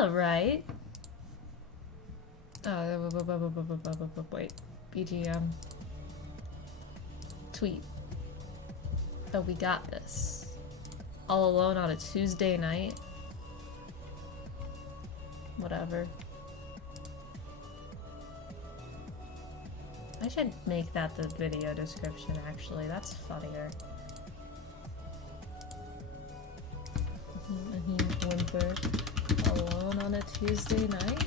Alright. Wait. BGM. Tweet. But we got this. All alone on a Tuesday night. Whatever. I should make that the video description, actually. That's funnier. A heem whimper. Alone on a Tuesday night?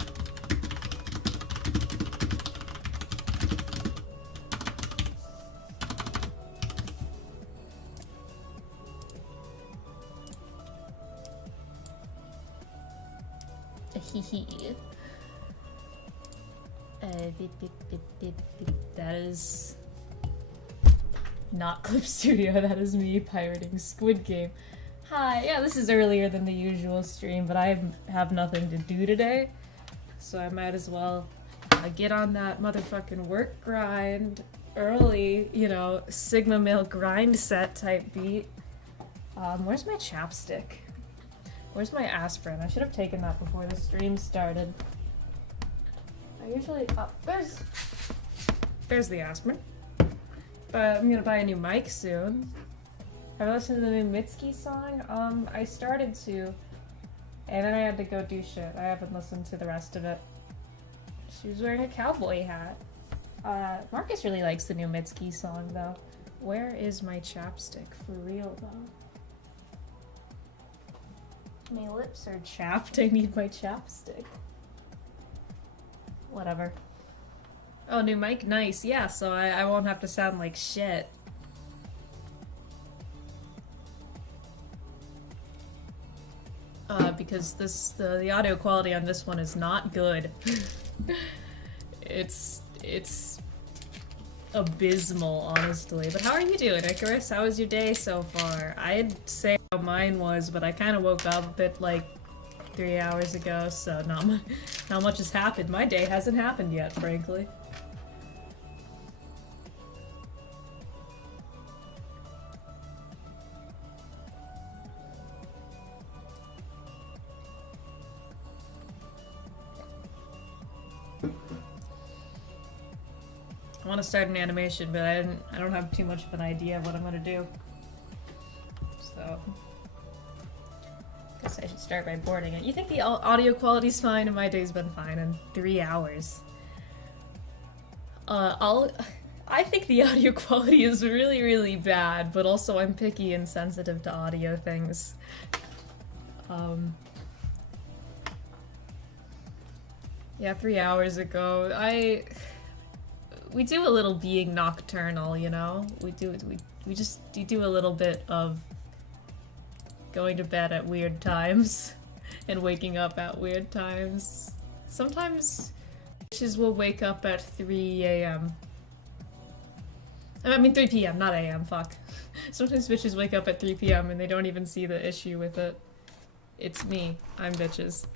Hehe. That is not Clip Studio, that is me pirating Squid Game. Hi, yeah, this is earlier than the usual stream, but I have nothing to do today, so I might as well get on that motherfucking work grind early, you know, Sigma male grind set type beat. Where's my chapstick? Where's my aspirin? I should have taken that before the stream started. I usually... Oh, there's the aspirin. But I'm gonna buy a new mic soon. Have you listened to the new Mitski song? I started to, and then I had to go do shit. I haven't listened to the rest of it. She was wearing a cowboy hat. Marcus really likes the new Mitski song, though. Where is my chapstick? For real, though. My lips are chapped. I need my chapstick. Whatever. Oh, new mic? Nice. Yeah, so I won't have to sound like shit. Because the audio quality on this one is not good. It's abysmal, honestly. But how are you doing, Icarus? How was your day so far? I'd say how mine was, but I kind of woke up a bit like 3 hours ago, so not much has happened. My day hasn't happened yet, frankly. I want to start an animation, but I don't have too much of an idea of what I'm gonna do. So, guess I should start by boarding it. You think the audio quality's fine? And my day's been fine in 3 hours. I think the audio quality is really, really bad, but also I'm picky and sensitive to audio things. Yeah, 3 hours ago, we do a little being nocturnal, you know? We do a little bit of going to bed at weird times and waking up at weird times. Sometimes bitches will wake up at 3 a.m. I mean 3 p.m., not a.m., fuck. Sometimes bitches wake up at 3 p.m. and they don't even see the issue with it. It's me. I'm bitches.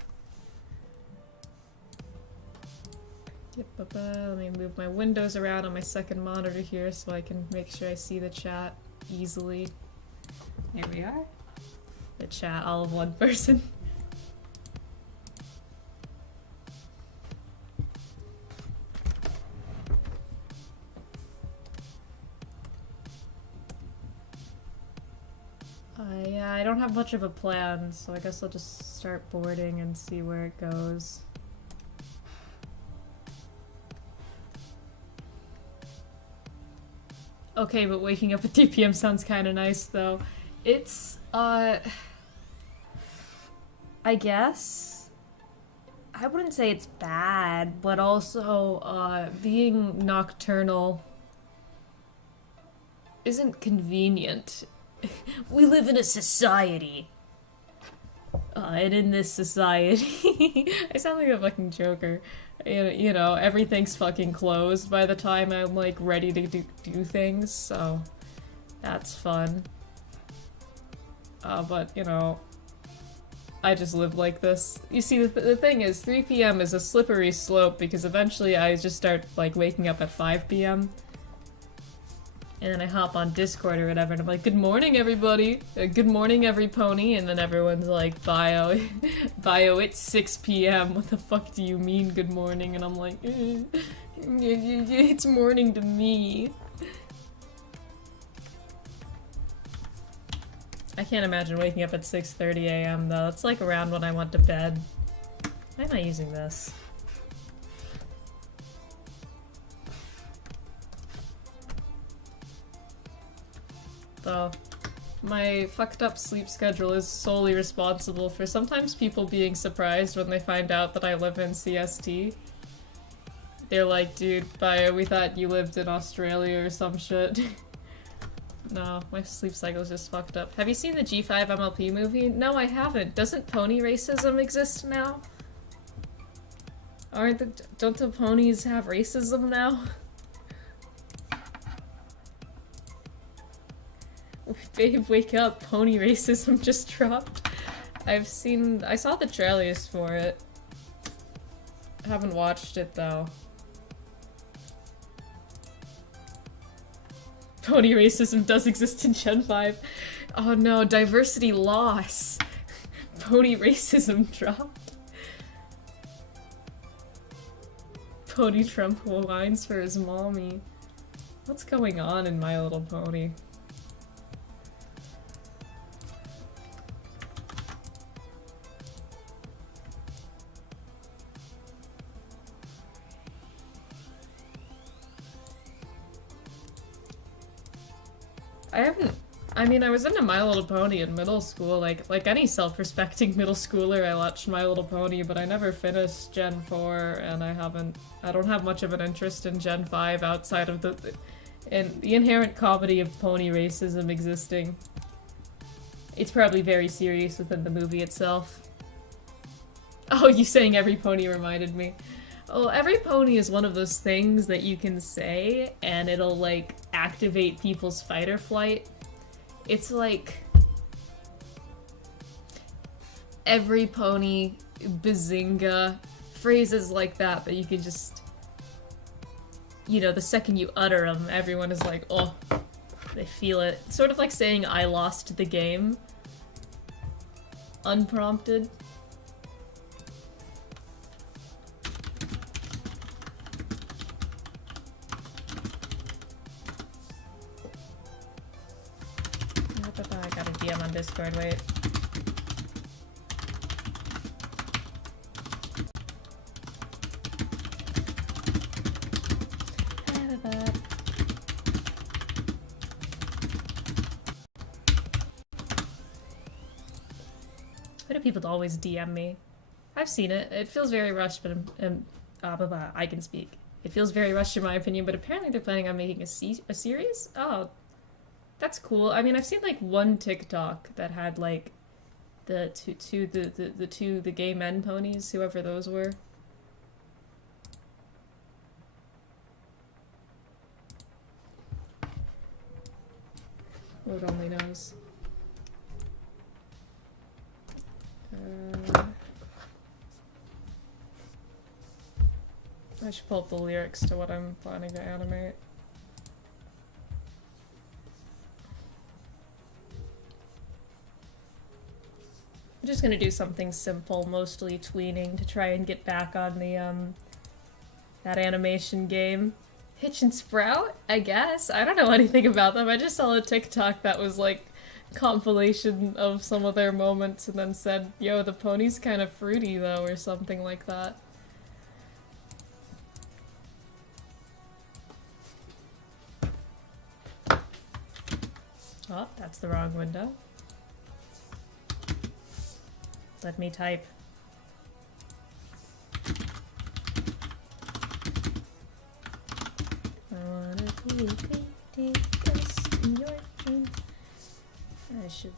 Let me move my windows around on my second monitor here so I can make sure I see the chat easily. Here we are. The chat, all of one person. Yeah, I don't have much of a plan, so I guess I'll just start boarding and see where it goes. Okay, but waking up at 3 p.m. sounds kind of nice, though. It's, I guess? I wouldn't say it's bad, but also, being nocturnal isn't convenient. We live in a society. And in this society, I sound like a fucking joker. You know, everything's fucking closed by the time I'm, like, ready to do things, so that's fun. But, you know, I just live like this. You see, the thing is, 3 p.m. is a slippery slope because eventually I just start, like, waking up at 5 p.m. And then I hop on Discord or whatever, and I'm like, good morning, everybody! Good morning, every pony! And then everyone's like, bio, it's 6 p.m. What the fuck do you mean, good morning? And I'm like, it's morning to me. I can't imagine waking up at 6:30 a.m. though. It's like around when I went to bed. Why am I using this? Though, my fucked up sleep schedule is solely responsible for sometimes people being surprised when they find out that I live in CST. They're like, dude, Bio, we thought you lived in Australia or some shit. No, my sleep cycle is just fucked up. Have you seen the G5 MLP movie? No, I haven't. Doesn't pony racism exist now? Don't the ponies have racism now? Babe, wake up. Pony racism just dropped. I saw the trailers for it. I haven't watched it though. Pony racism does exist in Gen 5. Oh no, diversity loss. Pony racism dropped. Pony Trump whines for his mommy. What's going on in My Little Pony? I was into My Little Pony in middle school, like any self-respecting middle schooler, I watched My Little Pony, but I never finished Gen 4, and I don't have much of an interest in Gen 5 outside of the inherent comedy of pony racism existing. It's probably very serious within the movie itself. Oh, you saying every pony reminded me. Oh, every pony is one of those things that you can say, and it'll, like, activate people's fight or flight. It's like every pony, bazinga, phrases like that you can just, you know, the second you utter them, everyone is like, oh, they feel it. It's sort of like saying I lost the game. Unprompted. I got a DM on Discord, wait. Why do people always DM me? I've seen it. It feels very rushed, but I can speak. It feels very rushed in my opinion, but apparently they're planning on making a series? Oh. That's cool. I mean, I've seen like one TikTok that had like the two gay men ponies, whoever those were. Lord only knows. I should pull up the lyrics to what I'm planning to animate. I'm just gonna do something simple, mostly tweening, to try and get back on the, that animation game. Hitch and Sprout, I guess? I don't know anything about them. I just saw a TikTok that was like compilation of some of their moments and then said, yo, the pony's kind of fruity though, or something like that. Oh, that's the wrong window. Let me type. I wanna be the best in your dreams. I should.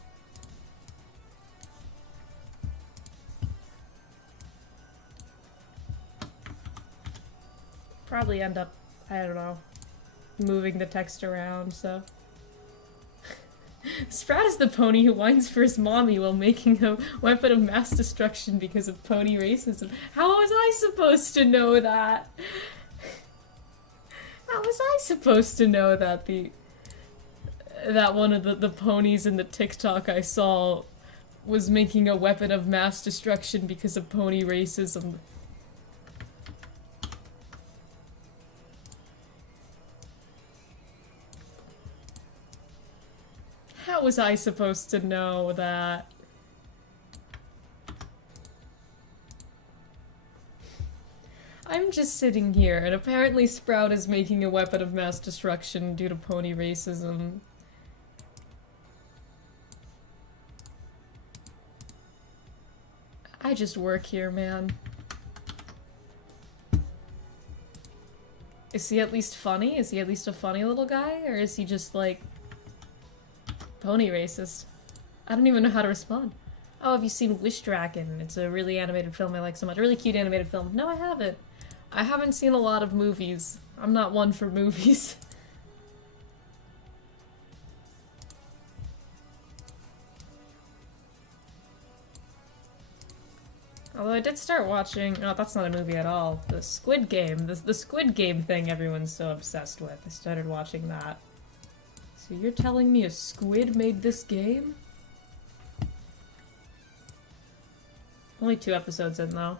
Probably end up, I don't know, moving the text around, so. Sprout is the pony who whines for his mommy while making a weapon of mass destruction because of pony racism. How was I supposed to know that? How was I supposed to know that? that one of the ponies in the TikTok I saw was making a weapon of mass destruction because of pony racism. How was I supposed to know that? I'm just sitting here, and apparently Sprout is making a weapon of mass destruction due to pony racism. I just work here, man. Is he at least funny? Is he at least a funny little guy? Or is he just, like, pony racist? I don't even know how to respond. Oh, have you seen Wish Dragon? It's a really animated film I like so much. A really cute animated film. No, I haven't. I haven't seen a lot of movies. I'm not one for movies. Although I did start watching... Oh, that's not a movie at all. The Squid Game. The Squid Game thing everyone's so obsessed with. I started watching that. So you're telling me a squid made this game? Only 2 episodes in, though.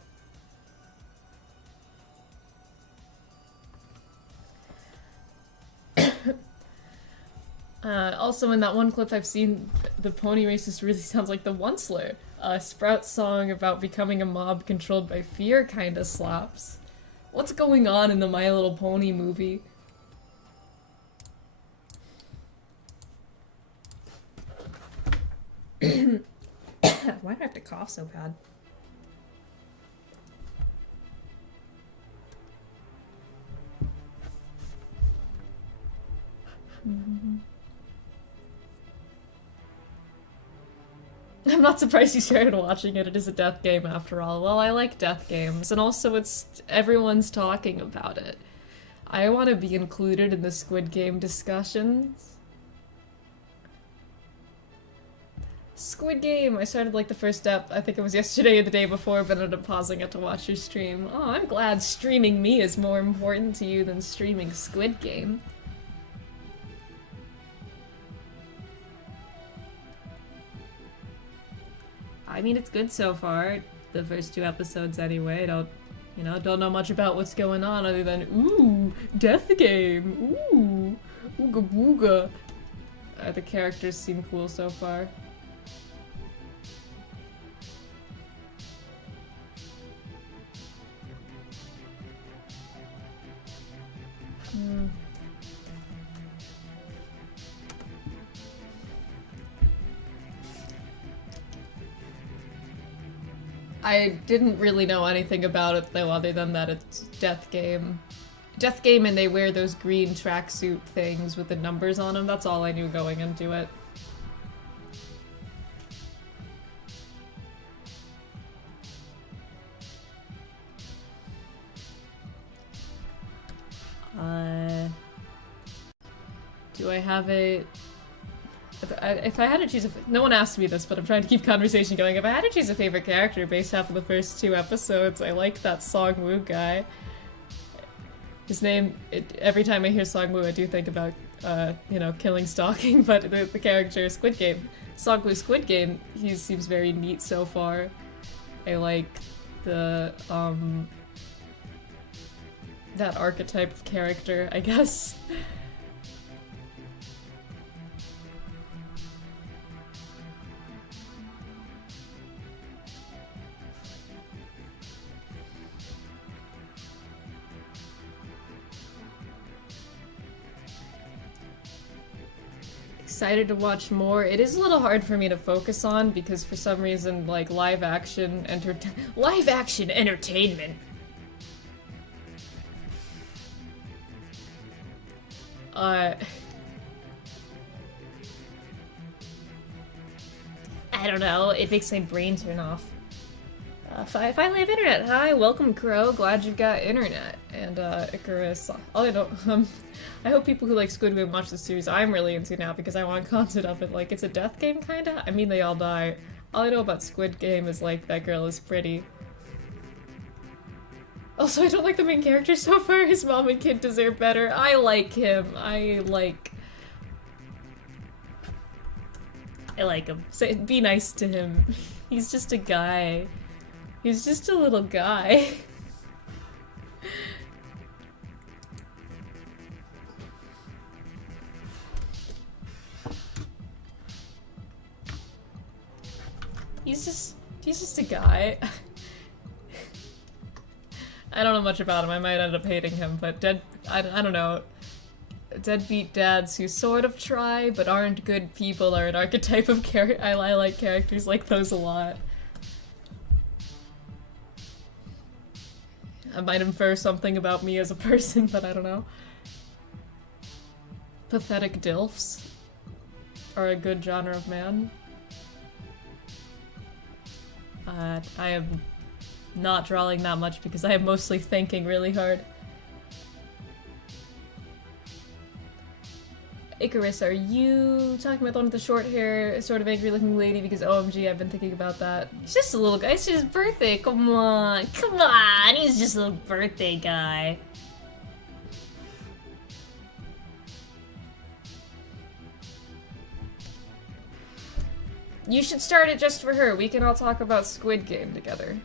Also, in that one clip I've seen, the pony racist really sounds like the Onceler. Sprout's song about becoming a mob controlled by fear kinda slaps. What's going on in the My Little Pony movie? Why do I have to cough so bad? I'm not surprised you started watching it. It is a death game after all. Well, I like death games, and also everyone's talking about it. I want to be included in the Squid Game discussions. Squid Game! I started like the first step, I think it was yesterday or the day before, but ended up pausing it to watch your stream. Oh, I'm glad streaming me is more important to you than streaming Squid Game. I mean, it's good so far. The first 2 episodes anyway. Don't know much about what's going on other than, ooh, death game, ooh, ooga booga. The characters seem cool so far. I didn't really know anything about it though, other than that it's Death Game. Death Game, and they wear those green tracksuit things with the numbers on them. That's all I knew going into it. Do I have a... If I had to choose a... No one asked me this, but I'm trying to keep conversation going. If I had to choose a favorite character based off of the first 2 episodes, I like that Song Woo guy. His name... every time I hear Song Woo, I do think about, killing stalking, but the character Squid Game. Song Woo Squid Game, he seems very neat so far. I like the, that archetype of character, I guess. Excited to watch more. It is a little hard for me to focus on because for some reason, like, live action entertainment. I don't know, it makes my brain turn off. I finally have internet. Hi, welcome Crow, glad you've got internet. And Icarus, I hope people who like Squid Game watch the series I'm really into now because I want content of it. Like, it's a death game, kinda? I mean, they all die. All I know about Squid Game is, like, that girl is pretty. Also, I don't like the main character so far. His mom and kid deserve better. I like him. I like I like him. Say, be nice to him. He's just a guy. He's just a little guy. He's just a guy. I don't know much about him. I might end up hating him, but I don't know. Deadbeat dads who sort of try but aren't good people are an archetype of character. I like characters like those a lot. I might infer something about me as a person, but I don't know. Pathetic DILFs are a good genre of man. I am not drawing that much because I am mostly thinking really hard. Icarus, are you talking about the one with the short hair, sort of angry looking lady? Because OMG, I've been thinking about that. He's just a little guy, it's his birthday, come on, he's just a little birthday guy. You should start it just for her. We can all talk about Squid Game together.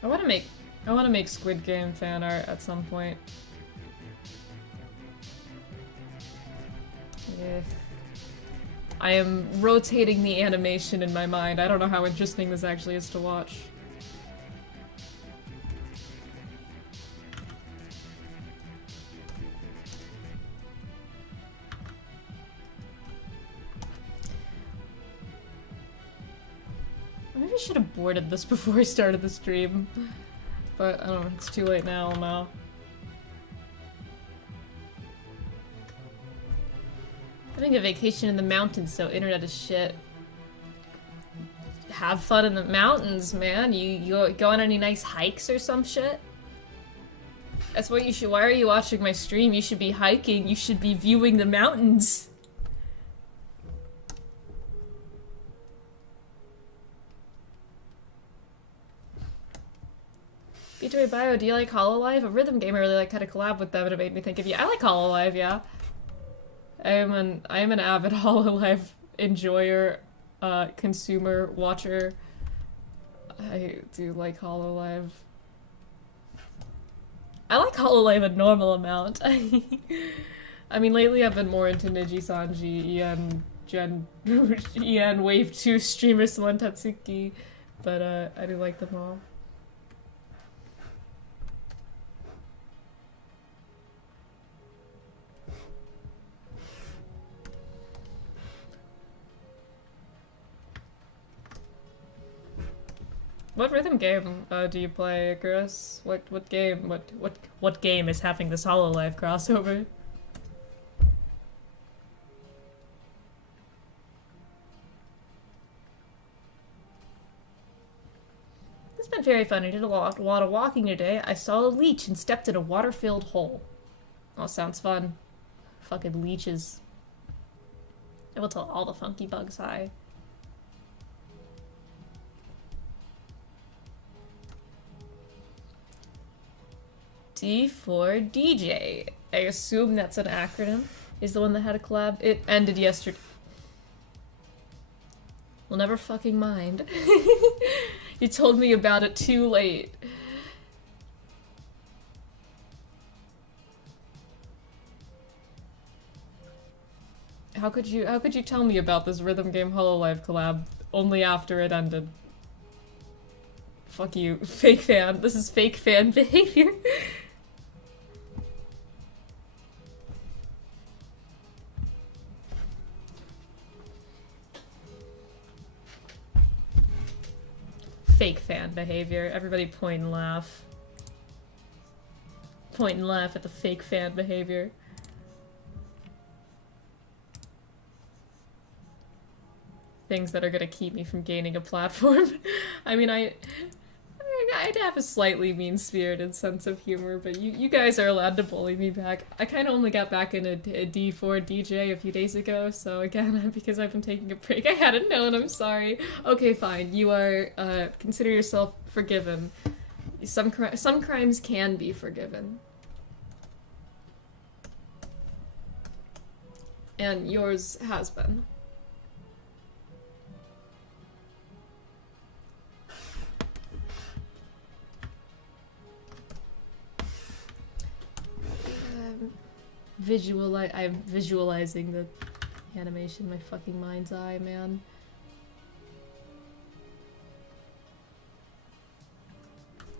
I want to make Squid Game fan art at some point. Yeah. I am rotating the animation in my mind. I don't know how interesting this actually is to watch. Maybe I should have boarded this before I started the stream. But, I don't know, it's too late now, now. Having a vacation in the mountains, so internet is shit. Have fun in the mountains, man. You go on any nice hikes or some shit? That's what you should- why are you watching my stream? You should be hiking, you should be viewing the mountains. B2A Bio, do you like Hololive? A rhythm game I really like, had a collab with them and it made me think of you. I like Hololive, yeah. I am an avid Hololive enjoyer, consumer, watcher. I do like Hololive. I like Hololive a normal amount. I mean, lately I've been more into Niji Sanji, Ian Wave 2 streamer Salon Tatsuki, but I do like them all. What rhythm game do you play, Icarus? What game is having this Hololive crossover? It's been very fun. I did a lot of walking today. I saw a leech and stepped in a water-filled hole. Oh, sounds fun. Fucking leeches. I will tell all the funky bugs hi. D4DJ. I assume that's an acronym. Is the one that had a collab. It ended yesterday. Well, never fucking mind. You told me about it too late. How could you tell me about this rhythm game Hololive collab only after it ended? Fuck you, fake fan. This is fake fan behavior. Fake fan behavior. Everybody point and laugh. Point and laugh at the fake fan behavior. Things that are gonna keep me from gaining a platform. I mean, I'd have a slightly mean-spirited sense of humor, but you guys are allowed to bully me back. I kind of only got back into D4DJ a few days ago, so again, because I've been taking a break, I hadn't known, I'm sorry. Okay, fine, you are, consider yourself forgiven. Some crimes can be forgiven. And yours has been. I'm visualizing the animation in my fucking mind's eye, man.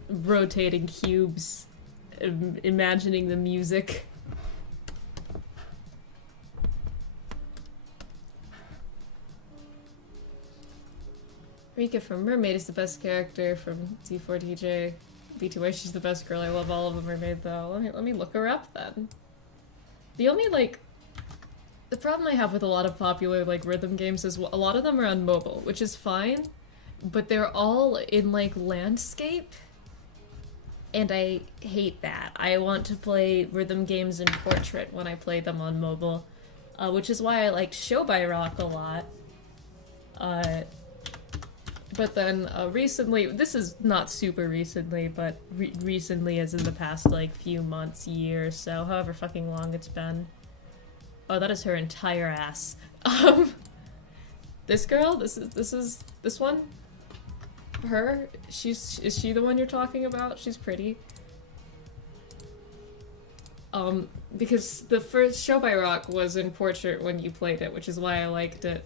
Rotating cubes, imagining the music. Rika from Mermaid is the best character from T4DJ. B2A, she's the best girl. I love all of the Mermaid though. Let me look her up then. The only the problem I have with a lot of popular rhythm games is a lot of them are on mobile, which is fine, but they're all in landscape, and I hate that. I want to play rhythm games in portrait when I play them on mobile, which is why I liked Show by Rock a lot. But then recently, this is not super recently, but recently as in the past few months, year or so, however fucking long it's been. Oh, that is her entire ass. This girl, this one? Her? Is she the one you're talking about? She's pretty. Because the first Show by Rock was in portrait when you played it, which is why I liked it.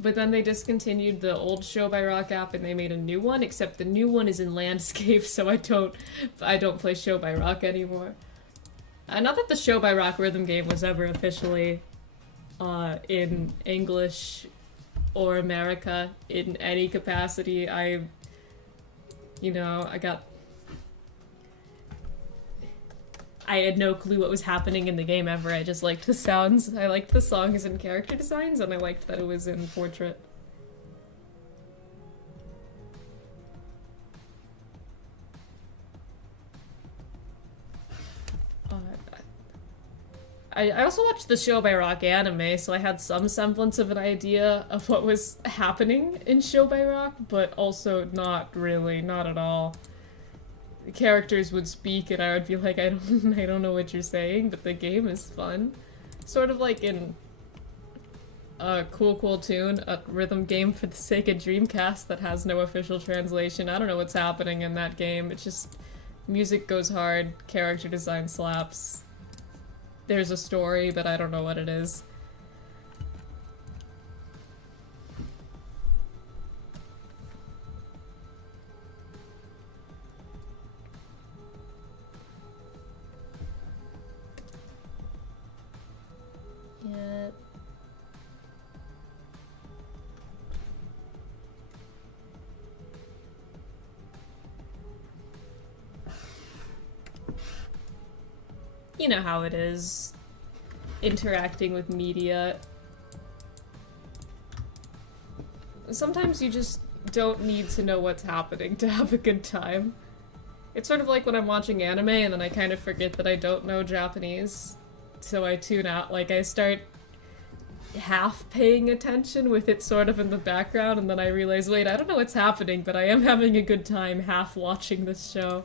But then they discontinued the old Show by Rock app and they made a new one, except the new one is in landscape, so I don't play Show by Rock anymore. Not that the Show by Rock rhythm game was ever officially in English or America in any capacity. I had no clue what was happening in the game ever. I just liked the sounds. I liked the songs and character designs, and I liked that it was in portrait. I also watched the Show by Rock anime, so I had some semblance of an idea of what was happening in Show by Rock, but also not really, not at all. The characters would speak and I would be like, I don't know what you're saying, but the game is fun. Sort of like in Cool Tune, a rhythm game for the Sega Dreamcast that has no official translation. I don't know what's happening in that game. It's just music goes hard, character design slaps. There's a story, but I don't know what it is. Yeah. You know how it is, interacting with media. Sometimes you just don't need to know what's happening to have a good time. It's sort of like when I'm watching anime and then I kind of forget that I don't know Japanese. So I tune out, I start half paying attention with it sort of in the background, and then I realize, wait, I don't know what's happening, but I am having a good time half watching this show.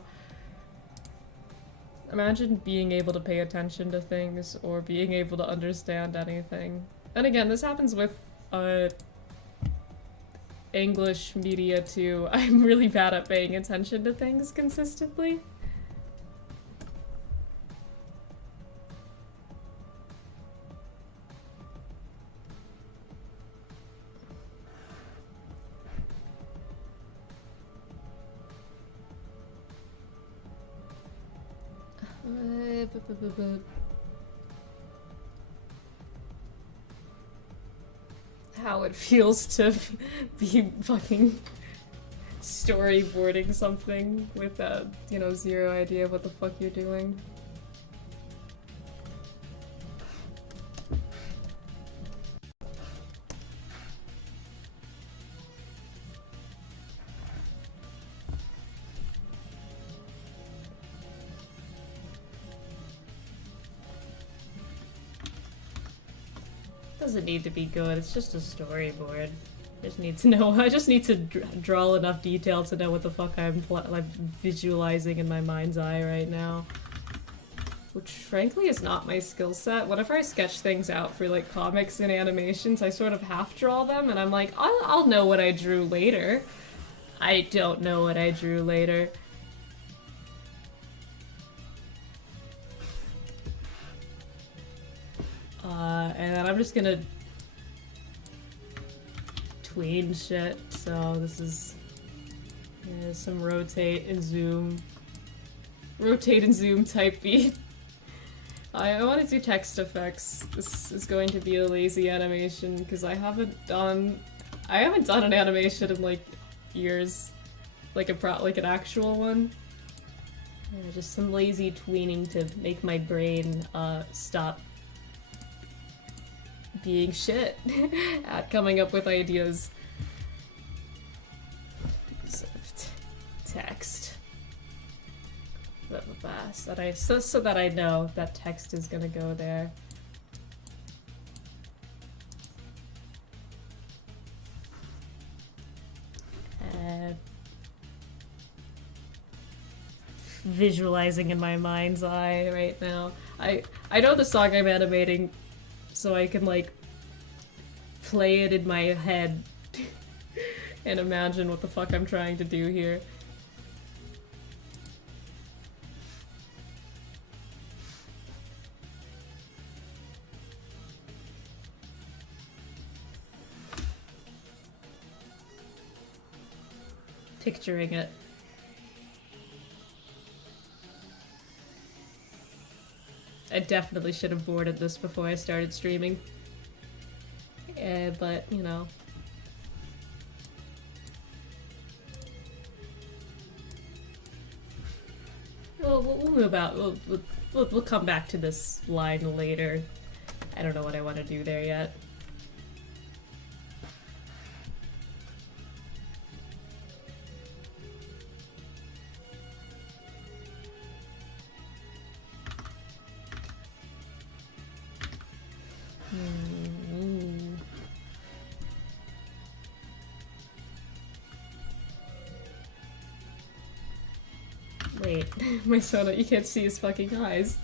Imagine being able to pay attention to things, or being able to understand anything. And again, this happens with, English media too. I'm really bad at paying attention to things consistently. How it feels to be fucking storyboarding something with zero idea what the fuck you're doing. Doesn't need to be good, it's just a storyboard. I just need to know, I just need to draw enough detail to know what the fuck I'm visualizing in my mind's eye right now. which frankly is not my skill set. Whenever I sketch things out for like comics and animations, I sort of half draw them, and I'm like, I'll know what I drew later. I don't know what I drew later. And then I'm just gonna tween shit. So this is some rotate and zoom type beat. I want to do text effects. This is going to be a lazy animation because I haven't done an animation in like years, like an actual one. Yeah, just some lazy tweening to make my brain stop being shit at coming up with ideas. Text. So that I know that text is gonna go there. And visualizing in my mind's eye right now. I know the song I'm animating, so I can like play it in my head and imagine what the fuck I'm trying to do here. Picturing it. I definitely should have boarded this before I started streaming. But, you know. We'll move out. We'll come back to this line later. I don't know what I want to do there yet. Wait, my Sona, you can't see his fucking eyes.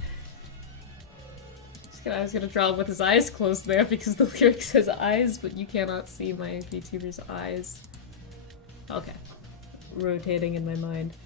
I was gonna draw him with his eyes closed there because the lyric says eyes, but you cannot see my VTuber's eyes. Okay. Rotating in my mind.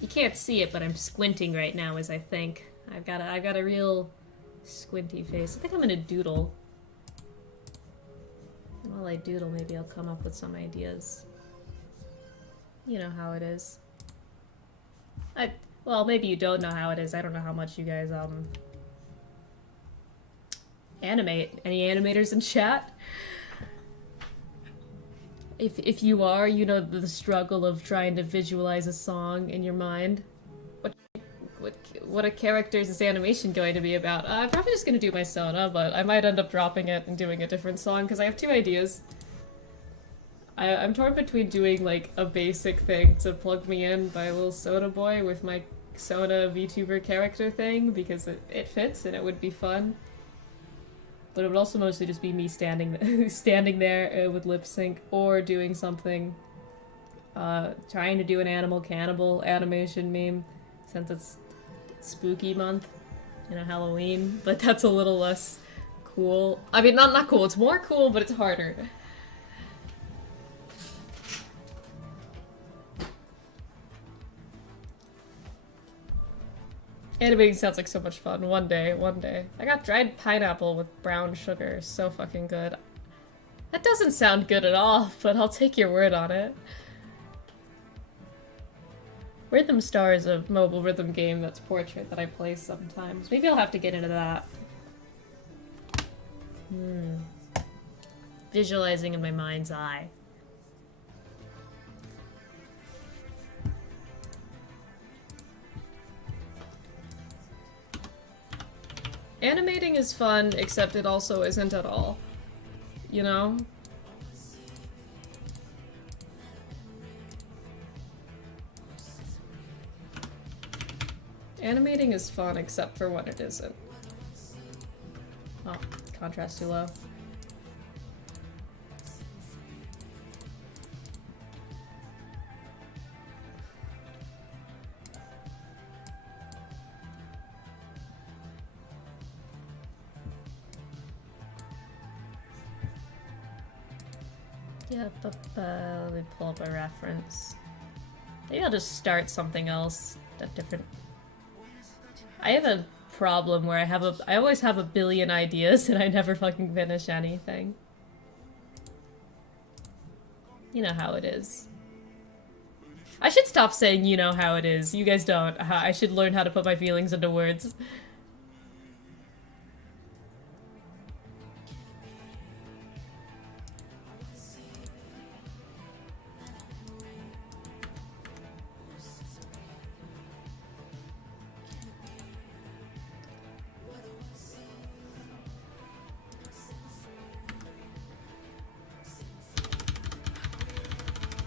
You can't see it, but I'm squinting right now as I think. I've got a real squinty face. I think I'm gonna doodle. And while I doodle, maybe I'll come up with some ideas. You know how it is. Well, maybe you don't know how it is. I don't know how much you guys animate. Any animators in chat? If you are, you know the struggle of trying to visualize a song in your mind. What a character is this animation going to be about? I'm probably just gonna do my Sona, but I might end up dropping it and doing a different song because I have two ideas. I'm torn between doing like a basic thing to plug me in by Little Soda Boy with my Sona VTuber character thing because it fits and it would be fun. But it would also mostly just be me standing there with lip sync, or doing something, trying to do an animal cannibal animation meme, since it's spooky month, you know, Halloween, but that's a little less cool. I mean, not cool, it's more cool, but it's harder. Animating sounds like so much fun. One day. I got dried pineapple with brown sugar. So fucking good. That doesn't sound good at all, but I'll take your word on it. Rhythm Star is a mobile rhythm game that's portrait that I play sometimes. Maybe I'll have to get into that. Visualizing in my mind's eye. Animating is fun, except it also isn't at all. You know? Animating is fun, except for when it isn't. Oh, contrast too low. Yeah, let me pull up a reference. Maybe I'll just start something else, a different... I have a problem where I always have a billion ideas and I never fucking finish anything. You know how it is. I should stop saying you know how it is. You guys don't. I should learn how to put my feelings into words.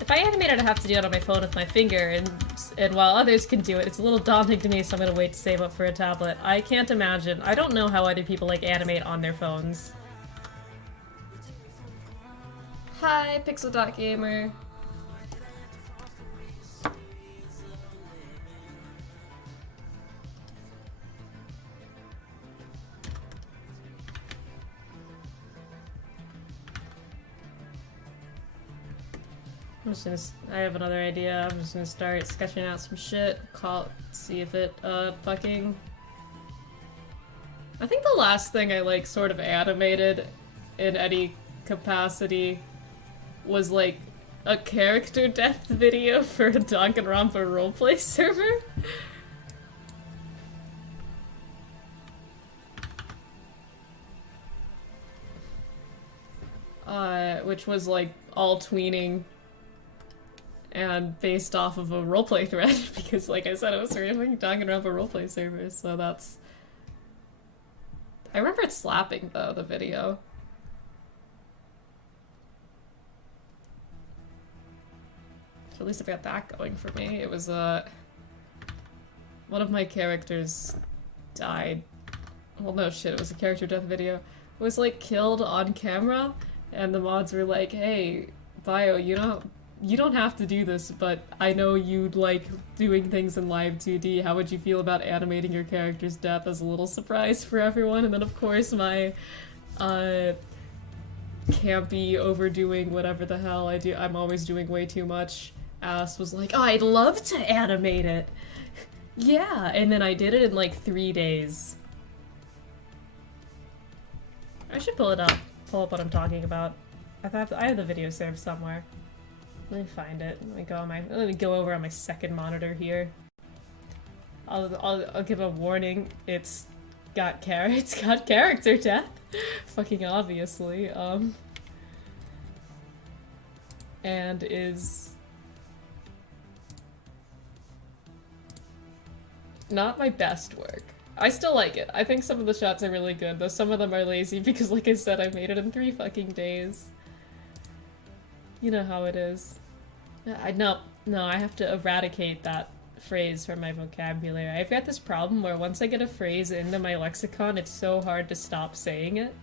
If I animate it, I have to do it on my phone with my finger, and while others can do it, it's a little daunting to me, so I'm gonna wait to save up for a tablet. I can't imagine. I don't know how other people, like, animate on their phones. Hi, Pixel.gamer. I have another idea. I'm just gonna start sketching out some shit, see if it, fucking... I think the last thing I, like, sort of animated in any capacity was, like, a character death video for a Danganronpa roleplay server. Which was, like, all tweening and based off of a roleplay thread, because, like I said, I was streaming Danganronpa roleplay servers, so that's... I remember it slapping, though, the video. So at least I've got that going for me. It was, one of my characters died. Well, no shit, it was a character death video. It was, like, killed on camera, and the mods were like, hey, Bio, you don't have to do this, but I know you'd like doing things in live2d. How would you feel about animating your character's death as a little surprise for everyone? And then, of course, my, campy, overdoing whatever the hell I do, I'm always doing way too much, ass was like, oh, I'd love to animate it! Yeah! And then I did it in, like, 3 days. I should pull up what I'm talking about. I have the video saved somewhere. Let me find it. Let me go over on my second monitor here. I'll give a warning. It's got character death. Fucking obviously. And is not my best work. I still like it. I think some of the shots are really good, though some of them are lazy because, like I said, I made it in 3 fucking days. You know how it is. No, I have to eradicate that phrase from my vocabulary. I've got this problem where once I get a phrase into my lexicon, it's so hard to stop saying it.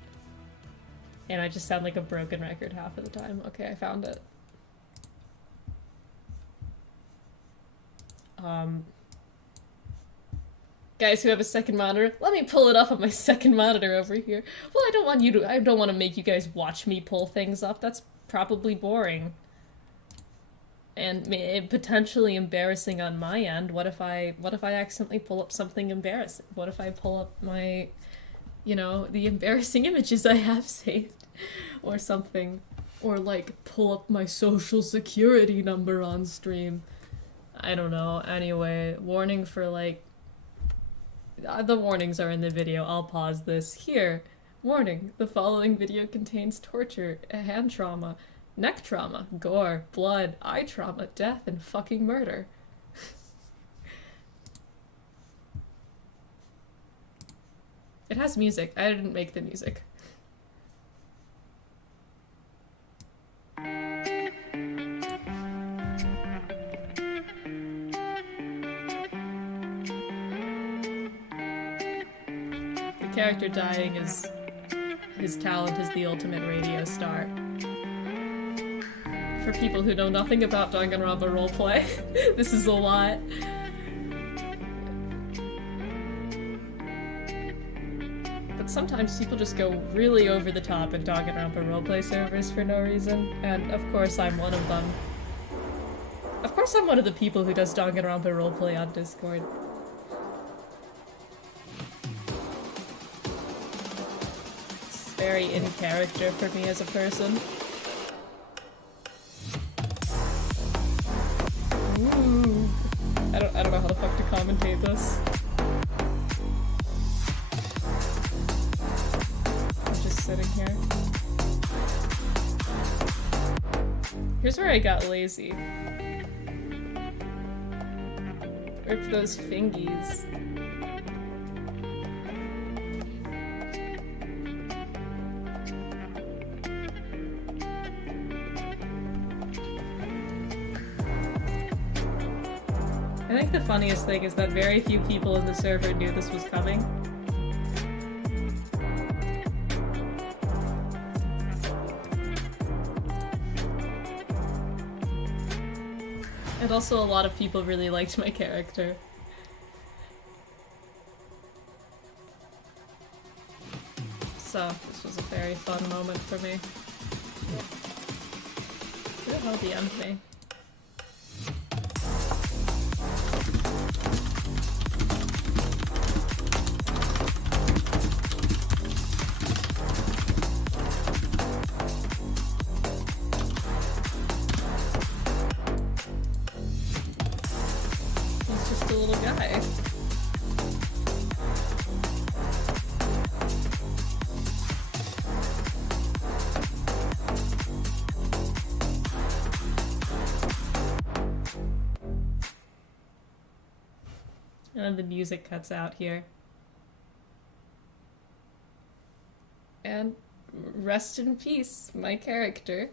And I just sound like a broken record half of the time. Okay, I found it. Guys who have a second monitor, let me pull it up on my second monitor over here. Well, I don't want to make you guys watch me pull things up. That's probably boring. And potentially embarrassing on my end. What if I accidentally pull up something embarrassing? What if I pull up my, you know, the embarrassing images I have saved? Or something. Or, like, pull up my social security number on stream. I don't know. Anyway, warning for, like... The warnings are in the video. I'll pause this. Here. Warning. The following video contains torture, hand trauma, neck trauma, gore, blood, eye trauma, death, and fucking murder. It has music. I didn't make the music. The character dying is his talent as the ultimate radio star. For people who know nothing about Danganronpa roleplay, this is a lot. But sometimes people just go really over the top in Danganronpa roleplay servers for no reason, and of course I'm one of them. Of course I'm one of the people who does Danganronpa roleplay on Discord. It's very in character for me as a person. Ooh. I don't know how the fuck to commentate this. I'm just sitting here. Here's where I got lazy. Rip those fingies. I think the funniest thing is that very few people in the server knew this was coming. And also a lot of people really liked my character. So, this was a very fun moment for me. Who the hell DM'd me? He's just a little guy. And then the music cuts out here. And rest in peace, my character.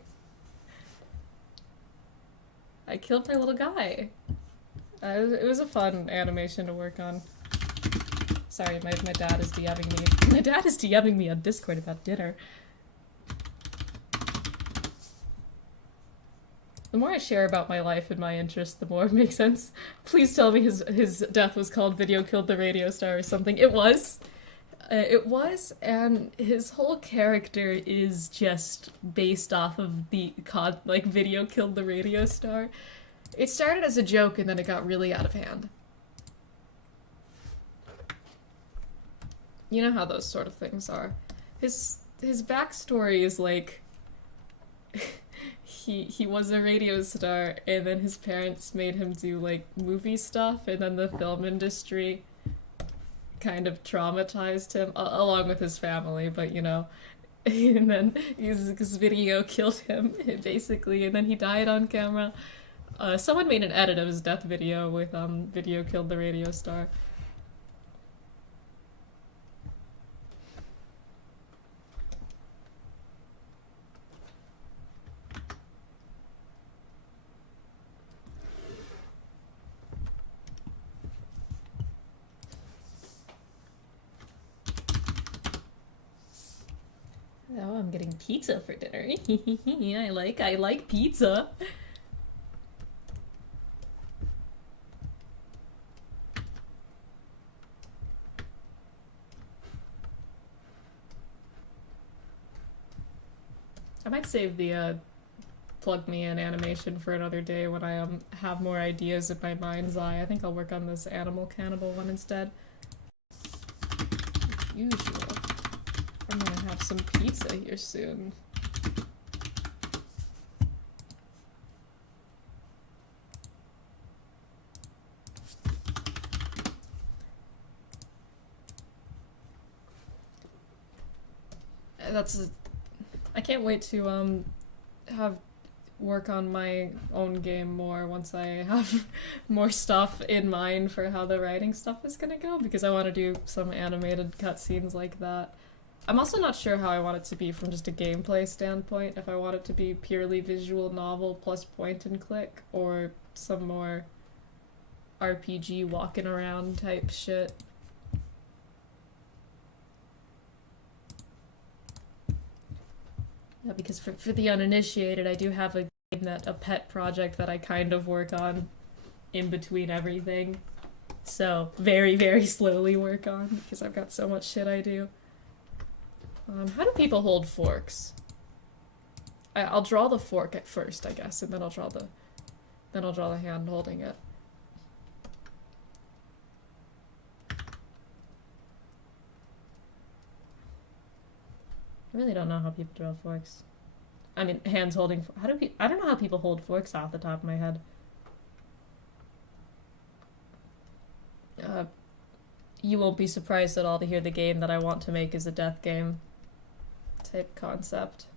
I killed my little guy. It was a fun animation to work on. Sorry, my dad is DMing me. My dad is DMing me on Discord about dinner. The more I share about my life and my interests, the more it makes sense. Please tell me his death was called Video Killed the Radio Star or something. It was. It was, and his whole character is just based off of the Video Killed the Radio Star. It started as a joke and then it got really out of hand. You know how those sort of things are. His backstory is like he was a radio star and then his parents made him do like movie stuff and then the film industry kind of traumatized him along with his family, but you know, and then his video killed him basically, and then he died on camera. Someone made an edit of his death video with Video Killed the Radio Star. Oh, I'm getting pizza for dinner. I like pizza. I might save the plug me in animation for another day when I have more ideas in my mind's eye. I think I'll work on this animal cannibal one instead. Usual. I'm gonna have some pizza here soon. I can't wait to have work on my own game more once I have more stuff in mind for how the writing stuff is gonna go, because I want to do some animated cutscenes like that. I'm also not sure how I want it to be from just a gameplay standpoint, if I want it to be purely visual novel plus point and click, or some more RPG walking around type shit. Yeah, because for the uninitiated, I do have a pet project that I kind of work on in between everything. So very, very slowly work on, because I've got so much shit I do. How do people hold forks? I'll draw the fork at first, I guess, and then I'll draw the hand holding it. I really don't know how people draw forks. I mean, hands holding. How do people? I don't know how people hold forks off the top of my head. You won't be surprised at all to hear the game that I want to make is a death game type concept.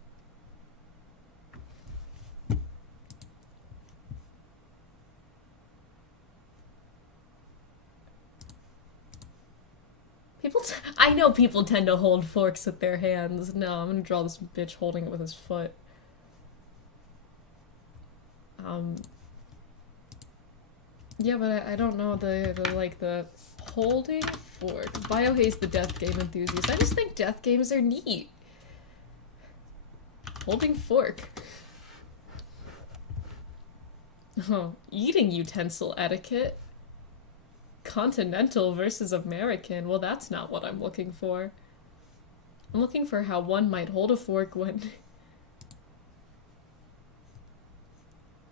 I know people tend to hold forks with their hands. No, I'm gonna draw this bitch holding it with his foot. Yeah, but I don't know the holding fork. Biohaze the death game enthusiast. I just think death games are neat. Holding fork. Oh, eating utensil etiquette. Continental versus American. Well, that's not what I'm looking for. I'm looking for how one might hold a fork when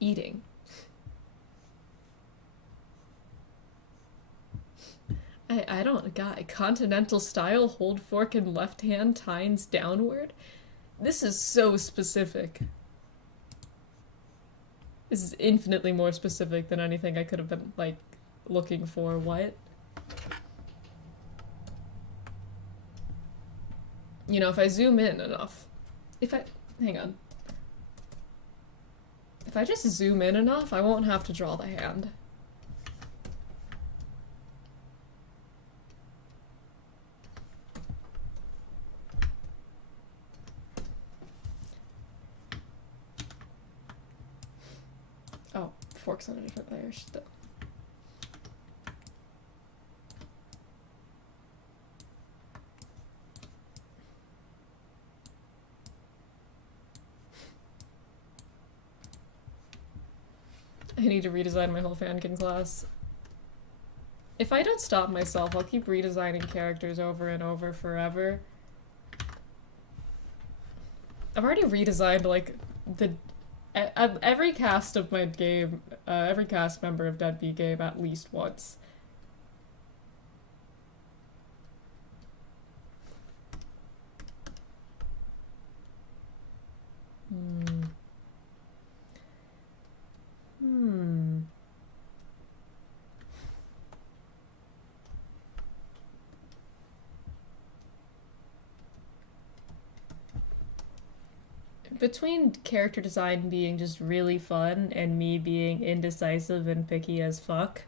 eating. I don't got continental style, hold fork in left hand, tines downward. This is so specific. This is infinitely more specific than anything I could have been, like, looking for. What? You know, if I zoom in enough, hang on. If I just zoom in enough, I won't have to draw the hand. Oh, fork's on a different layer still. I need to redesign my whole fankin class. If I don't stop myself, I'll keep redesigning characters over and over forever. I've already redesigned, like, every cast of my game, every cast member of Dead Bee game at least once. Between character design being just really fun and me being indecisive and picky as fuck,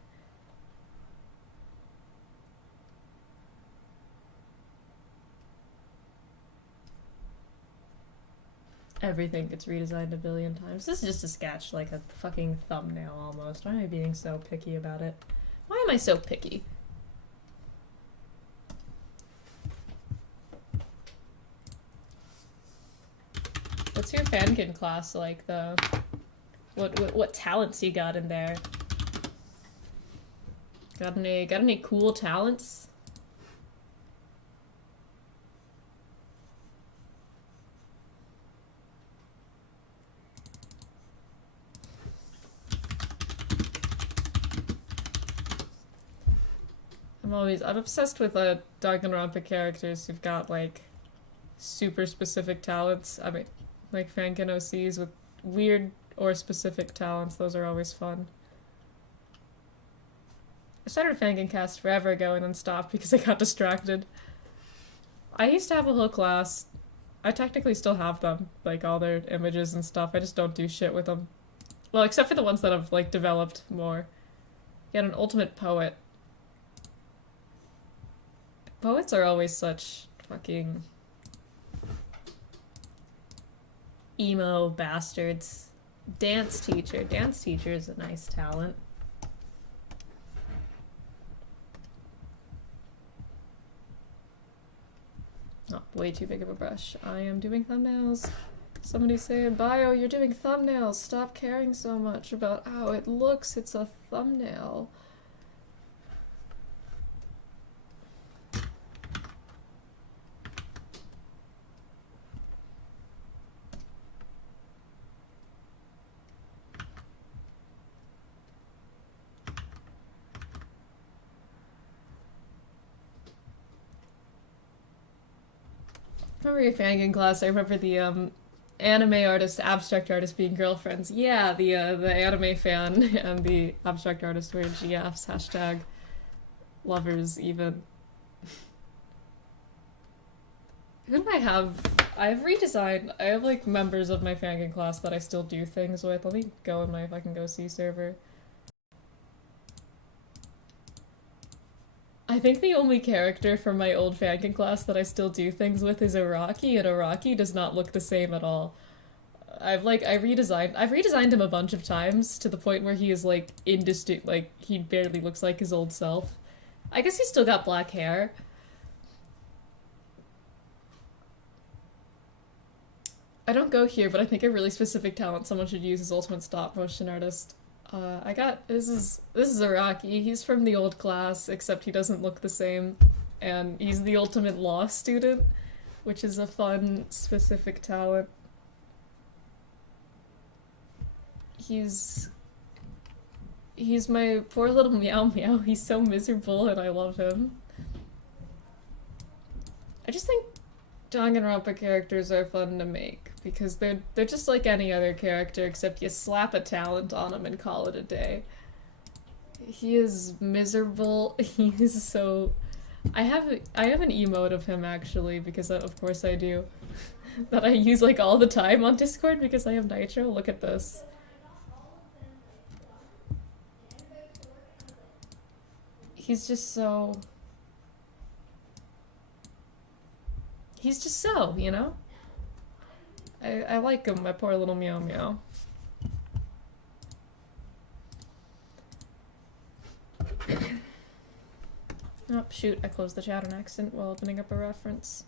everything gets redesigned a billion times. This is just a sketch, like a fucking thumbnail almost. Why am I being so picky about it? Why am I so picky? What's your fankin class like, though? What talents you got in there? Got any cool talents? I'm obsessed with Danganronpa characters who've got, like, super specific talents. I mean, like fankin OCs with weird or specific talents. Those are always fun. I started fankin cast forever ago and then stopped because I got distracted. I used to have a whole class I technically still have them, like all their images and stuff. I just don't do shit with them. Well, except for the ones that I've like developed more. Get an ultimate poet. Poets are always such fucking emo bastards. Dance teacher. Dance teacher is a nice talent. Oh, way too big of a brush. I am doing thumbnails. Somebody say, Bio, you're doing thumbnails. Stop caring so much about how it looks. It's a thumbnail. Remember your fangirl class? I remember the anime artist, abstract artist being girlfriends. Yeah, the anime fan and the abstract artist were GFs, hashtag lovers even. Who do I have? I've redesigned. I have like members of my fangirl class that I still do things with. Let me go in my if I can go see server. I think the only character from my old fangirl class that I still do things with is Araki, and Araki does not look the same at all. I've redesigned him a bunch of times to the point where he is like indistinct, like he barely looks like his old self. I guess he's still got black hair. I don't go here, but I think a really specific talent someone should use is ultimate stop motion artist. This is Araki. He's from the old class, except he doesn't look the same, and he's the ultimate law student, which is a fun, specific talent. He's my poor little meow meow. He's so miserable, and I love him. I just think Danganronpa characters are fun to make because they're just like any other character, except you slap a talent on him and call it a day. He is miserable. He is so. I have an emote of him actually because of course I do, that I use like all the time on Discord because I have Nitro. Look at this. He's just so. He's just so, you know? I like him, my poor little meow meow. Oh, shoot, I closed the chat on accident while opening up a reference.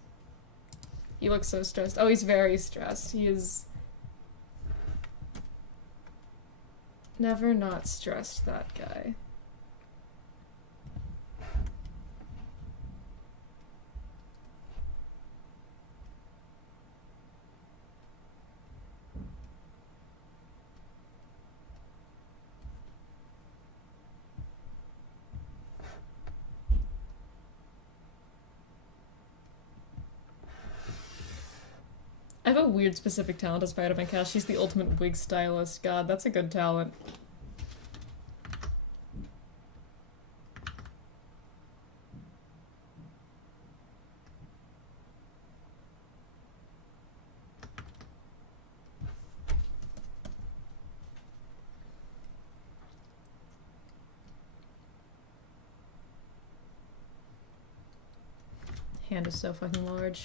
He looks so stressed. Oh, he's very stressed. He is... never not stressed, that guy. I have a weird specific talent as part of my cast. She's the ultimate wig stylist. God, that's a good talent. Hand is so fucking large.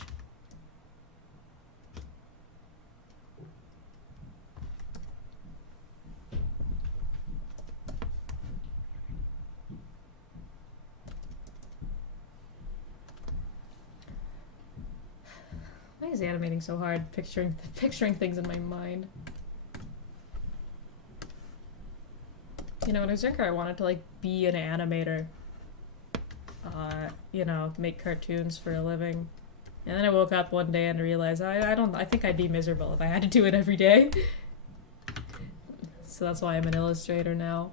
Why is animating so hard? Picturing things in my mind. You know, when I was younger, I wanted to like be an animator. You know, make cartoons for a living. And then I woke up one day and realized I think I'd be miserable if I had to do it every day. So that's why I'm an illustrator now.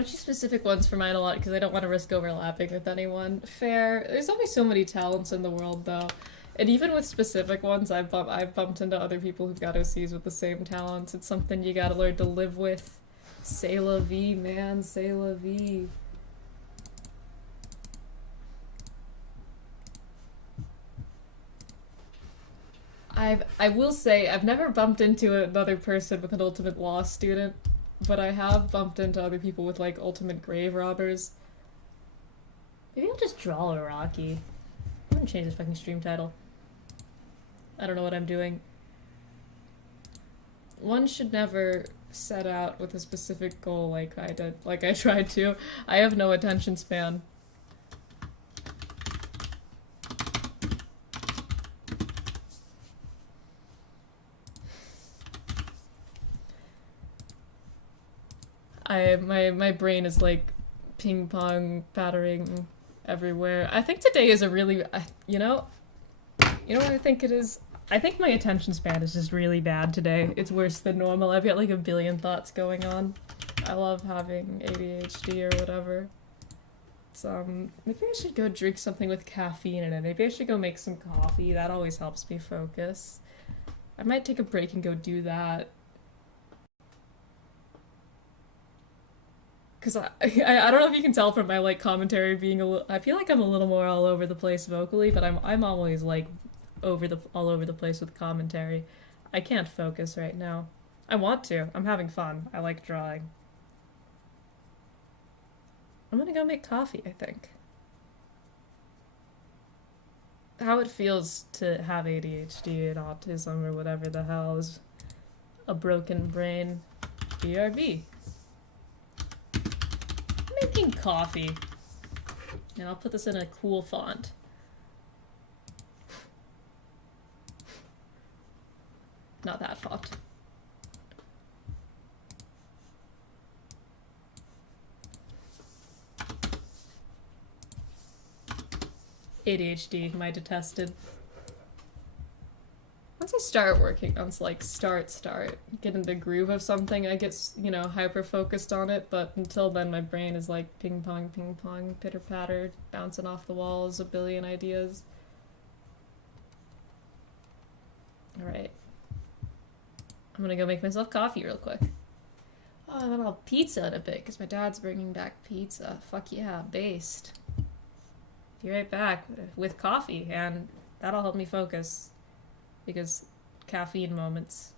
I choose specific ones for mine a lot because I don't want to risk overlapping with anyone. Fair. There's only so many talents in the world, though. And even with specific ones, I've bumped into other people who've got OCs with the same talents. It's something you gotta learn to live with. C'est la vie, man. C'est la vie. I will say, I've never bumped into another person with an ultimate law student, but I have bumped into other people with, like, ultimate grave robbers. Maybe I'll just draw a Rocky. I'm gonna change this fucking stream title. I don't know what I'm doing. One should never set out with a specific goal like I did, like I tried to. I have no attention span. My brain is like ping pong battering everywhere. I think today is a really, you know what I think it is? I think my attention span is just really bad today. It's worse than normal. I've got like a billion thoughts going on. I love having ADHD or whatever. So maybe I should go drink something with caffeine in it. Maybe I should go make some coffee. That always helps me focus. I might take a break and go do that. Because I don't know if you can tell from my like commentary being I feel like I'm a little more all over the place vocally, but I'm always like all over the place with commentary. I can't focus right now. I want to. I'm having fun. I like drawing. I'm gonna go make coffee, I think. How it feels to have ADHD and autism or whatever the hell is a broken brain. BRB. Making coffee. And I'll put this in a cool font. Not that font. ADHD, my detested. Once I start working on like start, get in the groove of something, I get, you know, hyper focused on it, but until then my brain is like ping pong, pitter patter, bouncing off the walls, a billion ideas. Alright. I'm gonna go make myself coffee real quick. Oh, and then I'll pizza in a bit, because my dad's bringing back pizza. Fuck yeah, based. Be right back with coffee, and that'll help me focus. Because caffeine moments.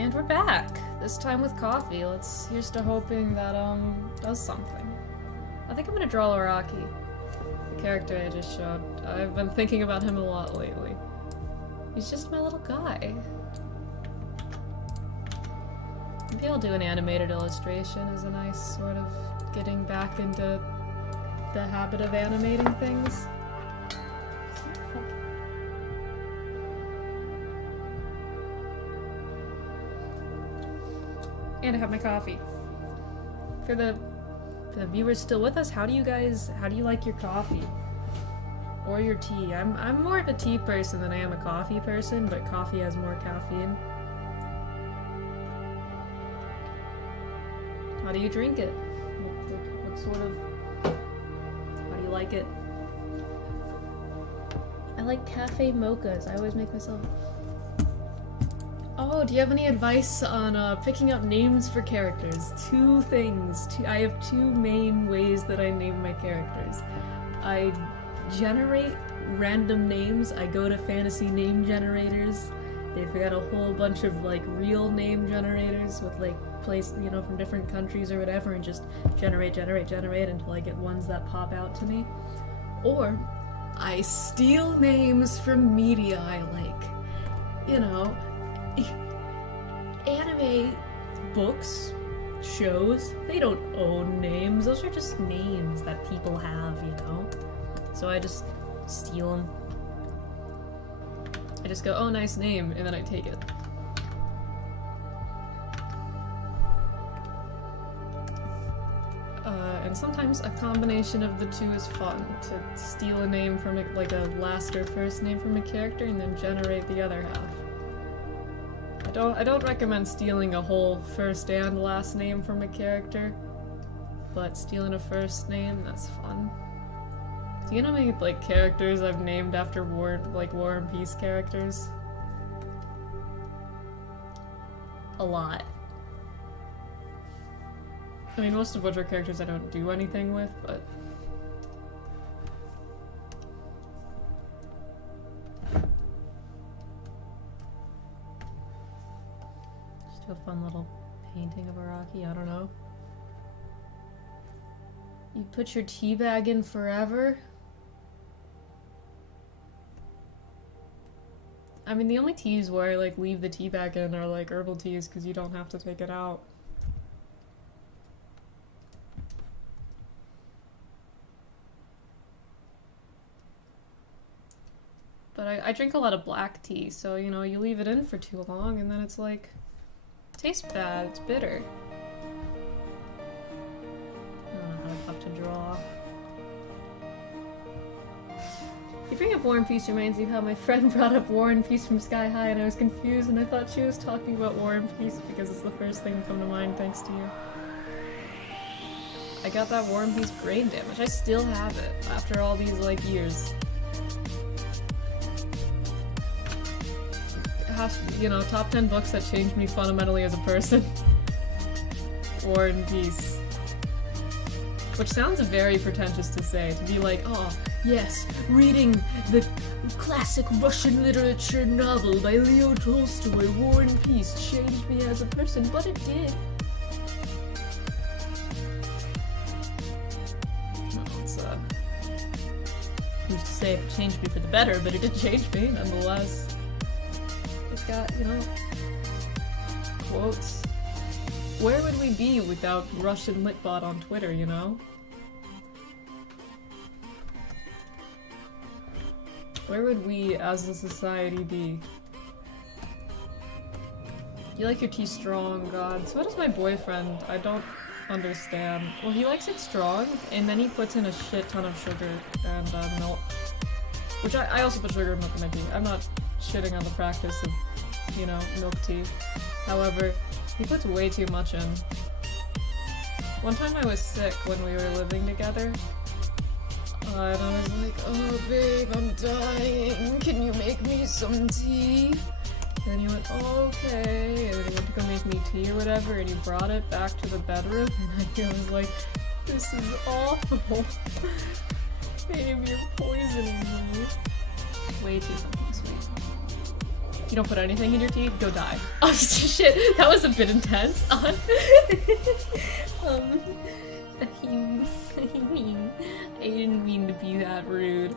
And we're back! This time with coffee. Here's to hoping that, does something. I think I'm gonna draw Araki. The character I just showed. I've been thinking about him a lot lately. He's just my little guy. Maybe I'll do an animated illustration as a nice sort of getting back into the habit of animating things. And I have my coffee. For the viewers still with us, how do you like your coffee? Or your tea? I'm more of a tea person than I am a coffee person, but coffee has more caffeine. How do you drink it? What sort of... How do you like it? I like cafe mochas. I always make myself... Oh, do you have any advice on picking up names for characters? Two things. I have two main ways that I name my characters. I generate random names. I go to fantasy name generators. They've got a whole bunch of like real name generators with like from different countries or whatever, and just generate until I get ones that pop out to me. Or I steal names from media I like. Anime books, shows, they don't own names. Those are just names that people have, So I just steal them. I just go, oh, nice name, and then I take it. And sometimes a combination of the two is fun, to steal a name from like a last or first name from a character and then generate the other half. I don't recommend stealing a whole first and last name from a character, but stealing a first name, that's fun. Do you know how many like characters I've named after War and Peace characters? A lot. I mean, most of which are characters I don't do anything with, but... Just do a fun little painting of Araki, I don't know. You put your tea bag in forever? I mean, the only teas where I like leave the tea bag in are like herbal teas because you don't have to take it out. But I drink a lot of black tea, so, you leave it in for too long and then it's like, tastes bad, it's bitter. I don't know how tough to draw. You bring up War and Peace reminds me of how my friend brought up War and Peace from Sky High and I was confused and I thought she was talking about War and Peace because it's the first thing to come to mind thanks to you. I got that War and Peace brain damage. I still have it after all these, years. Top 10 books that changed me fundamentally as a person. War and Peace. Which sounds very pretentious to say, to be like, oh, yes, reading the classic Russian literature novel by Leo Tolstoy, War and Peace, changed me as a person, but it did. Well, who's to say it changed me for the better, but it did change me, nonetheless. It's got, quotes. Where would we be without Russian Litbot on Twitter, Where would we, as a society, be? You like your tea strong, God. So does my boyfriend. I don't understand. Well, he likes it strong, and then he puts in a shit ton of sugar and milk. Which I also put sugar in milk in my tea. I'm not shitting on the practice of, milk tea. However, he puts way too much in. One time I was sick when we were living together. And I was like, oh babe, I'm dying. Can you make me some tea? And he went, oh, okay. And then he went to go make me tea or whatever, and he brought it back to the bedroom. And I was like, this is awful. Babe, you're poisoning me. Way too fucking sweet. You don't put anything in your tea, go die. Oh shit, that was a bit intense. I didn't mean to be that rude.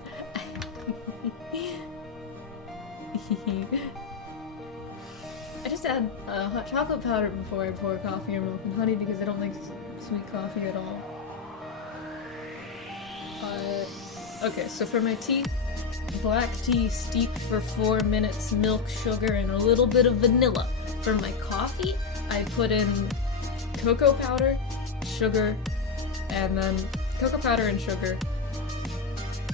I just add hot chocolate powder before I pour coffee or milk and honey because I don't like sweet coffee at all. Okay, so for my tea, black tea steeped for 4 minutes, milk, sugar, and a little bit of vanilla. For my coffee, I put in cocoa powder, sugar, and then cocoa powder and sugar,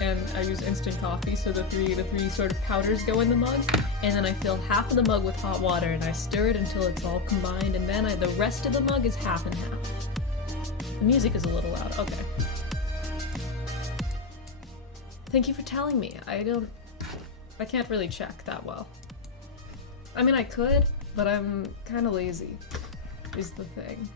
and I use instant coffee, so the three sort of powders go in the mug, and then I fill half of the mug with hot water, and I stir it until it's all combined, and then the rest of the mug is half and half. The music is a little loud. Okay. Thank you for telling me. I can't really check that well. I mean, I could, but I'm kind of lazy, is the thing.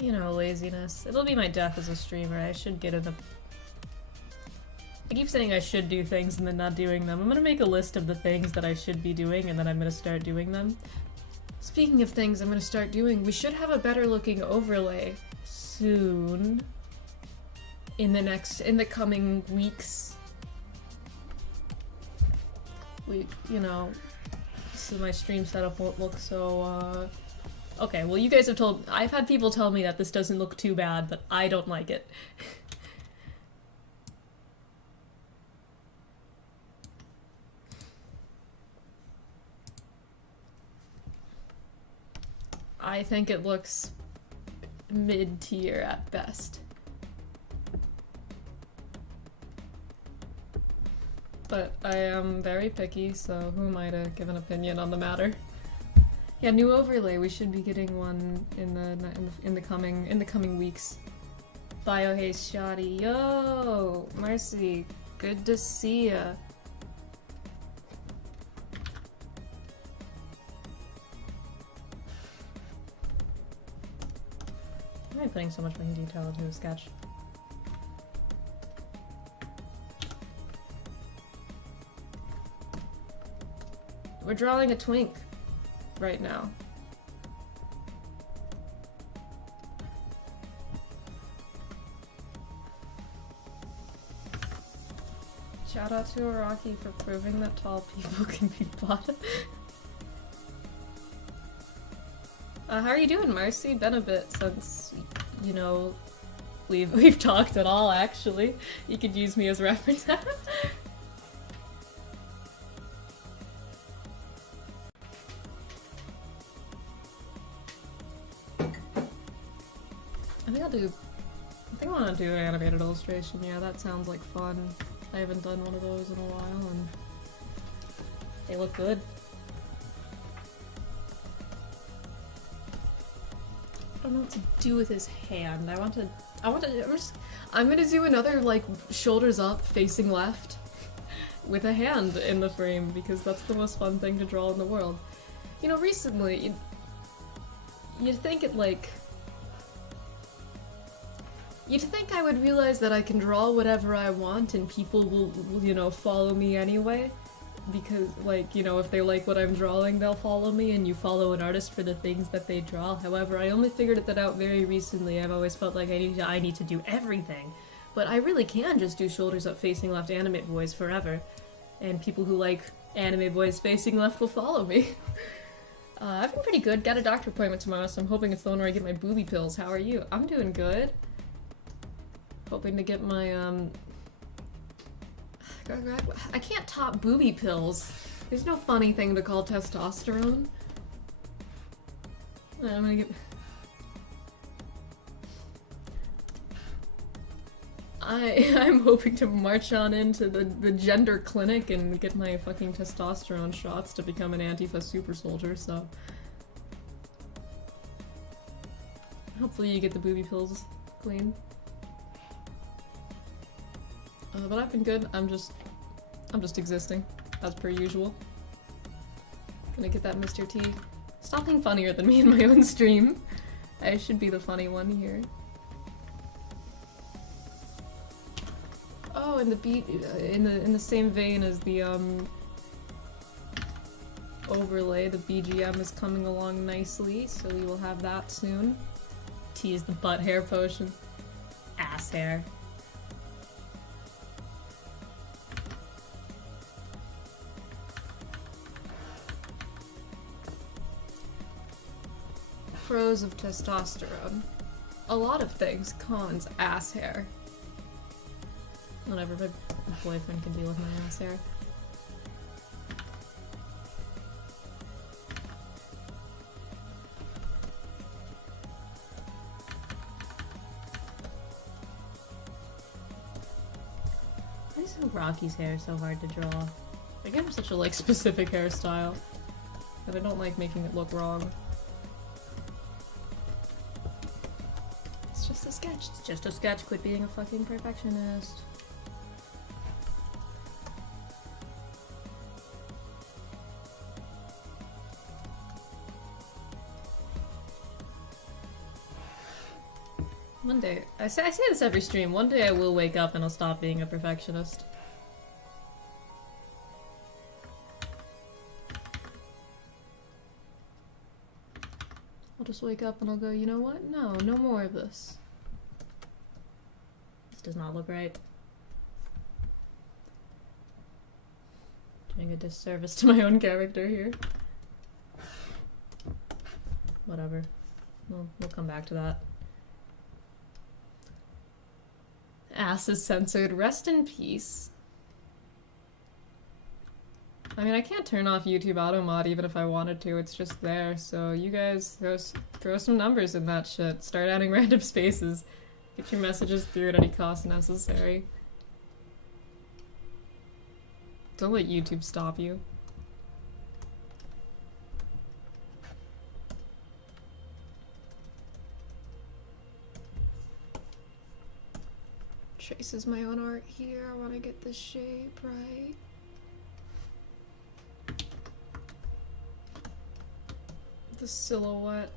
You know, laziness. It'll be my death as a streamer. I should get in the... I keep saying I should do things and then not doing them. I'm gonna make a list of the things that I should be doing and then I'm gonna start doing them. Speaking of things I'm gonna start doing, we should have a better looking overlay soon. In the coming weeks. You know, so my stream setup won't look so, Okay, well you guys have I've had people tell me that this doesn't look too bad, but I don't like it. I think it looks mid-tier at best. But I am very picky, so who am I to give an opinion on the matter? Yeah, new overlay. We should be getting one in the coming weeks. Biohaze Shoddy. Yo, Marcy, good to see ya. Why am I putting so much fucking detail into a sketch? We're drawing a twink right now. Shout out to Araki for proving that tall people can be bottom. How are you doing, Marcy? Been a bit since, you know, we've talked at all, actually. You could use me as reference. I think I want to do an animated illustration. Yeah, that sounds like fun. I haven't done one of those in a while, and they look good. I don't know what to do with his hand. I'm gonna do another, like, shoulders up, facing left, with a hand in the frame, because that's the most fun thing to draw in the world. You know, recently, you'd think it, like... You'd think I would realize that I can draw whatever I want and people will, you know, follow me anyway. Because, like, you know, if they like what I'm drawing, they'll follow me, and you follow an artist for the things that they draw. However, I only figured that out very recently. I've always felt like I need to do everything. But I really can just do shoulders up facing left animate boys forever. And people who like anime boys facing left will follow me. I've been pretty good. Got a doctor appointment tomorrow, so I'm hoping it's the one where I get my booby pills. How are you? I'm doing good. Hoping to get my, I can't top booby pills. There's no funny thing to call testosterone. I'm gonna get... I'm hoping to march on into the gender clinic and get my fucking testosterone shots to become an Antifa super soldier, so... Hopefully you get the booby pills clean. But I've been good. I'm just existing, as per usual. Gonna get that Mr. T. Stop being funnier than me in my own stream. I should be the funny one here. Oh, and the beat in the same vein as the overlay, the BGM is coming along nicely, so we will have that soon. T is the butt hair potion. Ass hair. Pros of testosterone. A lot of things. Cons, ass hair. Whatever, my boyfriend can deal with my ass hair. Why is Rocky's hair so hard to draw? I give him such a specific hairstyle that I don't like making it look wrong. It's just a sketch. It's just a sketch. Quit being a fucking perfectionist. One day, I say this every stream, one day I will wake up and I'll stop being a perfectionist. I'll just wake up and I'll go, you know what? No, no more of this. This does not look right. Doing a disservice to my own character here. Whatever. We'll come back to that. Ass is censored. Rest in peace. I mean, I can't turn off YouTube auto mod even if I wanted to. It's just there. So you guys throw some numbers in that shit. Start adding random spaces. Get your messages through at any cost necessary. Don't let YouTube stop you. Traces my own art here. I want to get the shape right. The silhouette.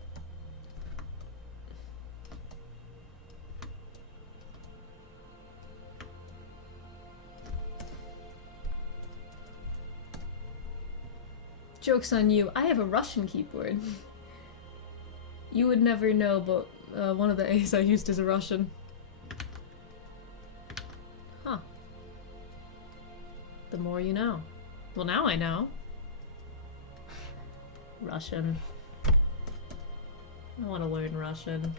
Joke's on you. I have a Russian keyboard. You would never know, but one of the A's I used is a Russian. Huh. The more you know. Well, now I know. Russian. I want to learn Russian.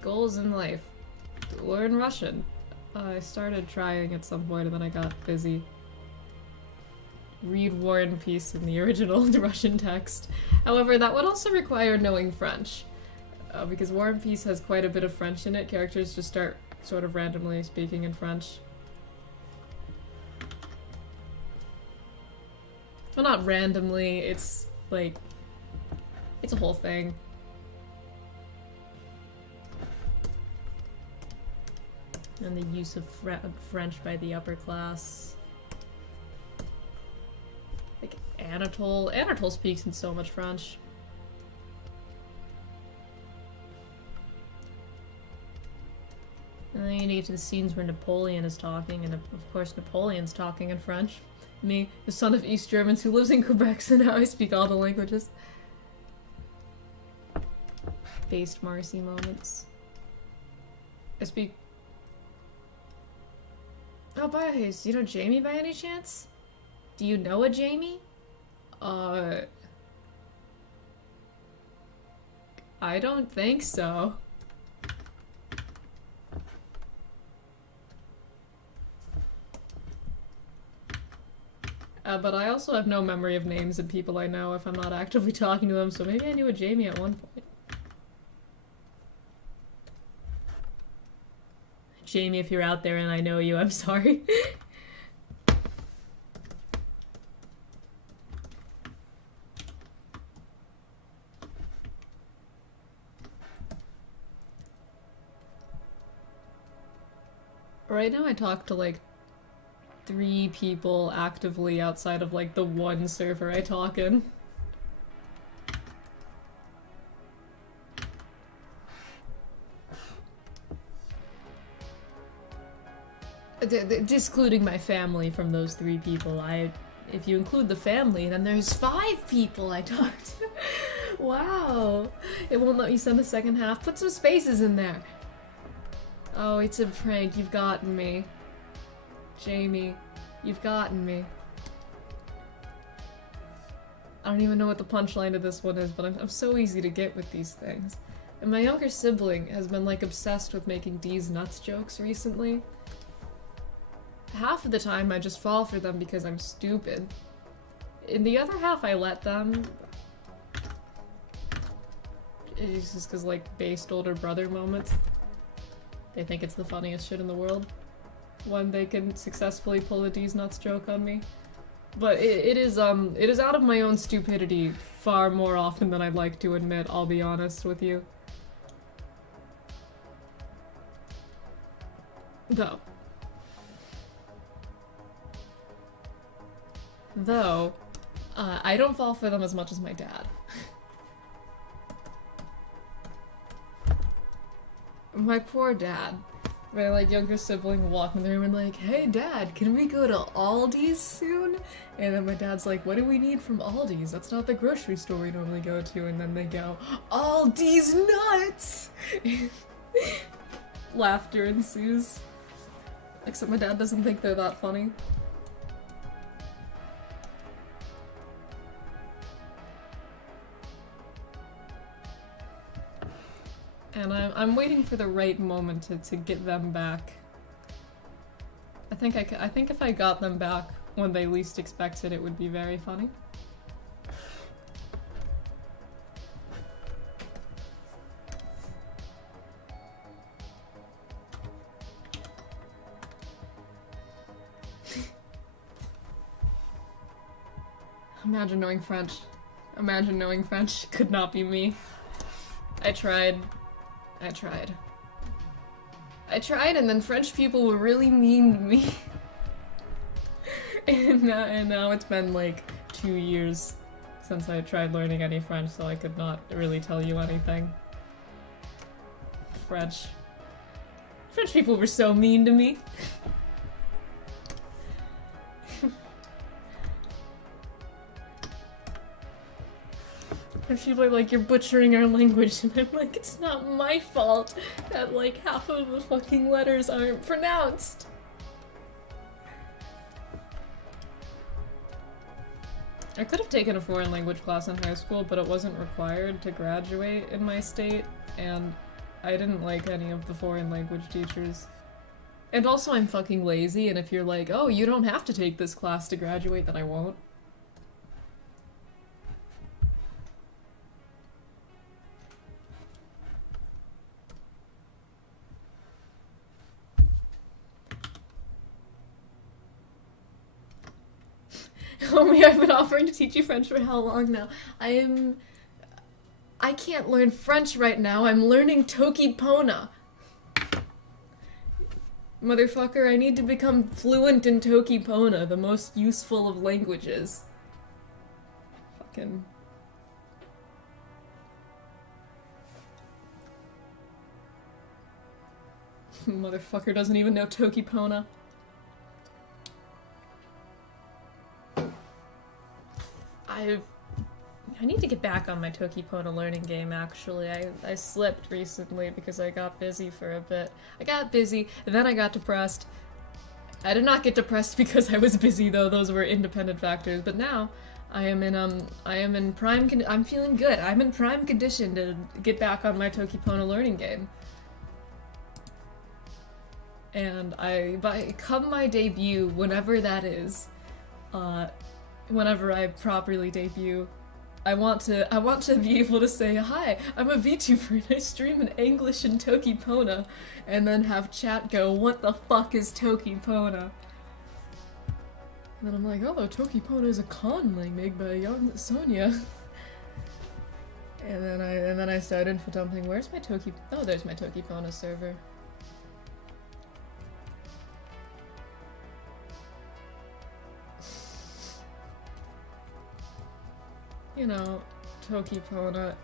Goals in life. Learn Russian. I started trying at some point and then I got busy. Read War and Peace in the original Russian text. However, that would also require knowing French. Because War and Peace has quite a bit of French in it. Characters just start sort of randomly speaking in French. Well, not randomly, it's like... it's a whole thing. And the use of French by the upper class. Like Anatole. Anatole speaks in so much French. And then you get to the scenes where Napoleon is talking, and of course Napoleon's talking in French. Me, the son of East Germans who lives in Quebec, so now I speak all the languages. Based Marcy moments. I speak... Oh, guys, you know Jamie by any chance? Do you know a Jamie? I don't think so. But I also have no memory of names and people I know if I'm not actively talking to them, so maybe I knew a Jamie at one point. Jamie, if you're out there and I know you, I'm sorry. Right now I talk to like 3 people actively outside of like the one server I talk in. Discluding my family from those 3 people. If you include the family, then there's 5 people I talk to. Wow. It won't let you send the second half. Put some spaces in there. Oh, it's a prank. You've gotten me. Jamie, you've gotten me. I don't even know what the punchline of this one is, but I'm so easy to get with these things. And my younger sibling has been like obsessed with making D's nuts jokes recently. Half of the time I just fall for them because I'm stupid. In the other half I let them. It's just cause like based older brother moments. They think it's the funniest shit in the world when they can successfully pull a D's nuts joke on me. But it is out of my own stupidity far more often than I'd like to admit, I'll be honest with you. Though, I don't fall for them as much as my dad. My poor dad. My like younger sibling walked in the room and like, hey dad, can we go to Aldi's soon? And then my dad's like, what do we need from Aldi's? That's not the grocery store we normally go to. And then they go, Aldi's nuts! Laughter ensues. Except my dad doesn't think they're that funny. And I'm waiting for the right moment to get them back. I think if I got them back when they least expected, it would be very funny. Imagine knowing French. Imagine knowing French. Could not be me. I tried, and then French people were really mean to me. and now it's been like 2 years since I tried learning any French, so I could not really tell you anything. French people were so mean to me. And she's like, you're butchering our language, and I'm like, it's not my fault that like half of the fucking letters aren't pronounced. I could have taken a foreign language class in high school, but it wasn't required to graduate in my state, and I didn't like any of the foreign language teachers. And also I'm fucking lazy, and if you're like, oh, you don't have to take this class to graduate, then I won't. Homie, I've been offering to teach you French for how long now? I can't learn French right now, I'm learning Toki Pona. Motherfucker, I need to become fluent in Toki Pona, the most useful of languages. Fucking... Motherfucker doesn't even know Toki Pona. I need to get back on my Toki Pona learning game, actually. I slipped recently because I got busy for a bit. I got busy, and then I got depressed. I did not get depressed because I was busy, though. Those were independent factors. But now, I'm feeling good. I'm in prime condition to get back on my Toki Pona learning game. And come my debut, whenever that is, whenever I properly debut, I want to be able to say, hi, I'm a VTuber and I stream in English and Tokipona, and then have chat go, what the fuck is Tokipona? And then I'm like, oh, Tokipona is a conlang made by young Sonia. And then I started for dumping. Where's my oh, there's my Tokipona server. You know, Tokipona.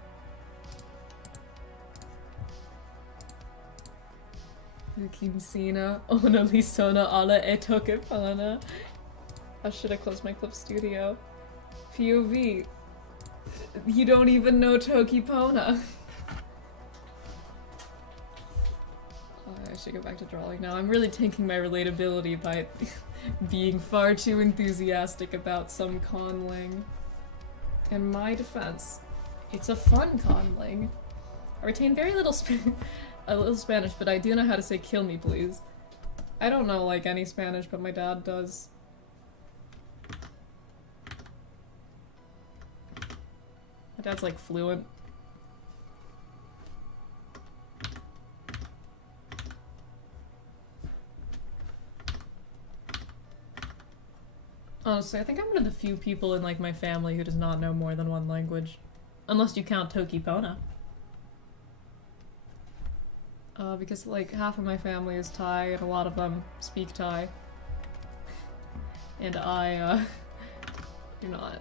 Kinsina, Ona Lisona ala e Tokipona. I should have closed my clip studio. POV. You don't even know Tokipona. Oh, I should go back to drawing now. I'm really tanking my relatability by being far too enthusiastic about some conlang. In my defense, it's a fun conlang. I retain very little Spanish, but I do know how to say kill me please. I don't know like any Spanish, but my dad does. My dad's like fluent. Honestly, I think I'm one of the few people in like my family who does not know more than one language. Unless you count Tokipona. Because like half of my family is Thai and a lot of them speak Thai. And I, do not.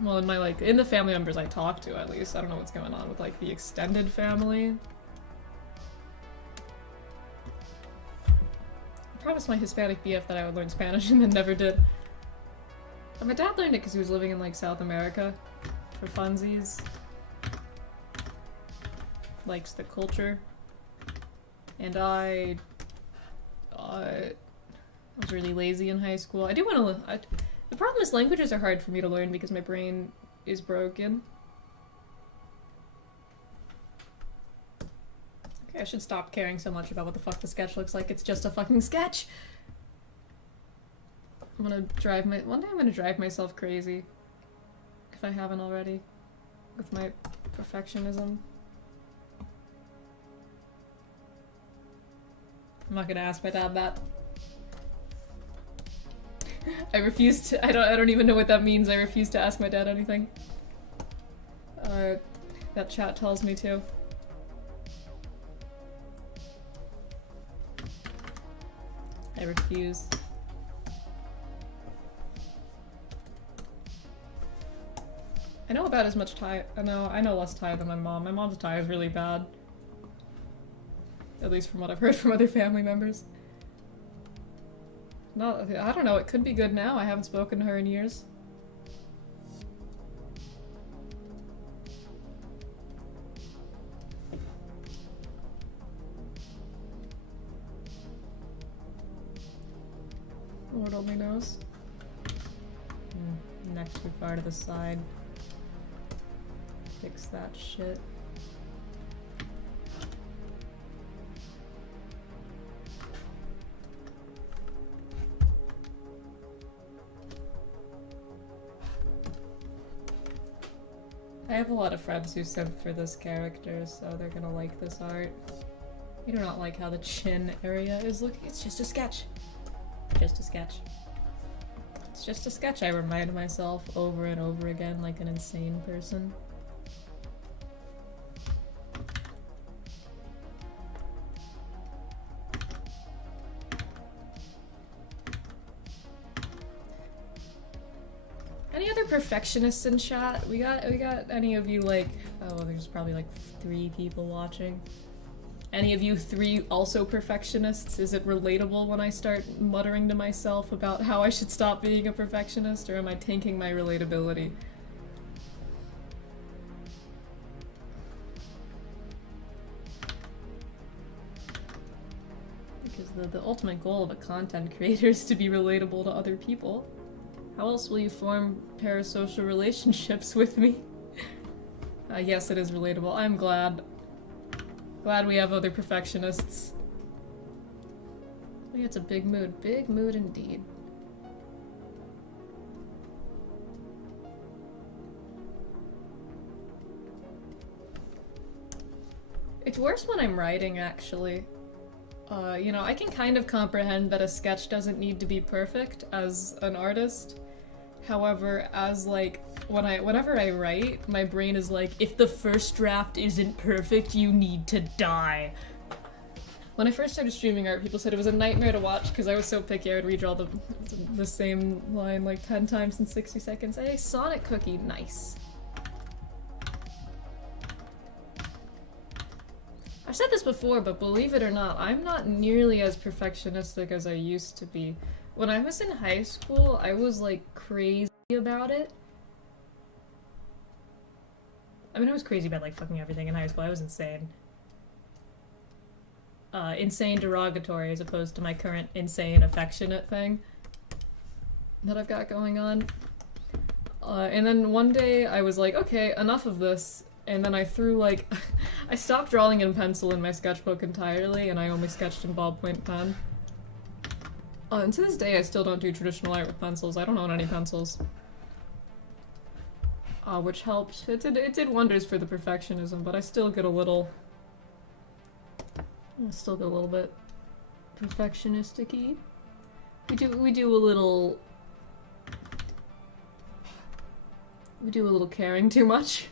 Well, in the family members I talk to at least, I don't know what's going on with like the extended family. I promised my Hispanic BF that I would learn Spanish and then never did. But my dad learned it because he was living in like South America for funsies. Likes the culture. And I was really lazy in high school. I do want to the problem is languages are hard for me to learn because my brain is broken. Okay, I should stop caring so much about what the fuck the sketch looks like. It's just a fucking sketch! One day I'm gonna drive myself crazy. If I haven't already. With my perfectionism. I'm not gonna ask my dad that. I refuse to- I don't even know what that means. I refuse to ask my dad anything. That chat tells me to. I refuse. I know about as much Thai- I know less Thai than my mom. My mom's Thai is really bad. At least from what I've heard from other family members. No, I don't know, it could be good now. I haven't spoken to her in years. Lord only knows. Next too far to the side. Fix that shit. I have a lot of friends who simp for this character, so they're gonna like this art. I do not like how the chin area is looking. It's just a sketch. Just a sketch. It's just a sketch. I remind myself over and over again like an insane person. Any other perfectionists in chat? We got any of you like, oh, there's probably like 3 people watching. Any of you 3 also perfectionists? Is it relatable when I start muttering to myself about how I should stop being a perfectionist, or am I tanking my relatability? Because the ultimate goal of a content creator is to be relatable to other people. How else will you form parasocial relationships with me? Yes, it is relatable. I'm glad. Glad we have other perfectionists. Oh yeah, it's a big mood. Big mood indeed. It's worse when I'm writing, actually. You know, I can kind of comprehend that a sketch doesn't need to be perfect as an artist. However, as like, whenever I write, my brain is like, if the first draft isn't perfect, you need to die. When I first started streaming art, people said it was a nightmare to watch because I was so picky I would redraw the same line like 10 times in 60 seconds. Hey, Sonic cookie, nice. I've said this before, but believe it or not, I'm not nearly as perfectionistic as I used to be. When I was in high school, I was like crazy about it. I mean, I was crazy about like fucking everything in high school. I was insane. Insane derogatory as opposed to my current insane affectionate thing that I've got going on. And then one day I was like, okay, enough of this. And then I threw like, I stopped drawing in pencil in my sketchbook entirely and I only sketched in ballpoint pen. And to this day I still don't do traditional art with pencils. I don't own any pencils. Which helped. It did wonders for the perfectionism, but I still get a little... I still get a little bit perfectionistic-y. We do a little caring too much.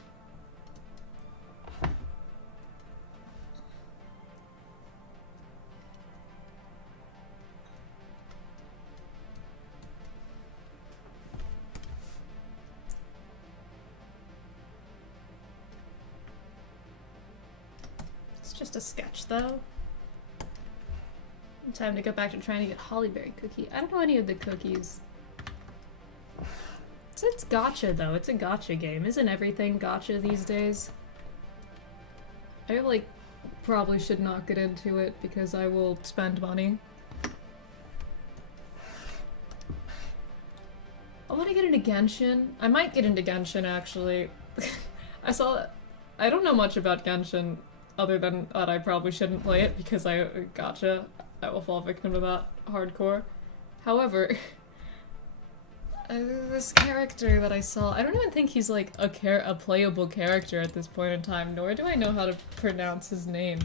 It's just a sketch though. Time to go back to trying to get Hollyberry cookie. I don't know any of the cookies. It's gacha though. It's a gacha game. Isn't everything gacha these days? I like probably should not get into it because I will spend money. I want to get into Genshin. I might get into Genshin actually. I don't know much about Genshin other than that I probably shouldn't play it because gotcha. I will fall victim to that hardcore. However, this character that I saw, I don't even think he's like a playable character at this point in time, nor do I know how to pronounce his name.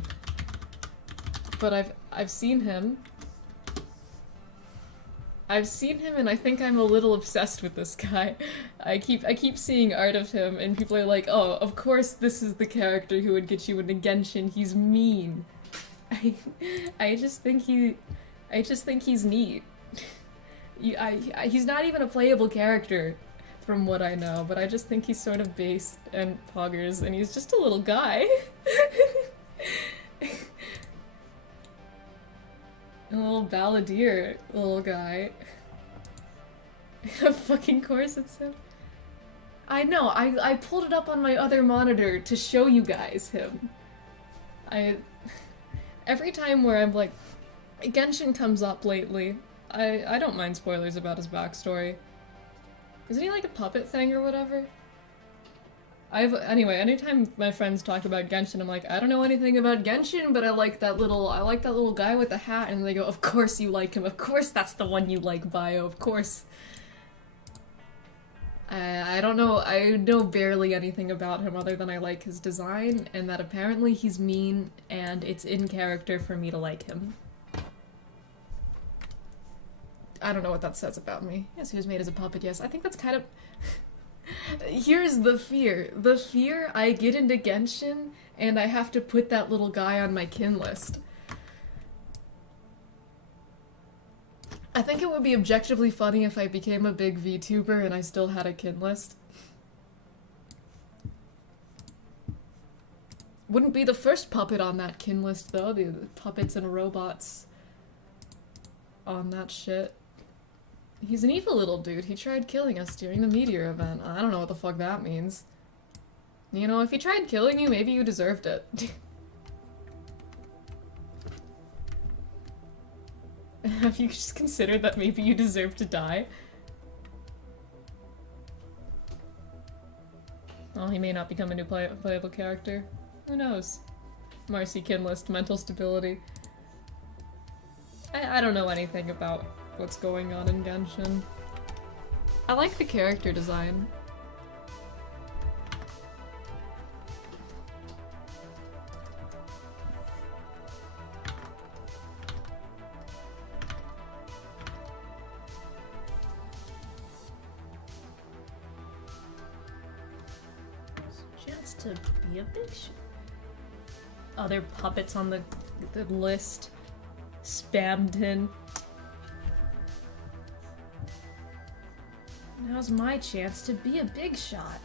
But I've seen him. I've seen him and I think I'm a little obsessed with this guy. I keep seeing art of him and people are like, oh, of course this is the character who would get you into Genshin, he's mean. I just think he's neat. He's not even a playable character from what I know, but I just think he's sort of based and poggers and he's just a little guy. A little balladeer little guy. Of fucking course it's him. I know, I pulled it up on my other monitor to show you guys him. Every time where I'm like, Genshin comes up lately, I don't mind spoilers about his backstory. Isn't he like a puppet thing or whatever? Anyway, anytime my friends talk about Genshin, I'm like, I don't know anything about Genshin, but I like that little guy with the hat, and they go, of course you like him, of course that's the one you like, Bio, of course. I don't know, I know barely anything about him other than I like his design, and that apparently he's mean, and it's in character for me to like him. I don't know what that says about me. Yes, he was made as a puppet, yes. I think that's kind of... Here's the fear. The fear I get into Genshin, and I have to put that little guy on my kin list. I think it would be objectively funny if I became a big VTuber and I still had a kin list. Wouldn't be the first puppet on that kin list, though. The puppets and robots on that shit. He's an evil little dude. He tried killing us during the meteor event. I don't know what the fuck that means. You know, if he tried killing you, maybe you deserved it. Have you just considered that maybe you deserve to die? Well, he may not become a new playable character. Who knows? Marcy Kinlist, mental stability. I don't know anything about what's going on in Genshin. I like the character design. to be a big shot. Other puppets on the list. Spamton. Now's my chance to be a big shot.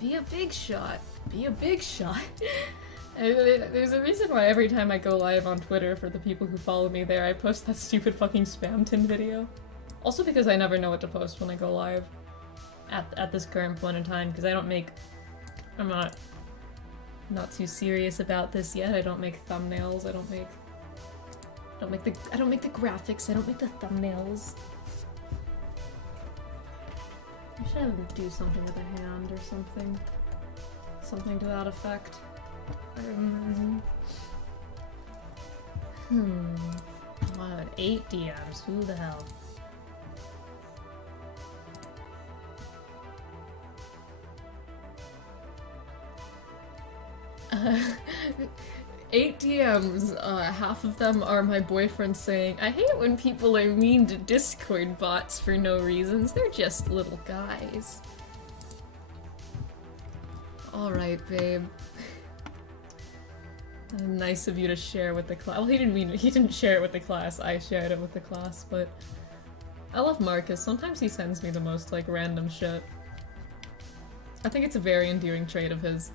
Be a big shot. Be a big shot. There's a reason why every time I go live on Twitter, for the people who follow me there, I post that stupid fucking Spamton video. Also because I never know what to post when I go live at this current point in time, because I'm not too serious about this yet. I don't make thumbnails, I don't make the graphics, I don't make the thumbnails. I should have him do something with a hand or something. Something to that effect. What? 8 DMs, who the hell? Uh, 8 DMs, half of them are my boyfriend saying, I hate when people are mean to Discord bots for no reasons, they're just little guys. Alright, babe. Nice of you to share with the class. Well, he didn't share it with the class, I shared it with the class, but I love Marcus. Sometimes he sends me the most, like, random shit. I think it's a very endearing trait of his.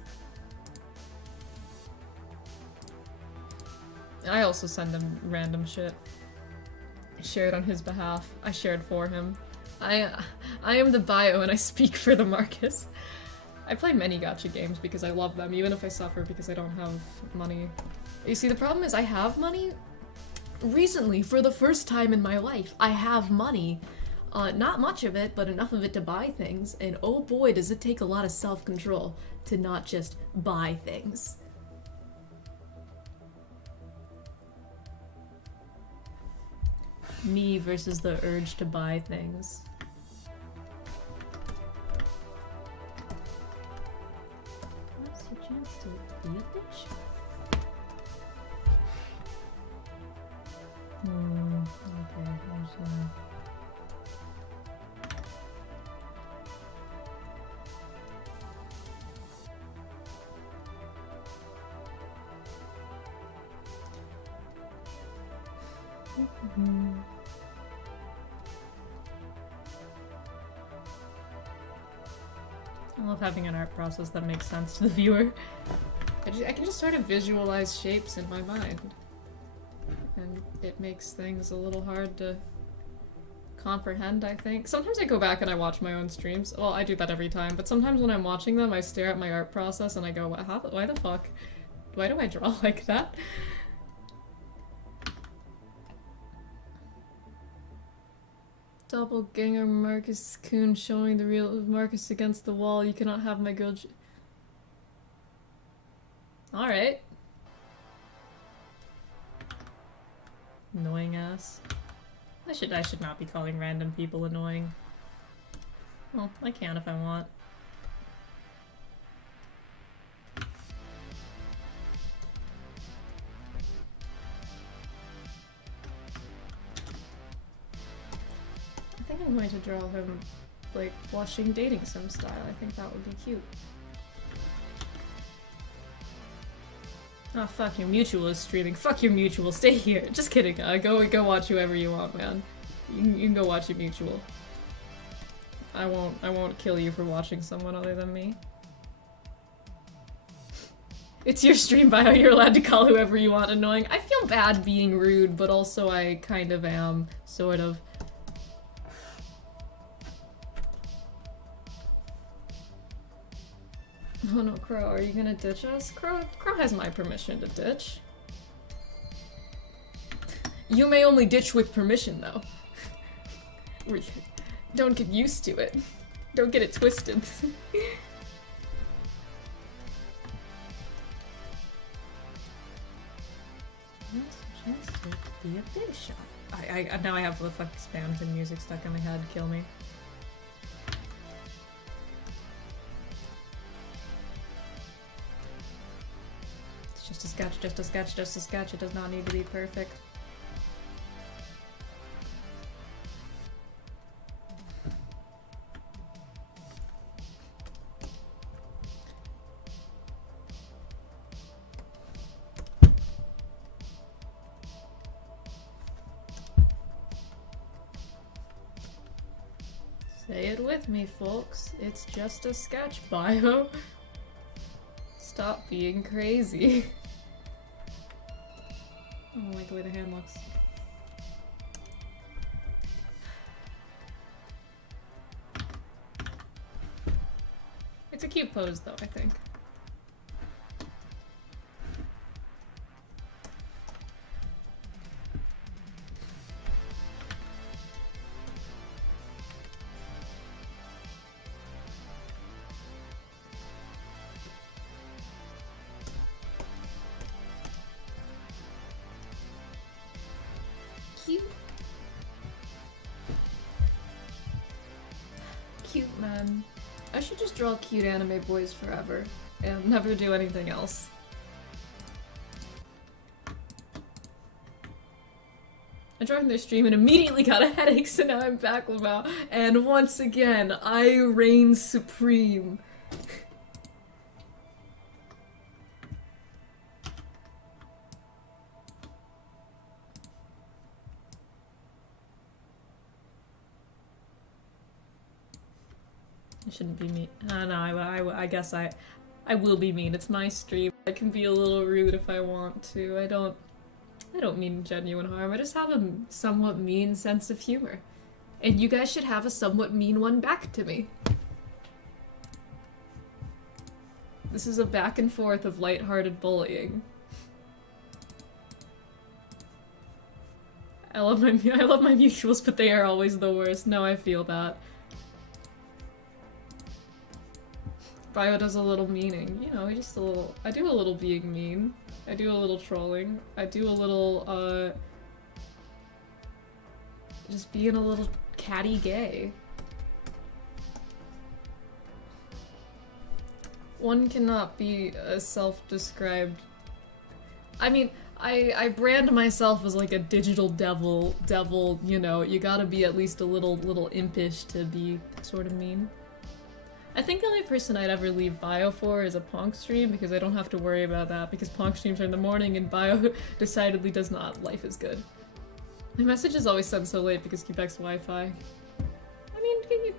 I also send him random shit. I shared on his behalf. I shared for him. I am the bio and I speak for the Marcus. I play many gacha games because I love them, even if I suffer because I don't have money. You see, the problem is I have money. Recently, for the first time in my life, I have money. Not much of it, but enough of it to buy things, and oh boy does it take a lot of self-control to not just buy things. Me versus the urge to buy things. What's your chance to be a bitch? Okay, there's I love having an art process that makes sense to the viewer. I can just sort of visualize shapes in my mind. And it makes things a little hard to comprehend, I think. Sometimes I go back and I watch my own streams. Well, I do that every time, but sometimes when I'm watching them, I stare at my art process and I go, why the fuck? Why do I draw like that? Doppelganger Marcus Kuhn showing the real Marcus against the wall. You cannot have my girl. Alright. Annoying ass. I should not be calling random people annoying. Well, I can if I want. I think I'm going to draw him, like, watching dating sim style. I think that would be cute. Oh fuck, your mutual is streaming. Fuck your mutual, stay here. Just kidding, go watch whoever you want, man. You can go watch your mutual. I won't kill you for watching someone other than me. It's your stream bio, you're allowed to call whoever you want annoying. I feel bad being rude, but also I kind of am, sort of. Oh no, Crow, are you gonna ditch us? Crow has my permission to ditch. You may only ditch with permission, though. Don't get used to it. Don't get it twisted. Chance to be a big shot. Now I have the fucking Spamton music stuck in my head. Kill me. Just a sketch, just a sketch, just a sketch. It does not need to be perfect. Say it with me, folks. It's just a sketch bio. Stop being crazy. I don't like the way the hand looks. It's a cute pose though, I think. Cute. Cute man. I should just draw cute anime boys forever and never do anything else. I joined their stream and immediately got a headache, so now I'm back Lamau, and once again, I reign supreme. I shouldn't be mean. No, I guess I will be mean. It's my stream. I can be a little rude if I want to. I don't mean genuine harm. I just have a somewhat mean sense of humor. And you guys should have a somewhat mean one back to me. This is a back and forth of lighthearted bullying. I love my mutuals, but they are always the worst. No, I feel that. Bio does a little meaning, you know, just a little. I do a little being mean. I do a little trolling. I do a little, just being a little catty gay. One cannot be a self-described. I mean, I brand myself as like a digital devil, you know, you gotta be at least a little impish to be sort of mean. I think the only person I'd ever leave bio for is a Ponk stream, because I don't have to worry about that, because Ponk streams are in the morning and bio decidedly does not. Life is good. My message is always sent so late because Quebec's Wi-Fi. I mean,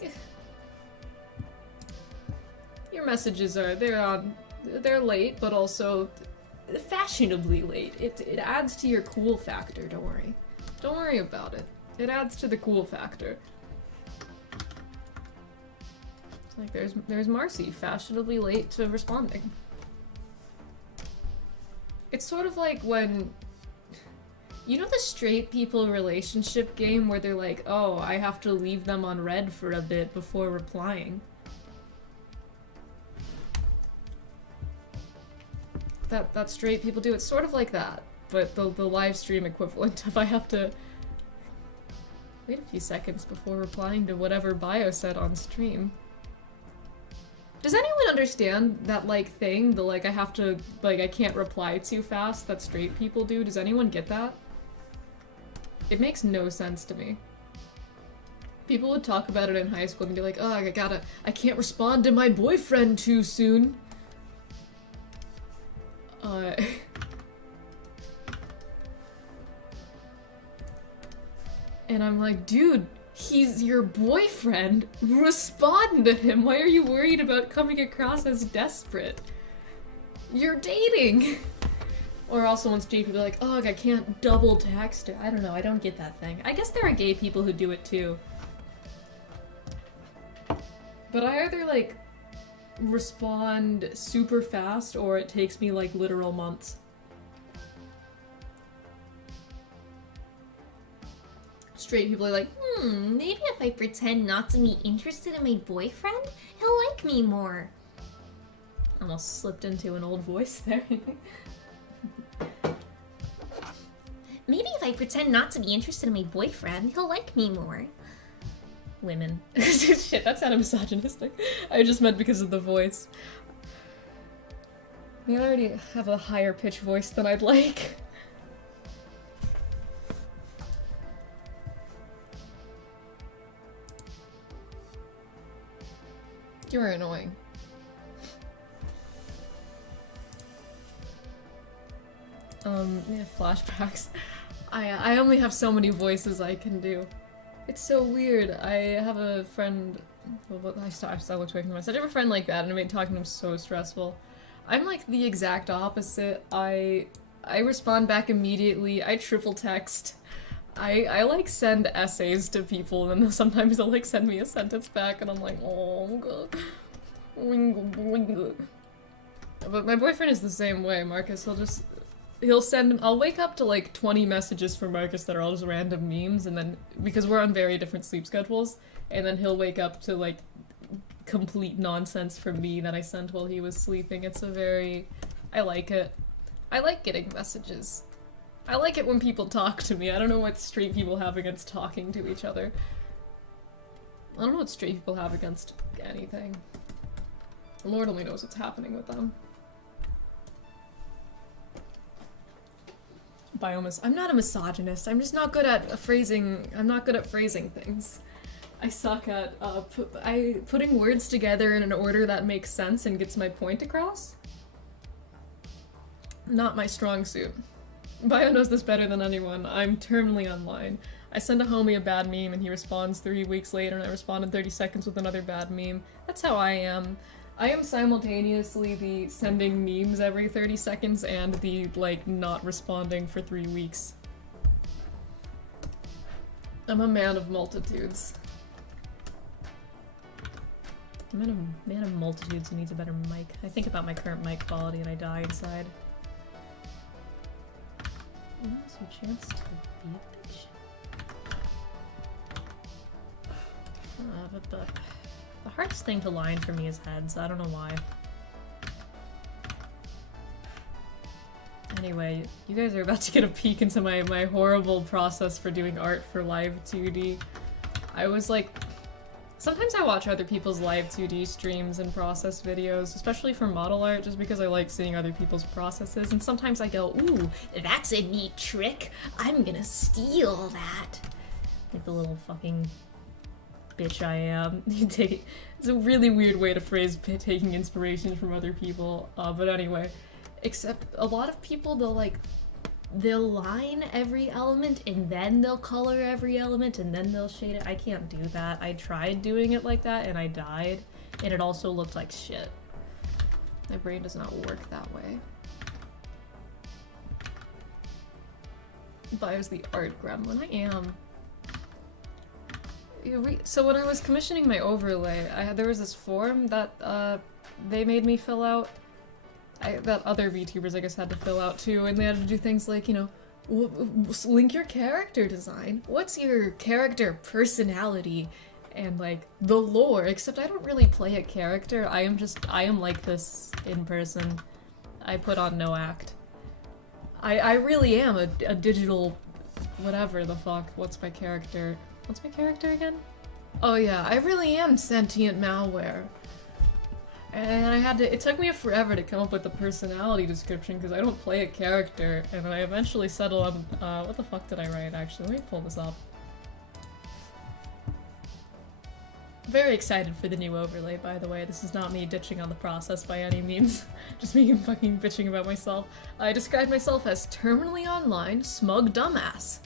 your messages are, they're late, but also fashionably late. It adds to your cool factor, don't worry. Don't worry about it. It adds to the cool factor. Like there's Marcy, fashionably late to responding. It's sort of like when, you know the straight people relationship game where they're like, oh, I have to leave them on red for a bit before replying. That straight people do. It's sort of like that, but the live stream equivalent of I have to wait a few seconds before replying to whatever bio said on stream. Does anyone understand that, like, thing? The, like, I have to, like, I can't reply too fast that straight people do? Does anyone get that? It makes no sense to me. People would talk about it in high school and be like, oh, I can't respond to my boyfriend too soon. And I'm like, dude, he's your boyfriend. Respond to him. Why are you worried about coming across as desperate? You're dating. Or also when straight people are like, oh, I can't double text her. I don't know, I don't get that thing. I guess there are gay people who do it too. But I either, like, respond super fast or it takes me, like, literal months. Straight people are like, maybe if I pretend not to be interested in my boyfriend, he'll like me more. Almost slipped into an old voice there. Maybe if I pretend not to be interested in my boyfriend, he'll like me more. Women. Shit, that sounded misogynistic. I just meant because of the voice. I mean, I already have a higher pitch voice than I'd like. You're annoying. Yeah, flashbacks. I only have so many voices I can do. It's so weird. I have a friend I stopped looked away from him. I have a friend like that, and it made talking to him so stressful. I'm like the exact opposite. I respond back immediately. I triple text. I like send essays to people, and then sometimes they'll like send me a sentence back, and I'm like, oh god. But my boyfriend is the same way, Marcus. He'll send, I'll wake up to like 20 messages from Marcus that are all just random memes, and then, because we're on very different sleep schedules, and then he'll wake up to like complete nonsense from me that I sent while he was sleeping. It's I like it. I like getting messages. I like it when people talk to me. I don't know what straight people have against talking to each other. I don't know what straight people have against anything. The Lord only knows what's happening with them. I'm not a misogynist. I'm just not good at phrasing. I'm not good at phrasing things. I suck at putting words together in an order that makes sense and gets my point across. Not my strong suit. Bio knows this better than anyone. I'm terminally online. I send a homie a bad meme and he responds 3 weeks later, and I respond in 30 seconds with another bad meme. That's how I am. I am simultaneously the sending memes every 30 seconds and the, like, not responding for 3 weeks. I'm a man of multitudes. I'm a man of multitudes who needs a better mic. I think about my current mic quality and I die inside. Now's your chance to be a bitch. But the hardest thing to line for me is heads. I don't know why. Anyway, you guys are about to get a peek into my horrible process for doing art for live2d. I was like... Sometimes I watch other people's live2d streams and process videos, especially for model art, just because I like seeing other people's processes, and sometimes I go, ooh, that's a neat trick! I'm gonna steal that! Like the little fucking bitch I am. It's a really weird way to phrase taking inspiration from other people, but anyway. Except a lot of people, they'll line every element and then they'll color every element and then they'll shade it. I can't do that. I tried doing it like that and I died, and it also looked like shit. My brain does not work that way. Bio's the art gremlin. I am. So when I was commissioning my overlay, there was this form that they made me fill out. That other VTubers, I guess, had to fill out too, and they had to do things like, you know, link your character design. What's your character personality? And, like, the lore, except I don't really play a character. I am like this in person. I put on no act. I really am a digital whatever the fuck. What's my character? What's my character again? Oh yeah, I really am sentient malware. And it took me forever to come up with the personality description because I don't play a character, and I eventually settled on, what the fuck did I write actually? Let me pull this up. Very excited for the new overlay, by the way. This is not me ditching on the process by any means. Just me fucking bitching about myself. I described myself as terminally online, smug dumbass.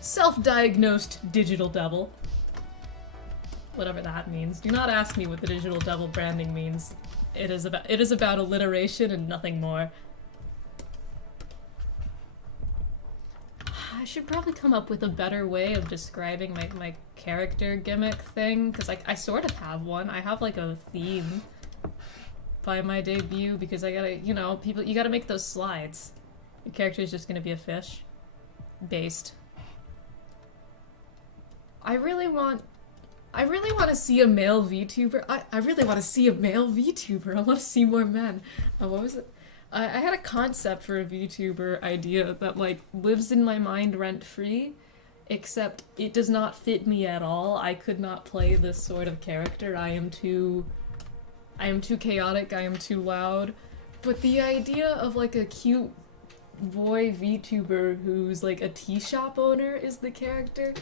Self-diagnosed digital devil. Whatever that means. Do not ask me what the digital devil branding means. It is about alliteration and nothing more. I should probably come up with a better way of describing my character gimmick thing, because I sort of have one. I have like a theme by my debut, because I gotta, you know, you gotta make those slides. Your character is just gonna be a fish. Based. I really want to see a male VTuber. I really want to see a male VTuber. I want to see more men. What was it? I had a concept for a VTuber idea that, like, lives in my mind rent-free, except it does not fit me at all. I could not play this sort of character. I am too chaotic, I am too loud. But the idea of, like, a cute boy VTuber who's, like, a tea shop owner is the character,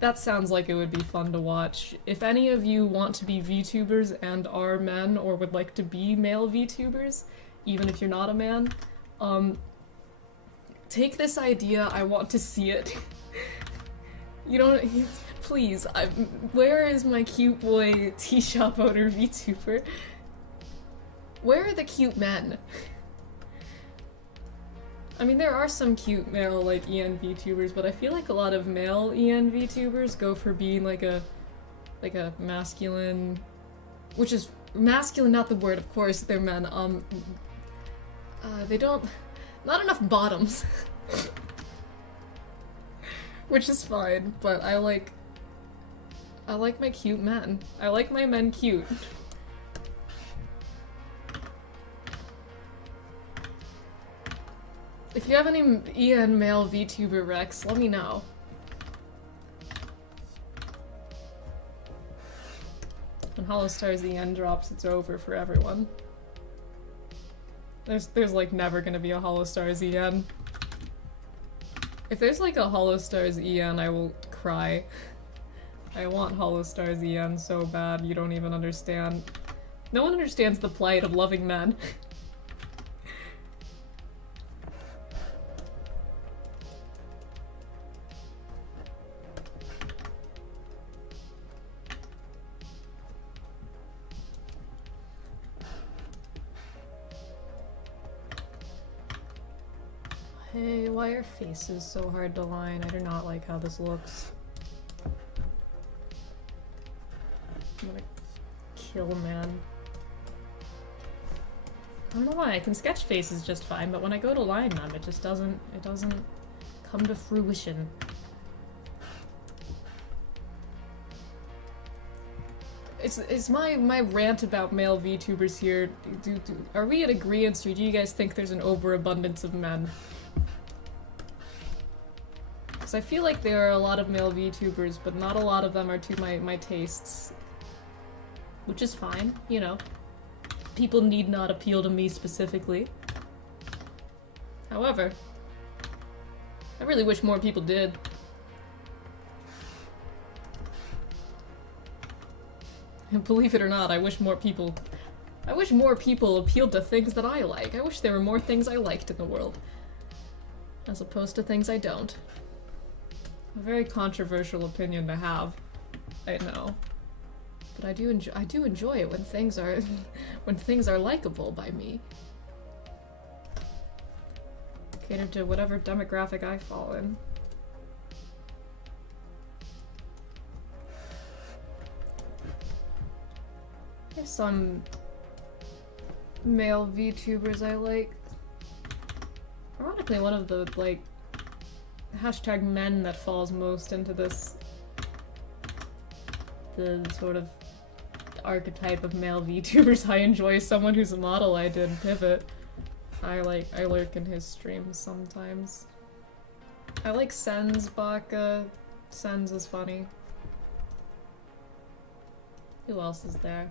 that sounds like it would be fun to watch. If any of you want to be VTubers and are men, or would like to be male VTubers, even if you're not a man, take this idea, I want to see it. You don't. Please, where is my cute boy tea shop owner VTuber? Where are the cute men? I mean, there are some cute male, like, EN VTubers, but I feel like a lot of male EN VTubers go for being like a masculine, which is masculine, not the word, of course, they're men, they don't, not enough bottoms. Which is fine, but I like my cute men. I like my men cute. If you have any EN male VTuber Rex, let me know. When Hollow Stars EN drops, it's over for everyone. There's like never gonna be a Hollow Stars EN. If there's like a Hollow Stars EN, I will cry. I want Hollow Stars EN so bad, you don't even understand. No one understands the plight of loving men. Hey, why are faces so hard to line? I do not like how this looks. I'm gonna kill a man. I don't know why, I can sketch faces just fine, but when I go to line them, it just doesn't come to fruition. It's my rant about male VTubers here. Are we at agreeance, or do you guys think there's an overabundance of men? I feel like there are a lot of male VTubers, but not a lot of them are to my tastes. Which is fine, you know. People need not appeal to me specifically. However, I really wish more people did. And believe it or not, I wish more people appealed to things that I like. I wish there were more things I liked in the world. As opposed to things I don't. A very controversial opinion to have, I know, but I do enjoy it when things are likable by me. Cater to whatever demographic I fall in. There's some male VTubers I like. Ironically, one of the like hashtag men that falls most into this, the sort of archetype of male VTubers I enjoy is someone who's a model. I did Pivot. I lurk in his streams sometimes. I like Sens Baka. Sens is funny. Who else is there?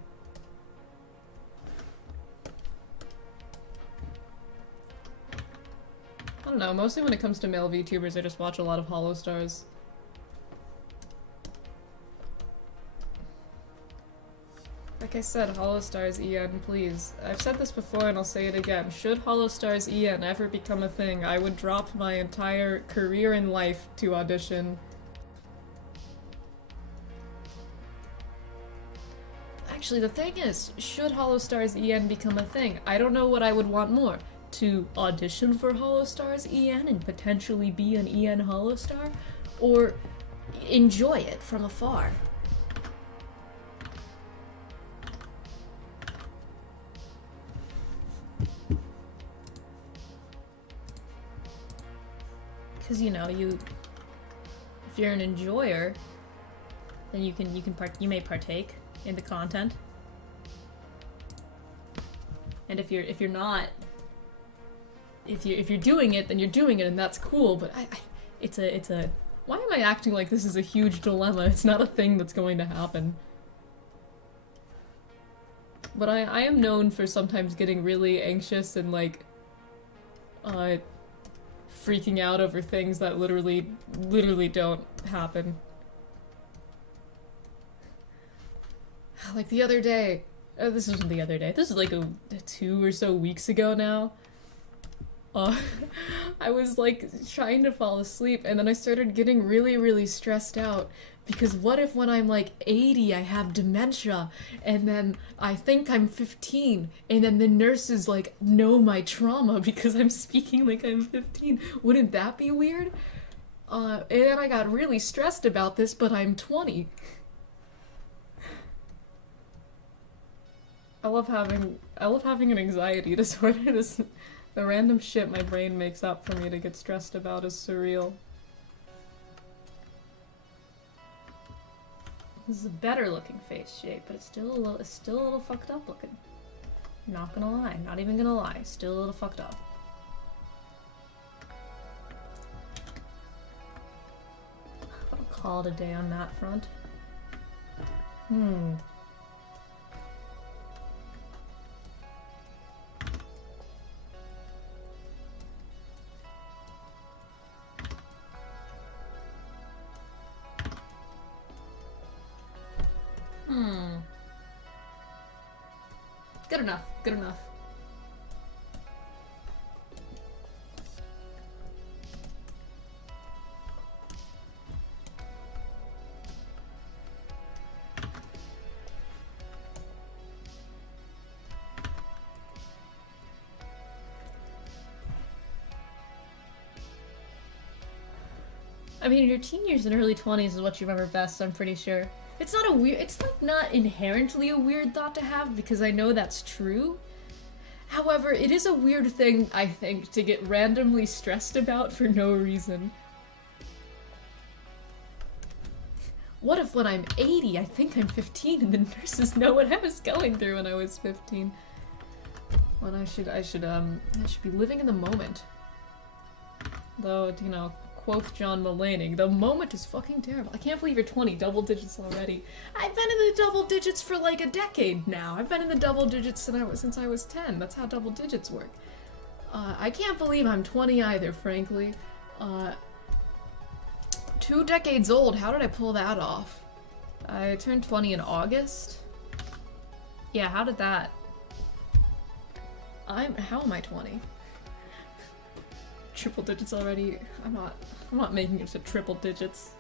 I don't know, mostly when it comes to male VTubers, I just watch a lot of Hollow Stars. Like I said, Hollow Stars EN, please. I've said this before and I'll say it again. Should Hollow Stars EN ever become a thing, I would drop my entire career in life to audition. Actually, the thing is, should Hollow Stars EN become a thing, I don't know what I would want more. To audition for Hollow Stars EN and potentially be an EN Hollow Star, or enjoy it from afar. Because, you know, if you're an enjoyer, then you may partake in the content. And if you're not, if you're doing it, then you're doing it, and that's cool. But it's a. Why am I acting like this is a huge dilemma? It's not a thing that's going to happen. But I am known for sometimes getting really anxious and like, freaking out over things that literally don't happen. Like the other day. This isn't the other day. This is like 2 or so weeks ago now. uh, I was like trying to fall asleep, and then I started getting really, really stressed out because what if when I'm like 80 I have dementia, and then I think I'm 15, and then the nurses like know my trauma because I'm speaking like I'm 15? Wouldn't that be weird? And then I got really stressed about this, but I'm 20. I love having an anxiety disorder. The random shit my brain makes up for me to get stressed about is surreal. This is a better looking face shape, but it's still a little fucked up looking. Not gonna lie, not even gonna lie, still a little fucked up. I'll call it a day on that front. Good enough, good enough. I mean, your teen years and early 20s is what you remember best, I'm pretty sure. It's not a weird, it's like not inherently a weird thought to have because I know that's true. However, it is a weird thing, I think, to get randomly stressed about for no reason. What if when I'm 80, I think I'm 15 and the nurses know what I was going through when I was 15? When I should be living in the moment. Though, you know, quote John Mulaney, the moment is fucking terrible. I can't believe you're 20, double digits already. I've been in the double digits for like a decade now. I've been in the double digits since I was 10. That's how double digits work. I can't believe I'm 20 either, frankly. 2 decades old, how did I pull that off? I turned 20 in August? Yeah, how did that? How am I 20? Triple digits already? I'm not making it to triple digits.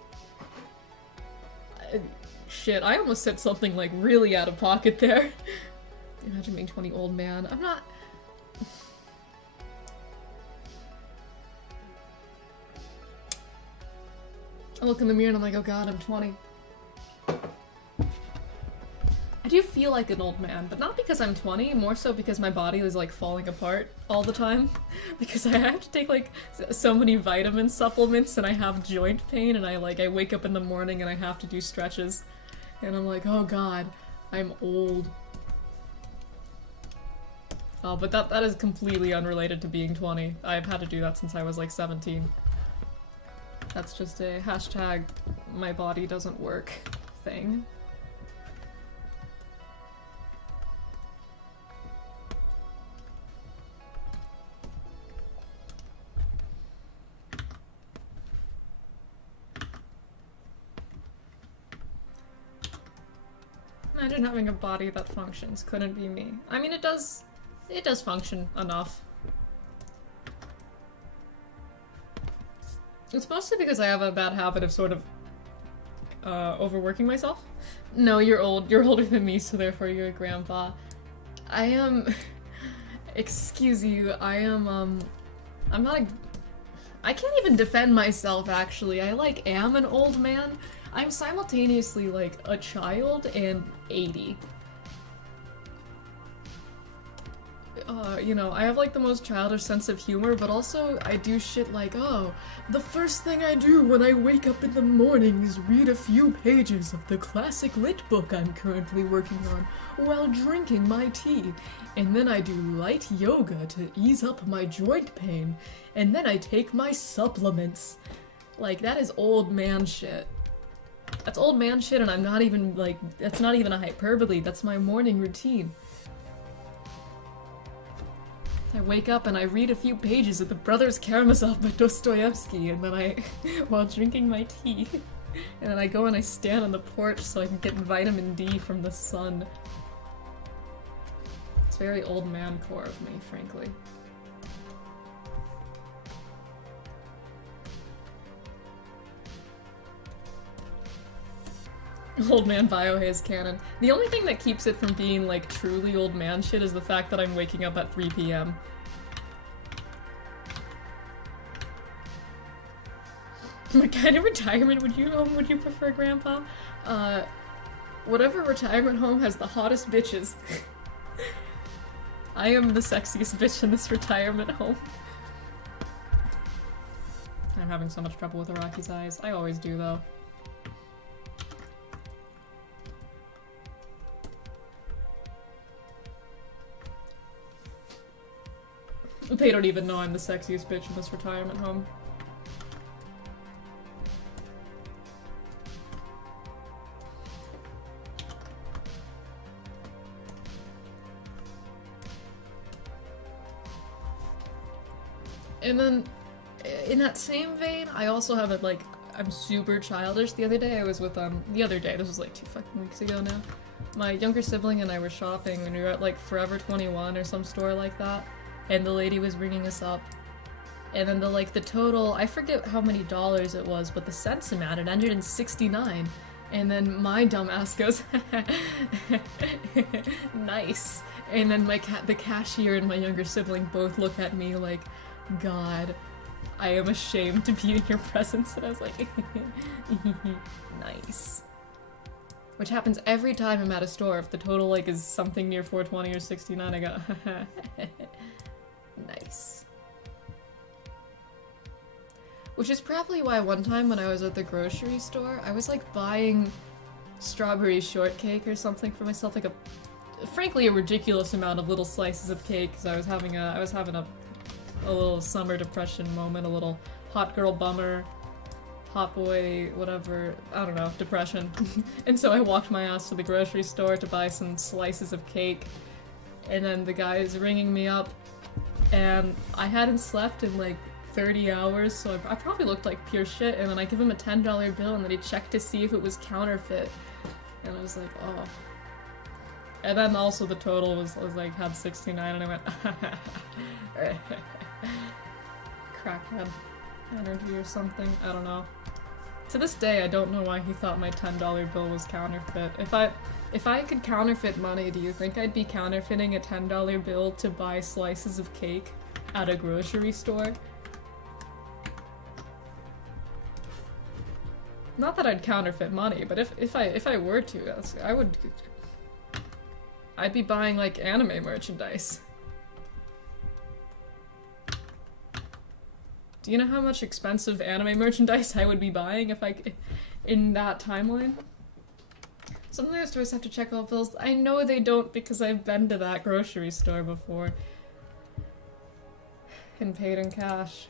Shit, I almost said something like really out of pocket there. Imagine being 20 old man. I'm not... I look in the mirror and I'm like, oh god, I'm 20. I do feel like an old man, but not because I'm 20, more so because my body is like falling apart all the time. Because I have to take like so many vitamin supplements and I have joint pain and I wake up in the morning and I have to do stretches. And I'm like, oh god, I'm old. Oh, but that is completely unrelated to being 20. I've had to do that since I was like 17. That's just a hashtag my body doesn't work thing. Imagine having a body that functions. Couldn't be me. I mean, it does function enough. It's mostly because I have a bad habit of sort of overworking myself. No, you're old. You're older than me, so therefore you're a grandpa. I am... Excuse you, I am, I'm not a... I can't even defend myself, actually. I, am an old man. I'm simultaneously, a child and 80. You know, I have, the most childish sense of humor, but also I do shit like, oh, the first thing I do when I wake up in the morning is read a few pages of the classic lit book I'm currently working on while drinking my tea. And then I do light yoga to ease up my joint pain. And then I take my supplements. That is old man shit. That's old man shit, and I'm not even, that's not even a hyperbole. That's my morning routine. I wake up and I read a few pages of The Brothers Karamazov by Dostoevsky, and then while drinking my tea, and then I go and I stand on the porch so I can get vitamin D from the sun. It's very old man core of me, frankly. Old man biohaze canon. The only thing that keeps it from being like truly old man shit is the fact that I'm waking up at 3 p.m. What kind of retirement would you prefer, Grandpa? Whatever retirement home has the hottest bitches. I am the sexiest bitch in this retirement home. I'm having so much trouble with Araki's eyes. I always do, though. They don't even know I'm the sexiest bitch in this retirement home. And then, in that same vein, I also have it, like, I'm super childish. The other day I was with, this was like 2 fucking weeks ago now. My younger sibling and I were shopping, and we were at, like, Forever 21 or some store like that. And the lady was ringing us up. And then the total, I forget how many dollars it was, but the cents amount, it ended in 69. And then my dumbass goes, nice. And then the cashier and my younger sibling both look at me like, God, I am ashamed to be in your presence. And I was like, nice. Which happens every time I'm at a store. If the total, like, is something near 420 or 69, I go, nice. Which is probably why one time when I was at the grocery store, I was, like, buying strawberry shortcake or something for myself, like frankly a ridiculous amount of little slices of cake, because I was having a little summer depression moment, a little hot girl bummer, hot boy, whatever, I don't know, depression. And so I walked my ass to the grocery store to buy some slices of cake, and then the guy is ringing me up, and I hadn't slept in like 30 hours, so I probably looked like pure shit, and then I give him a $10 bill, and then he checked to see if it was counterfeit, and I was like, oh. And then also the total was like, had 69, and I went, crackhead energy or something, I don't know. To this day, I don't know why he thought my $10 bill was counterfeit. If I could counterfeit money, do you think I'd be counterfeiting a $10 bill to buy slices of cake at a grocery store? Not that I'd counterfeit money, but if I were to, I'd be buying like anime merchandise. Do you know how much expensive anime merchandise I would be buying if in that timeline? Some of those stores have to check all bills. I know they don't because I've been to that grocery store before. And paid in cash.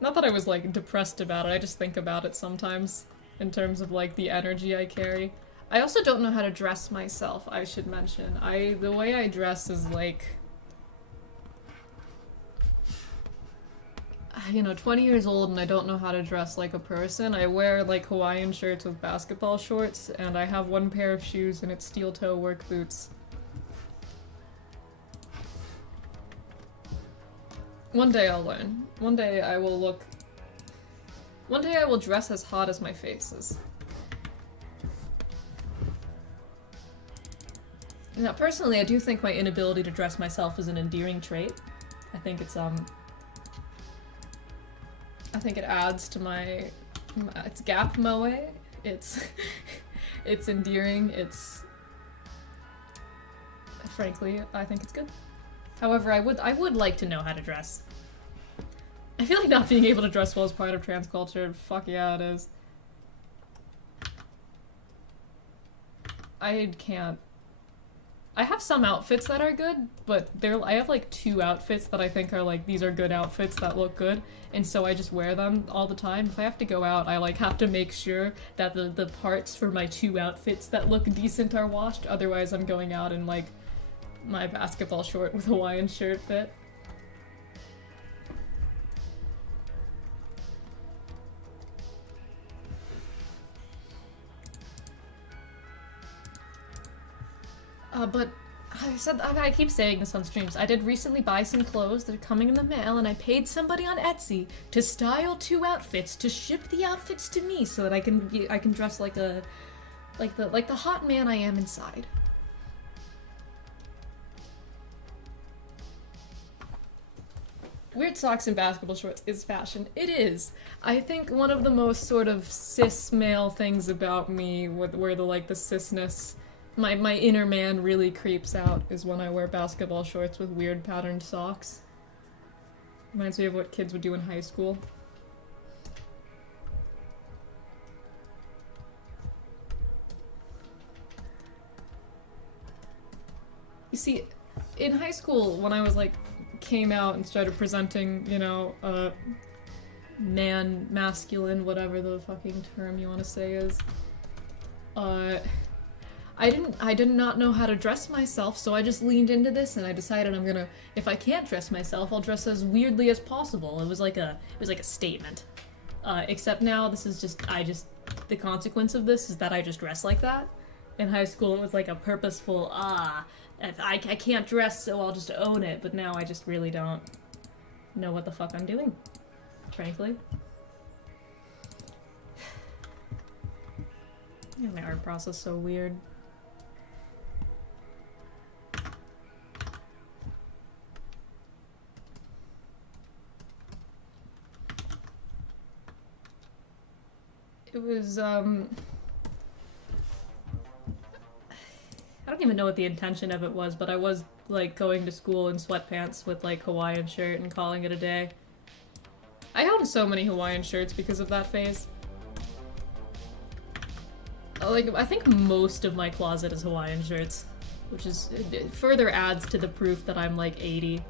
Not that I was like depressed about it, I just think about it sometimes in terms of like the energy I carry. I also don't know how to dress myself, I should mention. The way I dress is like, you know, 20 years old and I don't know how to dress like a person. I wear like Hawaiian shirts with basketball shorts, and I have one pair of shoes and it's steel toe work boots. One day I'll learn. One day I will dress as hot as my face is. Now, personally, I do think my inability to dress myself is an endearing trait. I think it's it adds to it's gap moe. It's endearing. Frankly, I think it's good. However, I would like to know how to dress. I feel like not being able to dress well is part of trans culture. Fuck yeah, it is. I can't. I have some outfits that are good, but I have like 2 outfits that I think are like, these are good outfits that look good, and so I just wear them all the time. If I have to go out, I like have to make sure that the parts for my 2 outfits that look decent are washed, otherwise I'm going out in like my basketball short with Hawaiian shirt fit. But I keep saying this on streams. I did recently buy some clothes that are coming in the mail, and I paid somebody on Etsy to style 2 outfits to ship the outfits to me so that I can dress like the hot man I am inside. Weird socks and basketball shorts is fashion. It is. I think one of the most sort of cis male things about me, where the cisness, my inner man really creeps out, is when I wear basketball shorts with weird patterned socks. Reminds me of what kids would do in high school. You see, in high school, when I was came out and started presenting, you know, man, masculine, whatever the fucking term you want to say is, I did not know how to dress myself, so I just leaned into this and I decided I'm gonna, if I can't dress myself, I'll dress as weirdly as possible. It was like a statement. Except now this is just, the consequence of this is that I just dress like that. In high school it was like a purposeful, I can't dress, so I'll just own it, but now I just really don't know what the fuck I'm doing, frankly. Yeah, my art process is so weird. It was, I don't even know what the intention of it was, but I was, going to school in sweatpants with, Hawaiian shirt and calling it a day. I own so many Hawaiian shirts because of that phase. I think most of my closet is Hawaiian shirts, which is, it further adds to the proof that I'm, 80.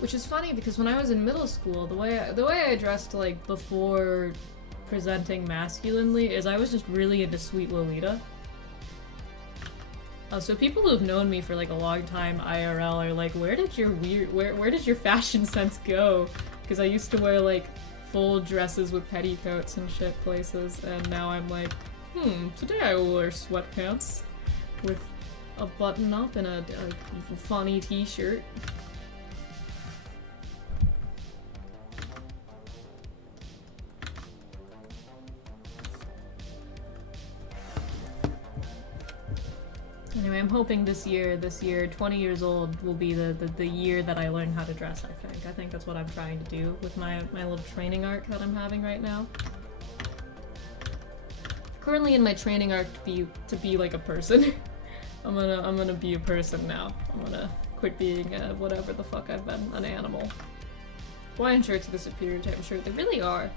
Which is funny because when I was in middle school, the way I dressed before presenting masculinely is I was just really into Sweet Lolita. So people who've known me for a long time IRL are like, where did your fashion sense go? Because I used to wear full dresses with petticoats and shit places, and now I'm like, today I will wear sweatpants with a button up and a funny t-shirt. Anyway, I'm hoping this year, 20 years old, will be the year that I learn how to dress, I think that's what I'm trying to do with my little training arc that I'm having right now. Currently in my training arc to be like a person. I'm gonna be a person now. I'm gonna quit being whatever the fuck I've been, an animal. Hawaiian shirts are the superior type of shirt. They really are.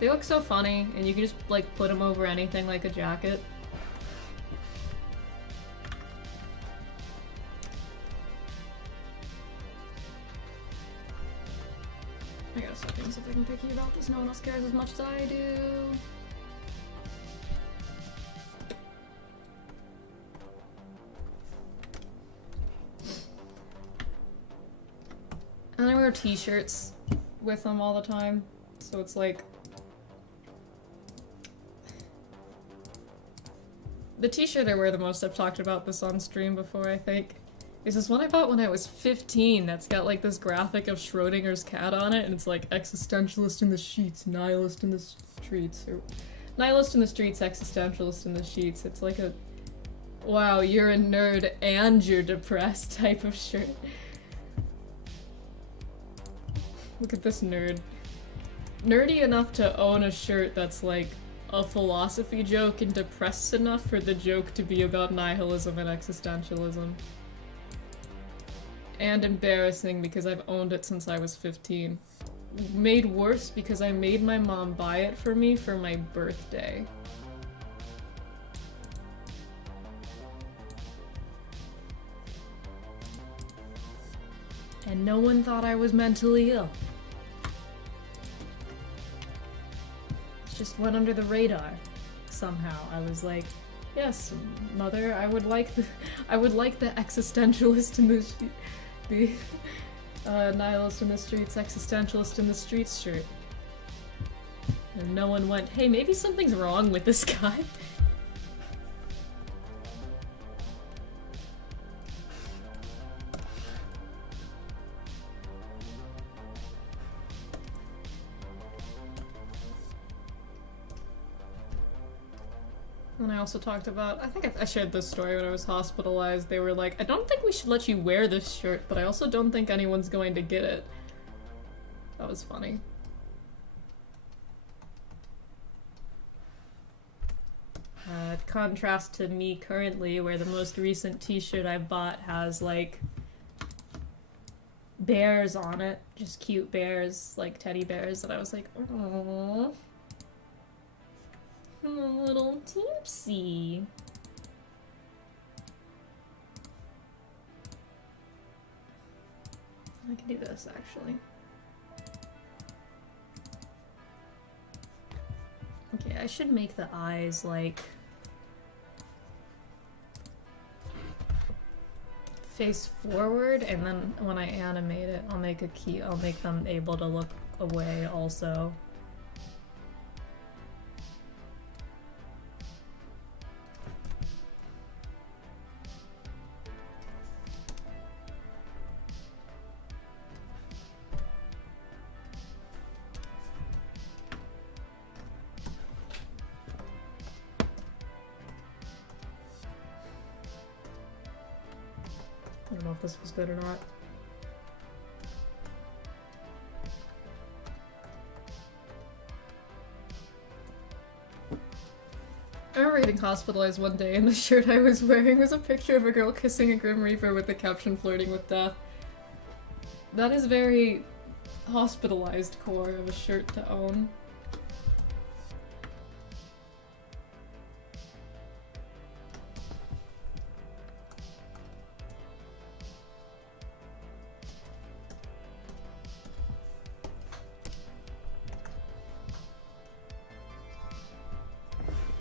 They look so funny, and you can just put them over anything like a jacket. I gotta stop being so fucking picky about this. No one else cares as much as I do. And I wear t-shirts with them all the time, so it's the t-shirt I wear the most, I've talked about this on stream before, I think. Is this one I bought when I was 15 that's got this graphic of Schrodinger's cat on it, and it's existentialist in the sheets, nihilist in the streets, or nihilist in the streets, existentialist in the sheets. It's a wow, you're a nerd and you're depressed type of shirt. Look at this nerd. Nerdy enough to own a shirt that's a philosophy joke and depressed enough for the joke to be about nihilism and existentialism. And embarrassing because I've owned it since I was 15. Made worse because I made my mom buy it for me for my birthday. And no one thought I was mentally ill. It just went under the radar somehow. I was like, yes, mother, I would like the existentialist in the nihilist in the streets, existentialist in the streets shirt. And no one went, hey, maybe something's wrong with this guy. And I also talked about, I think I shared this story when I was hospitalized. They were like, I don't think we should let you wear this shirt, but I also don't think anyone's going to get it. That was funny. Contrast to me currently, where the most recent t-shirt I bought has, like, bears on it. Just cute bears, like teddy bears, and I was like, aww. A little teepsy. I can do this, actually. Okay, I should make the eyes, like, face forward, and then when I animate it, I'll make them able to look away also. I don't know if this was good or not. I remember getting hospitalized one day and the shirt I was wearing was a picture of a girl kissing a Grim Reaper with the caption flirting with death. That is very hospitalized core of a shirt to own.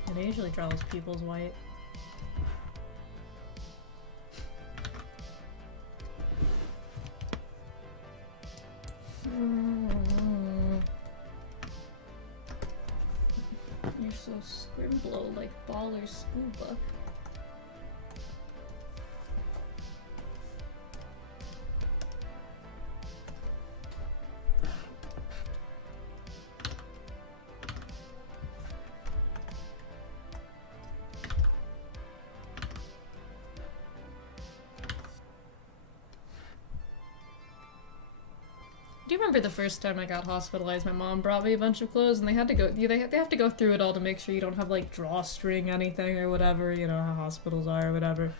And I usually draw those people's white. You're so scrimblow like baller scuba. Do you remember the first time I got hospitalized? My mom brought me a bunch of clothes, and they had to go. They have to go through it all to make sure you don't have like drawstring anything or whatever. You know how hospitals are or whatever.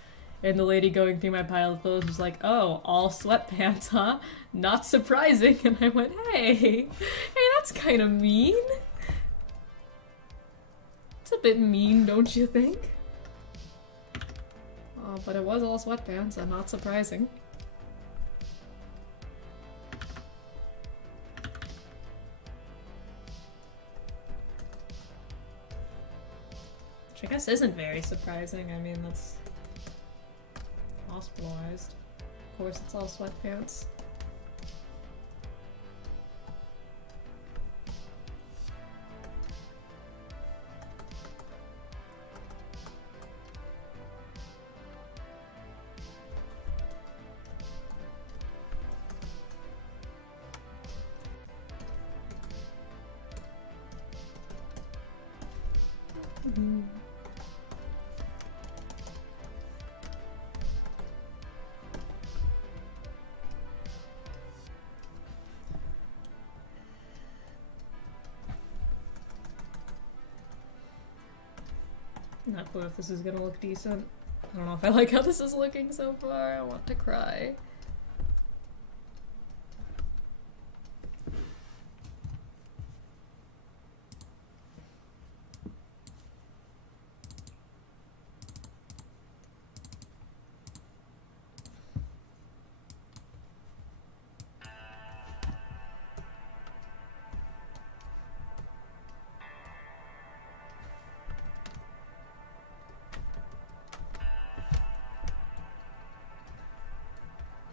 And the lady going through my pile of clothes was like, "Oh, all sweatpants, huh? Not surprising." And I went, "Hey, that's kind of mean. It's a bit mean, don't you think?" Oh, but it was all sweatpants, and not surprising. Which I guess isn't very surprising. I mean, that's hospitalized. Of course, it's all sweatpants. Not clear if this is gonna look decent. I don't know if I like how this is looking so far. I want to cry.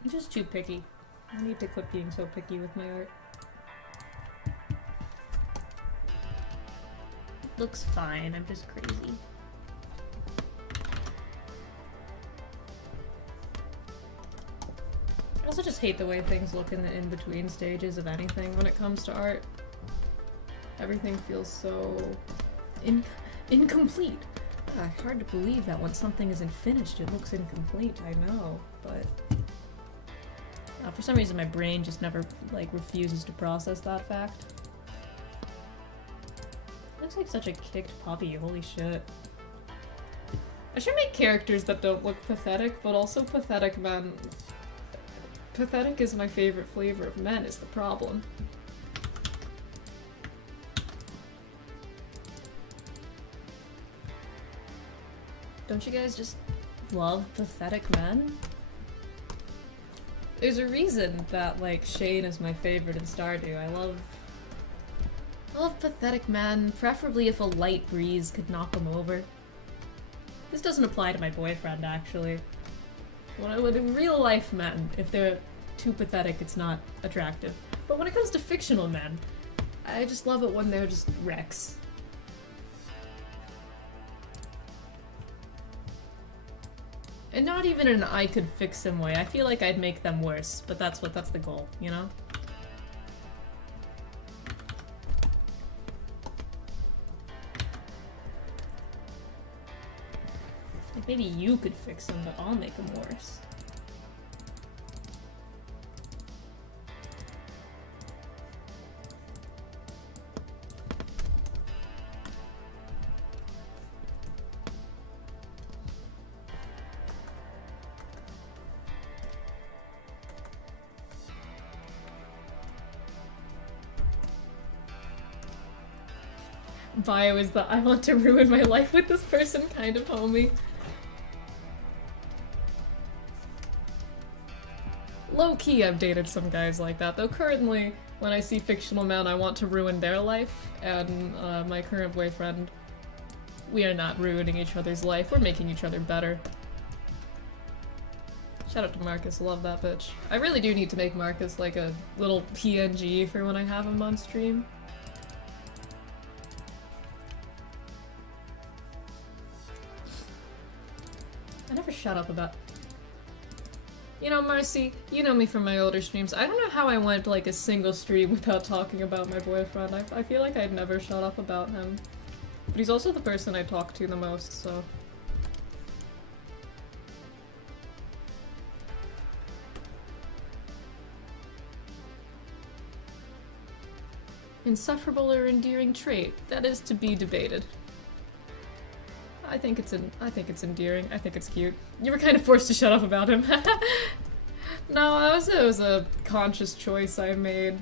I'm just too picky. I need to quit being so picky with my art. looks fine. I'm just crazy. I also just hate the way things look in the in-between stages of anything when it comes to art. Everything feels so incomplete. Hard to believe that when something isn't finished, it looks incomplete. I know, but for some reason my brain just never like refuses to process that fact. Looks like such a kicked puppy. Holy shit. I should make characters that don't look pathetic, but also pathetic men. Pathetic is my favorite flavor of men, is the problem. Don't you guys just love pathetic men? There's a reason that, like, Shane is my favorite in Stardew. I love pathetic men, preferably if a light breeze could knock them over. This doesn't apply to my boyfriend, actually. When in real life men, if they're too pathetic, it's not attractive. But when it comes to fictional men, I just love it when they're just wrecks. And not even in an I could fix him way. I feel like I'd make them worse, but that's the goal, you know? Like maybe you could fix him, but I'll make him worse. Bio is the I want to ruin my life with this person kind of homie. Low-key, I've dated some guys like that, though currently, when I see fictional men, I want to ruin their life, and my current boyfriend, we are not ruining each other's life, we're making each other better. Shout out to Marcus, love that bitch. I really do need to make Marcus like a little PNG for when I have him on stream. I never shut up about... You know, Marcy, you know me from my older streams. I don't know how I went like a single stream without talking about my boyfriend. I feel like I'd never shut up about him. But he's also the person I talk to the most, so... Insufferable or endearing trait? That is to be debated. I think it's endearing. I think it's cute. You were kind of forced to shut up about him. No, it was a conscious choice I made.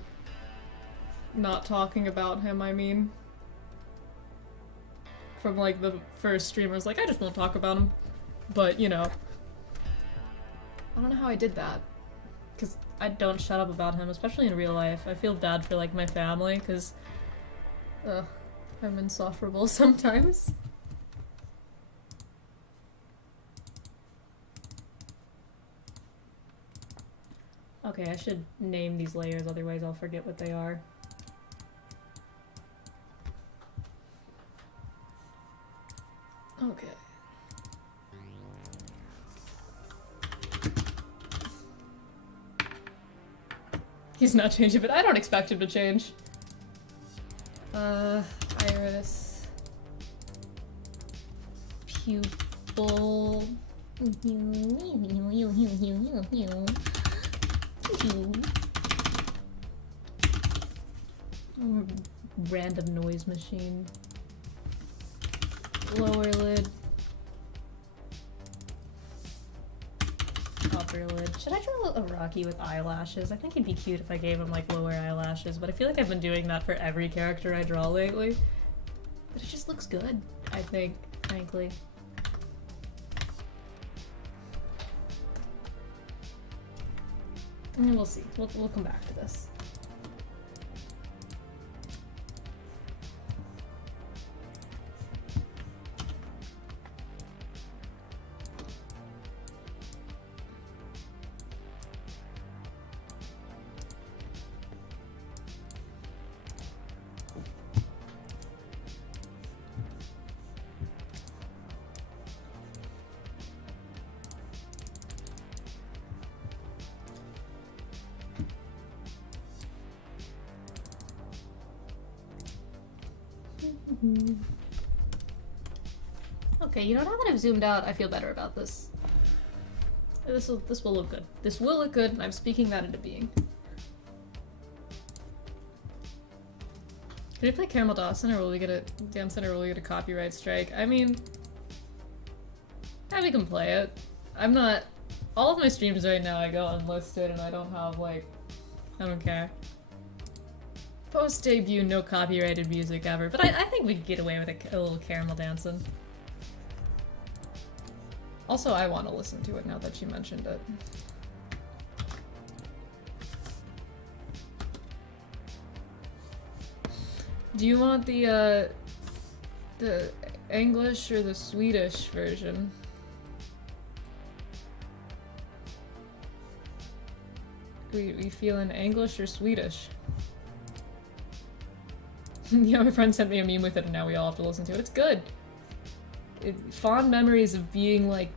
Not talking about him, I mean. From like the first streamers, like I just won't talk about him. But, you know. I don't know how I did that. Because I don't shut up about him, especially in real life. I feel bad for like my family, because I'm insufferable sometimes. Okay, I should name these layers, otherwise I'll forget what they are. Okay. He's not changing, but I don't expect him to change. Iris. Pupil. Random noise machine. Lower lid. Upper lid. Should I draw a Rocky with eyelashes? I think it'd be cute if I gave him like lower eyelashes, but I feel like I've been doing that for every character I draw lately. But it just looks good, I think, frankly. And we'll see. We'll come back to this. Okay, you know, now that I've zoomed out, I feel better about this. This will look good. This will look good, and I'm speaking that into being. Can we play Caramel Dawson, or will we get a Dancing, or will we get a copyright strike? I mean, yeah, we can play it. I'm not. All of my streams right now, I go unlisted, and I don't have like, I don't care. Post debut, no copyrighted music ever, but I think we could get away with a little Caramel Dancing. Also, I want to listen to it now that you mentioned it. Do you want the English or the Swedish version? We feeling English or Swedish? Yeah, my friend sent me a meme with it and now we all have to listen to it. It's good. Fond memories of being like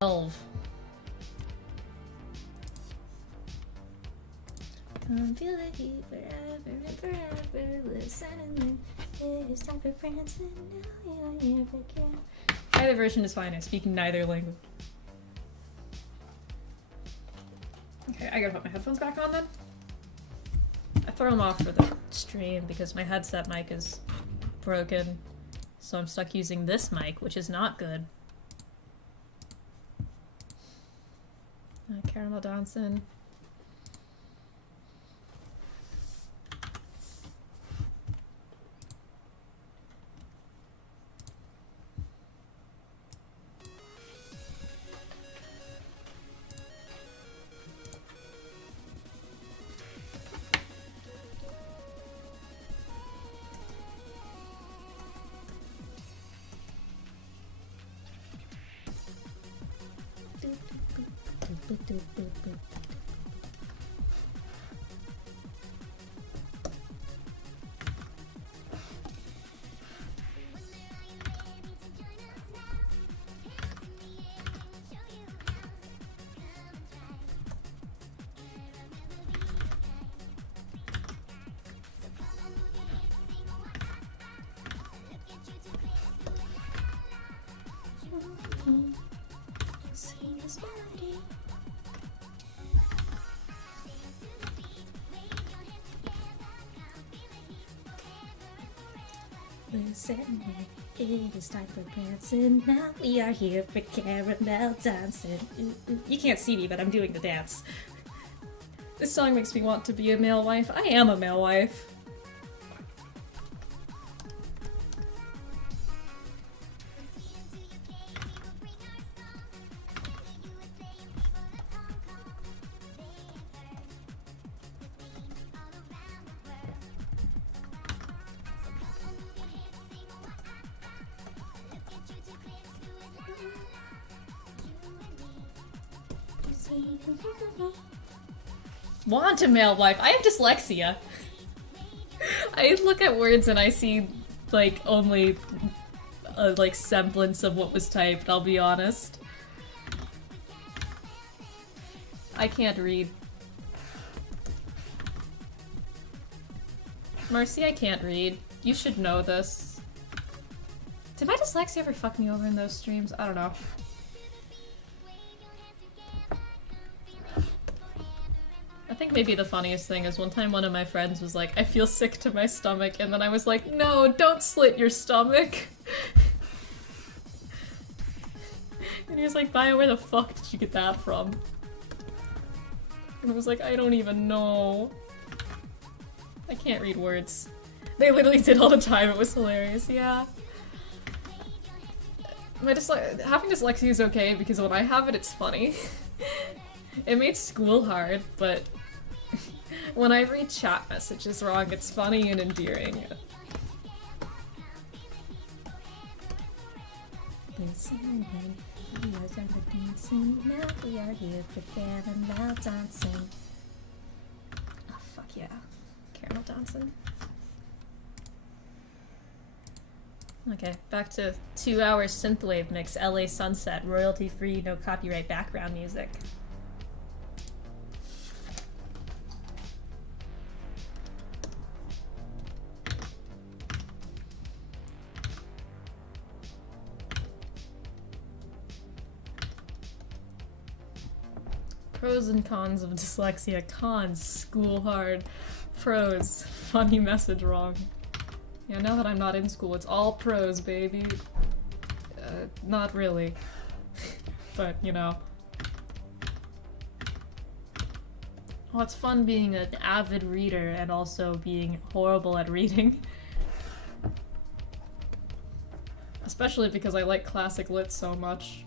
12. Come feel the heat forever and forever. Listen, it's time for prancing. Now you're here again. Either version is fine. I speak neither language. Okay, I gotta put my headphones back on then. I throw them off for the stream because my headset mic is broken. So I'm stuck using this mic, which is not good. Caramel Dancing. Listen, it is time for prancing. Now we are here for caramel dancing. You can't see me, but I'm doing the dance. This song makes me want to be a male wife. I am a male wife. Want a male wife? I have dyslexia. I look at words and I see like only a like semblance of what was typed, I'll be honest. I can't read. Marcy, I can't read. You should know this. Did my dyslexia ever fuck me over in those streams? I don't know. I think maybe the funniest thing is one time one of my friends was like, I feel sick to my stomach, and then I was like, no, don't slit your stomach. And he was like, Bio, where the fuck did you get that from? And I was like, I don't even know. I can't read words. They literally did all the time, it was hilarious, yeah. Having dyslexia is okay because when I have it, it's funny. It made school hard, but when I read chat messages wrong, it's funny and endearing. Listen, we are done for dancing. Now we are here for caramel dancing. Oh, fuck yeah. Caramel dancing. Okay, back to 2 hours synthwave mix, LA Sunset, royalty free, no copyright background music. Pros and cons of dyslexia. Cons, school hard. Pros, funny message wrong. Yeah, now that I'm not in school, it's all pros, baby. Not really. But, you know. Well, it's fun being an avid reader and also being horrible at reading. Especially because I like classic lit so much.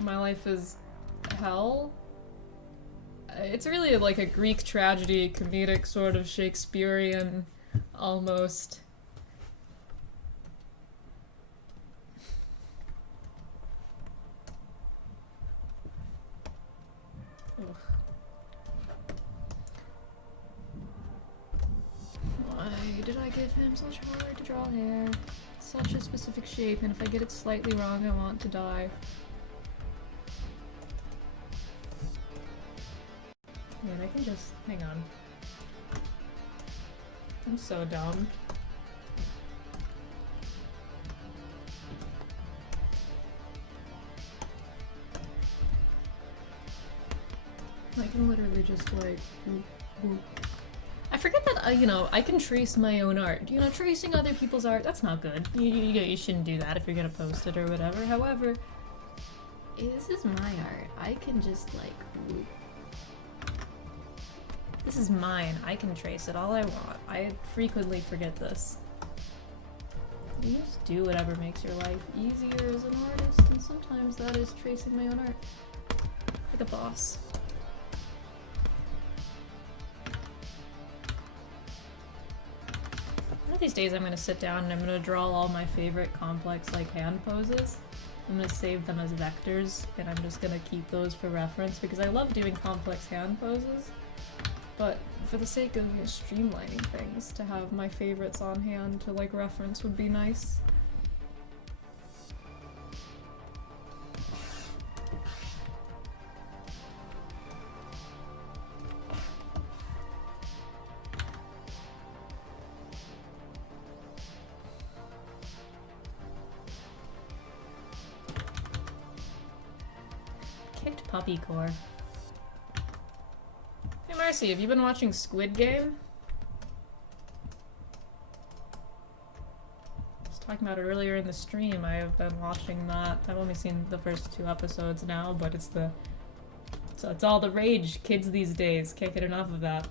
My life is hell. It's really like a Greek tragedy, comedic sort of Shakespearean, almost. Ugh. Why did I give him such hard to draw hair? Such a specific shape, and if I get it slightly wrong, I want to die. Man, I can just... hang on. I'm so dumb. I can literally just like... boop, boop. I forget that, you know, I can trace my own art. You know, tracing other people's art, that's not good. You shouldn't do that if you're gonna post it or whatever. However, this is my art. I can just like... whoop. This is mine. I can trace it all I want. I frequently forget this. You just do whatever makes your life easier as an artist, and sometimes that is tracing my own art. Like a boss. One of these days I'm gonna sit down and I'm gonna draw all my favorite complex like hand poses. I'm gonna save them as vectors, and I'm just gonna keep those for reference because I love doing complex hand poses. But for the sake of, you know, streamlining things, to have my favorites on hand to like reference would be nice. Kicked puppy core. Hey Marcy, have you been watching Squid Game? I was talking about it earlier in the stream. I have been watching that. I've only seen the first 2 episodes now, but it's all the rage. Kids these days can't get enough of that.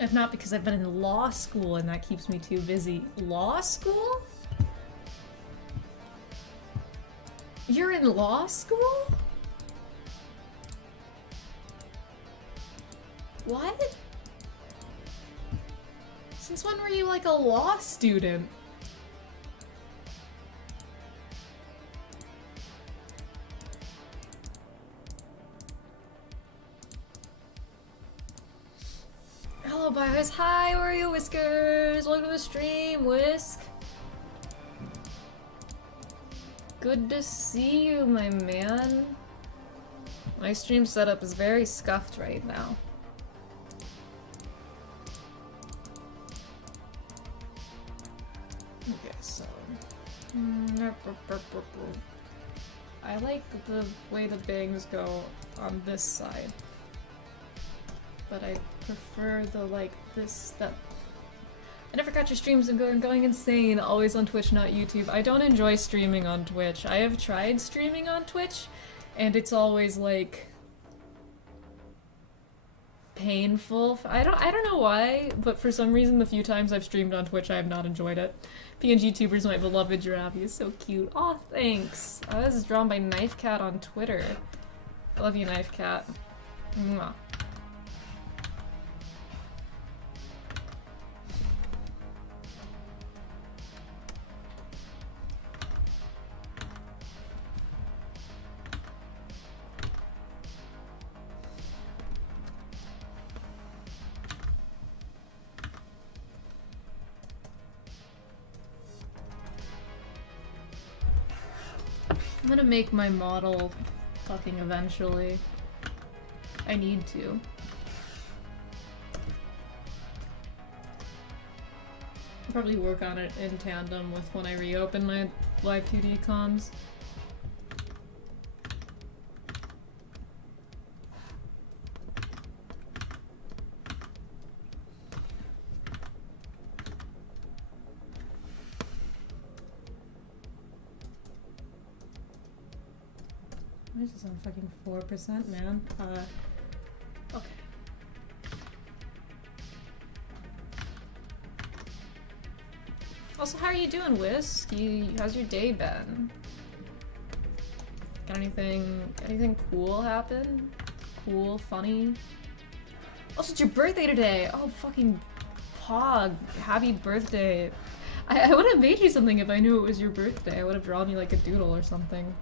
If not because I've been in law school and that keeps me too busy. Law school? You're in law school? What? Since when were you like a law student? Hello, Bios. Hi, Oreo Whiskers. Welcome to the stream, Whisk. Good to see you, my man. My stream setup is very scuffed right now. Okay, so... I like the way the bangs go on this side. But I prefer the, like, this, that... I never got your streams and going insane, always on Twitch, not YouTube. I don't enjoy streaming on Twitch. I have tried streaming on Twitch, and it's always, like... painful. I don't know why, but for some reason the few times I've streamed on Twitch I have not enjoyed it. PNG Tubers, my beloved giraffe, is so cute. Aw, thanks! This is drawn by Knife Cat on Twitter. I love you, Knife Cat. Mwah. I'm gonna make my model fucking eventually. I need to. I'll probably work on it in tandem with when I reopen my live2d comms. Why is this on fucking 4%, man? Okay. Also, how are you doing, Whisk? How's your day been? Got anything cool happen? Cool, funny? Also, it's your birthday today! Oh, fucking Pog. Happy birthday. I would have made you something if I knew it was your birthday. I would have drawn you like a doodle or something.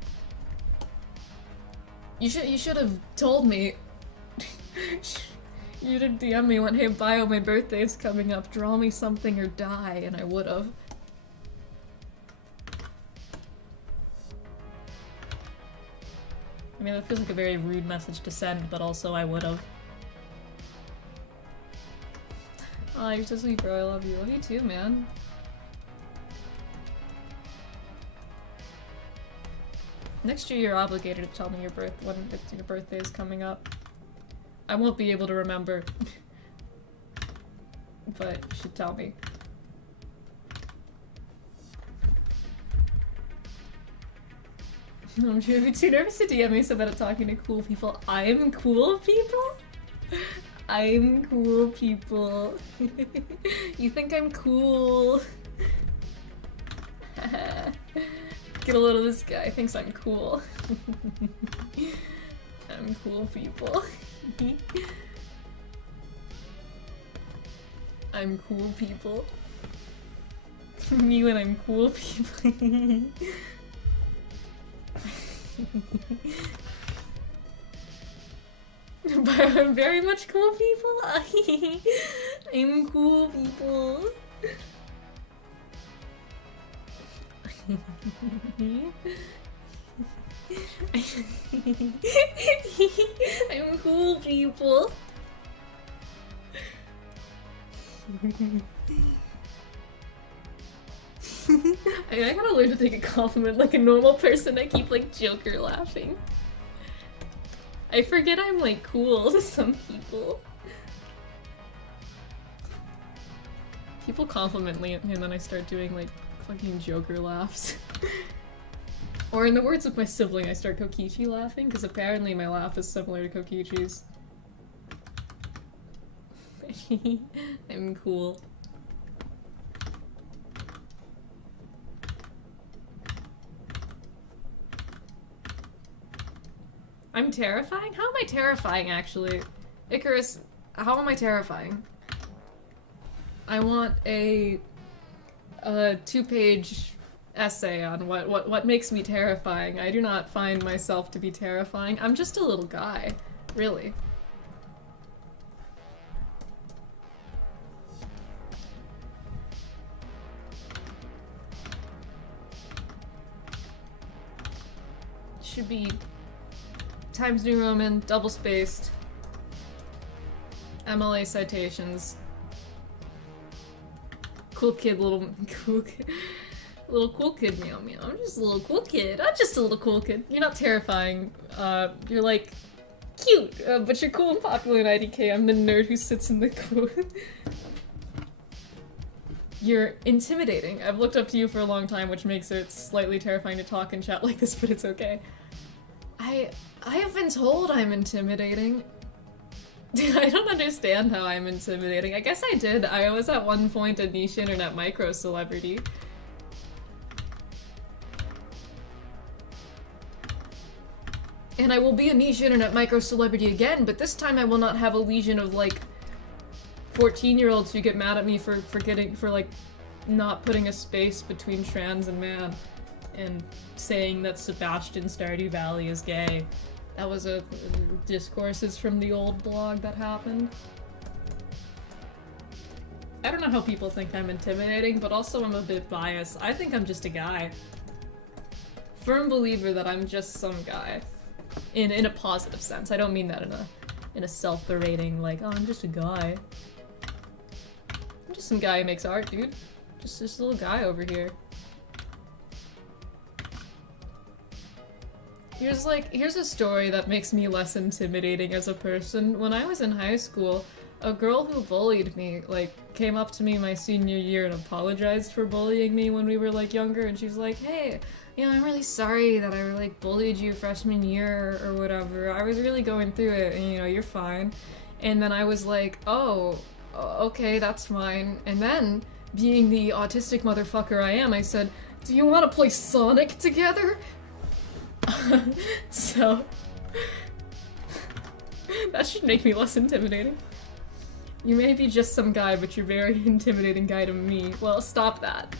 You should have told me. You didn't DM me when, hey Bio, my birthday is coming up, draw me something or die, and I would have. I mean, that feels like a very rude message to send, but also I would have. Aw, you're so sweet, bro. I love you. Love you too, man. Next year you're obligated to tell me when your birthday is coming up. I won't be able to remember. But you should tell me. I'm sure you're too nervous to DM me so bad at talking to cool people. I'm cool people? I'm cool people. You think I'm cool? Get a load of this guy, thinks I'm cool. I'm cool people. I'm cool people. Me when I'm cool people. But I'm very much cool people. I'm cool people. I'm cool people. I gotta learn to take a compliment like a normal person. I keep like Joker laughing. I forget I'm like cool to some people. People compliment me and then I start doing like fucking Joker laughs. Or in the words of my sibling, I start Kokichi laughing, because apparently my laugh is similar to Kokichi's. I'm cool. I'm terrifying? How am I terrifying, actually? Icarus, how am I terrifying? I want a 2-page essay on what makes me terrifying. I do not find myself to be terrifying. I'm just a little guy, really. Should be Times New Roman, double-spaced, MLA citations. Cool kid, little cool kid. Little cool kid, meow meow. I'm just a little cool kid. I'm just a little cool kid. You're not terrifying. You're like cute, but you're cool and popular in IDK. I'm the nerd who sits in the quote. You're intimidating. I've looked up to you for a long time, which makes it slightly terrifying to talk and chat like this, but it's okay. I have been told I'm intimidating. I don't understand how I'm intimidating. I guess I did. I was at one point a niche internet micro celebrity. And I will be a niche internet micro celebrity again, but this time I will not have a legion of like 14-year-olds who get mad at me for like not putting a space between trans and man and saying that Sebastian Stardew Valley is gay. That was a discourses from the old blog that happened. I don't know how people think I'm intimidating, but also I'm a bit biased. I think I'm just a guy. firm believer that I'm just some guy. In a positive sense. I don't mean that in a self-berating, like, oh, I'm just a guy. I'm just some guy who makes art, dude. Just this little guy over here. Here's a story that makes me less intimidating as a person. When I was in high school, a girl who bullied me, like, came up to me my senior year and apologized for bullying me when we were, like, younger, and she was like, hey, you know, I'm really sorry that I, like, bullied you freshman year or whatever. I was really going through it, and, you know, you're fine. And then I was like, oh, okay, that's fine. And then, being the autistic motherfucker I am, I said, do you want to play Sonic together? So, that should make me less intimidating. You may be just some guy, but you're very intimidating guy to me. Well, stop that.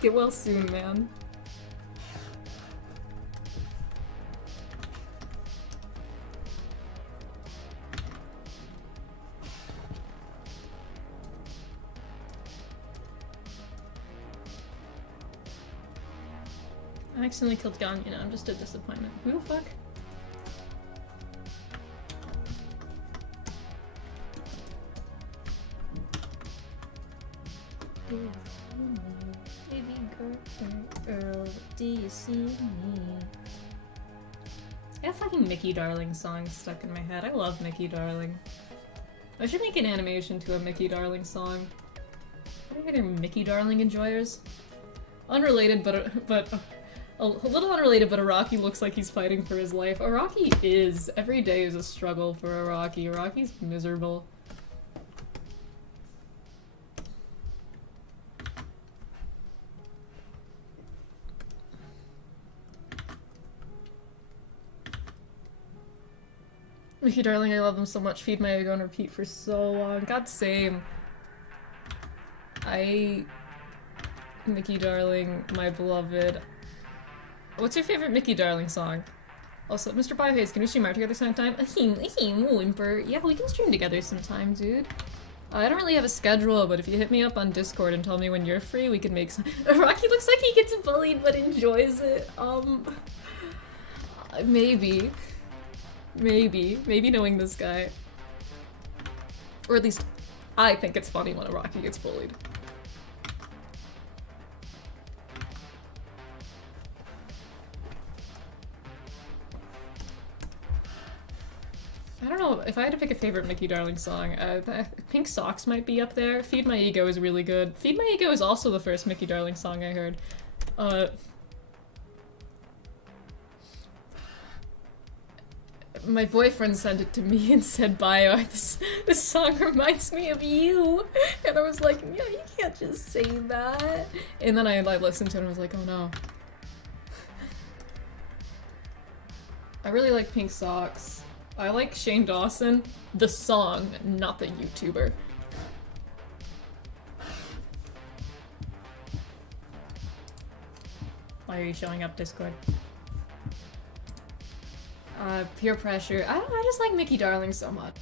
Get well soon, man. I accidentally killed Gang, you know, I'm just a disappointment. Who the fuck? Baby girl, do you see me? I have fucking Mickey Darling song stuck in my head. I love Mickey Darling. I should make an animation to a Mickey Darling song. What are there Mickey Darling enjoyers? Unrelated, but a little unrelated, but Araki looks like he's fighting for his life. Araki is. Every day is a struggle for Araki. Araki's miserable. Mickey Darling, I love him so much. Feed my ego and repeat for so long. God, same. Mickey Darling, my beloved. What's your favorite Mickey Darling song? Also, Mr. Biohaze, can we stream art together sometime? A heem, whimper. Yeah, we can stream together sometime, dude. I don't really have a schedule, but if you hit me up on Discord and tell me when you're free, we can make some- Rocky looks like he gets bullied but enjoys it. Maybe. Maybe knowing this guy. Or at least, I think it's funny when a Rocky gets bullied. I don't know, if I had to pick a favorite Mickey Darling song, Pink Socks might be up there. Feed My Ego is really good. Feed My Ego is also the first Mickey Darling song I heard. My boyfriend sent it to me and said, Bio, this song reminds me of you. And I was like, no, you can't just say that. And then I listened to it and was like, oh no. I really like Pink Socks. I like Shane Dawson, the song, not the YouTuber. Why are you showing up, Discord? Peer pressure. I don't know, I just like Mickey Darling so much.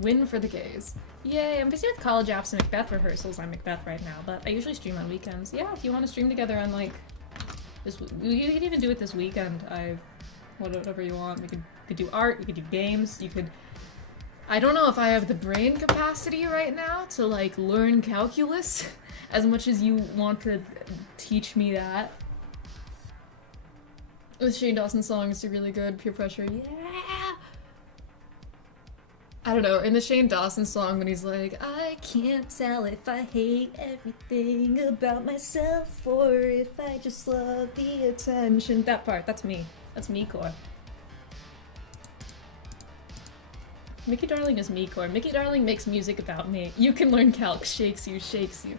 Win for the gays. Yay, I'm busy with college apps and Macbeth rehearsals. I'm Macbeth right now, but I usually stream on weekends. Yeah, if you want to stream together on, like, you can even do it this weekend. Whatever you want. We could do art, we could do games, you could... I don't know if I have the brain capacity right now to, like, learn calculus as much as you want to teach me that. The Shane Dawson song is really good. Peer pressure, yeah! I don't know, in the Shane Dawson song when he's like, I can't tell if I hate everything about myself or if I just love the attention. That part, that's me. That's me core. Mickey Darling is me core. Mickey Darling makes music about me. You can learn calc, shakes you.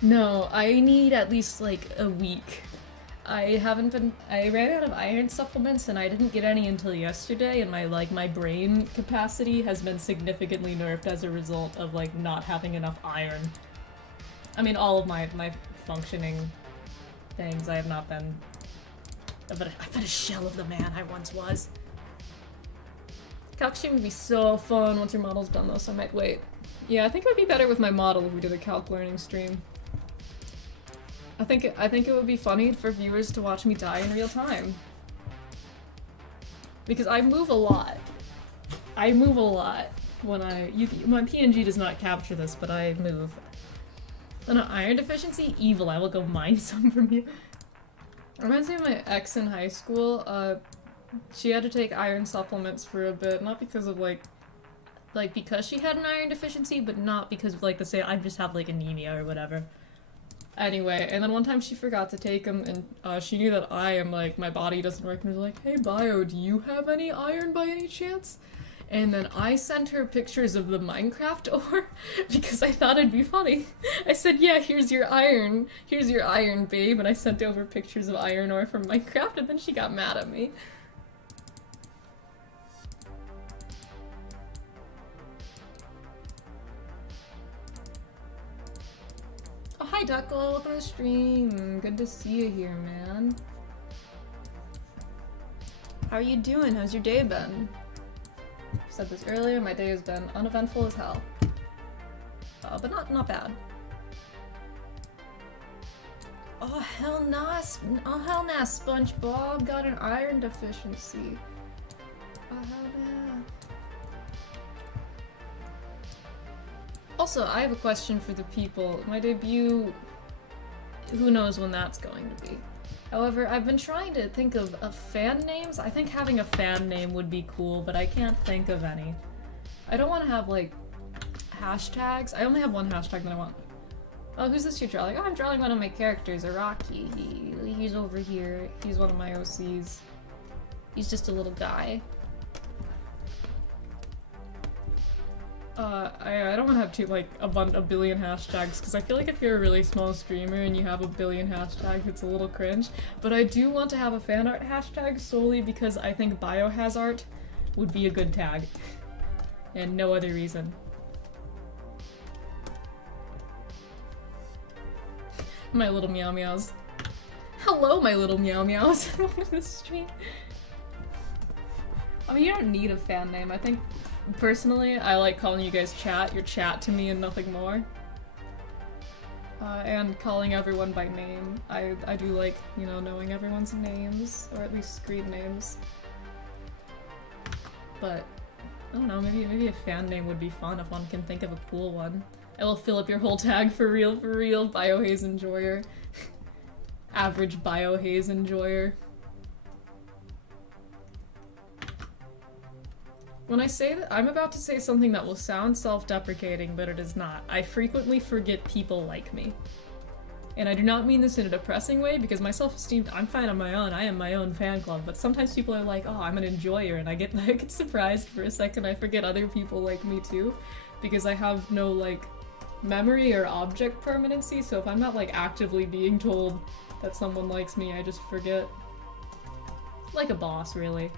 No, I need at least like a week. I ran out of iron supplements and I didn't get any until yesterday, and my brain capacity has been significantly nerfed as a result of like not having enough iron. I mean, all of my functioning things, I have not been... I've been a shell of the man I once was. Calc stream would be so fun once your model's done though, so I might wait. Yeah, I think it would be better with my model if we did a calc learning stream. I think it would be funny for viewers to watch me die in real time. Because I move a lot. I move a lot when my PNG does not capture this, but I move. An iron deficiency? Evil, I will go mine some from you. Reminds me of my ex in high school. She had to take iron supplements for a bit, not because of like because she had an iron deficiency, but not because of like, say I just have like anemia or whatever. Anyway, and then one time she forgot to take them, and she knew that I am like, my body doesn't work, and was like, hey Bio, do you have any iron by any chance? And then I sent her pictures of the Minecraft ore, because I thought it'd be funny. I said, yeah, here's your iron, babe, and I sent over pictures of iron ore from Minecraft, and then she got mad at me. Oh, hi Duckle, welcome to the stream. Good to see you here, man. How are you doing? How's your day been? I said this earlier, my day has been uneventful as hell. But not bad. Oh hell nah, SpongeBob got an iron deficiency. Oh hell nah. Also, I have a question for the people. My debut, who knows when that's going to be. However, I've been trying to think of fan names. I think having a fan name would be cool, but I can't think of any. I don't want to have, like, hashtags. I only have one hashtag that I want. Oh, who's this you're drawing? Oh, I'm drawing one of my characters, Araki. He's over here. He's one of my OCs. He's just a little guy. I don't want to have a billion hashtags, because I feel like if you're a really small streamer and you have a billion hashtags, it's a little cringe. But I do want to have a fan art hashtag solely because I think biohazard would be a good tag. And no other reason. My little meow meows. Hello, my little meow meows. Welcome to the stream. I mean, you don't need a fan name. I think personally, I like calling you guys chat. You're chat to me and nothing more. And calling everyone by name. I do like, you know, knowing everyone's names, or at least screen names. But, I don't know, maybe a fan name would be fun if one can think of a cool one. I will fill up your whole tag for real, Biohaze Enjoyer. Average Biohaze Enjoyer. When I say that, I'm about to say something that will sound self-deprecating, but it is not. I frequently forget people like me. And I do not mean this in a depressing way, because my self-esteem, I'm fine on my own, I am my own fan club, but sometimes people are like, oh, I'm an enjoyer, and I get surprised for a second. I forget other people like me too, because I have no, like, memory or object permanency, so if I'm not, like, actively being told that someone likes me, I just forget. Like a boss, really.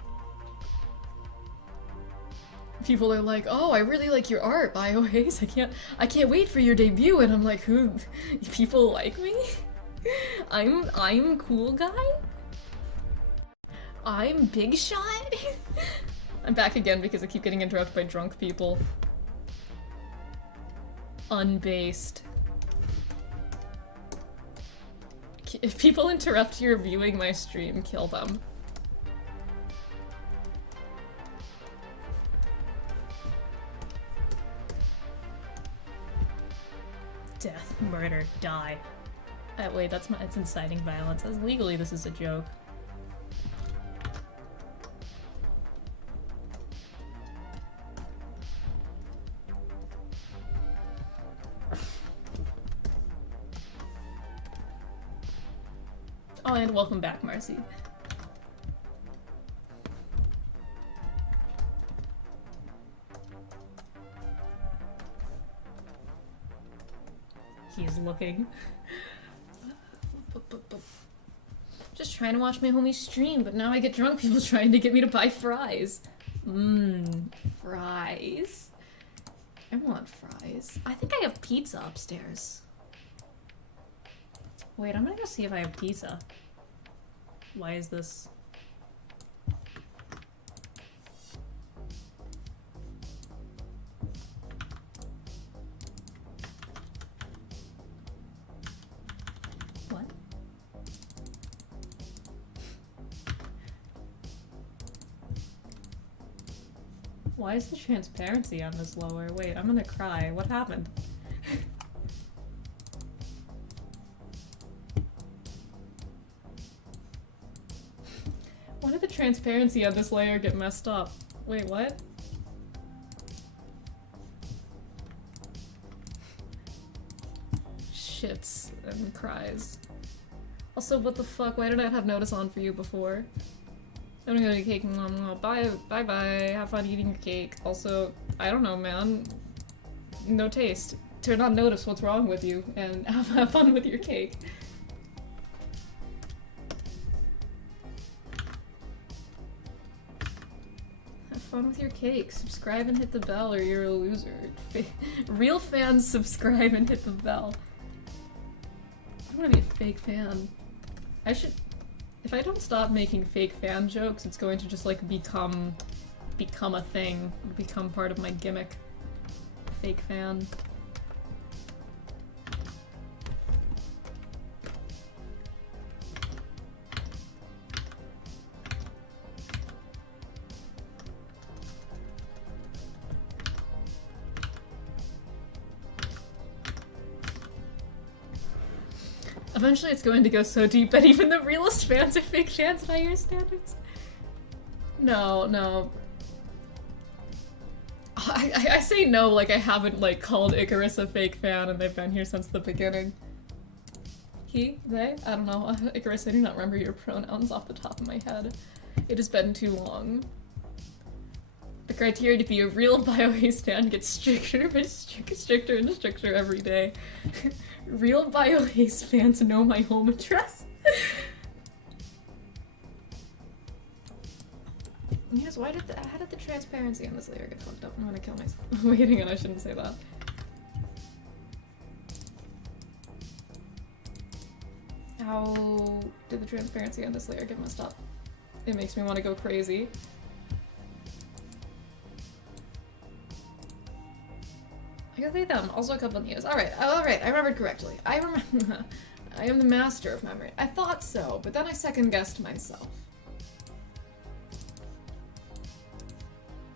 People are like, oh, I really like your art, Biohaze. I can't wait for your debut, and I'm like, who? People like me? I'm cool guy? I'm big shot? I'm back again because I keep getting interrupted by drunk people. Unbased. If people interrupt your viewing my stream, kill them. Death, murder, die. Wait, that's inciting violence. As legally, this is a joke. Oh, and welcome back, Marcy. He's looking. Just trying to watch my homie stream, but now I get drunk people trying to get me to buy fries. Fries? I want fries. I think I have pizza upstairs. Wait, I'm gonna go see if I have pizza. Why is this? What? Why is the transparency on this lower? Wait, I'm gonna cry. What happened? Why did the transparency on this layer get messed up? Wait, what? Shits and cries. Also, what the fuck? Why did I have notice on for you before? I'm gonna go eat cake. Bye, bye, bye. Have fun eating your cake. Also, I don't know, man. No taste. To not notice what's wrong with you and have fun with your cake. Have fun with your cake. Subscribe and hit the bell or you're a loser. Real fans subscribe and hit the bell. I want to be a fake fan. I should... If I don't stop making fake fan jokes, it's going to just like become a thing. Become part of my gimmick. Fake fan. Eventually it's going to go so deep that even the realest fans are fake fans by your standards. No, no. I say no like I haven't like called Icarus a fake fan and they've been here since the beginning. He? They? I don't know. Icarus, I do not remember your pronouns off the top of my head. It has been too long. The criteria to be a real BioHaze fan gets stricter and stricter every day. Real BioHaze fans know my home address. Yes, how did the transparency on this layer get fucked up? I'm gonna kill myself. Wait, hang on, I shouldn't say that. How did the transparency on this layer get messed up? It makes me want to go crazy. I gotta say them. Also a couple news. Alright, I remembered correctly. I am the master of memory. I thought so, but then I second-guessed myself.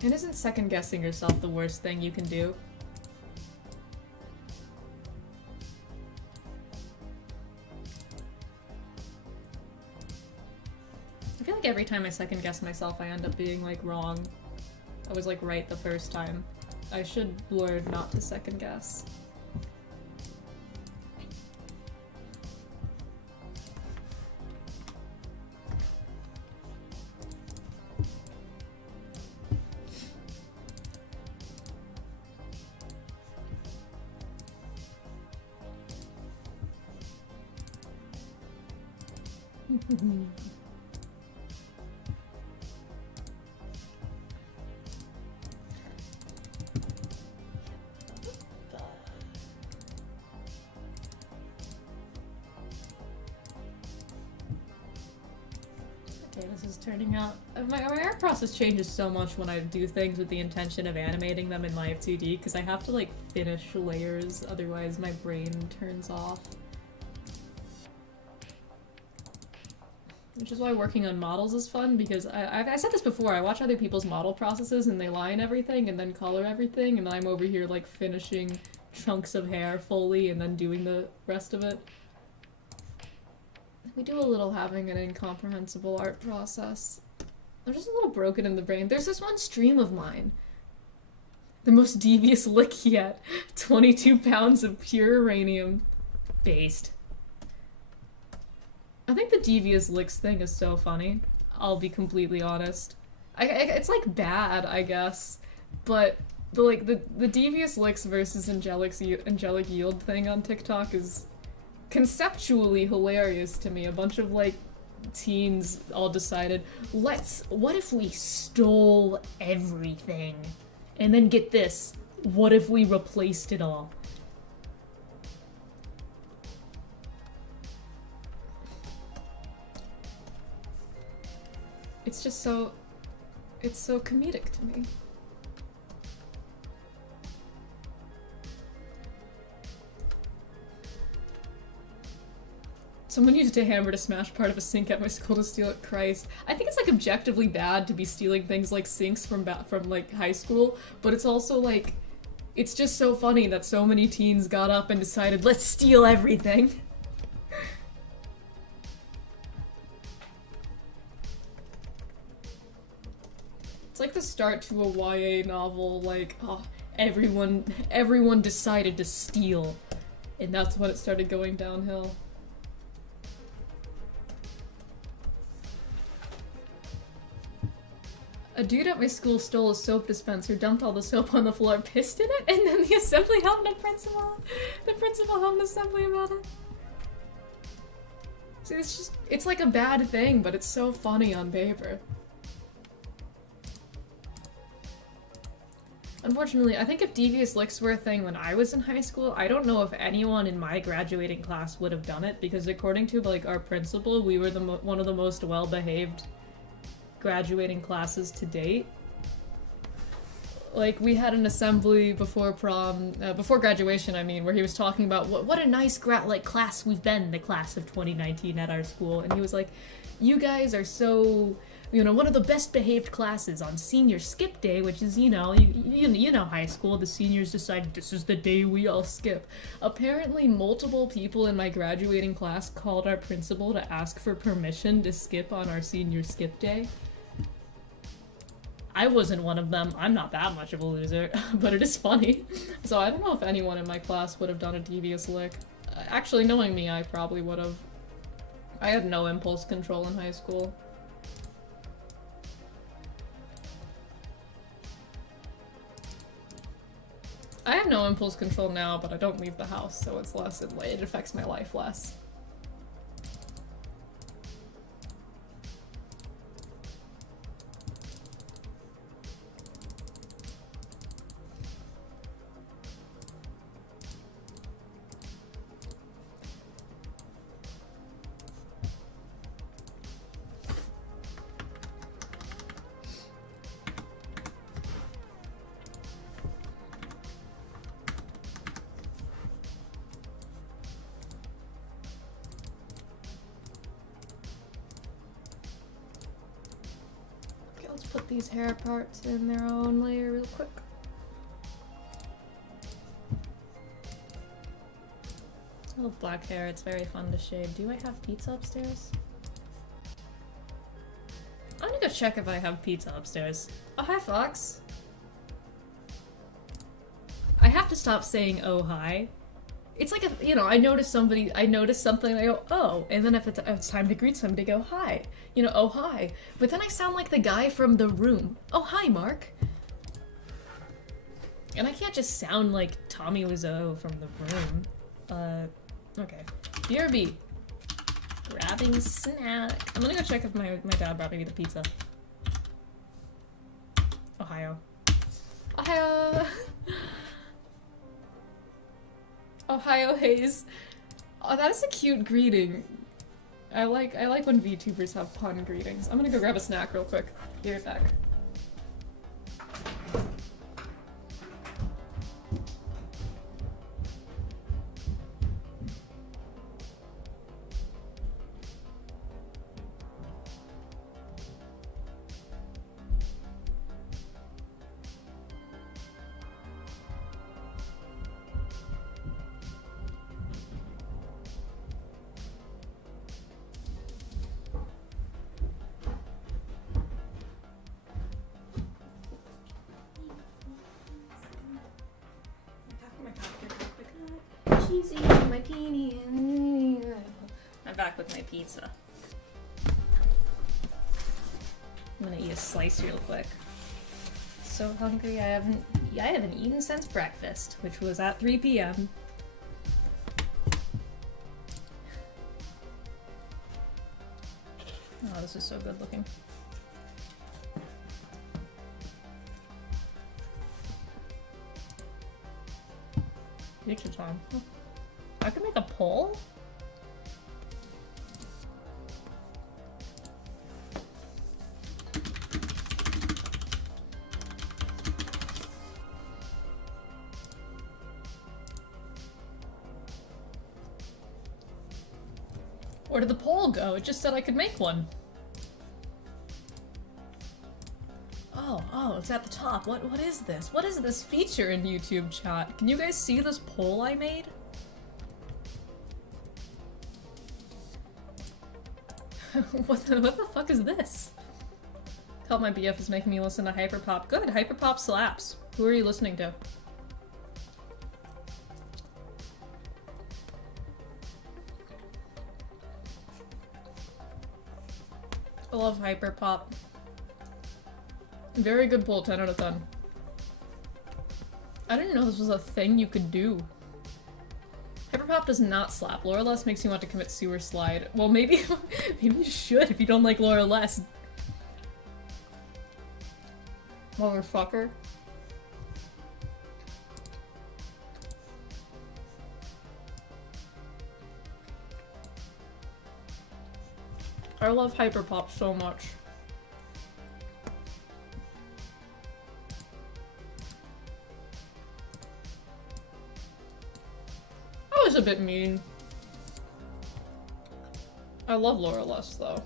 And isn't second-guessing yourself the worst thing you can do? I feel like every time I second-guess myself, I end up being, like, wrong. I was, like, right the first time. I should learn not to second guess. Okay, this is turning out... My art process changes so much when I do things with the intention of animating them in live2d, because I have to, like, finish layers, otherwise my brain turns off. Which is why working on models is fun, because I said this before, I watch other people's model processes and they line everything and then color everything, and I'm over here, like, finishing chunks of hair fully and then doing the rest of it. We do a little having an incomprehensible art process. I'm just a little broken in the brain. There's this one stream of mine. The most devious lick yet. 22 pounds of pure uranium. Based. I think the devious licks thing is so funny. I'll be completely honest. It's like bad, I guess. But the devious licks versus angelic yield thing on TikTok is conceptually hilarious to me. A bunch of, like, teens all decided, what if we stole everything? And then get this, what if we replaced it all? It's just so... it's so comedic to me. Someone used a hammer to smash part of a sink at my school to steal it. Christ. I think it's like objectively bad to be stealing things like sinks from like high school, but it's also like, it's just so funny that so many teens got up and decided, let's steal everything. It's like the start to a YA novel, like, oh, everyone decided to steal. And that's when it started going downhill. A dude at my school stole a soap dispenser, dumped all the soap on the floor, pissed in it, and then the assembly held the principal held an assembly about it. See, it's like a bad thing, but it's so funny on paper. Unfortunately, I think if devious licks were a thing when I was in high school, I don't know if anyone in my graduating class would have done it, because according to, like, our principal, we were one of the most well-behaved graduating classes to date. Like, we had an assembly before prom, before graduation, I mean, where he was talking about what a nice class we've been, the class of 2019 at our school, and he was like, you guys are so, you know, one of the best behaved classes on senior skip day, which is, you know, you know high school, the seniors decide this is the day we all skip. Apparently multiple people in my graduating class called our principal to ask for permission to skip on our senior skip day. I wasn't one of them. I'm not that much of a loser, but it is funny. So I don't know if anyone in my class would have done a devious lick. Actually, knowing me, I probably would have. I had no impulse control in high school. I have no impulse control now, but I don't leave the house, so it's less, it affects my life less. Put these hair parts in their own layer real quick. I love black hair, it's very fun to shade. Do I have pizza upstairs? I'm gonna go check if I have pizza upstairs. Oh, hi, Fox. I have to stop saying oh hi. It's like a, you know, I notice something, I go, oh, and then if it's time to greet somebody, go, hi. You know, oh, hi. But then I sound like the guy from The Room. Oh, hi, Mark. And I can't just sound like Tommy Wiseau from The Room. Okay. BRB. Grabbing snack. I'm gonna go check if my dad brought me the pizza. Ohio. Ohio! Ohio Haze. Oh, that is a cute greeting. I like when VTubers have pun greetings. I'm gonna go grab a snack real quick. Be right back. My peenie. I'm back with my pizza. I'm gonna eat a slice real quick. So hungry, I haven't eaten since breakfast, which was at 3 p.m. Oh, this is so good looking. Picture time. I can make a poll? Where did the poll go? It just said I could make one. Oh, it's at the top. What is this? What is this feature in YouTube chat? Can you guys see this poll I made? What the fuck is this? Help my BF is making me listen to Hyperpop. Good, Hyperpop slaps. Who are you listening to? I love Hyperpop. Very good poll, 10 out of 10. I didn't know this was a thing you could do. Hyperpop does not slap. Laura Less makes you want to commit sewer slide. Well, maybe maybe you should if you don't like Laura Less. Motherfucker. I love Hyperpop so much. That was a bit mean. I love Laura Less, though.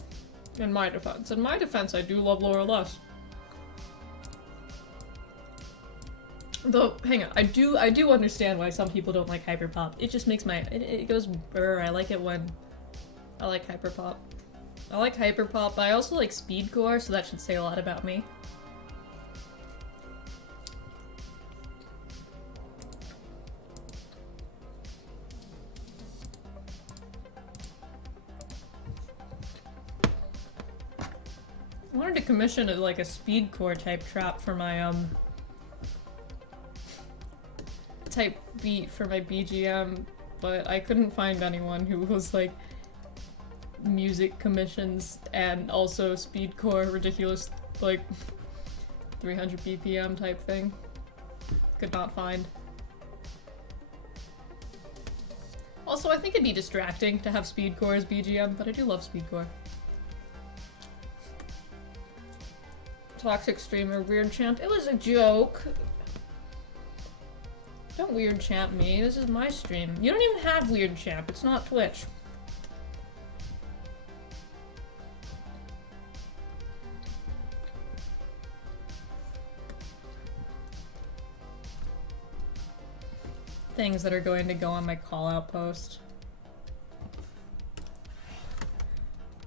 In my defense. In my defense, I do love Laura Less. Though, hang on, I do understand why some people don't like Hyperpop. It just makes my- it goes brr. I like it when- I like Hyperpop. I like Hyperpop, but I also like Speedcore, so that should say a lot about me. I wanted to commission like a Speedcore type trap for my, type beat for my BGM, but I couldn't find anyone who was like music commissions and also speedcore ridiculous like 300 BPM type thing. Could not find. Also, I think it'd be distracting to have speedcore as BGM, but I do love speedcore. Toxic streamer weird chant. It was a joke. Don't weird champ me. This is my stream. You don't even have weird champ. It's not Twitch. Things that are going to go on my call-out post.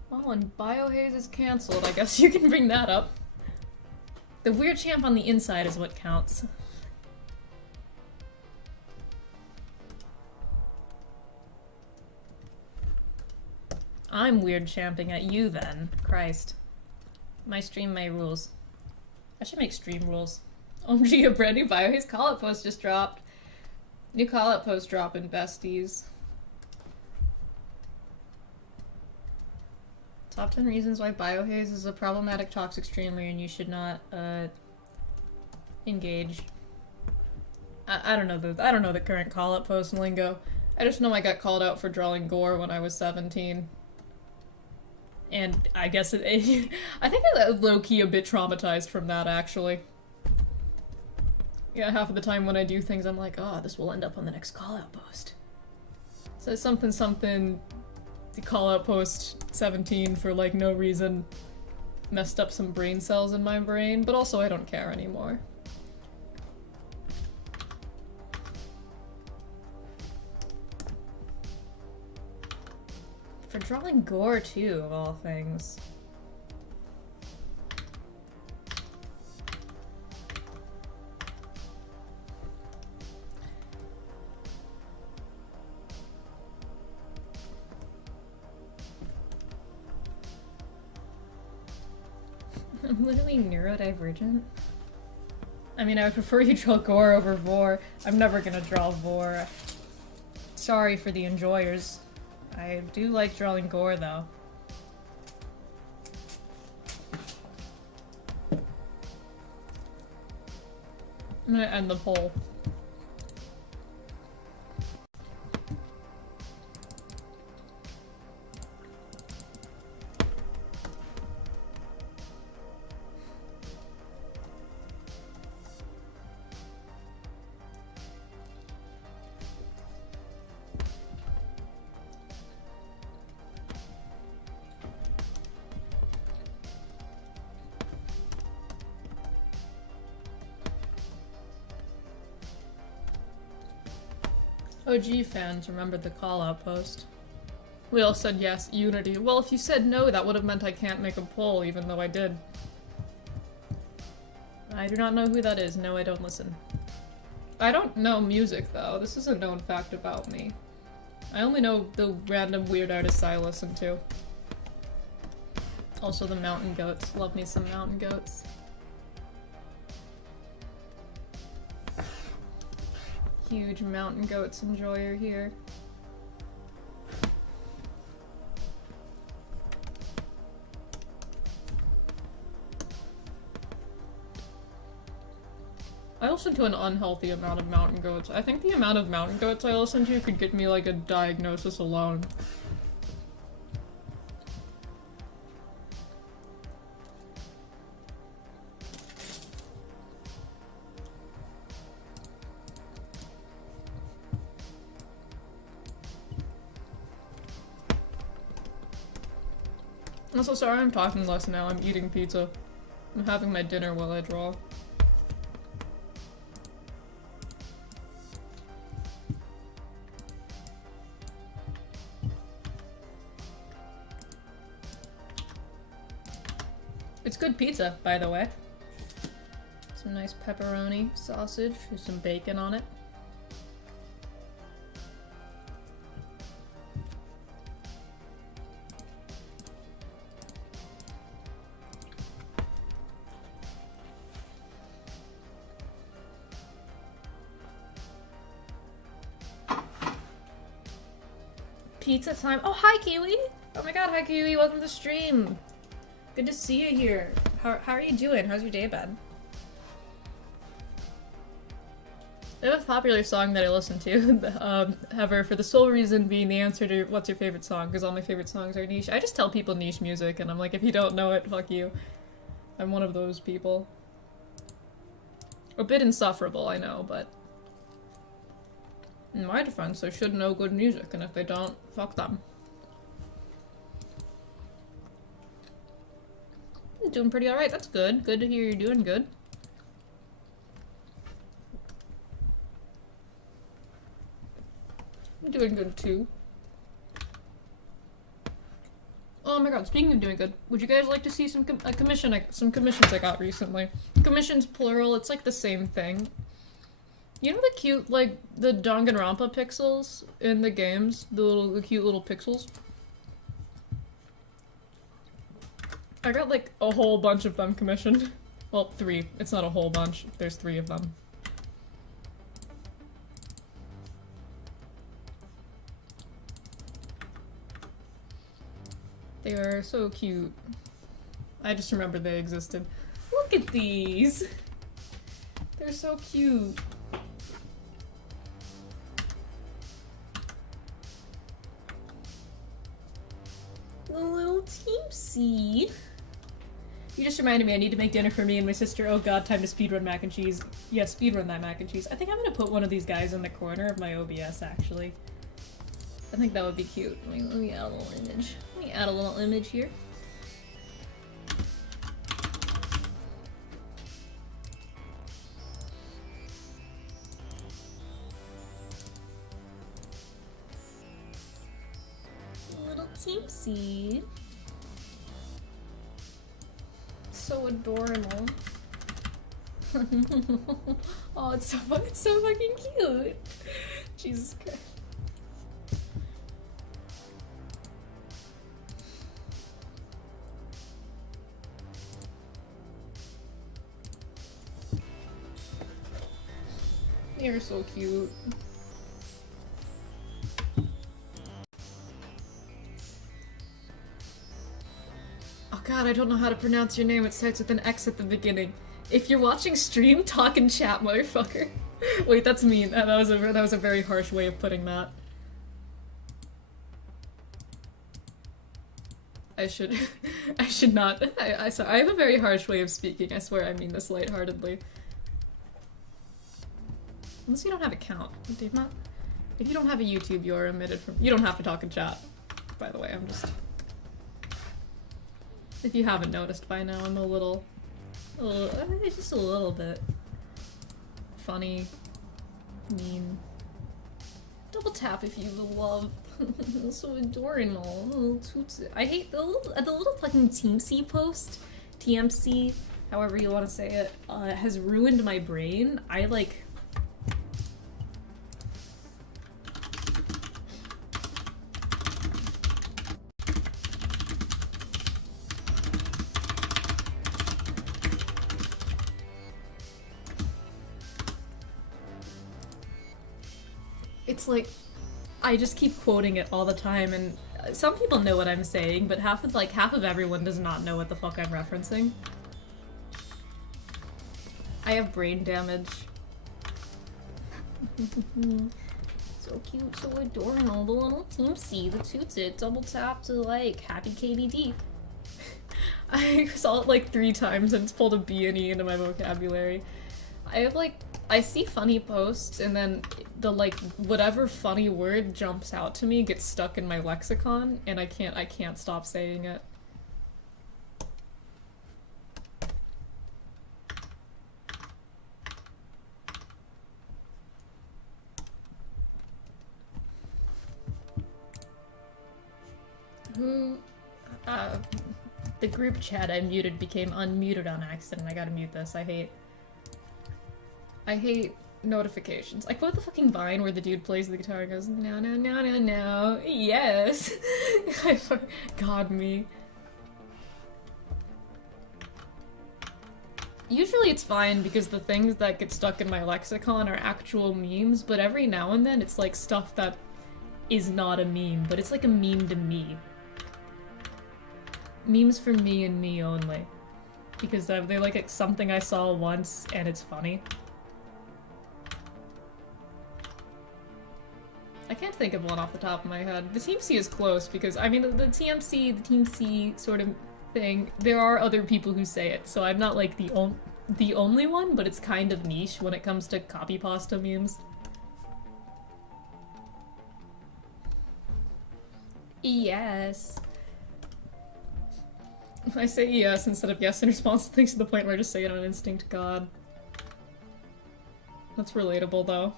Well, when Biohaze is cancelled, I guess you can bring that up. The weird champ on the inside is what counts. I'm weird champing at you then. Christ. My stream, my rules. I should make stream rules. OMG, a brand new Biohaze call-out post just dropped. New call-out post dropping, besties. Top 10 reasons why Biohaze is a problematic toxic streamer and you should not, engage. I don't know the current call-out post lingo. I just know I got called out for drawing gore when I was 17. And I guess I think I'm low-key a bit traumatized from that, actually. Yeah, half of the time when I do things, I'm like, oh, this will end up on the next call-out post. So something, the call-out post 17 for, like, no reason messed up some brain cells in my brain, but also I don't care anymore. For drawing gore, too, of all things. I'm literally neurodivergent. I mean, I would prefer you draw gore over vor. I'm never gonna draw vor. Sorry for the enjoyers. I do like drawing gore, though. I'm gonna end the poll. OG fans remembered the call-out post. We all said yes, unity. Well, if you said no, that would have meant I can't make a poll, even though I did. I do not know who that is. No, I don't listen. I don't know music, though. This is a known fact about me. I only know the random weird artists I listen to. Also the mountain goats. Love me some mountain goats. Huge mountain goats enjoyer here. I listen to an unhealthy amount of mountain goats. I think the amount of mountain goats I listen to could get me like a diagnosis alone. I'm so sorry I'm talking less now. I'm eating pizza. I'm having my dinner while I draw. It's good pizza, by the way. Some nice pepperoni sausage with some bacon on it. Pizza time. Oh, hi, Kiwi! Oh my god, hi, Kiwi. Welcome to the stream. Good to see you here. How are you doing? How's your day been? I have a popular song that I listen to, ever, for the sole reason being the answer to what's your favorite song, because all my favorite songs are niche. I just tell people niche music, and I'm like, if you don't know it, fuck you. I'm one of those people. A bit insufferable, I know, but in my defense, they should know good music, and if they don't, fuck them. I'm doing pretty alright, that's good. Good to hear you're doing good. I'm doing good too. Oh my god, speaking of doing good, would you guys like to see some commissions I got recently? Commissions plural, it's like the same thing. You know the cute, like, the Danganronpa pixels in the games? The cute little pixels? I got, like, a whole bunch of them commissioned. Well, 3. It's not a whole bunch. There's 3 of them. They are so cute. I just remember they existed. Look at these! They're so cute. The little team seed. You just reminded me I need to make dinner for me and my sister. Oh god, time to speedrun mac and cheese. Yeah, speedrun that mac and cheese. I think I'm gonna put one of these guys in the corner of my OBS, actually. I think that would be cute. Let me add a little image. Let me add a little image here. Little team seed. So adorable. Oh, it's so fucking cute. Jesus Christ. You're so cute. Oh god, I don't know how to pronounce your name. It starts with an X at the beginning. If you're watching stream, talk and chat, motherfucker. Wait, that's mean. That was a very harsh way of putting that. I should not. I have a very harsh way of speaking. I swear I mean this lightheartedly. Unless you don't have a count. Do you not? If you don't have a YouTube, you're omitted from. You don't have to talk in chat. By the way, I'm just. If you haven't noticed by now, I'm it's just a little bit funny, mean. Double tap if you love. So adorable. Little toots. I hate the little fucking TMC post. TMC, however you want to say it, has ruined my brain. I like. It's like, I just keep quoting it all the time, and some people know what I'm saying, but half of everyone does not know what the fuck I'm referencing. I have brain damage. So cute, so adorable, the little Team C, the toots it, double tap to like, happy KBD. I saw it like 3 times and it's pulled a B and E into my vocabulary. I see funny posts and then the like whatever funny word jumps out to me gets stuck in my lexicon and I can't stop saying it. The group chat I muted became unmuted on accident. I gotta mute this. I hate notifications. I quote the fucking Vine where the dude plays the guitar and goes, no, no, no, no, no, yes. God, me. Usually it's fine because the things that get stuck in my lexicon are actual memes, but every now and then it's like stuff that is not a meme, but it's like a meme to me. Memes for me and me only. Because they're like something I saw once and it's funny. I can't think of one off the top of my head. The Team C is close because, I mean, the Team C sort of thing, there are other people who say it, so I'm not like the only one, but it's kind of niche when it comes to copy pasta memes. Yes. I say yes instead of yes in response to things to the point where I just say it on instinct. God. That's relatable, though.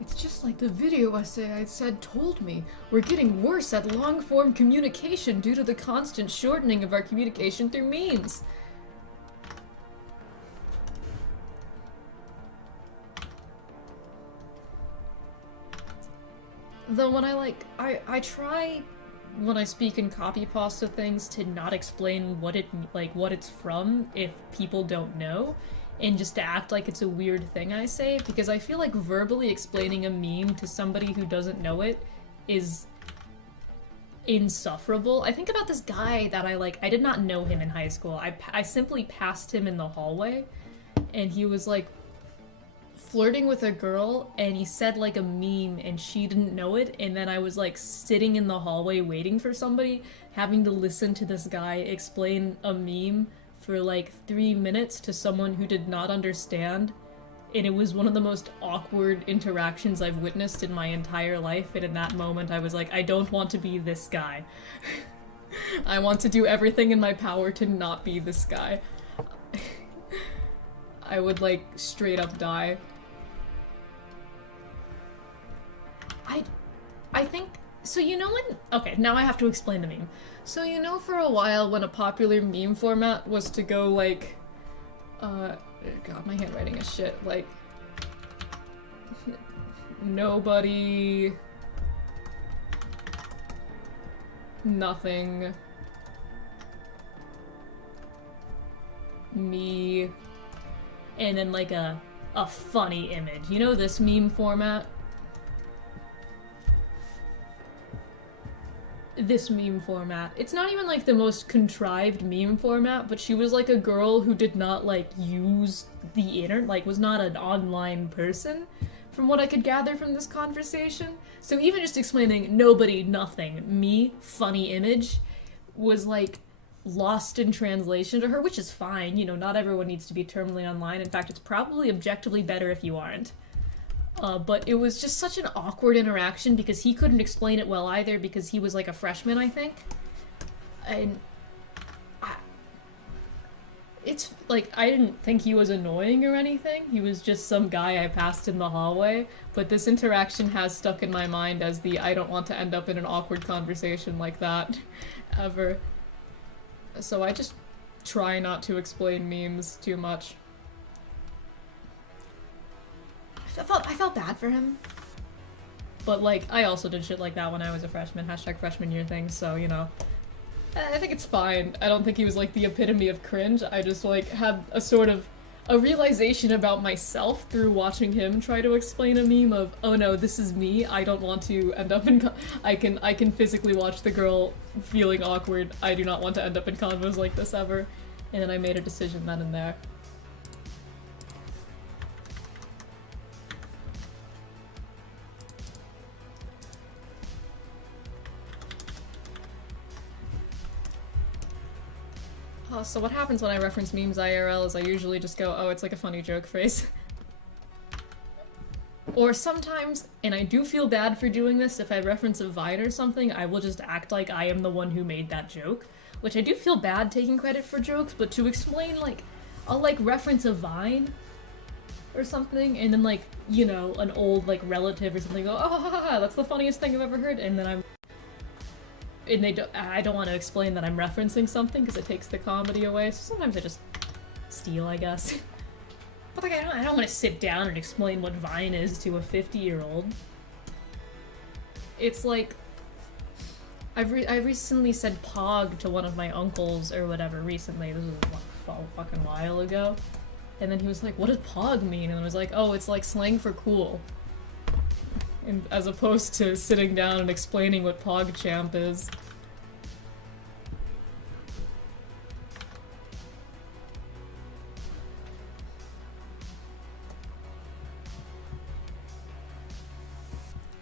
It's just like the video essay I said told me. We're getting worse at long-form communication due to the constant shortening of our communication through memes. Though when I try when I speak in copy pasta things to not explain what it's from if people don't know, and just to act like it's a weird thing I say, because I feel like verbally explaining a meme to somebody who doesn't know it is insufferable. I think about this guy that I did not know him in high school. I simply passed him in the hallway, and he was like flirting with a girl, and he said like a meme and she didn't know it, and then I was like sitting in the hallway waiting for somebody, having to listen to this guy explain a meme for like 3 minutes to someone who did not understand, and it was one of the most awkward interactions I've witnessed in my entire life, and in that moment I was like, I don't want to be this guy. I want to do everything in my power to not be this guy. I would like straight up die. I think, so you know when, okay, now I have to explain the meme. So you know for a while when a popular meme format was to go like, God, my handwriting is shit, like, nobody, nothing, me, and then like a funny image. You know this meme format? This meme format. It's not even like the most contrived meme format, but she was like a girl who did not like use the internet, like was not an online person, from what I could gather from this conversation. So even just explaining nobody, nothing, me, funny image, was like lost in translation to her, which is fine, you know, not everyone needs to be terminally online. In fact, it's probably objectively better if you aren't. But it was just such an awkward interaction because he couldn't explain it well either because he was like a freshman, I think. And it's like, I didn't think he was annoying or anything. He was just some guy I passed in the hallway. But this interaction has stuck in my mind as the I don't want to end up in an awkward conversation like that ever. So I just try not to explain memes too much. I felt bad for him. But like, I also did shit like that when I was a freshman, hashtag freshman year thing, so you know. I think it's fine. I don't think he was like the epitome of cringe. I just like had a sort of a realization about myself through watching him try to explain a meme of, oh no, this is me. I don't want to end up in I can physically watch the girl feeling awkward. I do not want to end up in convos like this ever. And then I made a decision then and there. So what happens when I reference memes IRL is I usually just go, oh, it's like a funny joke phrase. Or sometimes, and I do feel bad for doing this, if I reference a Vine or something, I will just act like I am the one who made that joke. Which I do feel bad taking credit for jokes, but to explain, like, I'll like reference a Vine or something, and then like, you know, an old like relative or something go, oh, ha, ha, ha, that's the funniest thing I've ever heard, and then I don't want to explain that I'm referencing something because it takes the comedy away, so sometimes I just steal, I guess. But like, I don't want to sit down and explain what Vine is to a 50-year-old. It's like, I recently said pog to one of my uncles or whatever recently, this was like a fucking while ago, and then he was like, what does pog mean? And I was like, oh, it's like slang for cool. And as opposed to sitting down and explaining what PogChamp is.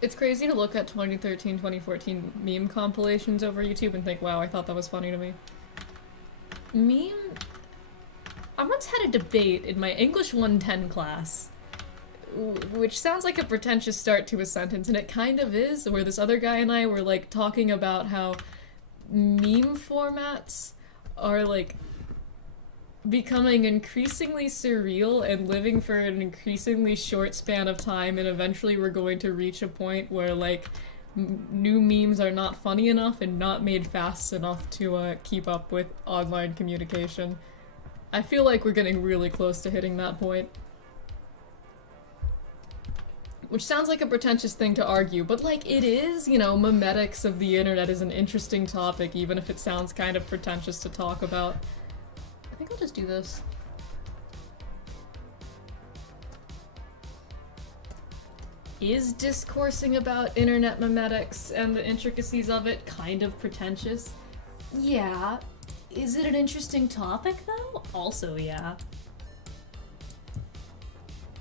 It's crazy to look at 2013, 2014 meme compilations over YouTube and think, wow, I thought that was funny to me. I once had a debate in my English 110 class, which sounds like a pretentious start to a sentence, and it kind of is, where this other guy and I were like talking about how meme formats are like becoming increasingly surreal and living for an increasingly short span of time, and eventually we're going to reach a point where like new memes are not funny enough and not made fast enough to keep up with online communication. I feel like we're getting really close to hitting that point. Which sounds like a pretentious thing to argue, but like it is, you know, memetics of the internet is an interesting topic, even if it sounds kind of pretentious to talk about. I think I'll just do this. Is discoursing about internet memetics and the intricacies of it kind of pretentious? Yeah. Is it an interesting topic though? Also, yeah.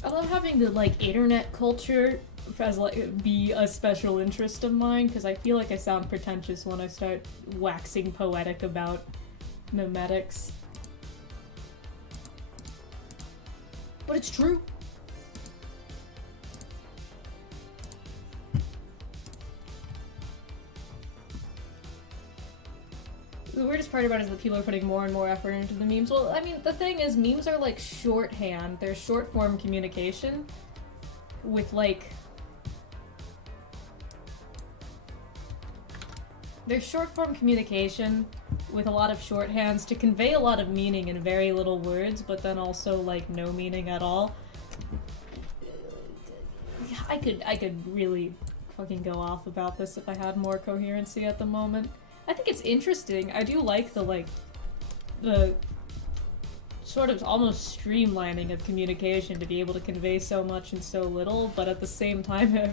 I love having the like internet culture as like be a special interest of mine, because I feel like I sound pretentious when I start waxing poetic about memetics. But it's true. The weirdest part about it is that people are putting more and more effort into the memes. Well, I mean, the thing is, memes are like shorthand. They're short form communication with like... They're short form communication with a lot of shorthands to convey a lot of meaning in very little words, but then also like no meaning at all. I could really fucking go off about this if I had more coherency at the moment. I think it's interesting. I do like the sort of almost streamlining of communication to be able to convey so much in so little, but at the same time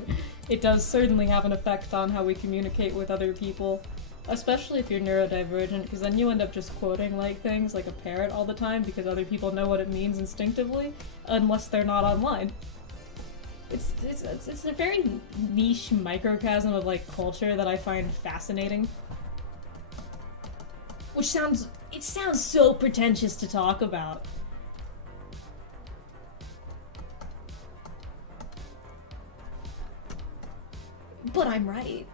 it does certainly have an effect on how we communicate with other people, especially if you're neurodivergent, because then you end up just quoting like things like a parrot all the time because other people know what it means instinctively, unless they're not online. It's a very niche microcosm of like culture that I find fascinating. Which sounds so pretentious to talk about. But I'm right.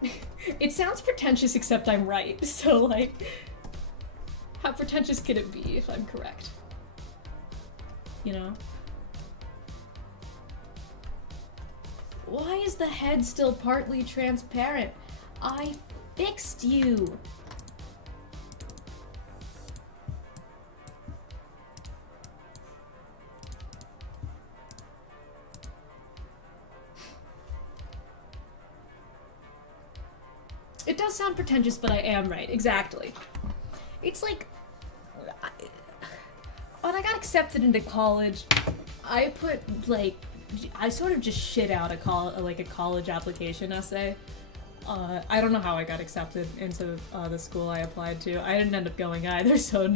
It sounds pretentious, except I'm right. So like, How pretentious can it be if I'm correct? You know? Why is the head still partly transparent? I fixed you! It does sound pretentious, but I am right. Exactly. It's like... when I got accepted into college, I put, like... I sort of just shit out a college application essay. I don't know how I got accepted into the school I applied to. I didn't end up going either, so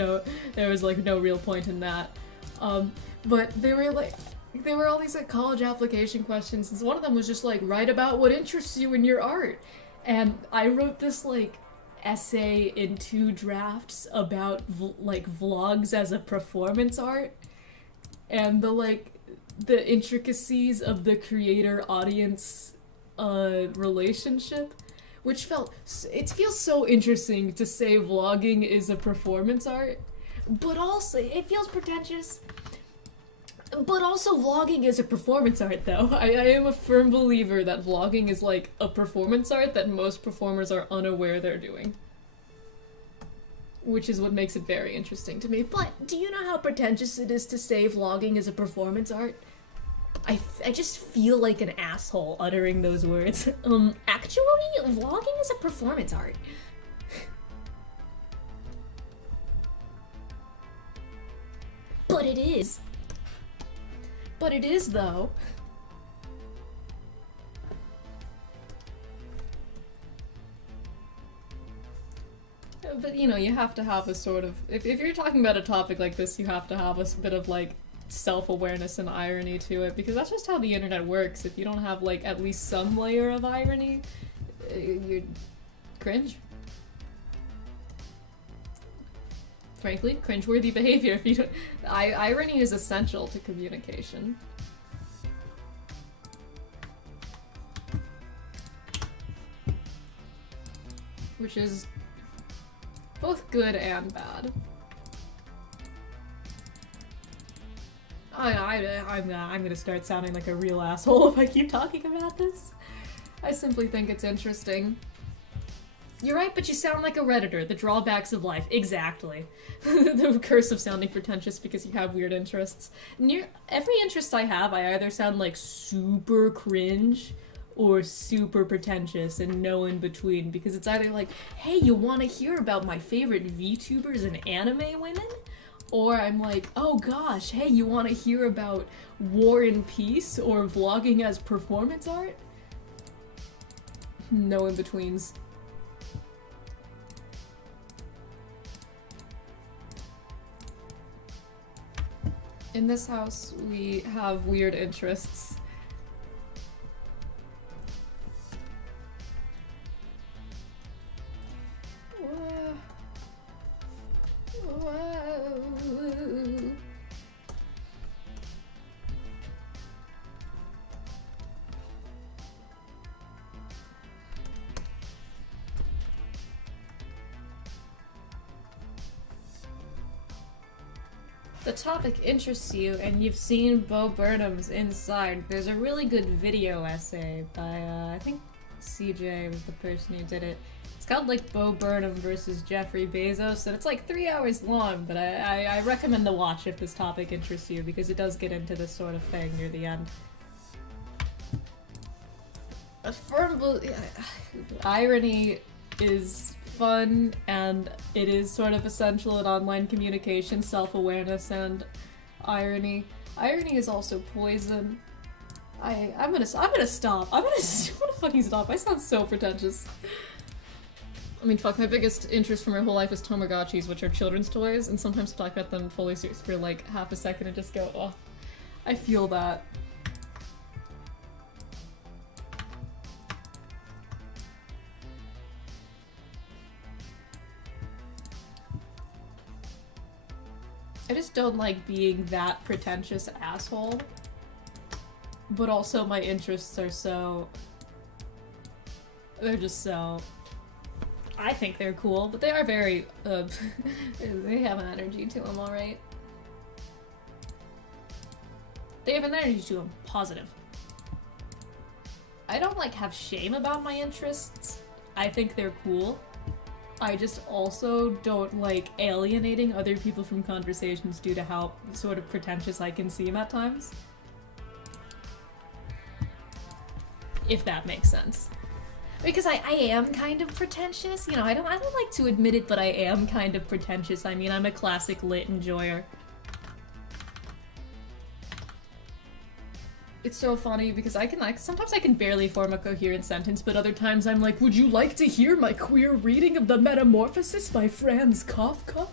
there was, like, no real point in that. But they were all these, like, college application questions, and one of them was just, like, write about what interests you in your art. And I wrote this, like, essay in 2 drafts about, vlogs as a performance art. And the intricacies of the creator-audience, relationship. Which it feels so interesting to say vlogging is a performance art. But also, it feels pretentious. But also, vlogging is a performance art, though. I am a firm believer that vlogging is, like, a performance art that most performers are unaware they're doing. Which is what makes it very interesting to me. But, do you know how pretentious it is to say vlogging is a performance art? I just feel like an asshole uttering those words. Actually, vlogging is a performance art. But it is. But it is, though. But, you know, you have to have a sort of... If you're talking about a topic like this, you have to have a bit of, like, self-awareness and irony to it, because that's just how the internet works. If you don't have, like, at least some layer of irony, you're cringe. Frankly, cringeworthy behavior. If you don't, irony is essential to communication. Which is both good and bad. I'm gonna start sounding like a real asshole if I keep talking about this. I simply think it's interesting. You're right, but you sound like a Redditor. The drawbacks of life. Exactly. The curse of sounding pretentious because you have weird interests. Every interest I have, I either sound like super cringe or super pretentious and no in between, because it's either like, hey, you want to hear about my favorite VTubers and anime women? Or I'm like, oh gosh, hey, you want to hear about War and Peace or vlogging as performance art? No in betweens. In this house, we have weird interests. The topic interests you, and you've seen Bo Burnham's Inside. There's a really good video essay by, I think CJ was the person who did it. It's called, like, Bo Burnham versus Jeffrey Bezos, and it's like 3 hours long, but I recommend the watch if this topic interests you, because it does get into this sort of thing near the end. Irony is fun, and it is sort of essential in online communication, self-awareness and irony. Irony is also poison. I'm gonna stop. I'm gonna fucking stop. I sound so pretentious. I mean, fuck, my biggest interest for my whole life is Tamagotchis, which are children's toys, and sometimes I talk about them fully serious for like half a second and just go, oh, I feel that. I just don't like being that pretentious asshole. But also my interests are so... they're just so... I think they're cool, but they are very, they have an energy to them, alright? They have an energy to them. Positive. I don't, like, have shame about my interests. I think they're cool. I just also don't like alienating other people from conversations due to how sort of pretentious I can seem at times. If that makes sense. Because I am kind of pretentious, you know, I don't like to admit it, but I am kind of pretentious. I mean, I'm a classic lit enjoyer. It's so funny because sometimes I can barely form a coherent sentence, but other times I'm like, would you like to hear my queer reading of The Metamorphosis by Franz Kafka?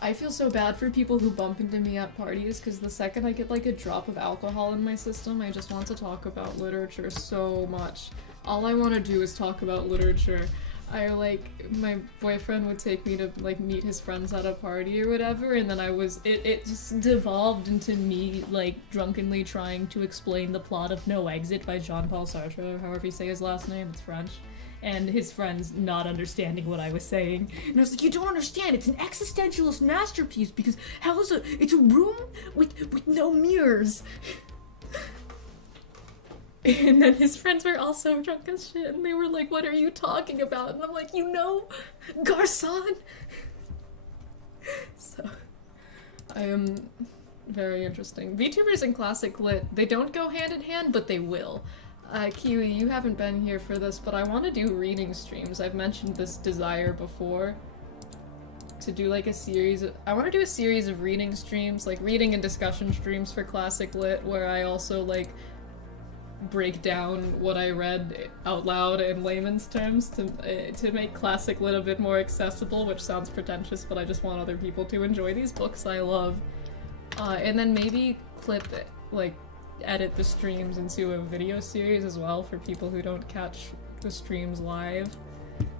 I feel so bad for people who bump into me at parties, because the second I get like a drop of alcohol in my system, I just want to talk about literature so much. All I want to do is talk about literature. My boyfriend would take me to, like, meet his friends at a party or whatever, and then it just devolved into me, like, drunkenly trying to explain the plot of No Exit by Jean-Paul Sartre, or however you say his last name, it's French, and his friends not understanding what I was saying. And I was like, you don't understand, it's an existentialist masterpiece, because it's a room with no mirrors. And then his friends were also drunk as shit, and they were like, what are you talking about? And I'm like, you know, Garcon! So, I am very interesting. VTubers and classic lit, they don't go hand in hand, but they will. Kiwi, you haven't been here for this, but I want to do reading streams. I've mentioned this desire before. To do like a series I want to do a series of reading streams, like reading and discussion streams for classic lit, where I also, like, break down what I read out loud in layman's terms to make classic lit a bit more accessible, which sounds pretentious, but I just want other people to enjoy these books I love. And then maybe edit the streams into a video series as well for people who don't catch the streams live.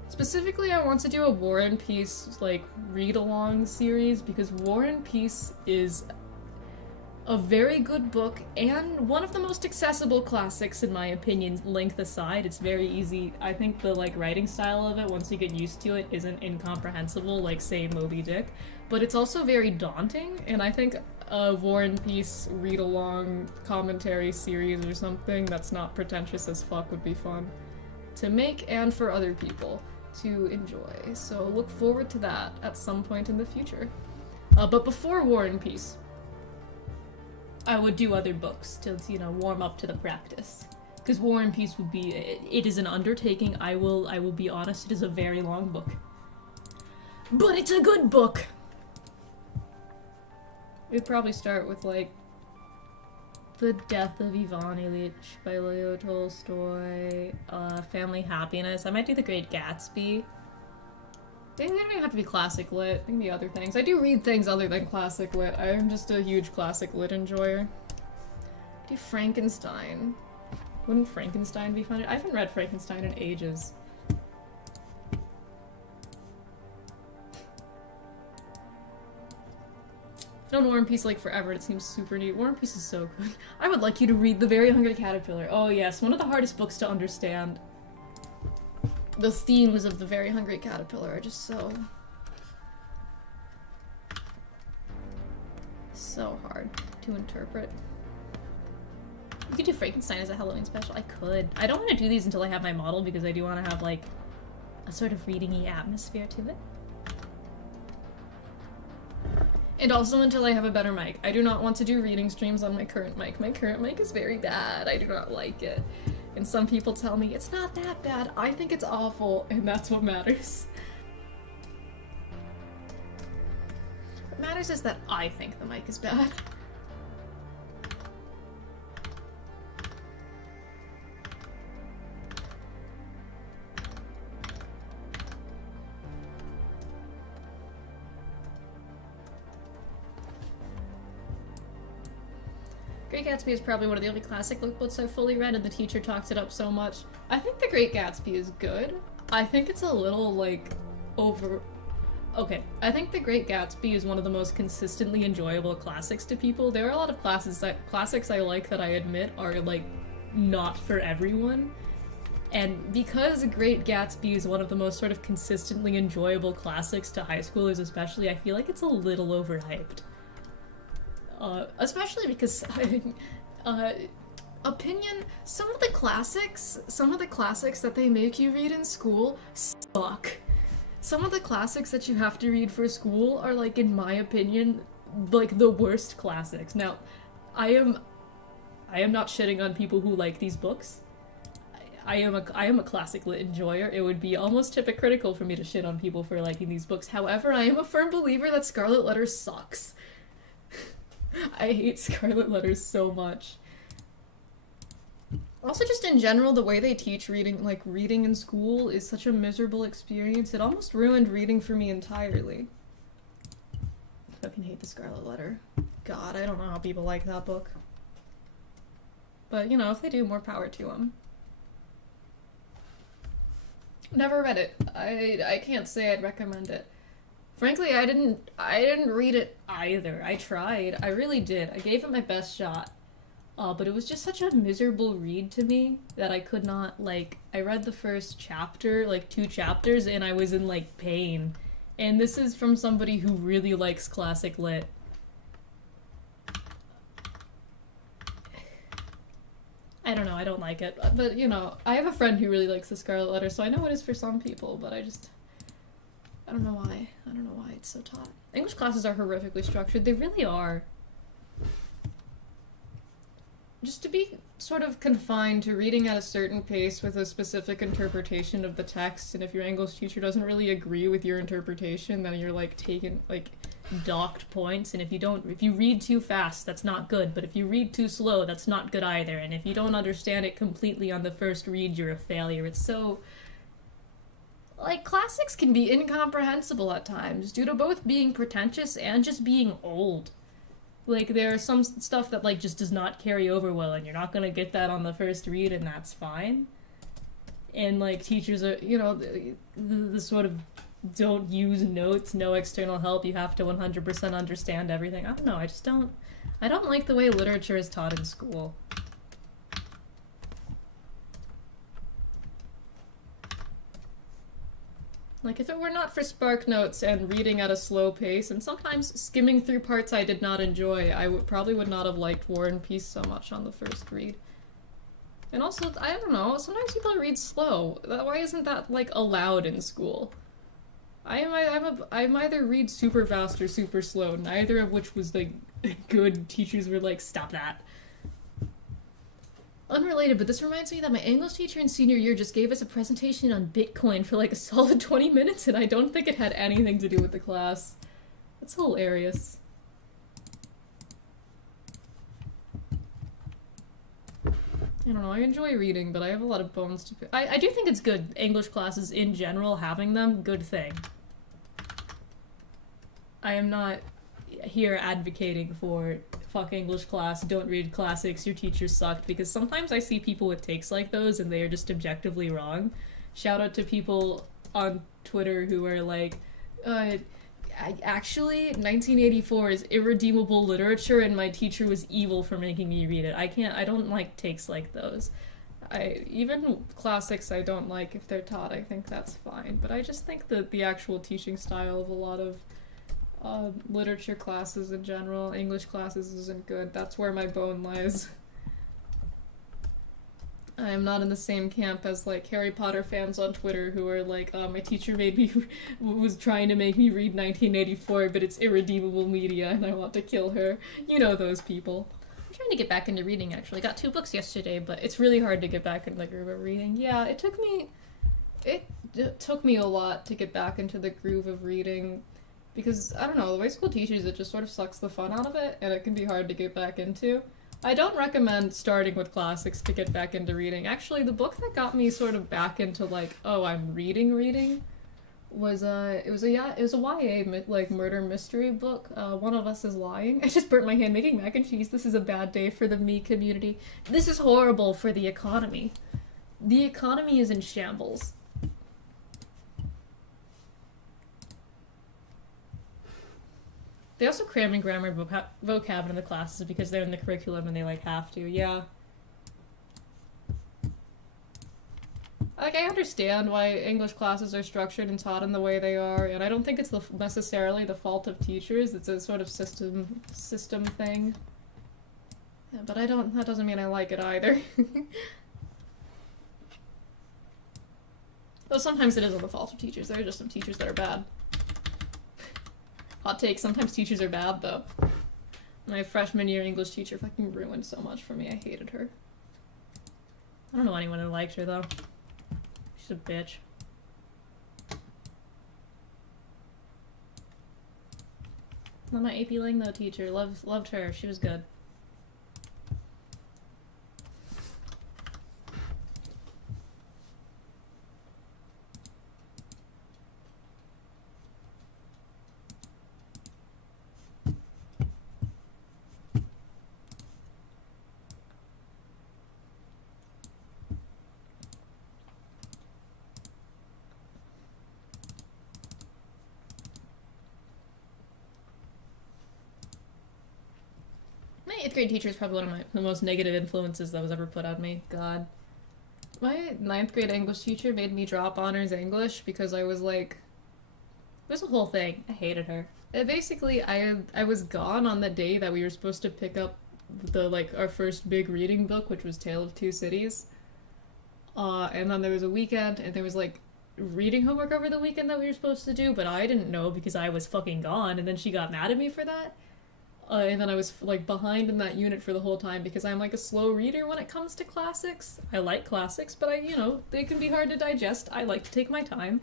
Specifically, I want to do a War and Peace, like, read-along series, because War and Peace is a very good book, and one of the most accessible classics, in my opinion, length aside. It's very easy. I think the, like, writing style of it, once you get used to it, isn't incomprehensible, like, say, Moby Dick. But it's also very daunting, and I think a War and Peace read-along commentary series or something that's not pretentious as fuck would be fun to make, and for other people to enjoy. So look forward to that at some point in the future. But before War and Peace, I would do other books to, you know, warm up to the practice. Because War and Peace would be, it is an undertaking. I will be honest, it is a very long book. But it's a good book! We'd probably start with, like, The Death of Ivan Ilyich by Leo Tolstoy, Family Happiness. I might do The Great Gatsby. They don't even have to be classic lit. They can be other things. I do read things other than classic lit. I'm just a huge classic lit enjoyer. I do Frankenstein. Wouldn't Frankenstein be fun? I haven't read Frankenstein in ages. I've known War and Peace, like, forever. It seems super neat. War and Peace is so good. I would like you to read The Very Hungry Caterpillar. Oh yes, one of the hardest books to understand. The themes of The Very Hungry Caterpillar are just so hard to interpret. You could do Frankenstein as a Halloween special. I could. I don't want to do these until I have my model, because I do want to have, like, a sort of reading-y atmosphere to it. And also until I have a better mic. I do not want to do reading streams on my current mic. My current mic is very bad. I do not like it. And some people tell me, it's not that bad. I think it's awful, and that's what matters. What matters is that I think the mic is bad. Great Gatsby is probably one of the only classic books I've fully read, and the teacher talks it up so much. I think The Great Gatsby is good. I think it's a little, like, Okay, I think The Great Gatsby is one of the most consistently enjoyable classics to people. There are a lot of classics I like that I admit are, like, not for everyone. And because Great Gatsby is one of the most sort of consistently enjoyable classics to high schoolers especially, I feel like it's a little overhyped. Especially because, opinion, some of the classics that they make you read in school suck. Some of the classics that you have to read for school are, like, in my opinion, like, the worst classics. Now, I am not shitting on people who like these books. I am a classic lit enjoyer. It would be almost hypocritical for me to shit on people for liking these books. However, I am a firm believer that Scarlet Letter sucks. I hate Scarlet Letter so much. Also, just in general, the way they teach reading in school is such a miserable experience. It almost ruined reading for me entirely. I fucking hate the Scarlet Letter. God, I don't know how people like that book. But, you know, if they do, more power to them. Never read it. I can't say I'd recommend it. Frankly, I didn't read it either. I tried. I really did. I gave it my best shot. But it was just such a miserable read to me that I could not, like, I read the first chapter, like 2 chapters, and I was in, like, pain. And this is from somebody who really likes classic lit. I don't know, I don't like it. But, you know, I have a friend who really likes the Scarlet Letter, so I know it is for some people, but I don't know why. I don't know why it's so taught. English classes are horrifically structured. They really are. Just to be sort of confined to reading at a certain pace with a specific interpretation of the text, and if your English teacher doesn't really agree with your interpretation, then you're, like, taking, like, docked points, and if you read too fast, that's not good, but if you read too slow, that's not good either, and if you don't understand it completely on the first read, you're a failure. It's so... like, classics can be incomprehensible at times, due to both being pretentious and just being old. Like, there are some stuff that, like, just does not carry over well, and you're not gonna get that on the first read, and that's fine. And, like, teachers are, you know, the sort of don't use notes, no external help, you have to 100% understand everything. I don't know, I don't like the way literature is taught in school. Like, if it were not for Spark Notes and reading at a slow pace, and sometimes skimming through parts I did not enjoy, I probably would not have liked War and Peace so much on the first read. And also, I don't know, sometimes people read slow. Why isn't that, like, allowed in school? I'm either read super fast or super slow, neither of which was, like, good. Teachers were like, stop that. Unrelated, but this reminds me that my English teacher in senior year just gave us a presentation on Bitcoin for like a solid 20 minutes, and I don't think it had anything to do with the class. That's hilarious. I don't know, I enjoy reading, but I have a lot of bones to pick. I do think it's good, English classes in general, having them, good thing. I am not here advocating for fuck English class, don't read classics, your teacher sucked, because sometimes I see people with takes like those and they are just objectively wrong. Shout out to people on Twitter who are like, actually, 1984 is irredeemable literature and my teacher was evil for making me read it. I don't like takes like those. Even classics I don't like if they're taught, I think that's fine, but I just think that the actual teaching style of a lot of literature classes in general, English classes, isn't good. That's where my bone lies. I am not in the same camp as, like, Harry Potter fans on Twitter who are like, my teacher was trying to make me read 1984, but it's irredeemable media and I want to kill her. You know those people. I'm trying to get back into reading, actually. Got 2 books yesterday, but it's really hard to get back into the groove of reading. Yeah, it took me a lot to get back into the groove of reading. Because, I don't know, the way school teaches it just sort of sucks the fun out of it, and it can be hard to get back into. I don't recommend starting with classics to get back into reading. Actually, the book that got me sort of back into, like, oh, I'm reading, was, it was a YA, like, murder mystery book. One of Us is Lying. I just burnt my hand making mac and cheese. This is a bad day for the me community. This is horrible for the economy. The economy is in shambles. They also cram in grammar and vocab in the classes because they're in the curriculum and they, like, have to, yeah. Like, I understand why English classes are structured and taught in the way they are, and I don't think it's necessarily the fault of teachers. It's a sort of system thing. Yeah, but that doesn't mean I like it either. Though sometimes it isn't the fault of teachers. There are just some teachers that are bad. Hot take, sometimes teachers are bad, though. My freshman year English teacher fucking ruined so much for me. I hated her. I don't know anyone who liked her, though. She's a bitch. Not my AP Lang, though, teacher. Loved her. She was good. My 8th grade teacher is probably one of the most negative influences that was ever put on me. God. My 9th grade English teacher made me drop honors English because I was like... It was a whole thing. I hated her. Basically, I was gone on the day that we were supposed to pick up our first big reading book, which was Tale of Two Cities. And then there was a weekend, and there was like reading homework over the weekend that we were supposed to do, but I didn't know because I was fucking gone, and then she got mad at me for that. And then I was like behind in that unit for the whole time because I'm like a slow reader when it comes to classics. I like classics, but they can be hard to digest. I like to take my time.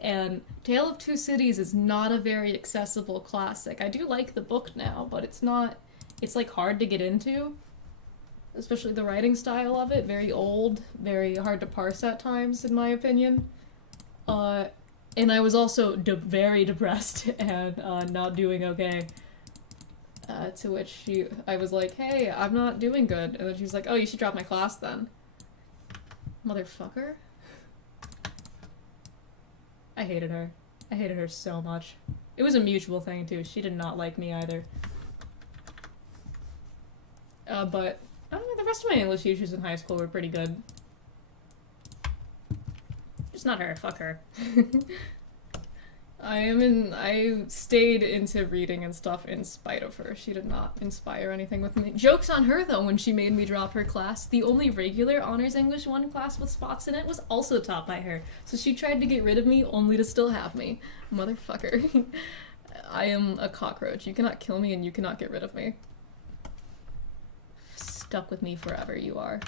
And Tale of Two Cities is not a very accessible classic. I do like the book now, but it's like hard to get into. Especially the writing style of it. Very old, very hard to parse at times, in my opinion. And I was also very depressed and not doing okay. To which I was like, hey, I'm not doing good. And then she's like, oh, you should drop my class then. Motherfucker. I hated her. I hated her so much. It was a mutual thing, too. She did not like me either. But I don't know, the rest of my English teachers in high school were pretty good. Just not her. Fuck her. I stayed into reading and stuff in spite of her. She did not inspire anything with me. Joke's on her, though, when she made me drop her class. The only regular Honors English 1 class with spots in it was also taught by her. So she tried to get rid of me only to still have me. Motherfucker. I am a cockroach. You cannot kill me and you cannot get rid of me. Stuck with me forever, you are.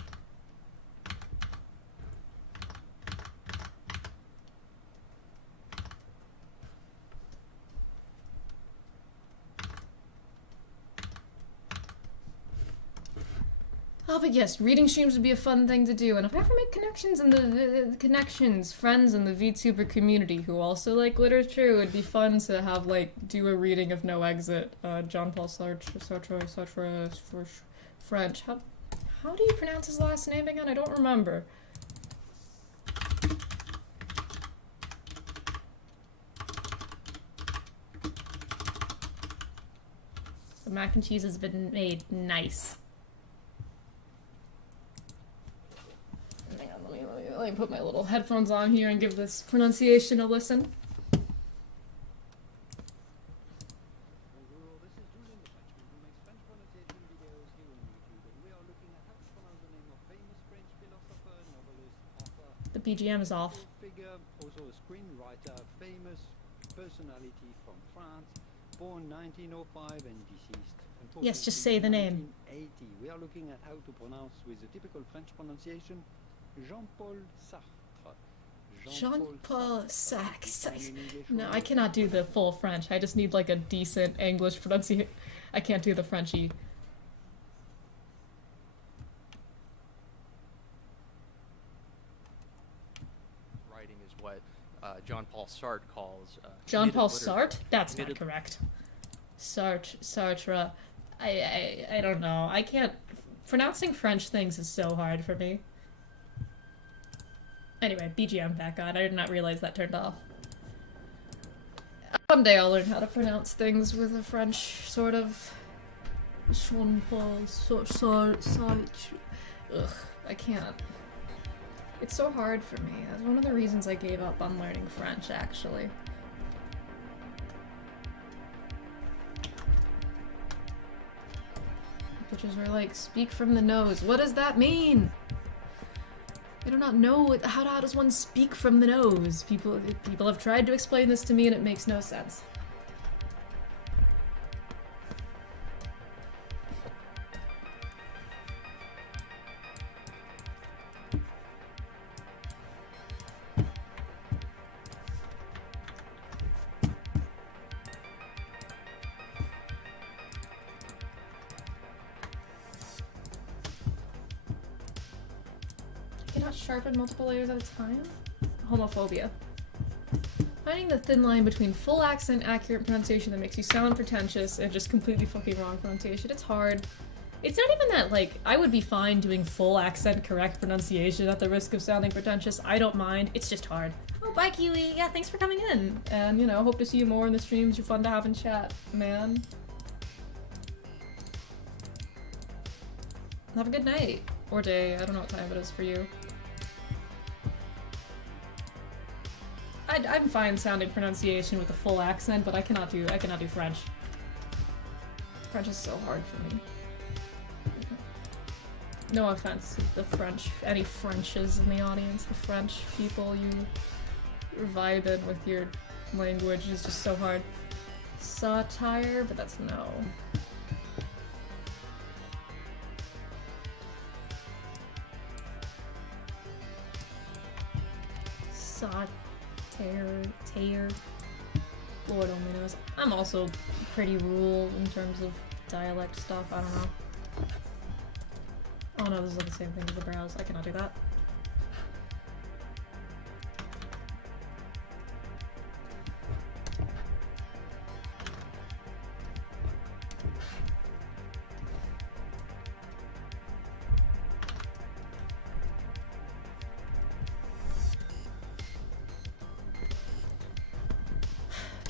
Oh, but yes, reading streams would be a fun thing to do, and if I ever make connections in friends in the VTuber community who also like literature, it would be fun to have, do a reading of No Exit, Jean-Paul Sartre, for French. How do you pronounce his last name again? I don't remember. The mac and cheese has been made nice. Hang on, let me put my little headphones on here and give this pronunciation a listen. The BGM is off. Also a screenwriter, famous personality from France, born 1905 and deceased. Yes, just say the name. 1980. We are looking at how to pronounce with the typical French pronunciation, Jean-Paul Sartre. Jean-Paul Sartre. No, I cannot do the full French. I just need like a decent English pronunciation. I can't do the Frenchy. Writing is what Jean-Paul Sartre calls Jean-Paul Sartre? That's not correct. Sartre. I don't know. I can't... Pronouncing French things is so hard for me. Anyway, BGM back on. I did not realize that turned off. One day I'll learn how to pronounce things with a French sort of... Jean-Paul Sartre. Ugh, I can't. It's so hard for me. That's one of the reasons I gave up on learning French, actually. Teachers were like, speak from the nose. What does that mean? I do not know how does one speak from the nose? People have tried to explain this to me and it makes no sense. Sharpen multiple layers at a time? Homophobia. Finding the thin line between full accent accurate pronunciation that makes you sound pretentious and just completely fucking wrong pronunciation. It's hard. It's not even that, like, I would be fine doing full accent correct pronunciation at the risk of sounding pretentious. I don't mind. It's just hard. Oh, bye, Kiwi. Yeah, thanks for coming in. And, you know, hope to see you more in the streams. You're fun to have in chat, man. Have a good night. Or day. I don't know what time it is for you. I'm fine sounding pronunciation with a full accent, but I cannot do French. French is so hard for me. No offense to the French, any Frenches in the audience, the French people, you're vibing with your language is just so hard. Satire, but that's no. Tear. Lord only knows. I'm also pretty rural in terms of dialect stuff. I don't know. Oh no, this is the same thing as the browse. I cannot do that.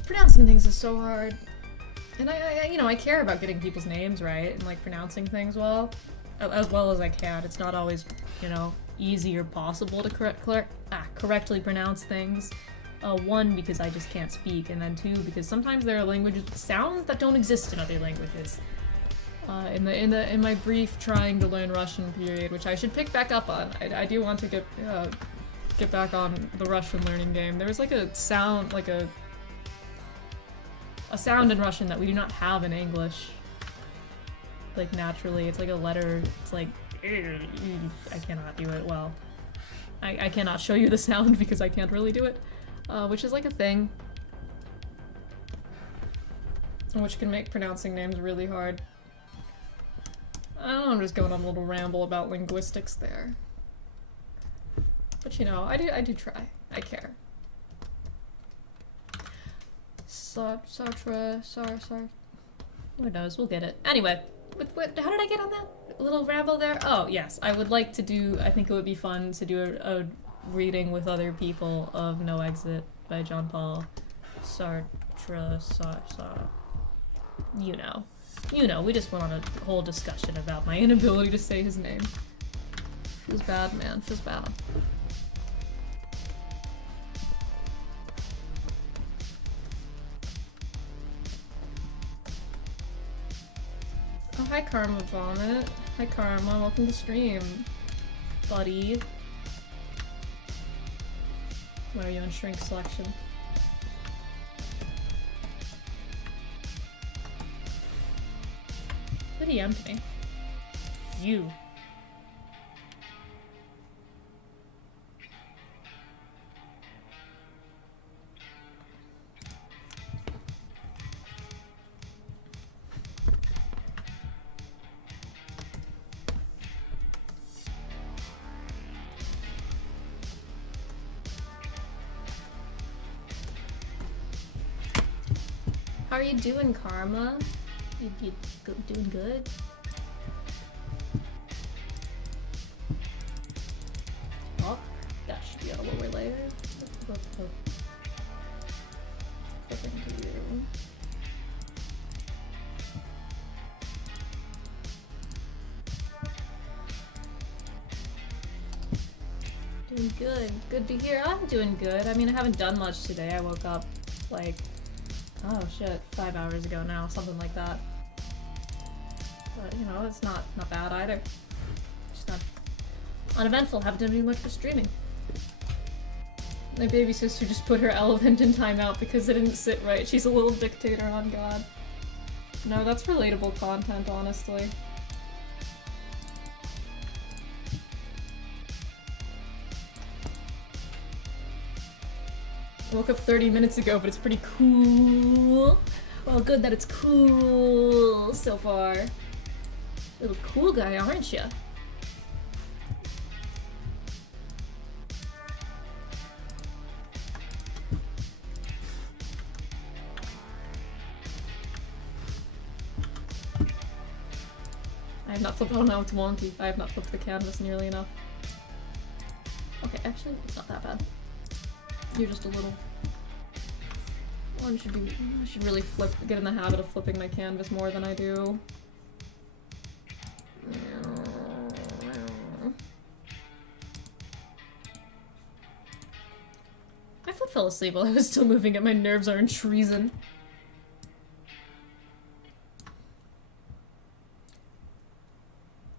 Pronouncing things is so hard. And I care about getting people's names right and like pronouncing things well, as well as I can. It's not always, you know, easy or possible to correctly pronounce things. One, because I just can't speak, and then two, because sometimes there are languages with sounds that don't exist in other languages. In my brief trying to learn Russian period, which I should pick back up on. I do want to get back on the Russian learning game. There was like a sound, like a sound in Russian that we do not have in English. Like naturally, it's like a letter. It's like I cannot do it well. I cannot show you the sound because I can't really do it, which is like a thing, which can make pronouncing names really hard. I don't know, I'm just going on a little ramble about linguistics there, but you know, I do try. I care. Sartre. Who knows? We'll get it. Anyway, how did I get on that little ramble there? Oh, yes. I would like to do, I think it would be fun to do a reading with other people of No Exit by John Paul Sartre. You know, we just went on a whole discussion about my inability to say his name. Feels bad, man. Feels bad. Oh, hi Karma Vomit. Hi Karma, welcome to stream, buddy. Why are you on shrink selection? Who DM'd me? You. How are you doing, Karma? You doing good? Oh, that should be a lower layer. Flip into you. Doing good. Good to hear. I'm doing good. I mean, I haven't done much today. I woke up, like, oh shit, 5 hours ago now, something like that. But, you know, it's not bad either. Just not uneventful. Haven't done anything much for streaming. My baby sister just put her elephant in timeout because it didn't sit right. She's a little dictator on God. No, that's relatable content, honestly. I woke up 30 minutes ago, but it's pretty cool. Well, good that it's cool so far. Little cool guy, aren't ya? I have not flipped. Oh no, it's wonky. I have not flipped the canvas nearly enough. Okay, actually, it's not that bad. You're just a little. One should be. I should really get in the habit of flipping my canvas more than I do. My foot fell asleep while I was still moving it. My nerves are in treason.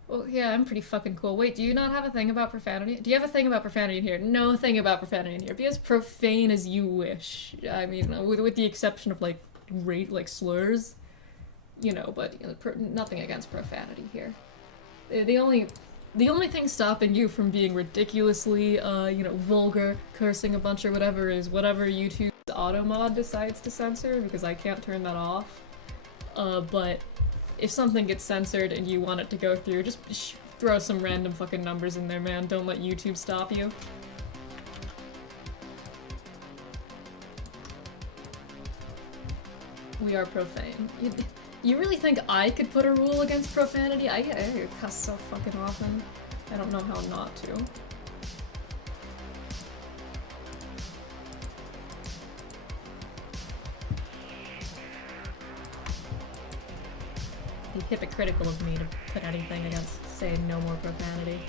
Well, yeah, I'm pretty fucking cool. Wait, do you not have a thing about profanity? Do you have a thing about profanity in here? No thing about profanity in here. Be as profane as you wish. I mean, with the exception of, like, slurs. You know, but you know, nothing against profanity here. The only thing stopping you from being ridiculously, you know, vulgar, cursing a bunch or whatever is whatever YouTube's auto mod decides to censor, because I can't turn that off. But if something gets censored and you want it to go through, just throw some random fucking numbers in there, man. Don't let YouTube stop you. We are profane. You really think I could put a rule against profanity? I cuss so fucking often. I don't know how not to. It'd be hypocritical of me to put anything against saying no more profanity.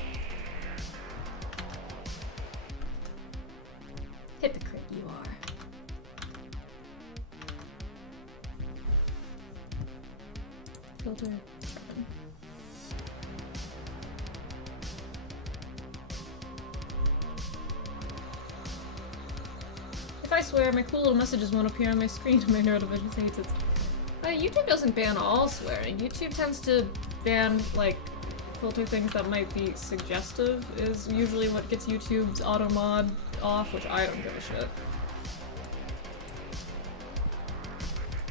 Hypocrite you are. Filter. If I swear, my cool little messages won't appear on my screen and my neurodivision hates it. YouTube doesn't ban all swearing. YouTube tends to ban, like, filter things that might be suggestive is usually what gets YouTube's auto mod off, which I don't give a shit.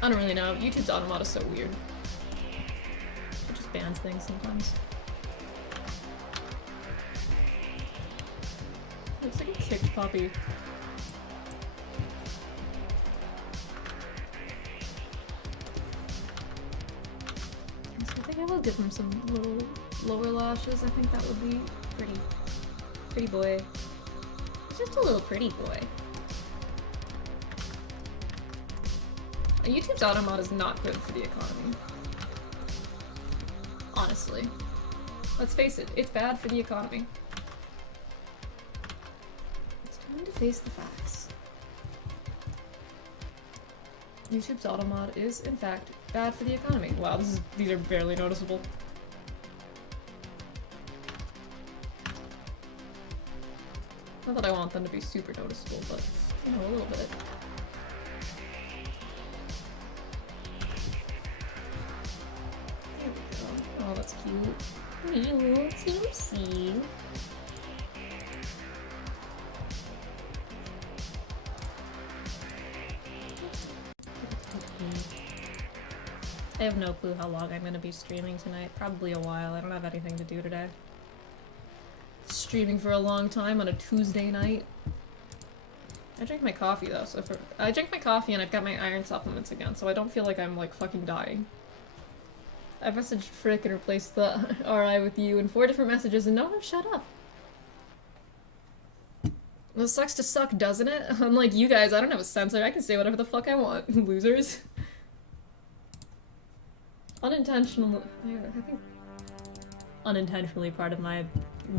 I don't really know. YouTube's auto mod is so weird. It just bans things sometimes. Looks like a kicked puppy. I will give him some little lower lashes. I think that would be pretty. Pretty boy. He's just a little pretty boy. YouTube's auto mod is not good for the economy. Honestly. Let's face it, it's bad for the economy. It's time to face the facts. YouTube's auto mod is, in fact, bad for the economy. Wow, these are barely noticeable. Not that I want them to be super noticeable, but, you know, a little bit. There we go. Oh, that's cute. Ew, teensy. I have no clue how long I'm gonna be streaming tonight. Probably a while. I don't have anything to do today. Streaming for a long time on a Tuesday night. I drink my coffee though, so I drink my coffee and I've got my iron supplements again, so I don't feel like I'm like fucking dying. I messaged Frick and replaced the RI with you in 4 different messages and no one shut up. Well, it sucks to suck, doesn't it? Unlike you guys, I don't have a censor. I can say whatever the fuck I want. Losers. Unintentional. I think unintentionally part of my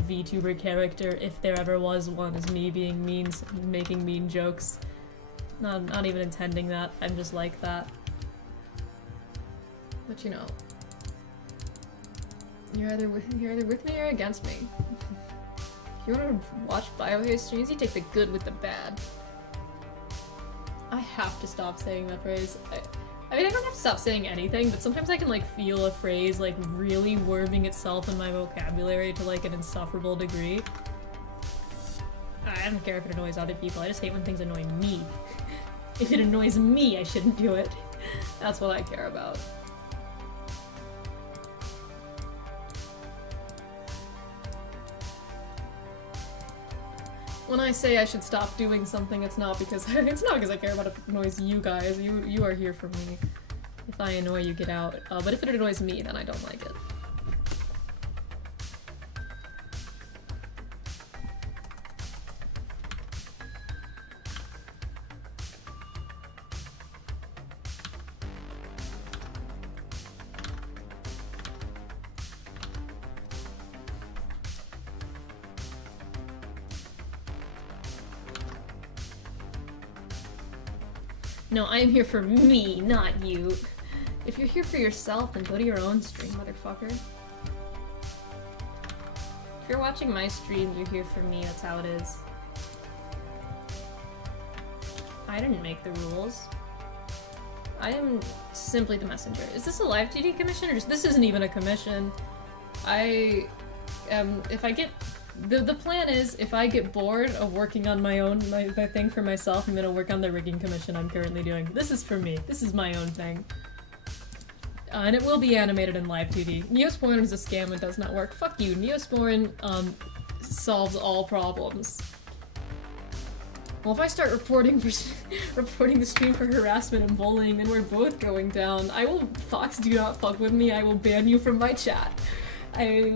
VTuber character, if there ever was one, is me being mean, making mean jokes. Not even intending that, I'm just like that. But you know, you're either with me or against me. If you want to watch Biohaze streams, you take the good with the bad. I have to stop saying that phrase. I mean, I don't have to stop saying anything, but sometimes I can, like, feel a phrase, like, really worming itself in my vocabulary to, like, an insufferable degree. I don't care if it annoys other people, I just hate when things annoy me. If it annoys me, I shouldn't do it. That's what I care about. When I say I should stop doing something, it's not because I care about if it annoys you guys. You are here for me. If I annoy you, get out. But if it annoys me, then I don't like it. No, I am here for me, not you. If you're here for yourself, then go to your own stream, motherfucker. If you're watching my streams, you're here for me, that's how it is. I didn't make the rules. I am simply the messenger. Is this a live2d commission, or just, this isn't even a commission? If I get... The plan is, if I get bored of working on my thing for myself, I'm gonna work on the rigging commission I'm currently doing. This is for me. This is my own thing. And it will be animated in live2d. Neosporin is a scam and does not work. Fuck you. Neosporin, solves all problems. Well, if I start reporting the stream for harassment and bullying, then we're both going down. Fox, do not fuck with me. I will ban you from my chat. I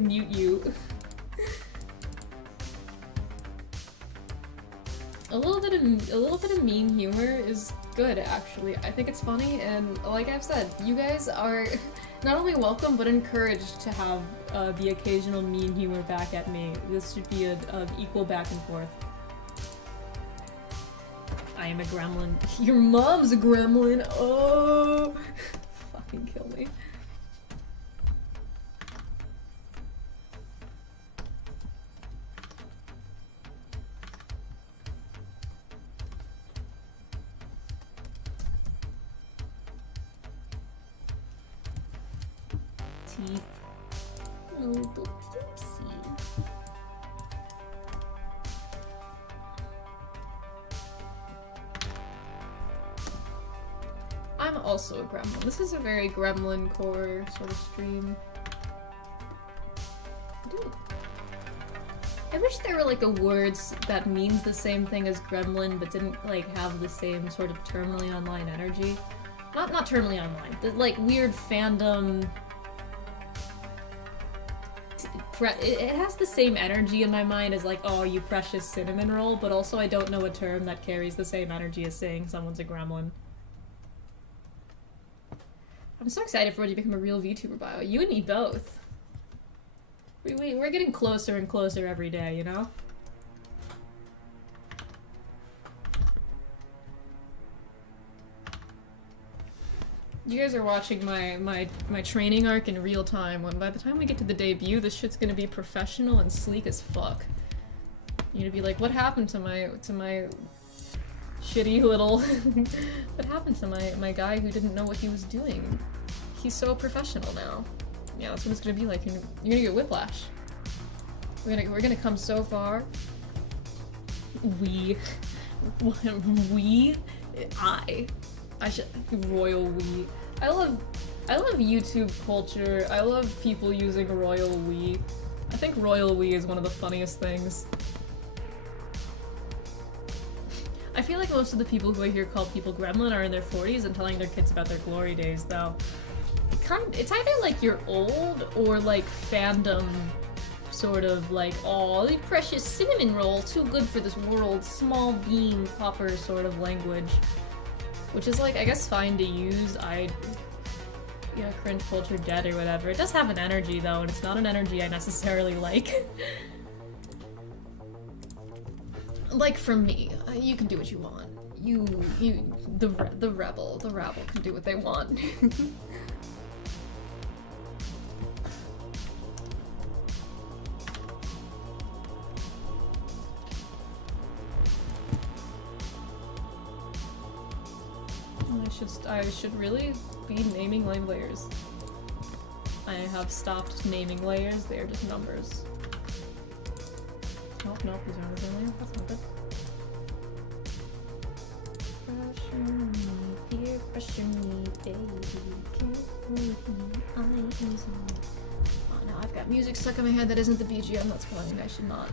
mute you. A little bit of mean humor is good, actually. I think it's funny, and like I've said, you guys are not only welcome, but encouraged to have the occasional mean humor back at me. This should be an equal back and forth. I am a gremlin. Your mom's a gremlin! Oh! Fucking kill me. Little tipsy. I'm also a gremlin. This is a very gremlin core sort of stream. I wish there were like a word that means the same thing as gremlin but didn't like have the same sort of terminally online energy. Not terminally online, but like weird fandom. It has the same energy in my mind as like, oh, you precious cinnamon roll, but also I don't know a term that carries the same energy as saying someone's a gremlin. I'm so excited for when you become a real VTuber bio. You and me both. We're getting closer and closer every day, you know? You guys are watching my training arc in real time, when by the time we get to the debut, this shit's gonna be professional and sleek as fuck. You're gonna be like, what happened to my shitty little... what happened to my guy who didn't know what he was doing? He's so professional now. Yeah, that's what it's gonna be like. You're gonna get whiplash. We're gonna come so far. I should royal we. I love YouTube culture. I love people using royal we. I think royal we is one of the funniest things. I feel like most of the people who I hear call people gremlin are in their 40s and telling their kids about their glory days, though. It's either like you're old or like fandom sort of like, oh, the precious cinnamon roll, too good for this world, small bean popper sort of language. Which is like, I guess fine to use. you know, cringe culture dead or whatever. It does have an energy though, and it's not an energy I necessarily like. Like for me, you can do what you want. The rebel can do what they want. I should really be naming layers. I have stopped naming layers, they are just numbers. Oh, no, these aren't as earlier. That's not good. Pressure me, peer pressure me, baby. Can't hold me, I'm easy. Oh, now I've got music stuck in my head that isn't the BGM that's playing. I should not.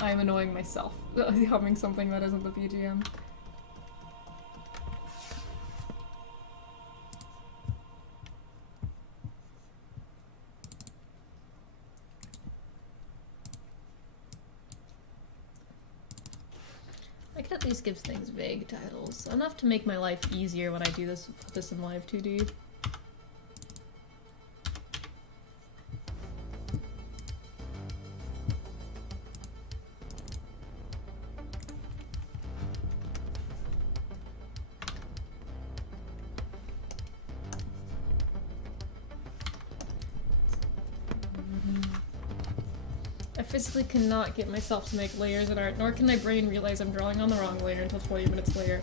I'm annoying myself humming something that isn't the BGM. I could at least give things vague titles, enough to make my life easier when I do this, put this in live2d. I physically cannot get myself to make layers in art, nor can my brain realize I'm drawing on the wrong layer until 20 minutes later.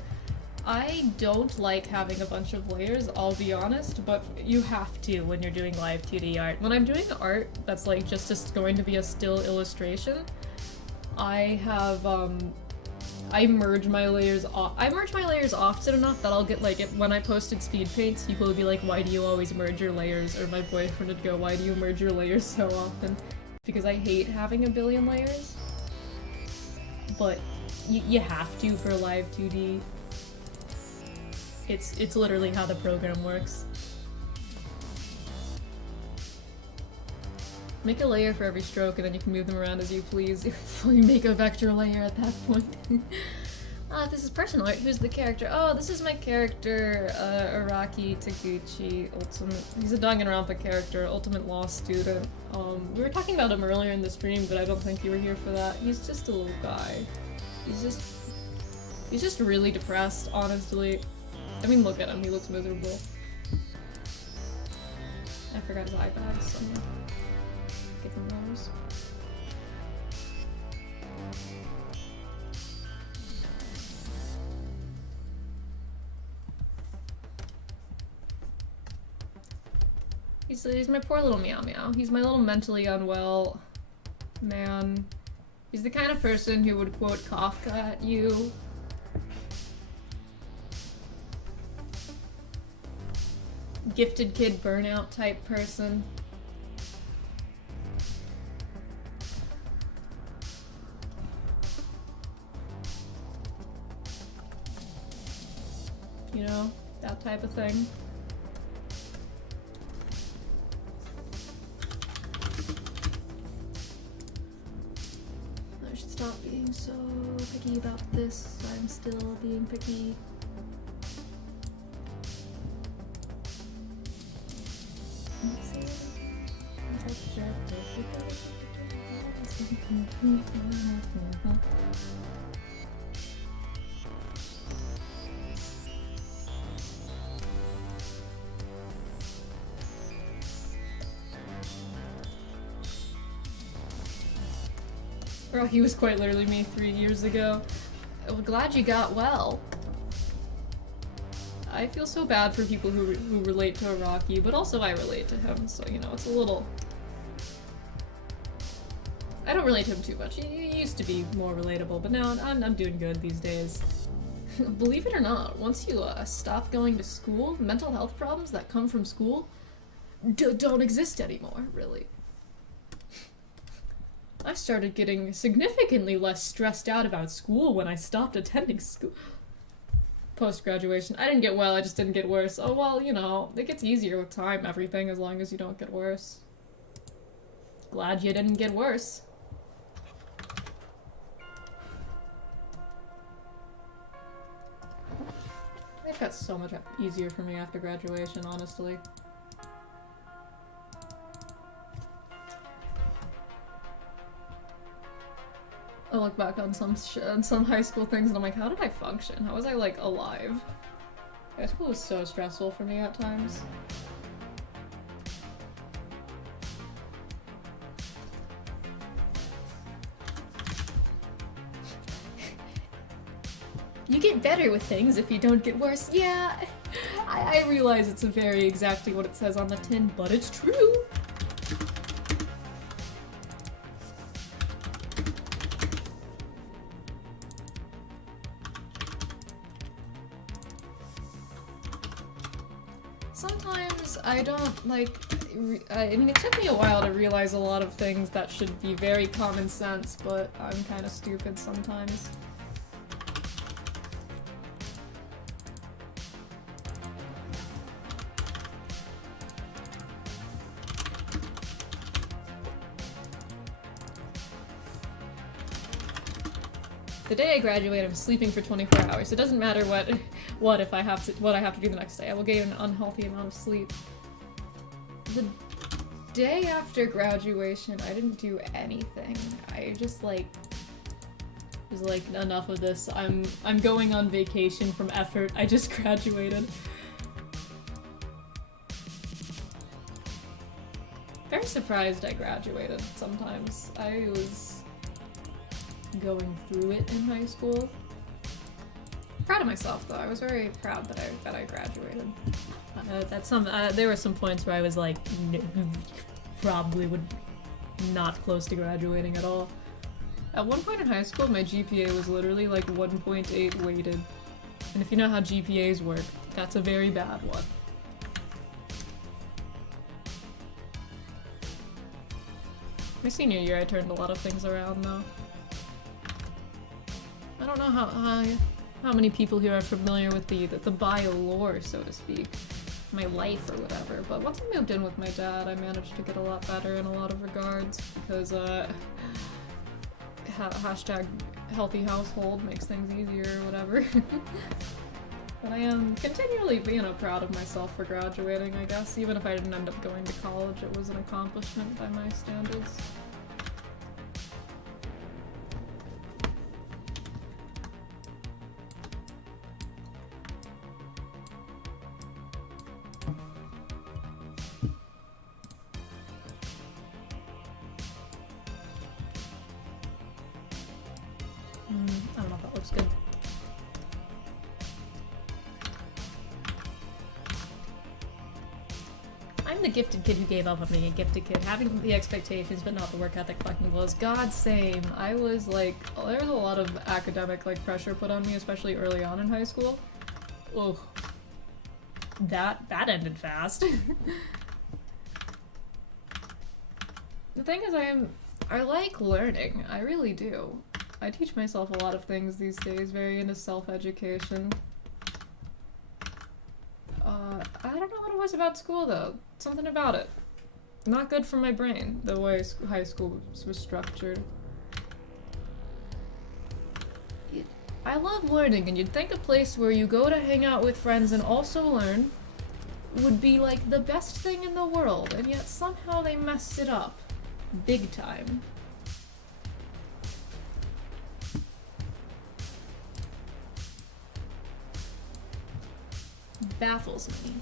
I don't like having a bunch of layers, I'll be honest, but you have to when you're doing live 2D art. When I'm doing art that's like just going to be a still illustration, I have, I merge my layers often enough that I'll get like, when I posted speed paints, people would be like, why do you always merge your layers? Or my boyfriend would go, why do you merge your layers so often? Because I hate having a billion layers. But you have to for live 2D. It's literally how the program works. Make a layer for every stroke and then you can move them around as you please before you make a vector layer at that point. This is personal art. Who's the character? Oh, this is my character, Araki Taguchi. He's a Danganronpa character, ultimate law student. We were talking about him earlier in the stream, but I don't think you were here for that. He's just a little guy. He's just really depressed, honestly. I mean, look at him. He looks miserable. I forgot his iPad, so I'm gonna give him those. He's my poor little meow meow. He's my little mentally unwell man. He's the kind of person who would quote Kafka at you. Gifted kid burnout type person. You know, that type of thing. I should stop being so picky about this. I'm still being picky. Bro, he was quite literally me 3 years ago. I'm glad you got well. I feel so bad for people who relate to Araki, but also I relate to him, so you know, it's a little... I don't relate to him too much. He used to be more relatable, but now I'm doing good these days. Believe it or not, once you stop going to school, mental health problems that come from school don't exist anymore, really. I started getting significantly less stressed out about school when I stopped attending school. Post-graduation. I didn't get well, I just didn't get worse. Oh well, you know, it gets easier with time, everything, as long as you don't get worse. Glad you didn't get worse. got so much easier for me after graduation, honestly. I look back on some high school things and I'm like, how did I function? How was I, like, alive? High school was so stressful for me at times. You get better with things if you don't get worse. Yeah, I realize it's very exactly what it says on the tin, but it's true. Sometimes I don't, like, I mean, it took me a while to realize a lot of things that should be very common sense, but I'm kind of stupid sometimes. The day I graduate, I'm sleeping for 24 hours. It doesn't matter what I have to do the next day. I will get an unhealthy amount of sleep. The day after graduation, I didn't do anything. I just like was like, enough of this. I'm going on vacation from effort. I just graduated. Very surprised I graduated sometimes. I was going through it in high school. Proud of myself though. I was very proud that I graduated. There were some points where I was like, probably not close to graduating at all. At one point in high school, my GPA was literally like 1.8 weighted. And if you know how GPAs work, that's a very bad one. My senior year, I turned a lot of things around though. I don't know how many people here are familiar with the bio lore, so to speak, my life or whatever. But once I moved in with my dad, I managed to get a lot better in a lot of regards because hashtag healthy household makes things easier or whatever. But I am continually, proud of myself for graduating, I guess. Even if I didn't end up going to college, it was an accomplishment by my standards. I don't know if that looks good. I'm the gifted kid who gave up on being a gifted kid. Having the expectations but not the work ethic fucking blows. God same. I was like, there was a lot of academic pressure put on me, especially early on in high school. Ugh. That ended fast. The thing is, I like learning. I really do. I teach myself a lot of things these days, very into self-education. I don't know what it was about school, though. Something about it. Not good for my brain, the way high school was structured. I love learning, and you'd think a place where you go to hang out with friends and also learn would be, like, the best thing in the world, and yet somehow they messed it up. Big time. Baffles me.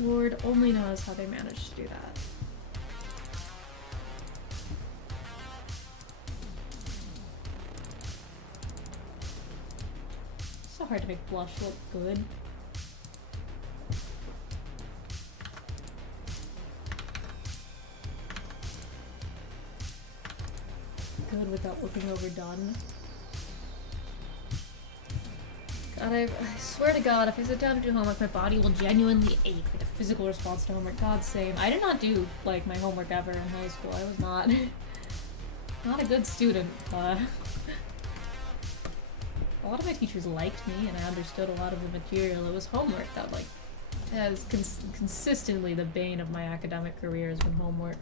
Lord only knows how they managed to do that. So hard to make blush look good. Good without looking overdone. God, I swear to God, if I sit down to do homework, my body will genuinely ache with a physical response to homework. God same. I did not do, my homework ever in high school. I was not a good student. A lot of my teachers liked me, and I understood a lot of the material. It was homework that, as consistently the bane of my academic career has been homework.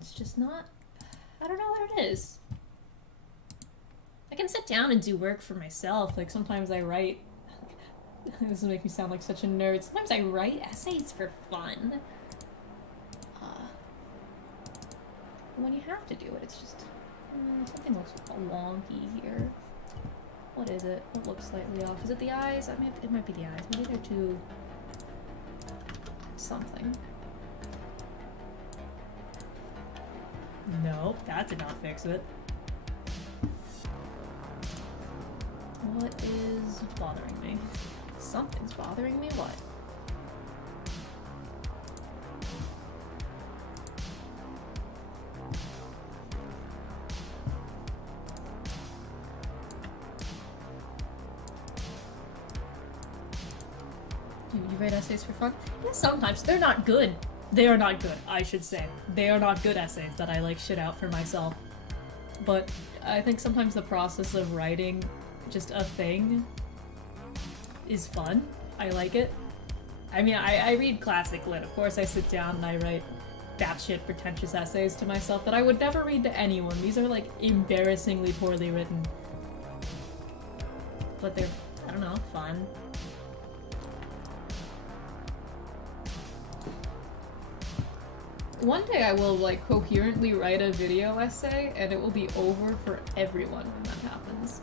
It's just not... I don't know what it is. I can sit down and do work for myself. Like, sometimes I write... This will make me sound like such a nerd. Sometimes I write essays for fun. But when you have to do it, it's just... something looks wonky here. What is it? What looks slightly off? Is it the eyes? I mean, it might be the eyes. Maybe they're too... something. Nope, that did not fix it. What is bothering me? Something's bothering me, what? You write essays for fun? Yeah, sometimes. They're not good. They are not good, I should say. They are not good essays that I like shit out for myself. But I think sometimes the process of writing just a thing is fun. I like it. I mean, I read classic lit. Of course I sit down and I write batshit pretentious essays to myself that I would never read to anyone. These are like embarrassingly poorly written. But they're, I don't know, fun. One day I will, like, coherently write a video essay, and it will be over for everyone when that happens.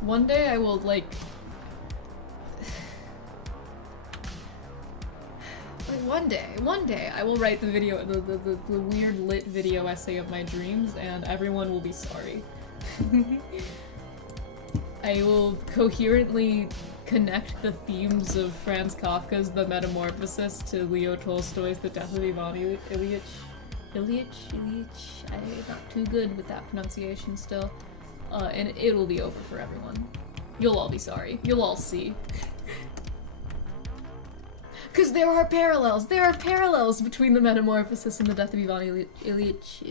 One day I will, like... one day I will write the video, the weird lit video essay of my dreams, and everyone will be sorry. I will coherently connect the themes of Franz Kafka's The Metamorphosis to Leo Tolstoy's The Death of Ivan Ilyich. I'm not too good with that pronunciation still. And it'll be over for everyone. You'll all be sorry. You'll all see. Because there are parallels! There are parallels between The Metamorphosis and The Death of Ivan Ilyich.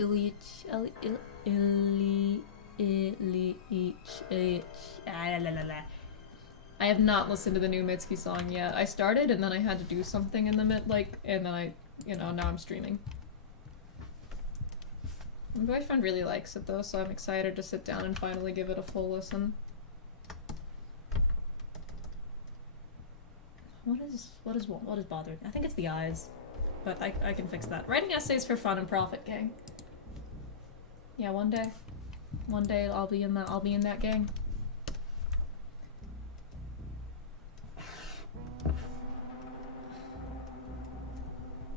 I have not listened to the new Mitski song yet. I started and then I had to do something in the and then I, now I'm streaming. My boyfriend really likes it though, so I'm excited to sit down and finally give it a full listen. What is bothering? I think it's the eyes, but I can fix that. Writing essays for fun and profit, gang. Yeah, one day I'll be in that gang.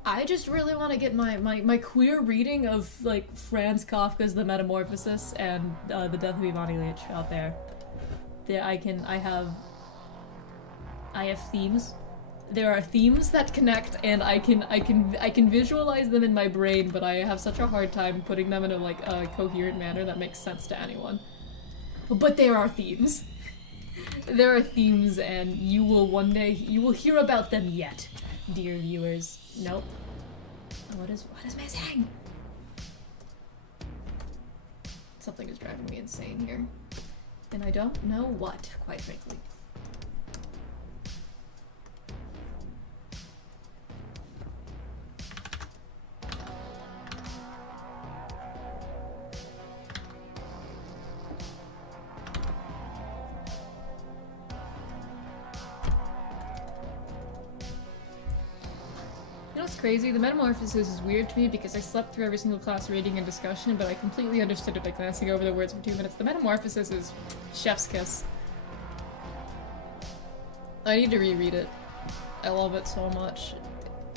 I just really want to get my queer reading of, like, Franz Kafka's The Metamorphosis and The Death of Ivan Ilyich out there. I have themes. There are themes that connect, and I can visualize them in my brain, but I have such a hard time putting them in a coherent manner that makes sense to anyone. But there are themes. There are themes, and you will hear about them yet, dear viewers. Nope. What is missing? Something is driving me insane here. And I don't know what, quite frankly. Crazy. The Metamorphosis is weird to me because I slept through every single class reading and discussion, but I completely understood it by glancing over the words for 2 minutes. The Metamorphosis is chef's kiss. I need to reread it. I love it so much.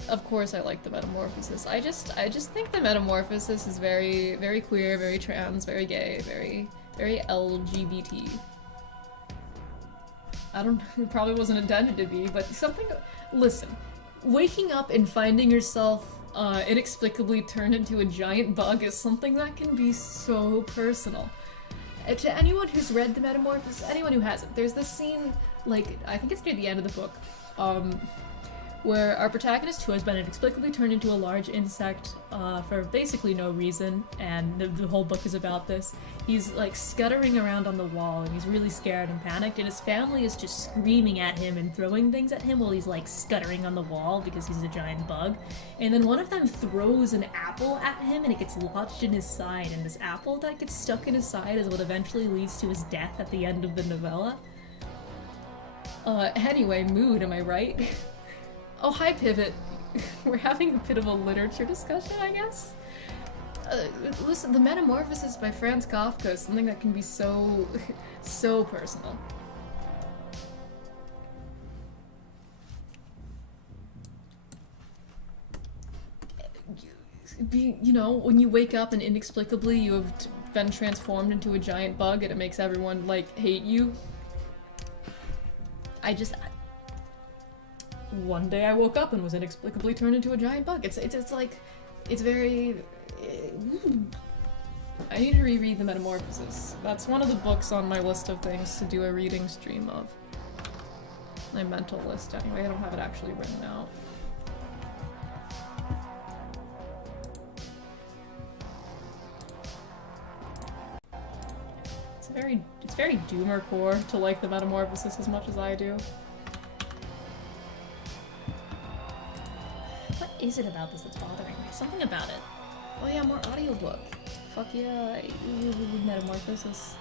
Of course I like The Metamorphosis. I just think The Metamorphosis is very, very queer, very trans, very gay, very, very LGBT. It probably wasn't intended to be, but something... Listen. Waking up and finding yourself inexplicably turned into a giant bug is something that can be so personal. To anyone who's read The Metamorphosis, anyone who hasn't, there's this scene, like, I think it's near the end of the book, where our protagonist, who has been inexplicably turned into a large insect for basically no reason, and the whole book is about this, he's like scuttering around on the wall and he's really scared and panicked, and his family is just screaming at him and throwing things at him while he's like scuttering on the wall because he's a giant bug. And then one of them throws an apple at him and it gets lodged in his side, and this apple that gets stuck in his side is what eventually leads to his death at the end of the novella. Anyway, mood, am I right? Oh, hi, Pivot. We're having a bit of a literature discussion, I guess? Listen, The Metamorphosis by Franz Kafka is something that can be so, so personal. You know, when you wake up and inexplicably you have been transformed into a giant bug and it makes everyone, like, hate you. One day I woke up and was inexplicably turned into a giant bug. It's like, it's very... I need to reread The Metamorphosis. That's one of the books on my list of things to do a reading stream of. My mental list, anyway. I don't have it actually written out. It's very doomer core to like The Metamorphosis as much as I do. What is it about this that's bothering me? Something about it. Oh yeah, more audiobook. Fuck yeah, Metamorphosis.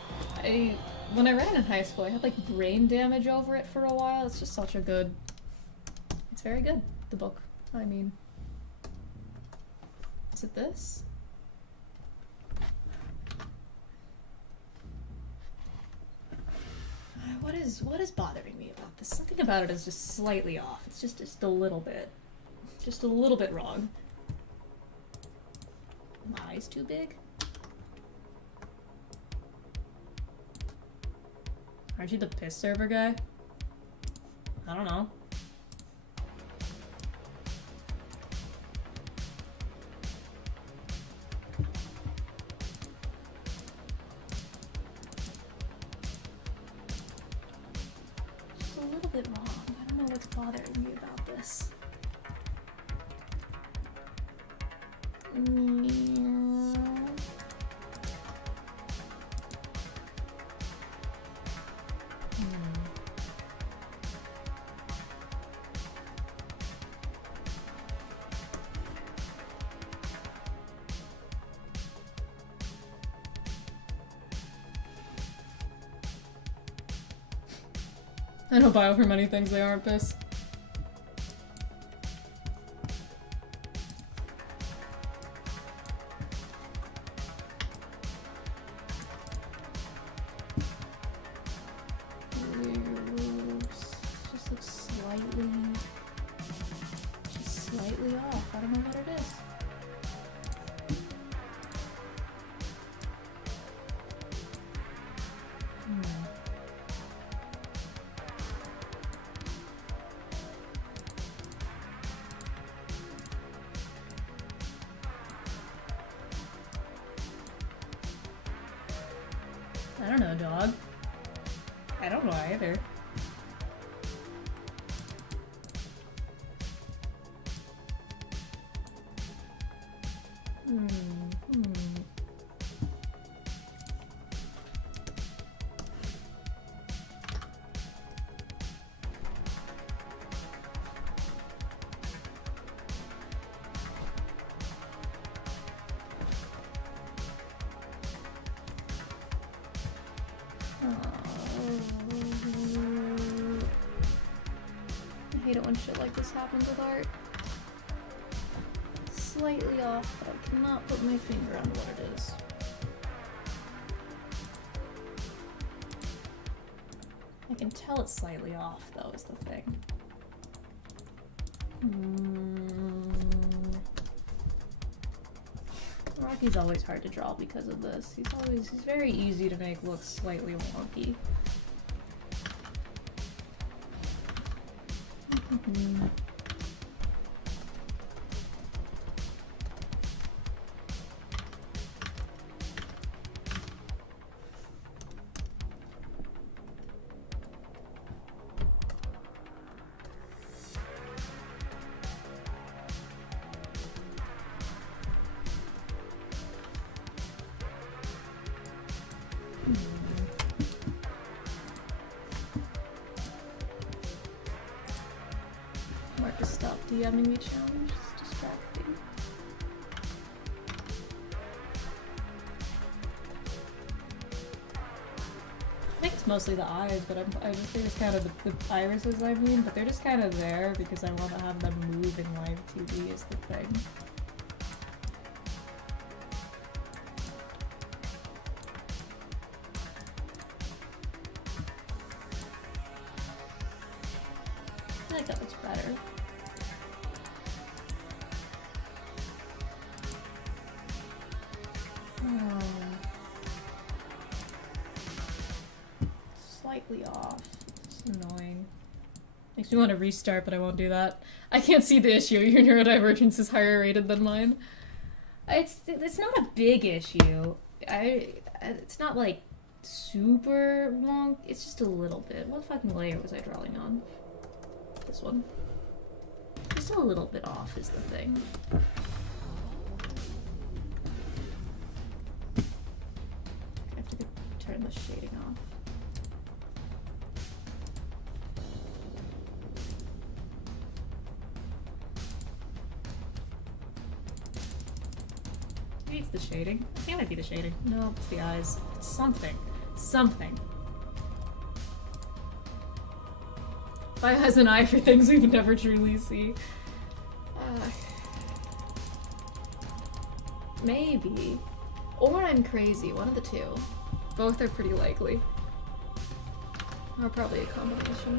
When I read it in high school, I had like brain damage over it for a while. It's just such a good... It's very good, the book. I mean... Is it this? What is bothering me about this? Something about it is just slightly off. It's just a little bit. Just a little bit wrong. My eyes too big? Aren't you the piss server guy? I don't know. Just a little bit wrong. I don't know what's bothering me about this. I know Bio for many things they aren't piss. Slightly off. I don't know what it is. I don't know, dog. I don't know either. I hate it when shit like this happens with art. Slightly off, but I cannot put my finger on what it is. I can tell it's slightly off, though, is the thing. Rocky's always hard to draw because of this. He's very easy to make look slightly wonky. DMing me challenge. It's distracting. I think it's mostly the eyes, but I just think it's kind of the irises, I mean, but they're just kind of there because I want to have them move in live 2D is the thing. I feel like that looks better. Slightly off. It's annoying. Makes me want to restart, but I won't do that. I can't see the issue. Your neurodivergence is higher rated than mine. It's not a big issue. It's not like super long. It's just a little bit. What fucking layer was I drawing on? This one. Just a little bit off is the thing. I have to turn the shading off. Maybe it's the shading. I think it might be the shading. No, it's the eyes. It's something. Something. Bio has an eye for things we would never truly see. Maybe. Or I'm crazy. One of the two. Both are pretty likely. Or probably a combination.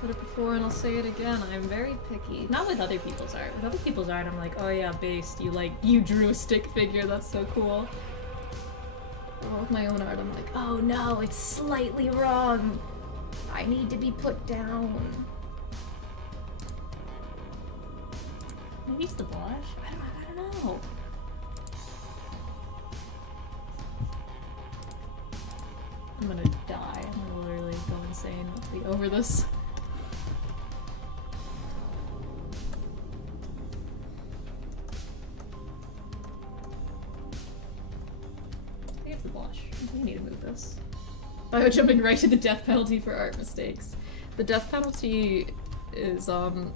Said it before and I'll say it again. I'm very picky. Not with other people's art. With other people's art, I'm like, oh yeah, based. You drew a stick figure. That's so cool. But with my own art, I'm like, oh no, it's slightly wrong. I need to be put down. Maybe it's the blush? I don't know. I'm gonna die. I'm gonna literally go insane. I'll be over this. I think it's the blush. We need to move this. Bio jumping right to the death penalty for art mistakes. The death penalty is, the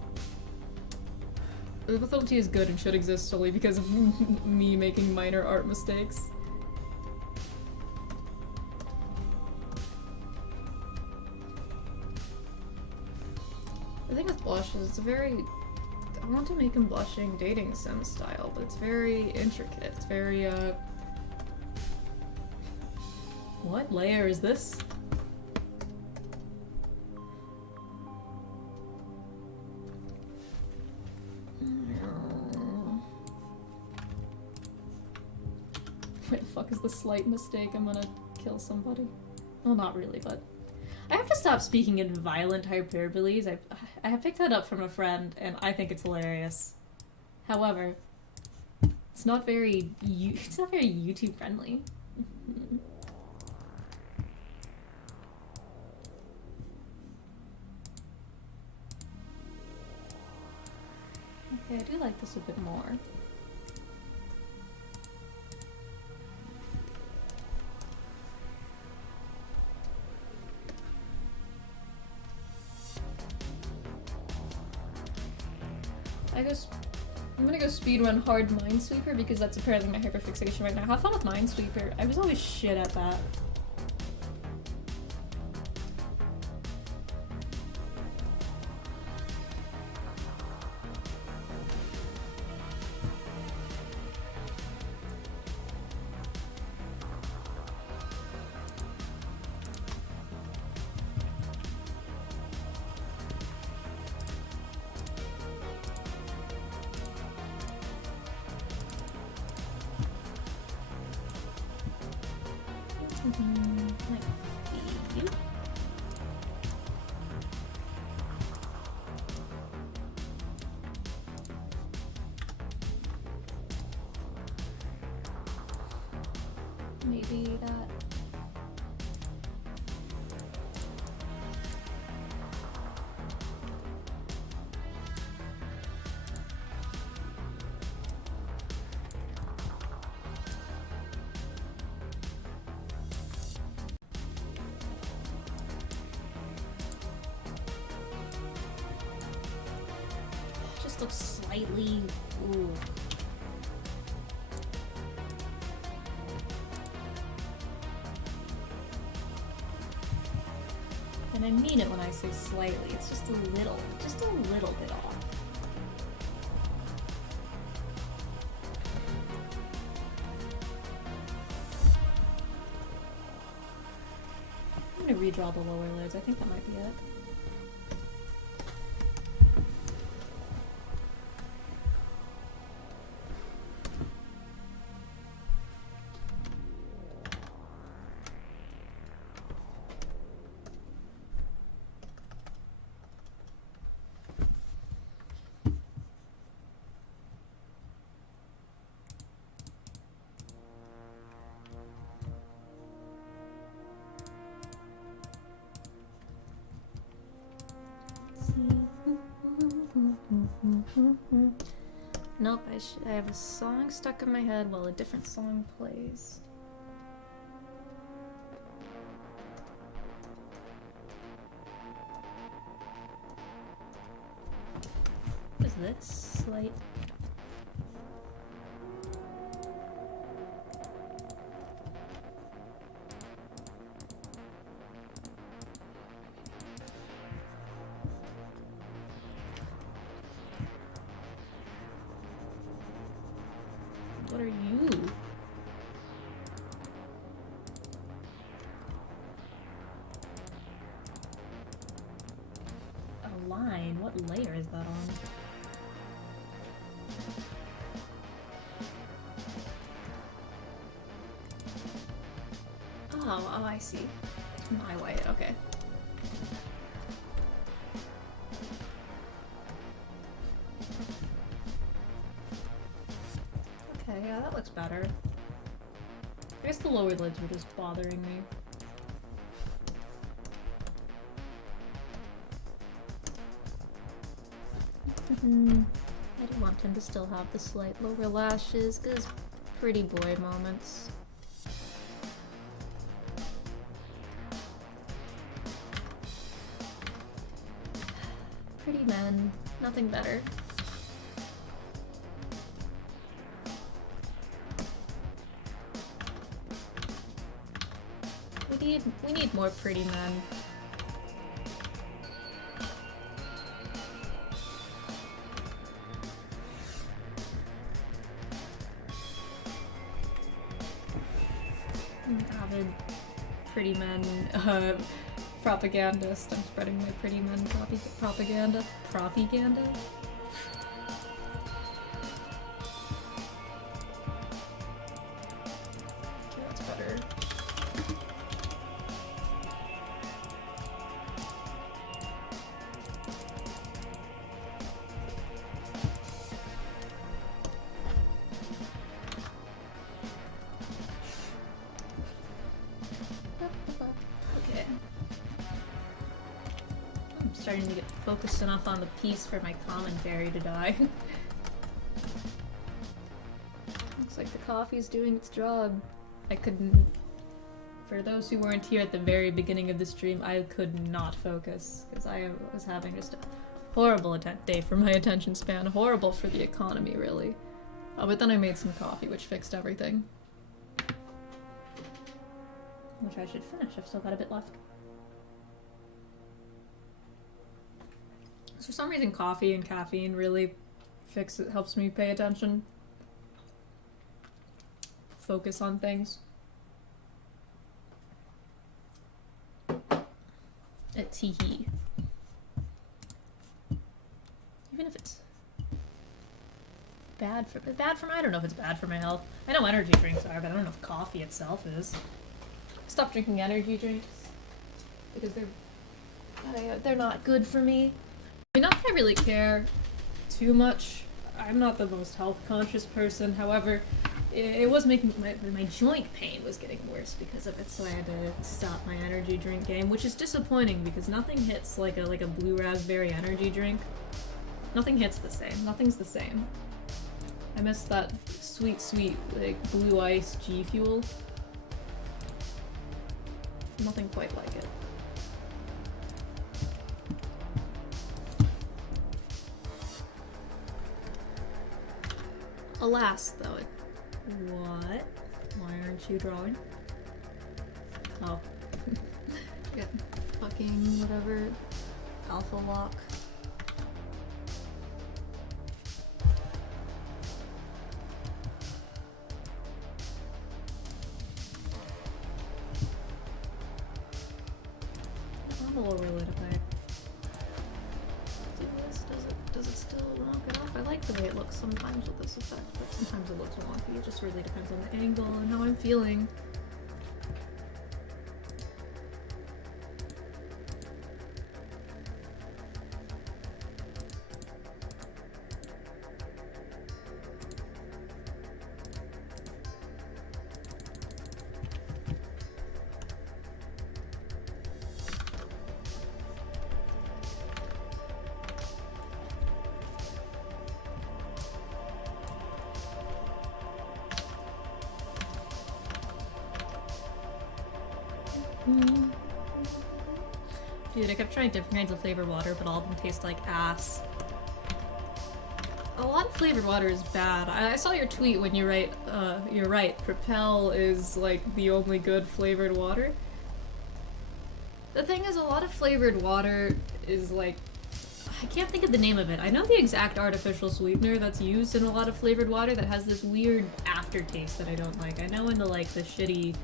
penalty is good and should exist solely because of me making minor art mistakes. The thing with blush is it's very... I want to make him blushing dating sim style, but it's very intricate. It's very, What layer is this? Where the fuck is the slight mistake? I'm gonna kill somebody. Well, not really, but... I have to stop speaking in violent hyperboles. I have picked that up from a friend, and I think it's hilarious. However, it's not very YouTube friendly. Okay, I do like this a bit more. I'm gonna go speedrun hard Minesweeper because that's apparently my hyperfixation right now. Have fun with Minesweeper. I was always shit at that. Maybe that. looks slightly... Ooh. And I mean it when I say slightly. It's just a little bit off. I'm gonna redraw the lower lids. I think that might be it. Nope, I have a song stuck in my head while a different song plays. What is this? Slight... What are you? A line? What layer is that on? Oh, I see. My white, okay. Okay, yeah, that looks better. I guess the lower lids were just bothering me. I do want him to still have the slight lower lashes, because pretty boy moments. Pretty men, nothing better. We need more pretty men. Avid pretty men propagandist. I'm spreading my pretty men propaganda. Propaganda? Okay, that's better. Okay. I'm starting to get focused enough on the piece for my commentary to die. Looks like the coffee's doing its job. I couldn't... For those who weren't here at the very beginning of the stream, I could not focus, because I was having just a horrible day for my attention span. Horrible for the economy, really. Oh, but then I made some coffee, which fixed everything. Which I should finish, I've still got a bit left. For some reason, coffee and caffeine really helps me pay attention. Focus on things. It's hee. Even if it's bad for my, I don't know if it's bad for my health. I know energy drinks are, but I don't know if coffee itself is. Stop drinking energy drinks because they're not good for me. I mean, not that I really care too much. I'm not the most health conscious person. However, it was making my joint pain was getting worse because of it, so I had to stop my energy drink game, which is disappointing because nothing hits like a blue raspberry energy drink. Nothing hits the same. Nothing's the same. I miss that sweet like blue ice G Fuel. Nothing quite like it. Alas, though, What? Why aren't you drawing? Oh. yeah, fucking whatever, alpha lock. I'm a little related to that. Does it still knock it off? I like the way it looks sometimes with this effect, but sometimes it looks wonky. It just really depends on the angle and how I'm feeling. Dude, I kept trying different kinds of flavored water, but all of them taste like ass. A lot of flavored water is bad. I saw your tweet when you write, you're right, Propel is like the only good flavored water. The thing is, a lot of flavored water is like, I can't think of the name of it. I know the exact artificial sweetener that's used in a lot of flavored water that has this weird aftertaste that I don't like. I know in the like the shitty,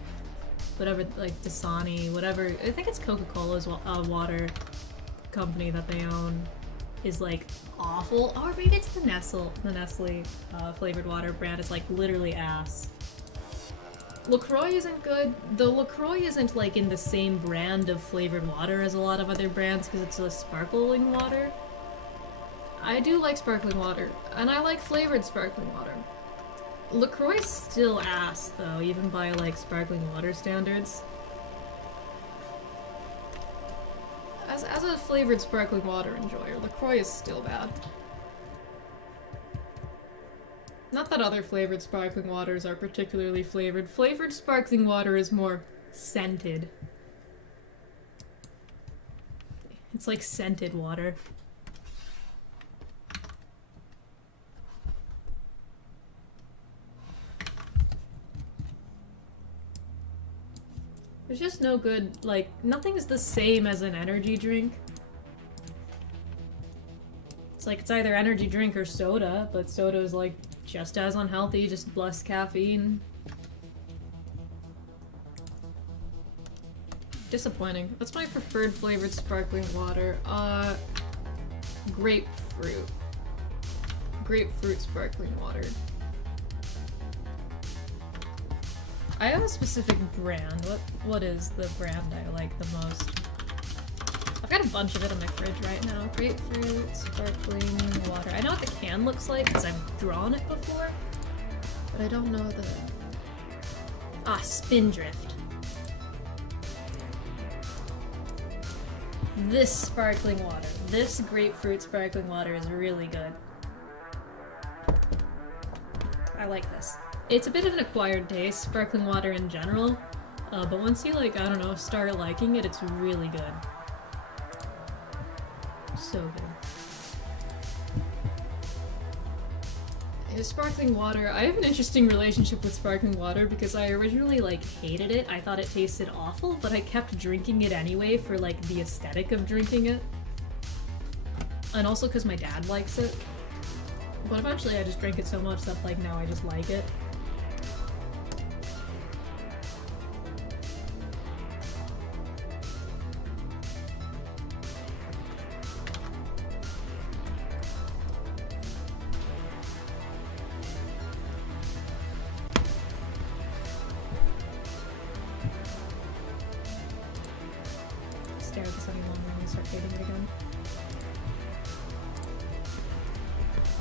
whatever, like Dasani, whatever, I think it's Coca-Cola's water company that they own is like awful. Or maybe it's the Nestle flavored water brand is like literally ass. LaCroix isn't good. The LaCroix isn't like in the same brand of flavored water as a lot of other brands because it's a sparkling water. I do like sparkling water, and I like flavored sparkling water. LaCroix's still ass though, even by like sparkling water standards. As a flavored sparkling water enjoyer, LaCroix is still bad. Not that other flavored sparkling waters are particularly flavored. Flavored sparkling water is more scented. It's like scented water. There's just no good, like, nothing's the same as an energy drink. It's like it's either energy drink or soda, but soda is like just as unhealthy, just less caffeine. Disappointing. What's my preferred flavored sparkling water? Grapefruit. Grapefruit sparkling water. I have a specific brand. What is the brand I like the most? I've got a bunch of it in my fridge right now. Grapefruit, sparkling water. I know what the can looks like because I've drawn it before, but I don't know the... Ah, Spindrift. This sparkling water. This grapefruit sparkling water is really good. I like this. It's a bit of an acquired taste, sparkling water in general, but once you, like, I don't know, start liking it, it's really good. So good. Sparkling water, I have an interesting relationship with sparkling water because I originally, like, hated it. I thought it tasted awful, but I kept drinking it anyway for, like, the aesthetic of drinking it. And also because my dad likes it. But eventually I just drank it so much that, like, now I just like it. Stare at this any longer and start fading it again.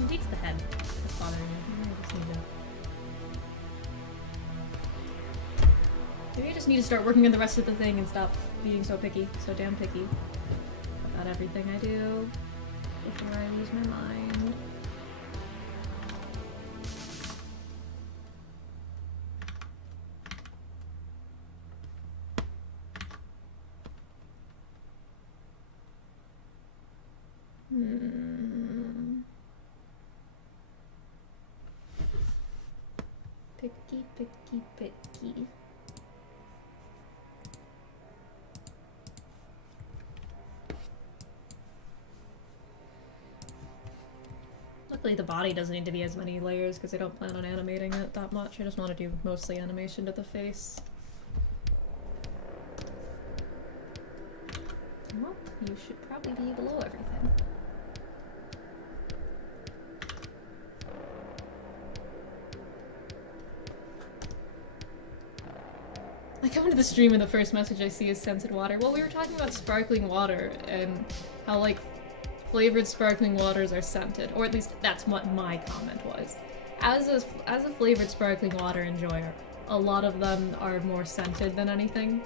It takes the head. That's bothering me. I just need to... Maybe I just need to start working on the rest of the thing and stop being so picky. So damn picky about everything I do before I lose my mind. Picky, picky, picky. Luckily the body doesn't need to be as many layers because I don't plan on animating it that much. I just want to do mostly animation to the face. Well, you should probably be below everything. I come into the stream and the first message I see is scented water. Well, we were talking about sparkling water and how, like, flavored sparkling waters are scented, or at least that's what my comment was. As a flavored sparkling water enjoyer, a lot of them are more scented than anything.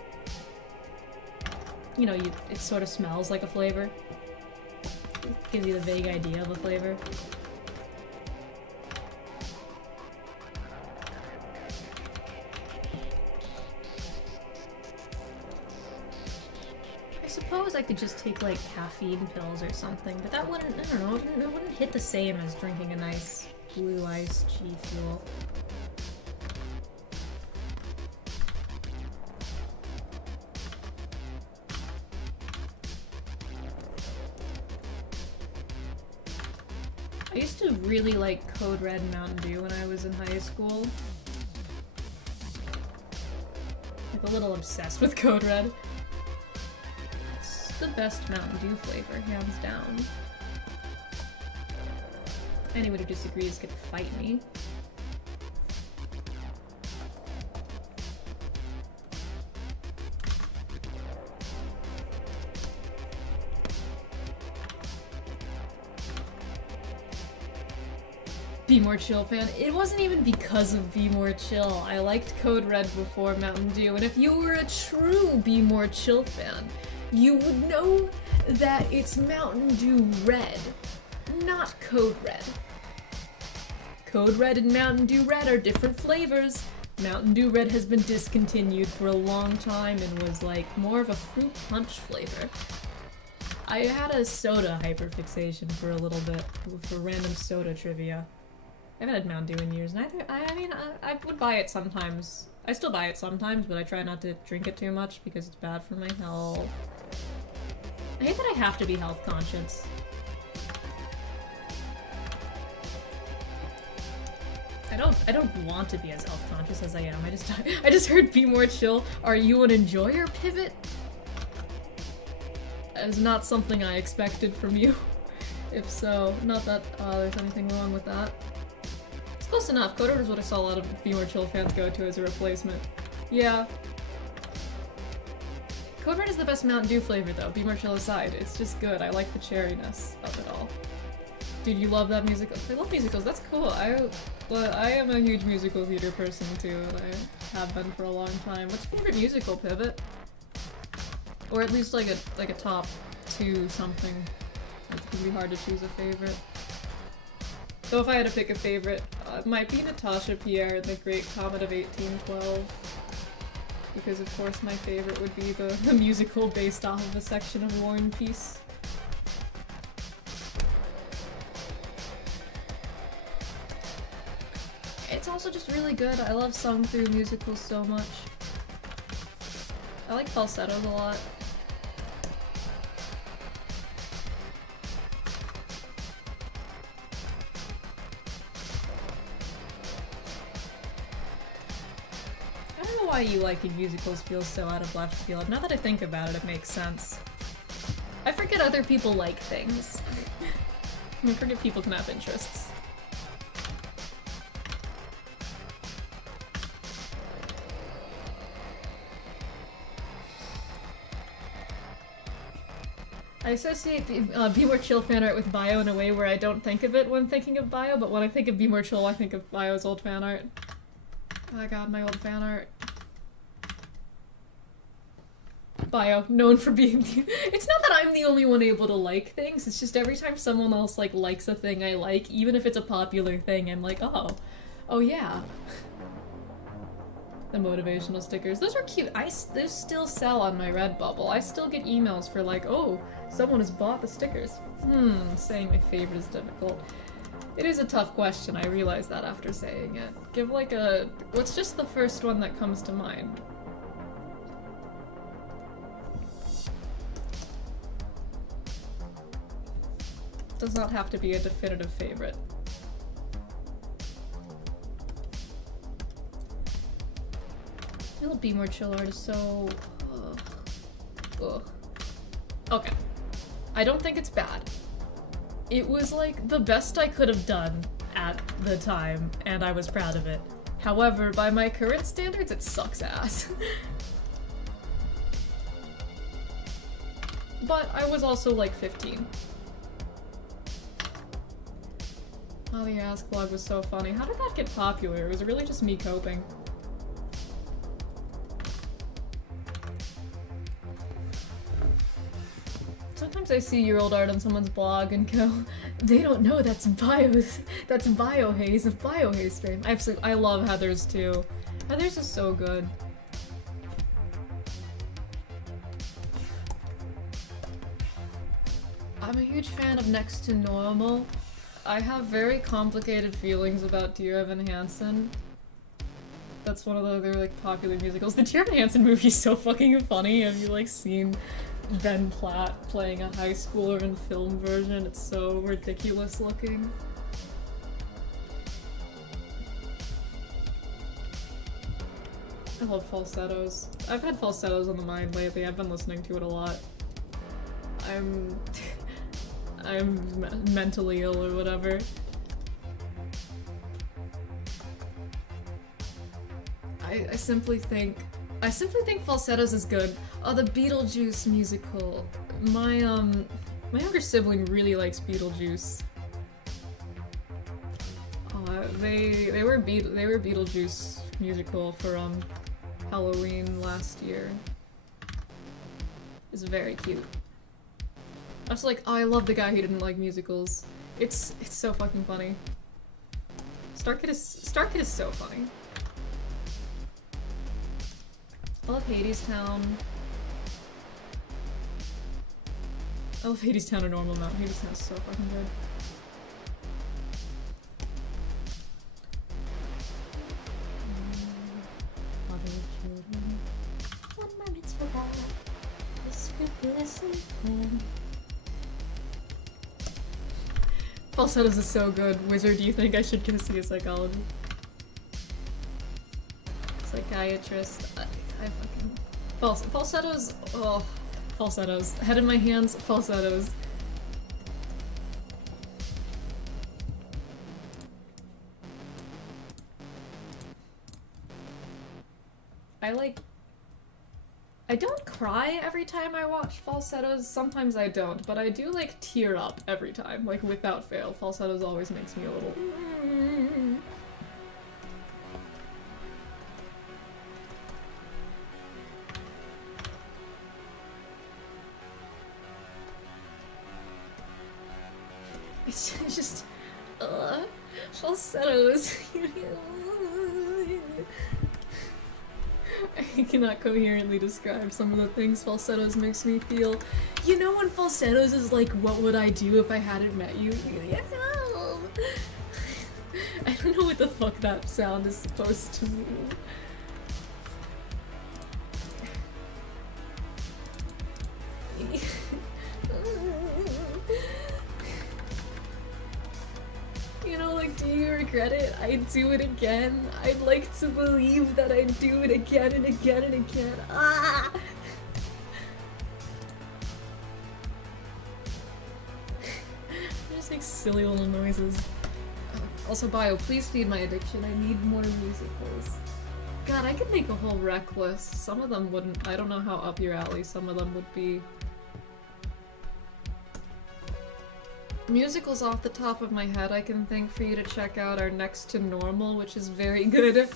You know, it sort of smells like a flavor. It gives you the vague idea of a flavor. I suppose I could just take like caffeine pills or something, but that wouldn't, I don't know, it wouldn't hit the same as drinking a nice blue iced G Fuel. I used to really like Code Red and Mountain Dew when I was in high school. Like a little obsessed with Code Red. It's the best Mountain Dew flavor, hands down. Anyone who disagrees could fight me. Be More Chill fan. It wasn't even because of Be More Chill. I liked Code Red before Mountain Dew, and if you were a true Be More Chill fan, you would know that it's Mountain Dew Red, not Code Red. Code Red and Mountain Dew Red are different flavors. Mountain Dew Red has been discontinued for a long time and was like more of a fruit punch flavor. I had a soda hyperfixation for a little bit, for random soda trivia. I haven't had Mountain Dew in years, and I would buy it sometimes. I still buy it sometimes, but I try not to drink it too much because it's bad for my health. I hate that I have to be health conscious. I don't want to be as health conscious as I am. I just heard Be More Chill. Are you an enjoyer, Pivot? That is not something I expected from you. If so, not that there's anything wrong with that. It's close enough. Code Red is what I saw a lot of Be More Chill fans go to as a replacement. Yeah. Code Red is the best Mountain Dew flavor though, Be More Chill aside. It's just good. I like the cherryness of it all. Dude, you love that musical? I love musicals, that's cool. I am a huge musical theater person too, and I have been for a long time. What's your favorite musical, Pivot? Or at least like a top 2 something. It's gonna be hard to choose a favorite. Though if I had to pick a favorite, it might be Natasha Pierre and the Great Comet of 1812. Because of course my favorite would be the musical based off of a section of War and Peace. It's also just really good. I love sung through musicals so much. I like falsettos a lot. I don't know why you liking musicals feels so out of left field. Now that I think about it, it makes sense. I forget other people like things. I forget people can have interests. I associate Be More Chill fan art with Bio in a way where I don't think of it when thinking of Bio, but when I think of Be More Chill, I think of Bio's old fan art. Oh god, my old fan art. Bio, known for being the— It's not that I'm the only one able to like things, it's just every time someone else like likes a thing I like, even if it's a popular thing, I'm like, oh yeah. The motivational stickers. Those were cute. Those still sell on my Redbubble. I still get emails for like, oh, someone has bought the stickers. Saying my favorite is difficult. It is a tough question, I realize that after saying it. Give like a... What's just the first one that comes to mind? Does not have to be a definitive favorite. It'll be more chill artist, so... Ugh. Okay. I don't think it's bad. It was like the best I could have done at the time, and I was proud of it. However, by my current standards, it sucks ass. But I was also like 15. Oh, the Ask vlog was so funny. How did that get popular? Was it really just me coping? Sometimes I see your old art on someone's blog and go, they don't know that's biohaze of biohaze stream. I love Heather's too. Heather's is so good. I'm a huge fan of Next to Normal. I have very complicated feelings about Dear Evan Hansen. That's one of the other like popular musicals. The Dear Evan Hansen movie is so fucking funny. Have you like seen Ben Platt playing a high schooler in film version? It's so ridiculous looking. I love falsettos. I've had falsettos on the mind lately. I've been listening to it a lot. I'm mentally ill or whatever. I simply think falsettos is good. Oh, the Beetlejuice musical. My younger sibling really likes Beetlejuice. They were Beetlejuice musical for Halloween last year. It's very cute. I was like, oh, I love the guy who didn't like musicals. It's so fucking funny. Star Kid is so funny. I love Hadestown. I love Hadestown or Normal Mountain. Hadestown is so fucking good. Other children. 1 moment's for that. The scrupulously plan. Falsettos is so good. Wizard, do you think I should go see a psychologist? Psychiatrist. I fucking... Falsettos... Oh. Falsettos. Head in my hands, falsettos. I don't cry every time I watch falsettos. Sometimes I don't, but I do like tear up every time, like without fail. Falsettos always makes me a little... It's just... falsettos. I cannot coherently describe some of the things falsettos makes me feel. You know when falsettos is like, what would I do if I hadn't met you? I don't know what the fuck that sound is supposed to mean. You know, like, do you regret it? I'd do it again. I'd like to believe that I'd do it again and again and again. Ah! I just make silly little noises. Also, Bio, please feed my addiction. I need more musicals. God, I could make a whole rec list. Some of them wouldn't. I don't know how up your alley some of them would be. Musicals off the top of my head I can think for you to check out are Next to Normal, which is very good.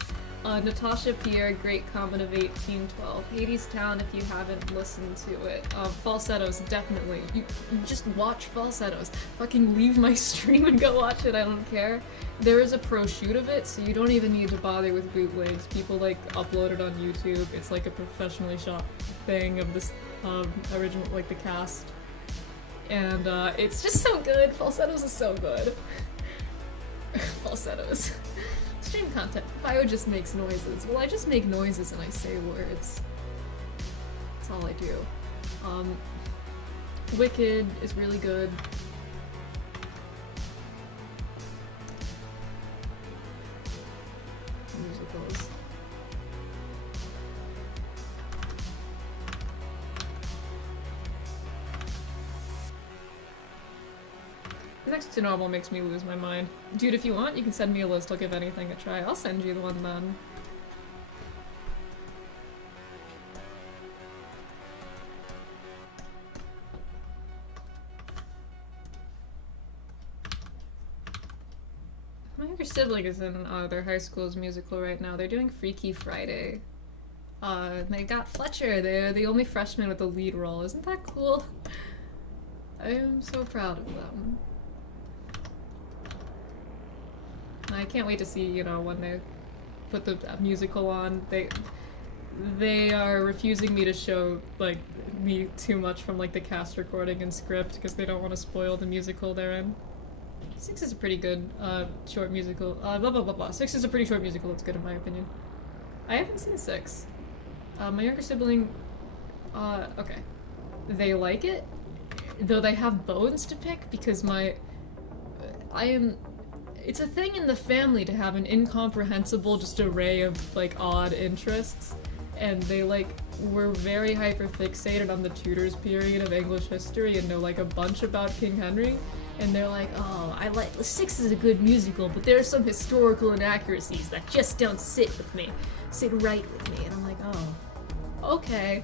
Natasha Pierre, Great Comet of 1812. Hadestown if you haven't listened to it. Falsettos, definitely. You just watch Falsettos. Fucking leave my stream and go watch it, I don't care. There is a pro shoot of it, so you don't even need to bother with bootlegs. People like upload it on YouTube. It's like a professionally shot thing of this original, like the cast. And it's just so good. Falsettos is so good. falsettos. Stream content. Bio just makes noises. Well, I just make noises and I say words. That's all I do. Wicked is really good. Musicals. Next to normal makes me lose my mind. Dude, if you want, you can send me a list. I'll give anything a try. I'll send you the one then. My younger sibling is in their high school's musical right now. They're doing Freaky Friday. They got Fletcher. They're the only freshman with the lead role. Isn't that cool? I am so proud of them. I can't wait to see, you know, when they put the musical on. They are refusing me to show, like, me too much from, like, the cast recording and script because they don't want to spoil the musical they're in. 6 is a pretty good, short musical. Blah, blah, blah, blah. 6 is a pretty short musical. It's good in my opinion. I haven't seen 6. My younger sibling, okay. They like it, though they have bones to pick because it's a thing in the family to have an incomprehensible just array of, like, odd interests, and they, like, were very hyper-fixated on the Tudors period of English history and know, like, a bunch about King Henry, and they're like, oh, I like, 6 is a good musical, but there are some historical inaccuracies that just don't sit right with me, and I'm like, oh, okay.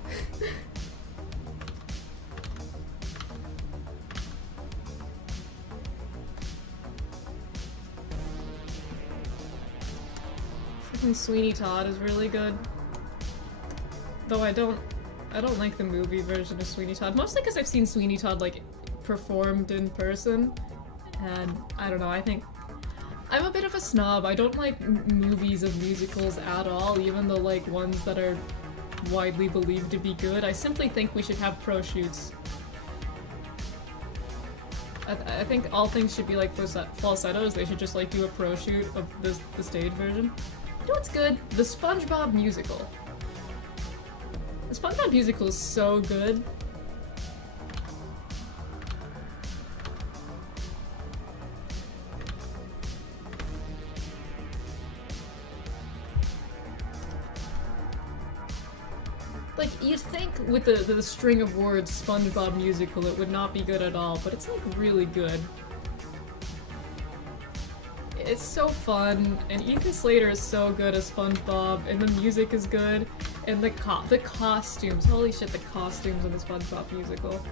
Sweeney Todd is really good. Though I don't like the movie version of Sweeney Todd, mostly because I've seen Sweeney Todd, like, performed in person, and I don't know, I think I'm a bit of a snob. I don't like movies of musicals at all, even the, like, ones that are widely believed to be good. I simply think we should have pro shoots. I think all things should be like falsettos. They should just, like, do a pro shoot of the stage version. You know what's good? The SpongeBob musical. The SpongeBob musical is so good. Like, you'd think with the string of words SpongeBob musical it would not be good at all, but it's, like, really good. It's so fun, and Ethan Slater is so good as SpongeBob, and the music is good, and the costumes. Holy shit, the costumes in the SpongeBob musical.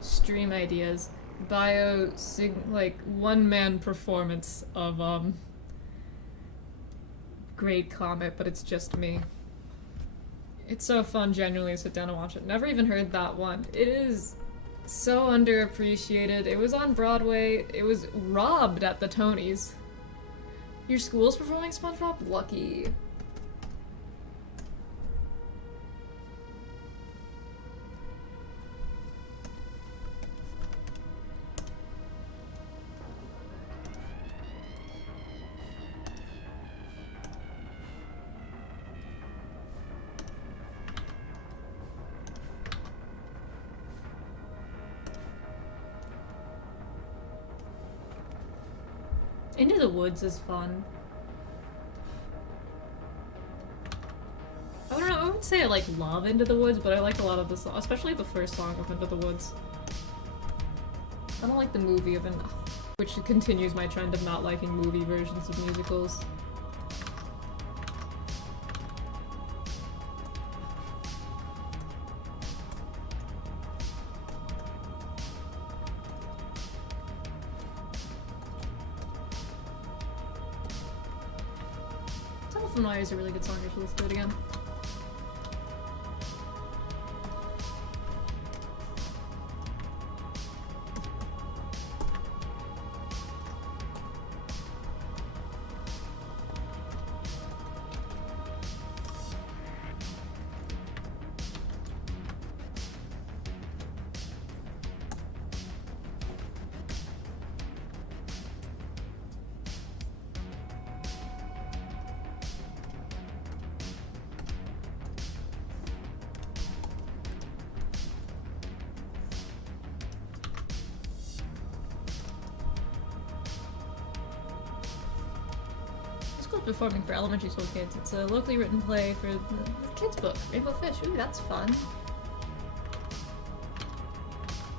Stream ideas. Like, one-man performance of, Great Comet, but it's just me. It's so fun, genuinely, to sit down and watch it. Never even heard that one. It is so underappreciated. It was on Broadway. It was robbed at the Tonys. Your school's performing SpongeBob? Lucky. Into the Woods is fun. I don't know, I would say I, like, love Into the Woods, but I like a lot of the songs, especially the first song of Into the Woods. I don't like the movie of which continues my trend of not liking movie versions of musicals. Telephone is a really good song. I should listen to it again. love performing for elementary school kids. It's a locally written play for the kids' book, Rainbow Fish. Ooh, that's fun.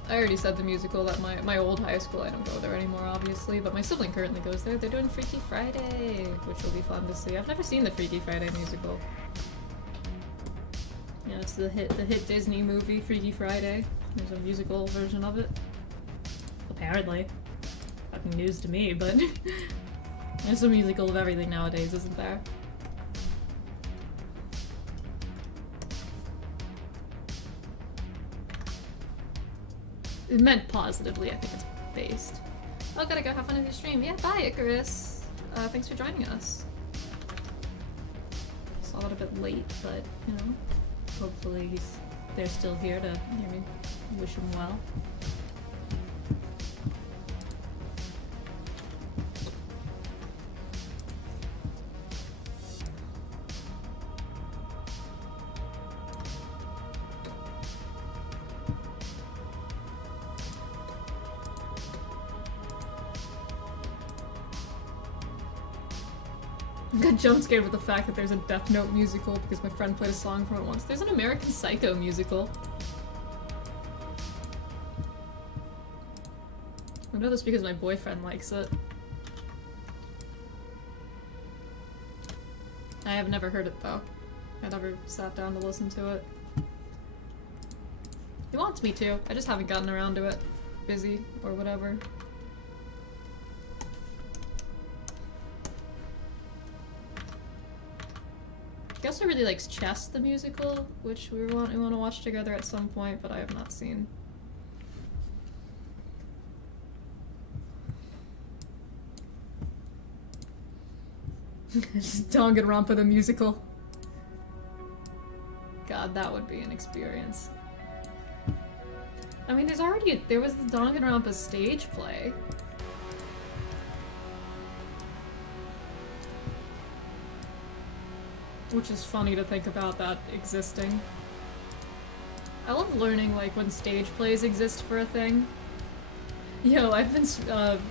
I already said the musical at my old high school. I don't go there anymore, obviously, but my sibling currently goes there. They're doing Freaky Friday, which will be fun to see. I've never seen the Freaky Friday musical. Yeah, it's the hit Disney movie, Freaky Friday. There's a musical version of it. Apparently. Fucking news to me, but there's a musical of everything nowadays, isn't there? It meant positively, I think it's based. Oh, gotta go have fun with your stream. Yeah, bye, Icarus. Thanks for joining us. Saw it a bit late, but, you know, hopefully they're still here to hear me wish him well. I got jump scared with the fact that there's a Death Note musical because my friend played a song from it once. There's an American Psycho musical. I know this because my boyfriend likes it. I have never heard it though. I never sat down to listen to it. He wants me to. I just haven't gotten around to it. Busy or whatever. He also really likes Chess the musical, which we want to watch together at some point, but I have not seen. Danganronpa the musical. God, that would be an experience. I mean, there was the Danganronpa stage play. Which is funny to think about that existing. I love learning, like, when stage plays exist for a thing. Yo, I've been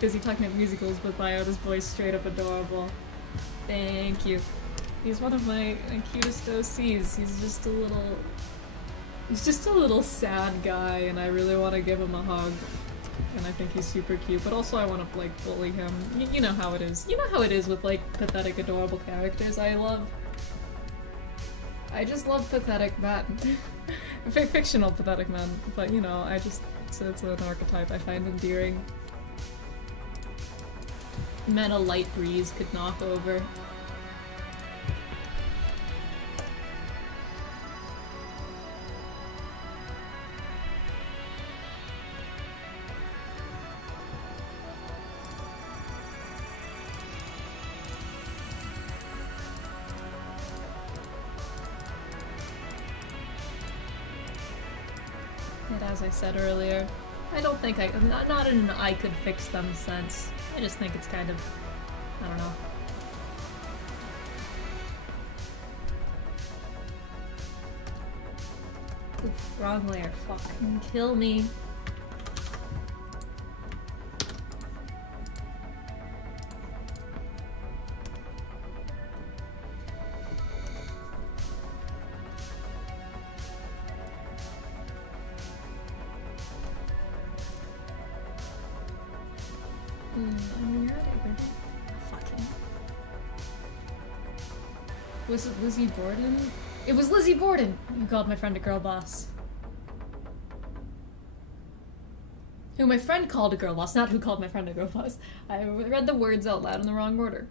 busy talking about musicals, but Viona's voice straight up adorable. Thank you. He's one of my cutest OCs. He's just a little sad guy, and I really want to give him a hug. And I think he's super cute, but also I want to, like, bully him. You know how it is. You know how it is with, like, pathetic, adorable characters. I just love pathetic men. Fictional pathetic men, but you know, it's an archetype I find endearing. Men a light breeze could knock over. As I said earlier, I don't think not in an I could fix them sense. I just think it's kind of, I don't know. Oof, wrong layer, fucking kill me. Was it Lizzie Borden? It was Lizzie Borden who called my friend a girl boss. Who my friend called a girl boss, not who called my friend a girl boss. I read the words out loud in the wrong order,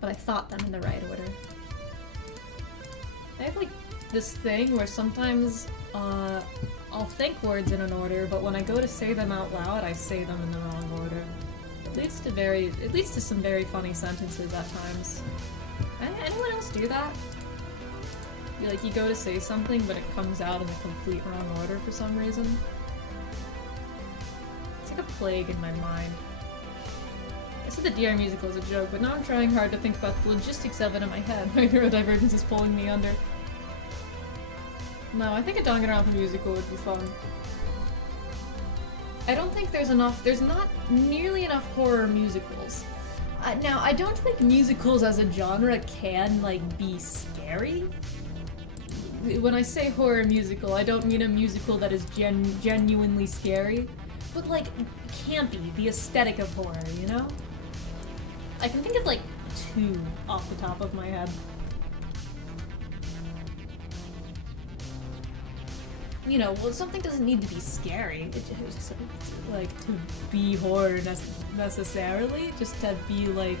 but I thought them in the right order. I have like this thing where sometimes I'll think words in an order, but when I go to say them out loud, I say them in the wrong order. It leads to some very funny sentences at times. Anyone else do that? You go to say something, but it comes out in the complete wrong order for some reason. It's like a plague in my mind. I said the DR musical is a joke, but now I'm trying hard to think about the logistics of it in my head. My neurodivergence is pulling me under. No, I think a Danganronpa musical would be fun. I don't think there's not nearly enough horror musicals. Now, I don't think musicals as a genre can, like, be scary. When I say horror musical, I don't mean a musical that is genuinely scary, but, like, campy, the aesthetic of horror, you know? I can think of, like, 2 off the top of my head. You know, well, something doesn't need to be scary. It's like, to be horror necessarily, just to be, like,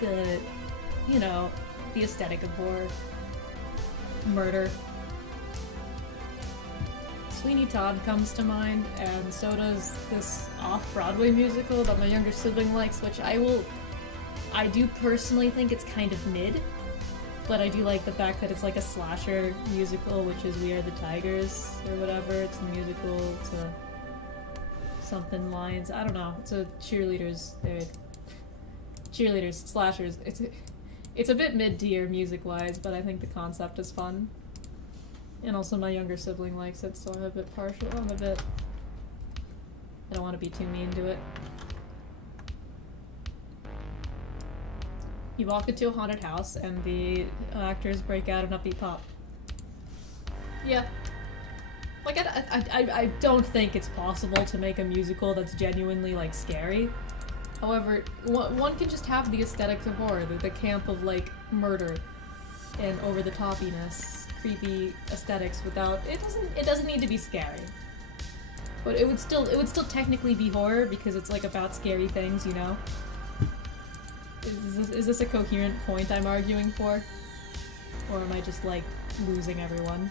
the, you know, the aesthetic of horror. Murder. Sweeney Todd comes to mind, and so does this off-Broadway musical that my younger sibling likes, which I do personally think it's kind of mid, but I do like the fact that it's like a slasher musical, which is We Are the Tigers, or whatever. It's a musical, it's a something lines, I don't know, it's a cheerleaders, slashers. It's a bit mid-tier music-wise, but I think the concept is fun. And also my younger sibling likes it, so I'm a bit partial. I don't want to be too mean to it. You walk into a haunted house, and the actors break out in upbeat pop. Yeah. Like, I don't think it's possible to make a musical that's genuinely, like, scary. However, one can just have the aesthetics of horror, the camp of, like, murder and over-the-topiness, creepy aesthetics without... It doesn't need to be scary. But it would still technically be horror because it's, like, about scary things, you know? Is this a coherent point I'm arguing for? Or am I just, like, losing everyone?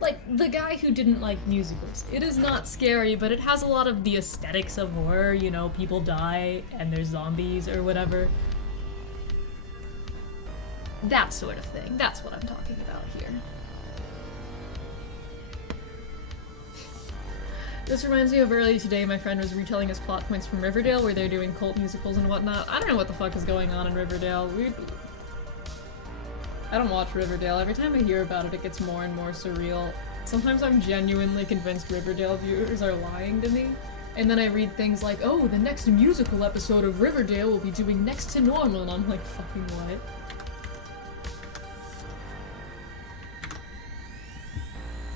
Like, the guy who didn't like musicals. It is not scary, but it has a lot of the aesthetics of horror, you know, people die and there's zombies or whatever. That sort of thing. That's what I'm talking about here. This reminds me of earlier today, my friend was retelling his plot points from Riverdale, where they're doing cult musicals and whatnot. I don't know what the fuck is going on in Riverdale. I don't watch Riverdale. Every time I hear about it, it gets more and more surreal. Sometimes I'm genuinely convinced Riverdale viewers are lying to me. And then I read things like, oh, the next musical episode of Riverdale will be doing Next to Normal, and I'm like, fucking what?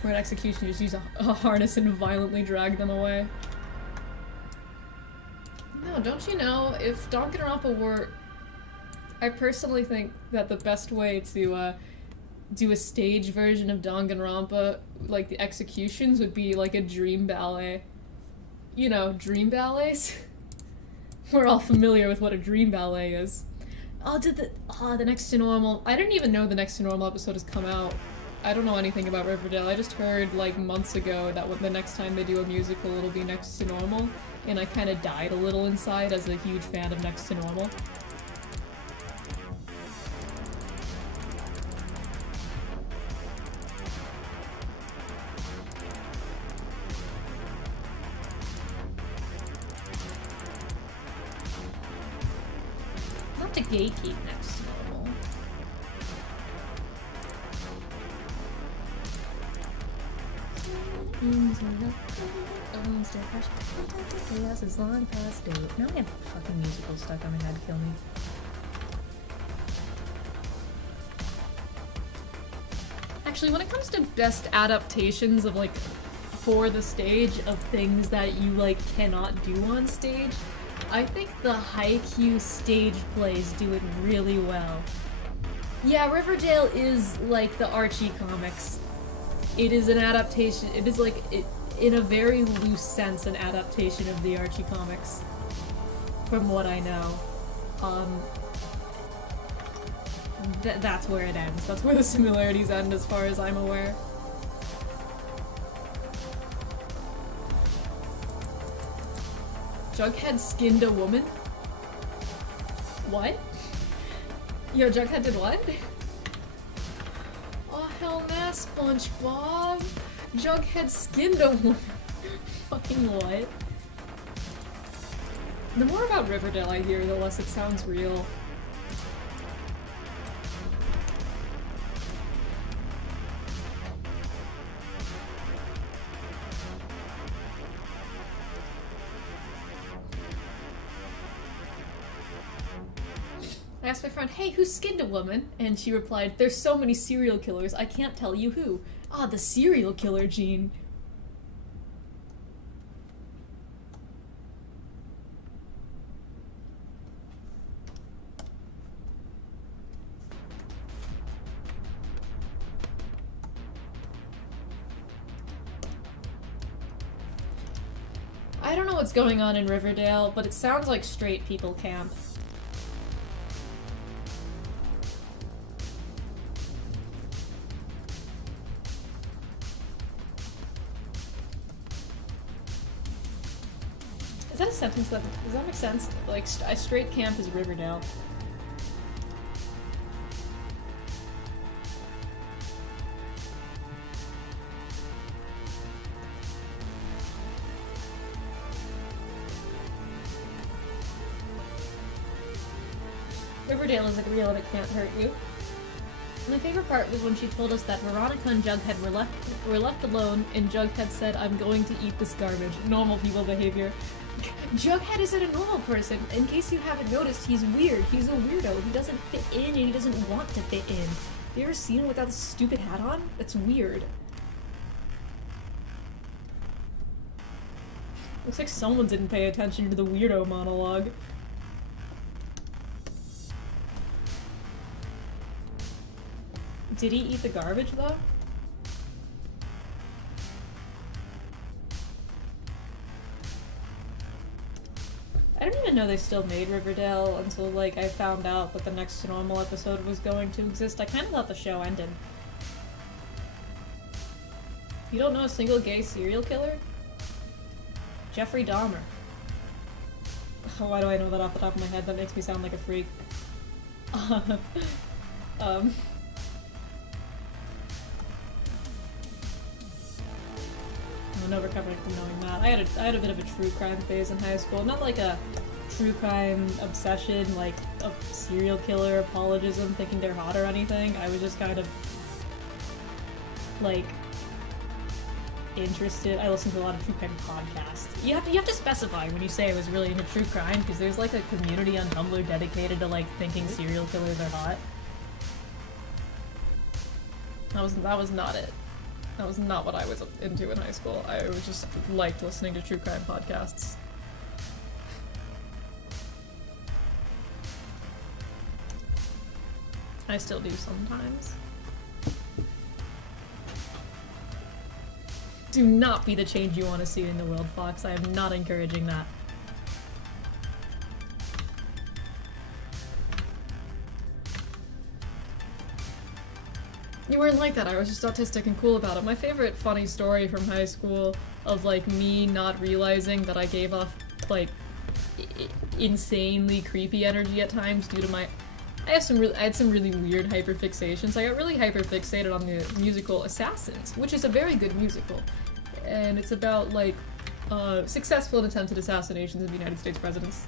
Where an executioner just use a harness and violently drag them away. No, don't you know, if Danganronpa were... I personally think that the best way to do a stage version of Danganronpa, like the executions, would be like a dream ballet. You know, dream ballets? We're all familiar with what a dream ballet is. The Next to Normal. I didn't even know the Next to Normal episode has come out. I don't know anything about Riverdale. I just heard, like, months ago that the next time they do a musical, it'll be Next to Normal. And I kind of died a little inside as a huge fan of Next to Normal. Not to gatekeep Next to Normal. Is long past date. Now I have fucking musical stuck on my head, kill me. Actually, when it comes to best adaptations of, like, for the stage of things that you, like, cannot do on stage, I think the Haikyuu stage plays do it really well. Yeah, Riverdale is like the Archie comics. It is an adaptation, it is like, in a very loose sense, an adaptation of the Archie comics, from what I know. That's where it ends. That's where the similarities end, as far as I'm aware. Jughead skinned a woman? What? Yo, Jughead did what? Oh, hell nah, SpongeBob! Jughead skinned a woman! Fucking what? The more about Riverdale I hear, the less it sounds real. I asked my friend, hey, who skinned a woman? And she replied, there's so many serial killers, I can't tell you who. Ah, the serial killer gene. I don't know what's going on in Riverdale, but it sounds like straight people camp. Is that a sentence that, does that make sense? Like, a straight camp is Riverdale. Riverdale isn't real and it can't hurt you. My favorite part was when she told us that Veronica and Jughead were left alone, and Jughead said, I'm going to eat this garbage. Normal people behavior. Jughead isn't a normal person. In case you haven't noticed, he's weird. He's a weirdo. He doesn't fit in and he doesn't want to fit in. You ever seen him without this stupid hat on? That's weird. Looks like someone didn't pay attention to the weirdo monologue. Did he eat the garbage, though? I didn't even know they still made Riverdale until, like, I found out that the next normal episode was going to exist. I kind of thought the show ended. You don't know a single gay serial killer? Jeffrey Dahmer. Oh, why do I know that off the top of my head? That makes me sound like a freak. No recovering from knowing that. I had a bit of a true crime phase in high school. Not like a true crime obsession, like a serial killer apologism, thinking they're hot or anything. I was just kind of like interested. I listened to a lot of true crime podcasts. You have to specify when you say I was really into true crime, because there's like a community on Tumblr dedicated to like thinking serial killers are hot. That was not it. That was not what I was into in high school. I was just liked listening to true crime podcasts. I still do sometimes. Do not be the change you want to see in the world, Fox. I am not encouraging that. You weren't like that. I was just autistic and cool about it. My favorite funny story from high school of, like, me not realizing that I gave off, like, insanely creepy energy at times due to my... I had some really weird hyperfixations. I got really hyperfixated on the musical Assassins, which is a very good musical. And it's about, like, successful and attempted assassinations of United States presidents.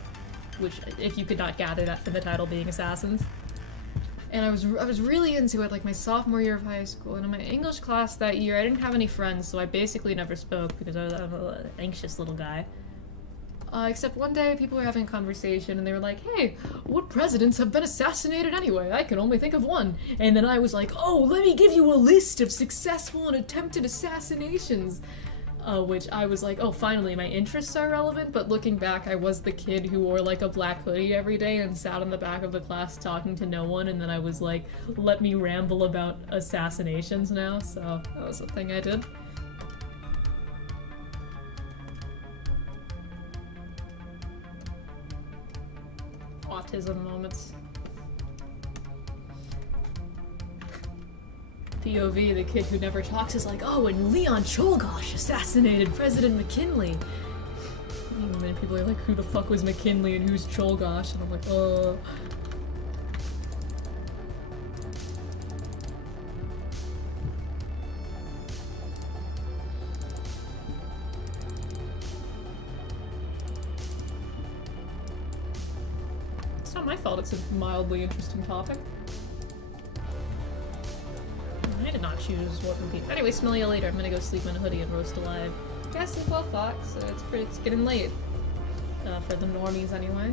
Which, if you could not gather that from the title being Assassins. And I was really into it, like, my sophomore year of high school. And in my English class that year, I didn't have any friends, so I basically never spoke because I was an anxious little guy. Except one day, people were having a conversation, and they were like, hey, what presidents have been assassinated anyway? I can only think of one. And then I was like, oh, let me give you a list of successful and attempted assassinations. Which I was like, oh, finally, my interests are relevant, but looking back, I was the kid who wore, like, a black hoodie every day and sat in the back of the class talking to no one, and then I was like, let me ramble about assassinations now, so that was the thing I did. Autism moments. POV, the kid who never talks, is like, oh, and Leon Czolgosz assassinated President McKinley. And then people are like, who the fuck was McKinley and who's Czolgosz? And I'm like, oh. not my fault it's a mildly interesting topic. I did not choose what would be. Anyway, smell you later. I'm gonna go sleep in a hoodie and roast alive. Yeah, sleep well, Fox. So it's getting late. For the normies, anyway.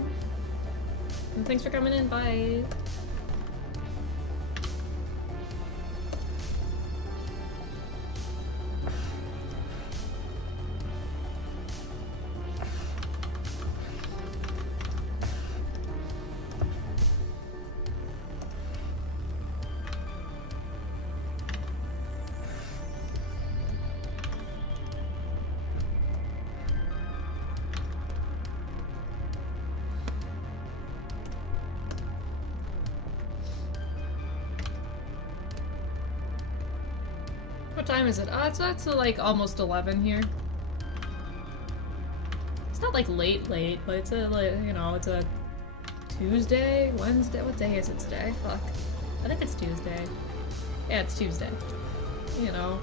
And thanks for coming in. Bye. What time is it? It's like almost 11 here. It's not like late, but it's a like, you know, it's a Tuesday, Wednesday. What day is it today? Fuck. I think it's Tuesday. Yeah, it's Tuesday. You know.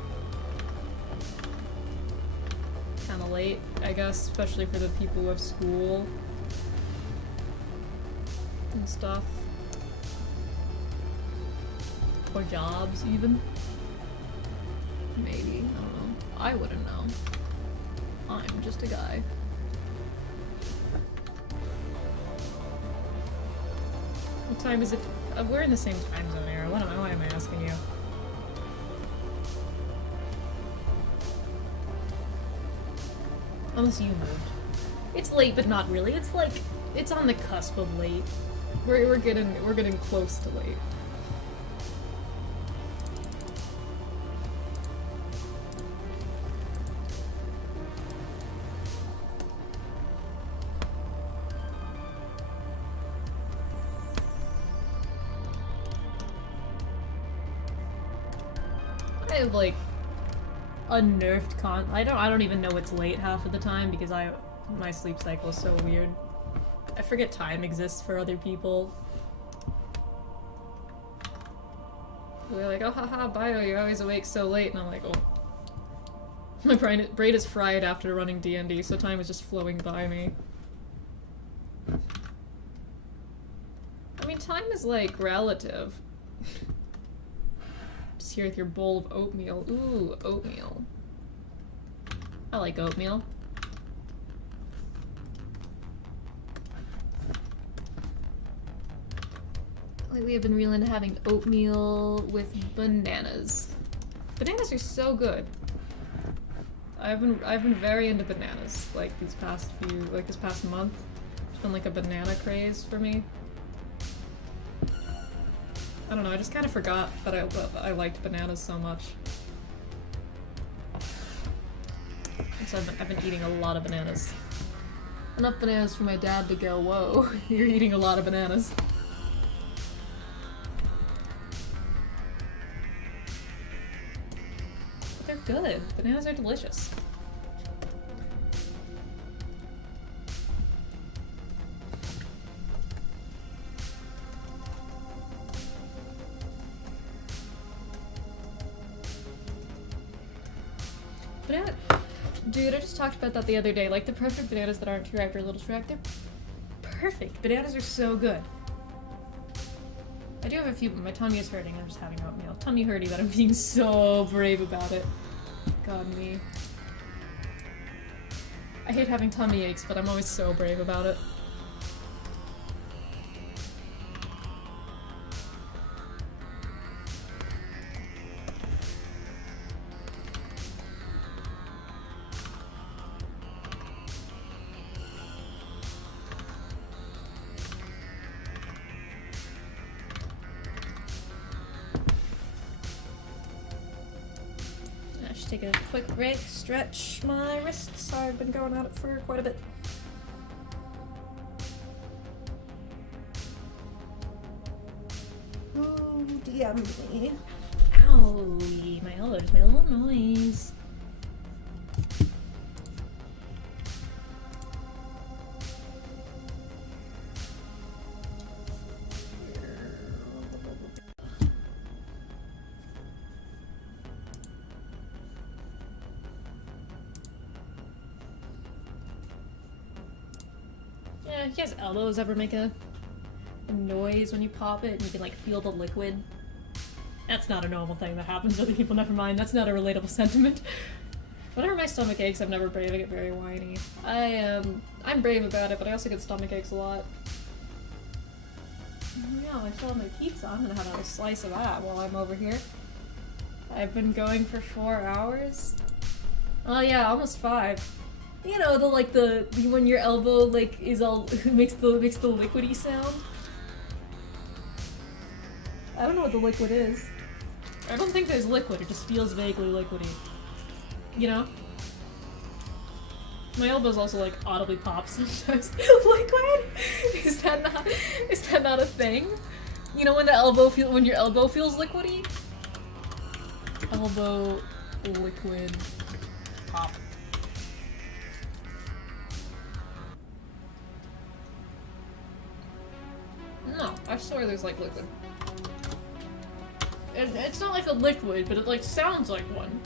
Kinda late, I guess, especially for the people who have school and stuff. Or jobs, even. Maybe. I don't know. I wouldn't know. I'm just a guy. What time is it? We're in the same time zone here. Why am I asking you? Unless you moved. It's late, but not really. It's like, it's on the cusp of late. We're getting close to late. I have like a nerfed I don't even know it's late half of the time because my sleep cycle is so weird. I forget time exists for other people. They're like, oh haha, Bio, you're always awake so late, and I'm like, oh. My brain is fried after running D&D, so time is just flowing by me. I mean, time is like relative. Just here with your bowl of oatmeal. Ooh, oatmeal. I like oatmeal. Lately I've been really into having oatmeal with bananas. Bananas are so good. I've been very into bananas, like this past month. It's been like a banana craze for me. I don't know, I just kind of forgot that I liked bananas so much. So I've been eating a lot of bananas. Enough bananas for my dad to go, whoa, you're eating a lot of bananas. But they're good. Bananas are delicious. Banana, dude, I just talked about that the other day. Like the perfect bananas that aren't too ripe or a little too ripe, they're perfect. Bananas are so good. I do have a few, but my tummy is hurting. I'm just having oatmeal. Tummy hurty, but I'm being so brave about it. God me. I hate having tummy aches, but I'm always so brave about it. Take a quick break, stretch my wrists. I've been going at it for quite a bit. Oh, DM me. Ow, my elbow just made a little noise. You guys' elbows ever make a noise when you pop it and you can like feel the liquid. That's not a normal thing that happens to other people, never mind. That's not a relatable sentiment. Whenever my stomach aches, I'm never brave, I get very whiny. I'm brave about it, but I also get stomach aches a lot. Oh yeah, I still have my pizza. I'm gonna have another slice of that while I'm over here. I've been going for 4 hours. Oh yeah, almost 5. You know, the when your elbow like is all makes the liquidy sound. I don't know what the liquid is. I don't think there's liquid, it just feels vaguely liquidy. You know? My elbows also like audibly pop sometimes. Liquid? Is that not a thing? You know when when your elbow feels liquidy? Elbow liquid pop. No, I swear there's like liquid. It's not like a liquid, but it like sounds like one.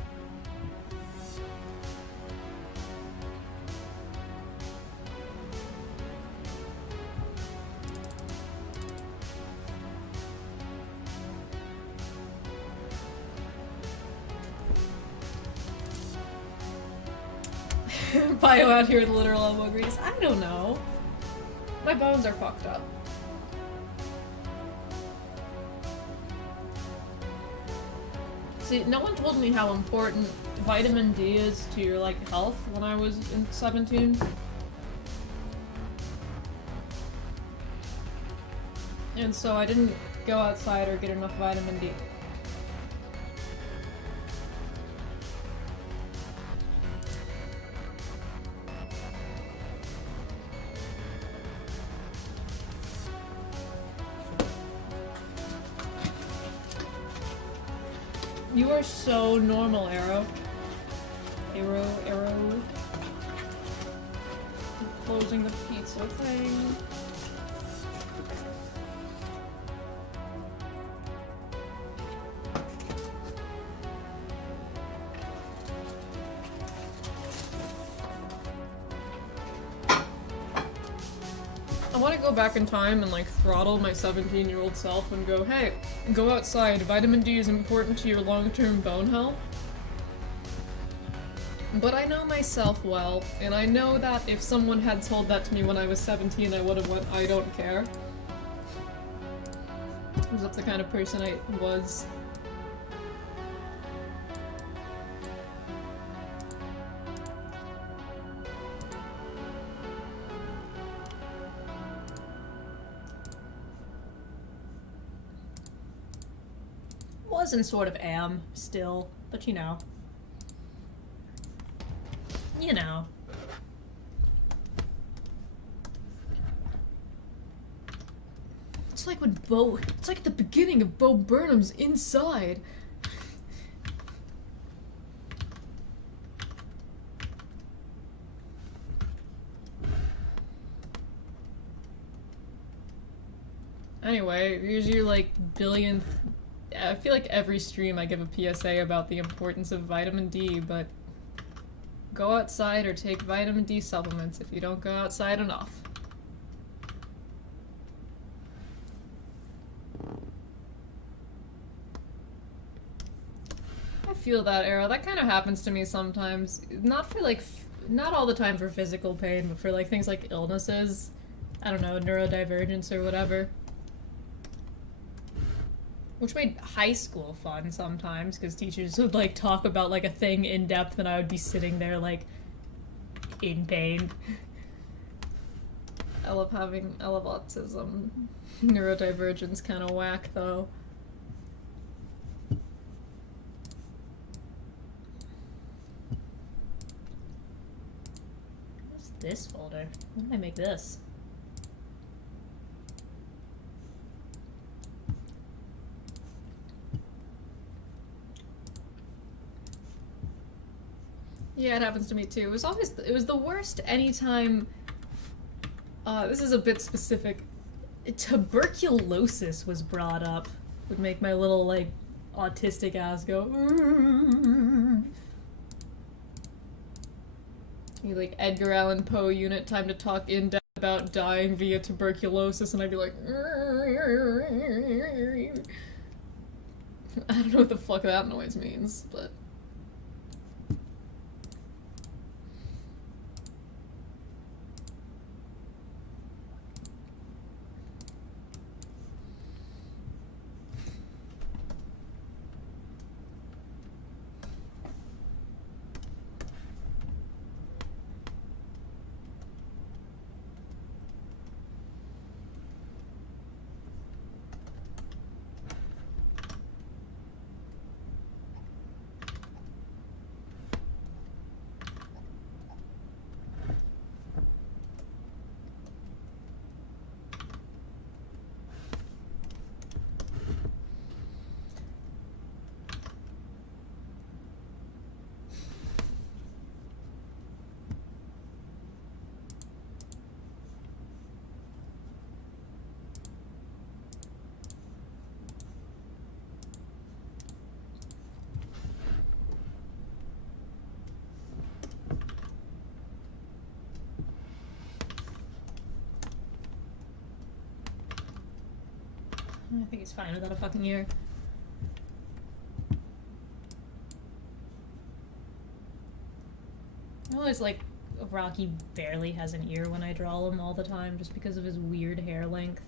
Bio out here with literal elbow grease. I don't know. My bones are fucked up. See, no one told me how important vitamin D is to your, like, health when I was in 17. And so I didn't go outside or get enough vitamin D. You are so normal, Arrow. Arrow. Closing the pizza thing. I want to go back in time and like throttle my 17-year-old self and go, hey, go outside. Vitamin D is important to your long-term bone health. But I know myself well, and I know that if someone had told that to me when I was 17, I would have went, I don't care. Because that's the kind of person I was. And sort of am still, but you know. You know. It's like when it's like the beginning of Bo Burnham's Inside. Anyway, here's your like billionth. I feel like every stream I give a PSA about the importance of vitamin D, but go outside or take vitamin D supplements if you don't go outside enough. I feel that, Arrow. That kind of happens to me sometimes. Not for like, not all the time for physical pain, but for like things like illnesses. I don't know, neurodivergence or whatever. Which made high school fun sometimes, because teachers would, like, talk about, like, a thing in depth and I would be sitting there, like, in pain. I love autism. Neurodivergence kind of whack, though. What's this folder? When did I make this? Yeah, it happens to me too. It was the worst anytime, this is a bit specific, tuberculosis was brought up. Would make my little, like, autistic ass go, you like Edgar Allan Poe unit, time to talk in depth about dying via tuberculosis, and I'd be like, I don't know what the fuck that noise means, but... I think he's fine without a fucking ear. I always like Rocky barely has an ear when I draw him all the time just because of his weird hair length.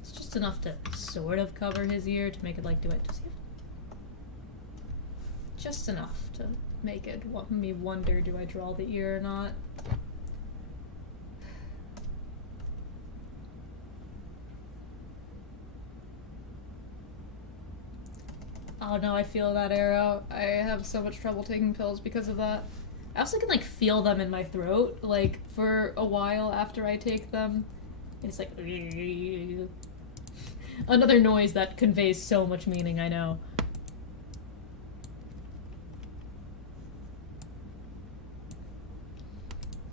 It's just enough to sort of cover his ear to make it like, does he have... Just enough to make it me wonder, do I draw the ear or not? Oh no, I feel that arrow. I have so much trouble taking pills because of that. I also can like feel them in my throat, like for a while after I take them. It's like another noise that conveys so much meaning, I know.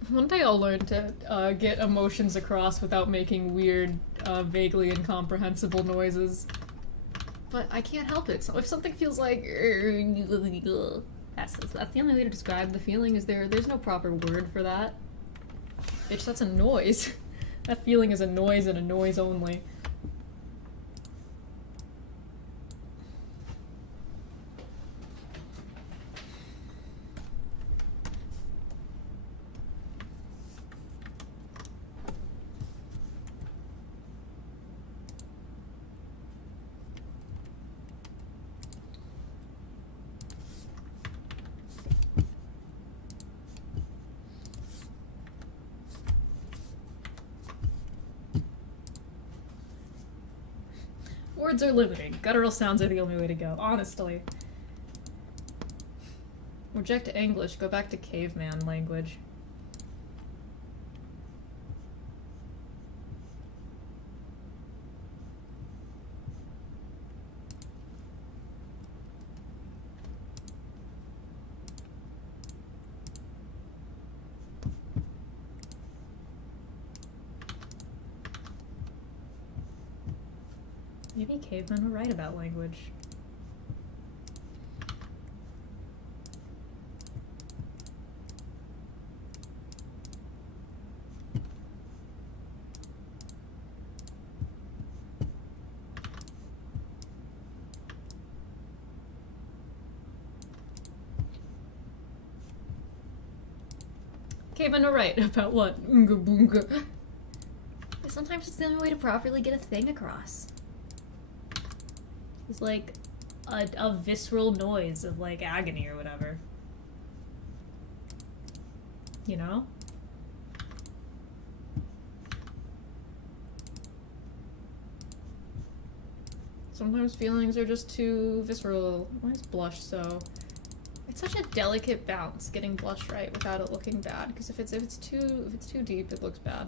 One day I'll learn to get emotions across without making weird, vaguely incomprehensible noises. But I can't help it. So if something feels like that's the only way to describe the feeling. Is there's no proper word for that. Bitch, that's a noise. That feeling is a noise and a noise only. Words are limiting. Guttural sounds are the only way to go, honestly. Reject English, go back to caveman language. Maybe cavemen were right about language. Cavemen are right about what? Oonga boonga. Sometimes it's the only way to properly get a thing across. It's like a visceral noise of like agony or whatever. You know? Sometimes feelings are just too visceral. Why is blush so? It's such a delicate bounce getting blush right without it looking bad. Because if it's too deep, it looks bad.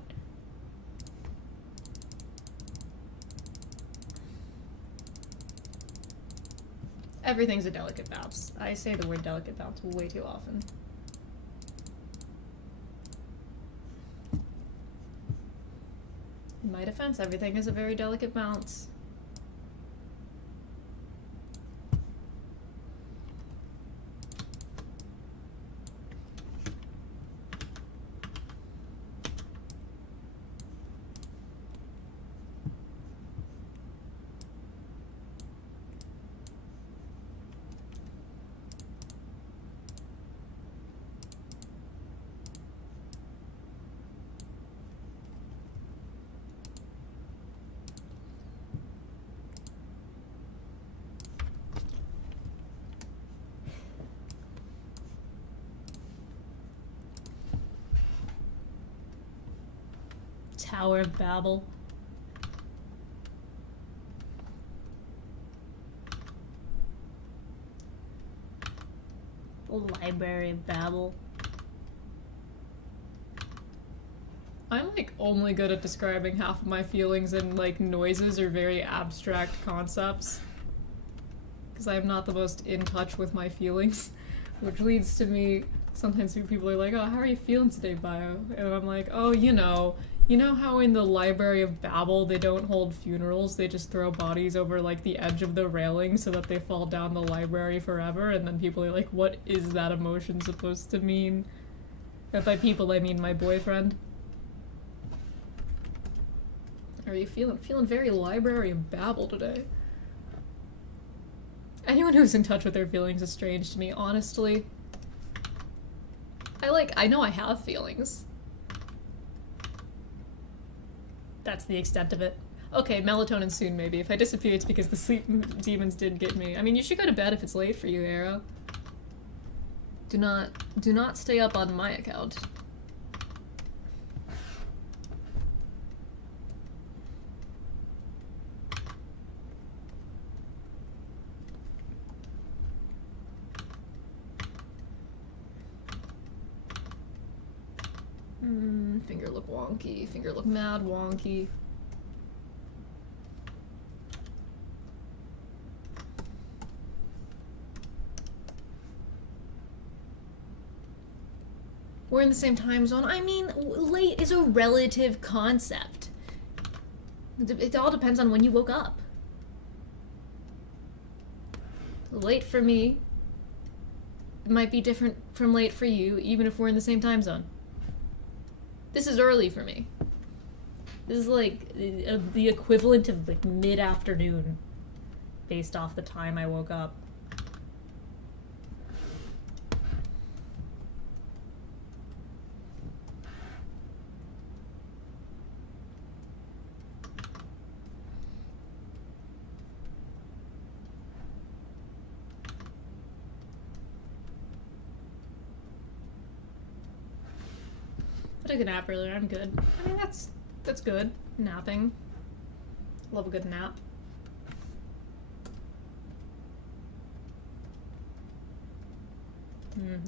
Everything's a delicate bounce. I say the word delicate bounce way too often. In my defense, everything is a very delicate bounce. Tower of Babel. Library of Babel. I'm like only good at describing half of my feelings in like noises or very abstract concepts. Because I am not the most in touch with my feelings. Which leads to me, sometimes people are like, oh, how are you feeling today, Bio? And I'm like, oh, you know how in the Library of Babel they don't hold funerals, they just throw bodies over like the edge of the railing so that they fall down the library forever, and then people are like, what is that emotion supposed to mean? And by people I mean my boyfriend. Are you feeling very Library of Babel today? Anyone who's in touch with their feelings is strange to me, honestly. I know I have feelings. That's the extent of it. Okay, melatonin soon, maybe. If I disappear, it's because the sleep demons did get me. I mean, you should go to bed if it's late for you, Arrow. Do not stay up on my account. Finger look wonky. Finger look mad wonky. We're in the same time zone. I mean, late is a relative concept. It all depends on when you woke up. Late for me might be different from late for you, even if we're in the same time zone. This is early for me. This is like the equivalent of like mid-afternoon based off the time I woke up. I took a nap earlier, I'm good. I mean, that's good. Napping. Love a good nap.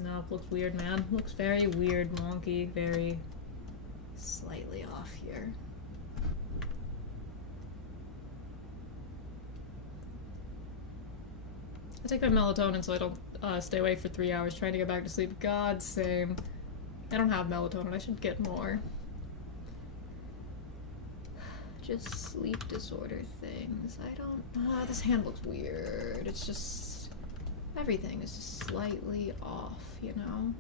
No, it looks weird, man. Looks very weird, wonky, very slightly off here. I take my melatonin so I don't stay awake for 3 hours trying to get back to sleep. God, same. I don't have melatonin, I should get more. Just sleep disorder things. I don't... this hand looks weird. It's just... everything is just slightly off, you know?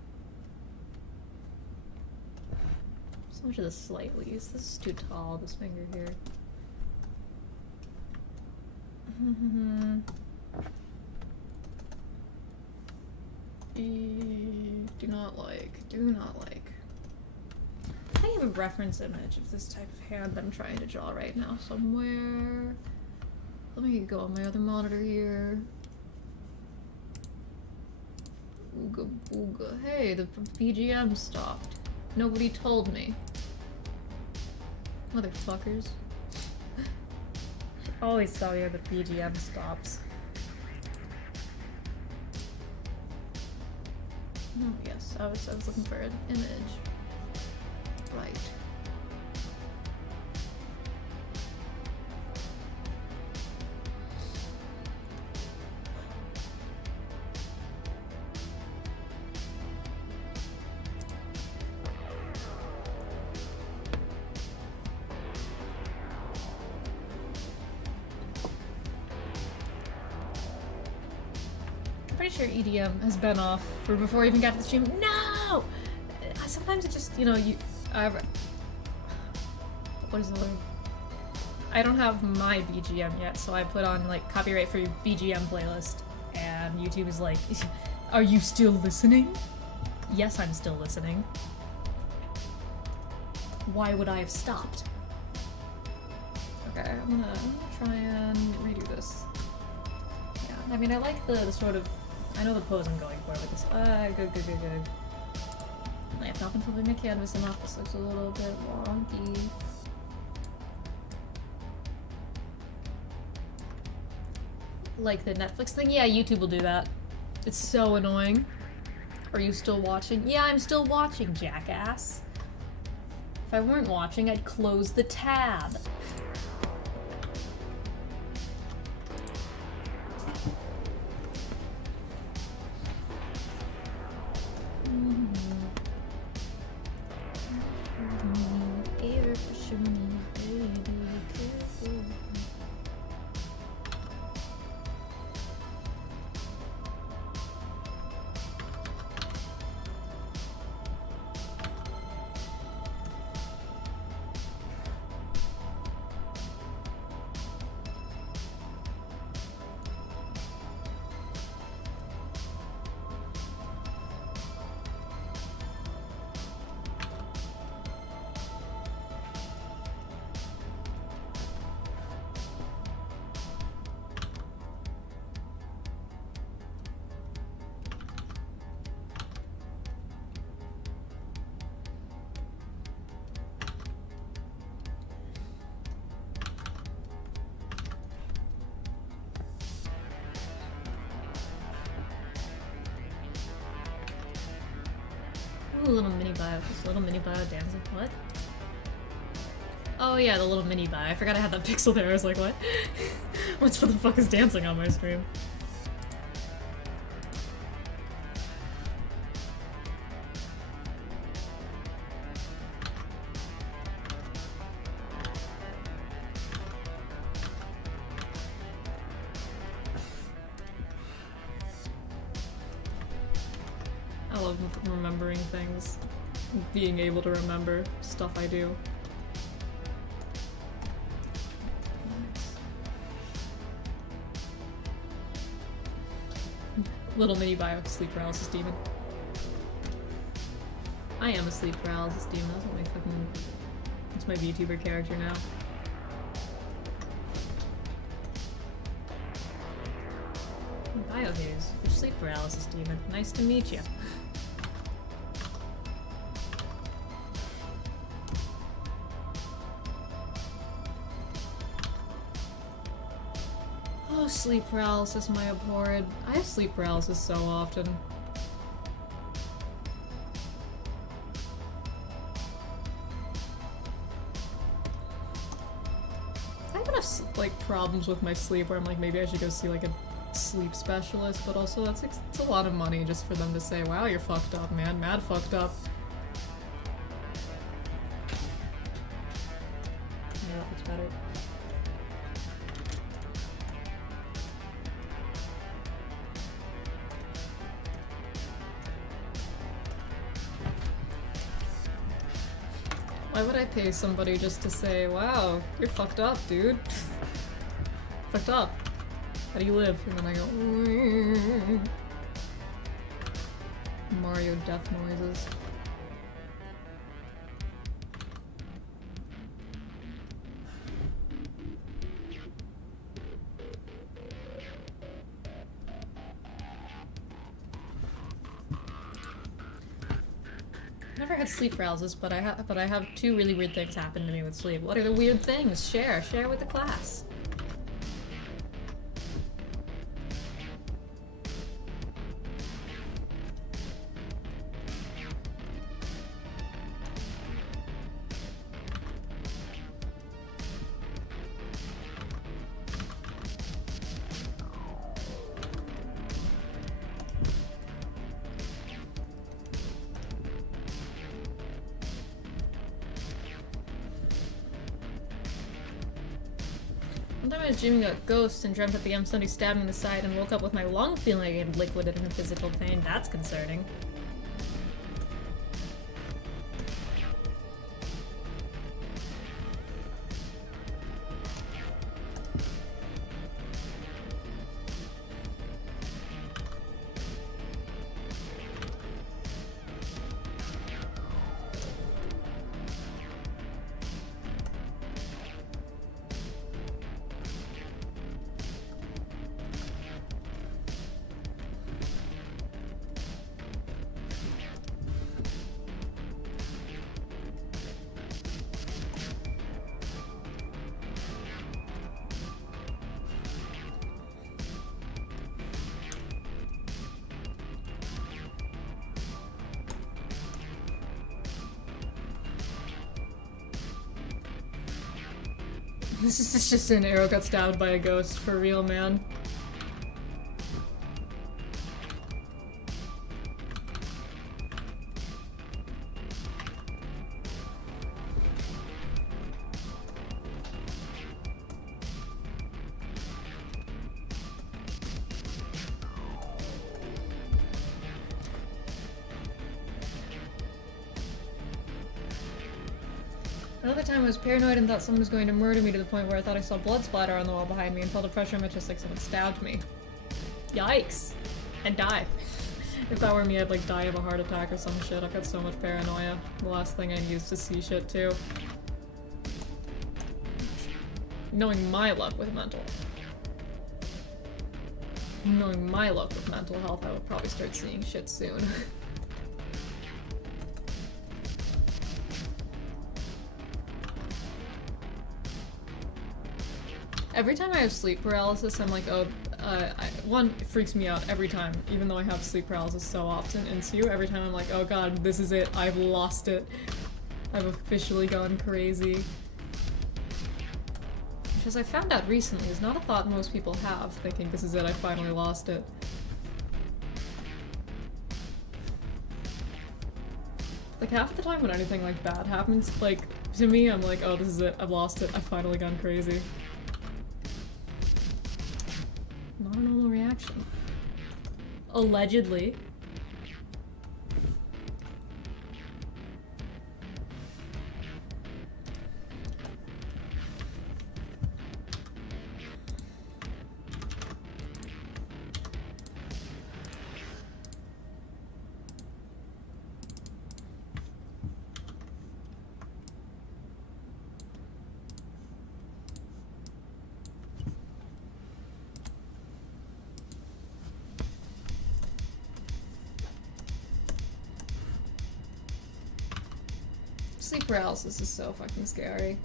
So much of the slightlys. This is too tall, this finger here. Do not like. I have a reference image of this type of hand I'm trying to draw right now somewhere. Let me go on my other monitor here. Ooga booga. Hey, the BGM stopped. Nobody told me. Motherfuckers. Always tell you the BGM stops. Oh, yes, I was looking for an image. Right. Pretty sure EDM has been off for before I even got to the stream. No! Sometimes it just, you know, what is the word? I don't have my BGM yet, so I put on, like, copyright free BGM playlist, and YouTube is like, are you still listening? Yes, I'm still listening. Why would I have stopped? Okay, I'm gonna try and redo this. Yeah, I mean, I like the sort of, I know the pose I'm going for with this. Good. I've not been flipping my canvas enough. This looks a little bit wonky. Like the Netflix thing? Yeah, YouTube will do that. It's so annoying. Are you still watching? Yeah, I'm still watching, jackass. If I weren't watching, I'd close the tab. Ooh, little mini bio. Just little mini bio dancing. What? Oh yeah, the little mini bio. I forgot I had that pixel there. I was like, what? What the fuck is dancing on my stream? I love remembering things. Being able to remember stuff I do. Little mini bio, sleep paralysis demon. I am a sleep paralysis demon. That's what my fucking... That's my VTuber character now. Bio news. Your sleep paralysis demon. Nice to meet you. Oh, sleep paralysis, my abhorred. I have sleep paralysis so often. I have enough, like, problems with my sleep where I'm like, maybe I should go see, like, a sleep specialist, but also that's it's a lot of money just for them to say, wow, you're fucked up, man. Mad fucked up. Yeah, that looks better. Why would I pay somebody just to say, wow, you're fucked up, dude? Fucked up. How do you live? And then I go, Mario death noises. Never had sleep paralysis, but I have two really weird things happen to me with sleep. What are the weird things? Share with the class. One time I was dreaming about ghosts and dreamt at the end somebody stabbed me in the side and woke up with my lung feeling like it liquid and in physical pain. That's concerning. This is just an arrow got stabbed by a ghost, for real, man. Another time I was paranoid and thought someone was going to murder me to the point where I thought I saw blood splatter on the wall behind me and felt a pressure on my chest like someone stabbed me. Yikes. And die. If that were me, I'd like die of a heart attack or some shit. I've got so much paranoia. The last thing I need is to see shit too. Knowing my luck with mental. Knowing my luck with mental health, I would probably start seeing shit soon. Every time I have sleep paralysis, I'm like, oh, one, it freaks me out every time, even though I have sleep paralysis so often, and two, every time I'm like, oh god, this is it, I've lost it. I've officially gone crazy. Which, as I found out recently, is not a thought most people have, thinking this is it, I finally lost it. Like, half the time when anything, like, bad happens, like, to me, I'm like, oh, this is it, I've lost it, I've finally gone crazy. Not a normal reaction. Allegedly. Sleep paralysis is so fucking scary.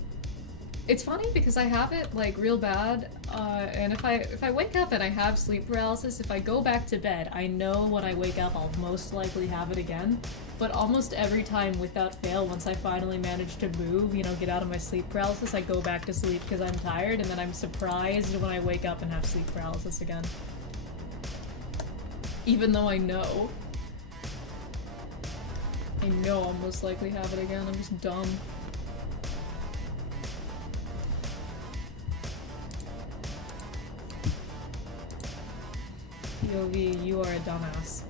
It's funny because I have it like real bad, and if I wake up and I have sleep paralysis, if I go back to bed, I know when I wake up I'll most likely have it again. But almost every time, without fail, once I finally manage to move, you know, get out of my sleep paralysis, I go back to sleep because I'm tired, and then I'm surprised when I wake up and have sleep paralysis again. Even though I know I'll most likely have it again, I'm just dumb. POV, you are a dumbass.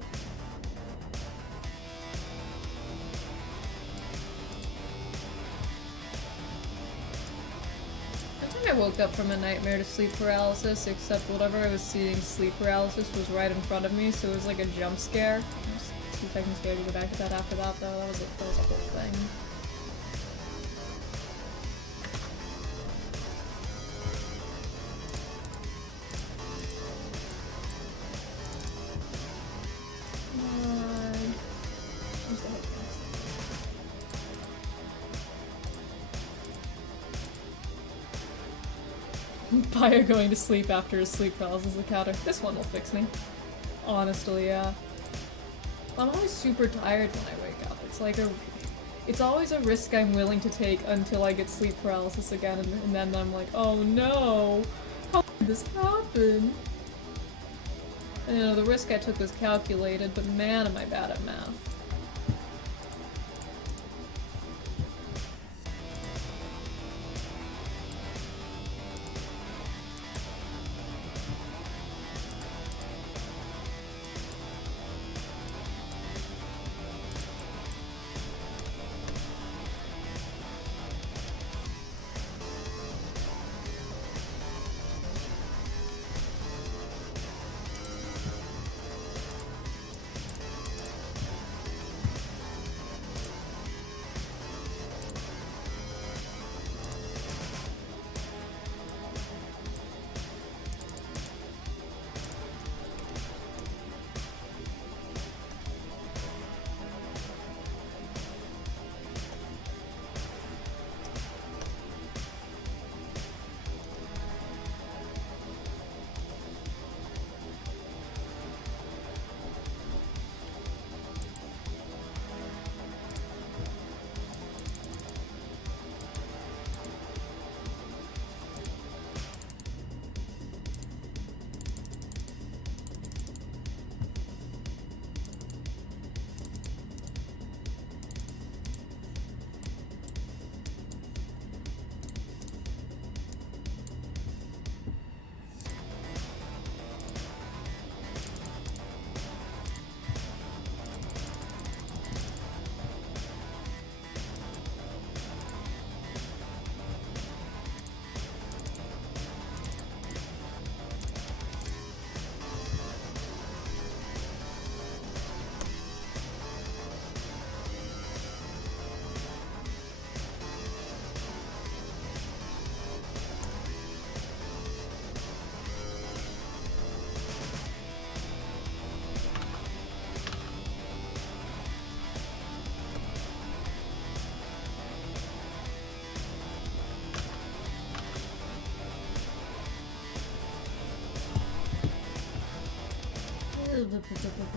One time I woke up from a nightmare to sleep paralysis, except whatever I was seeing sleep paralysis was right in front of me, so it was like a jump scare. See if I can scare to go back to that after that, though. That was a whole thing. Where's the headphones? Bio going to sleep after his sleep paralysis encounter. This one will fix me. Honestly, yeah. I'm always super tired when I wake up. It's like it's always a risk I'm willing to take until I get sleep paralysis again, and then I'm like, oh no, how did this happen? And, you know, the risk I took was calculated, but man, am I bad at math.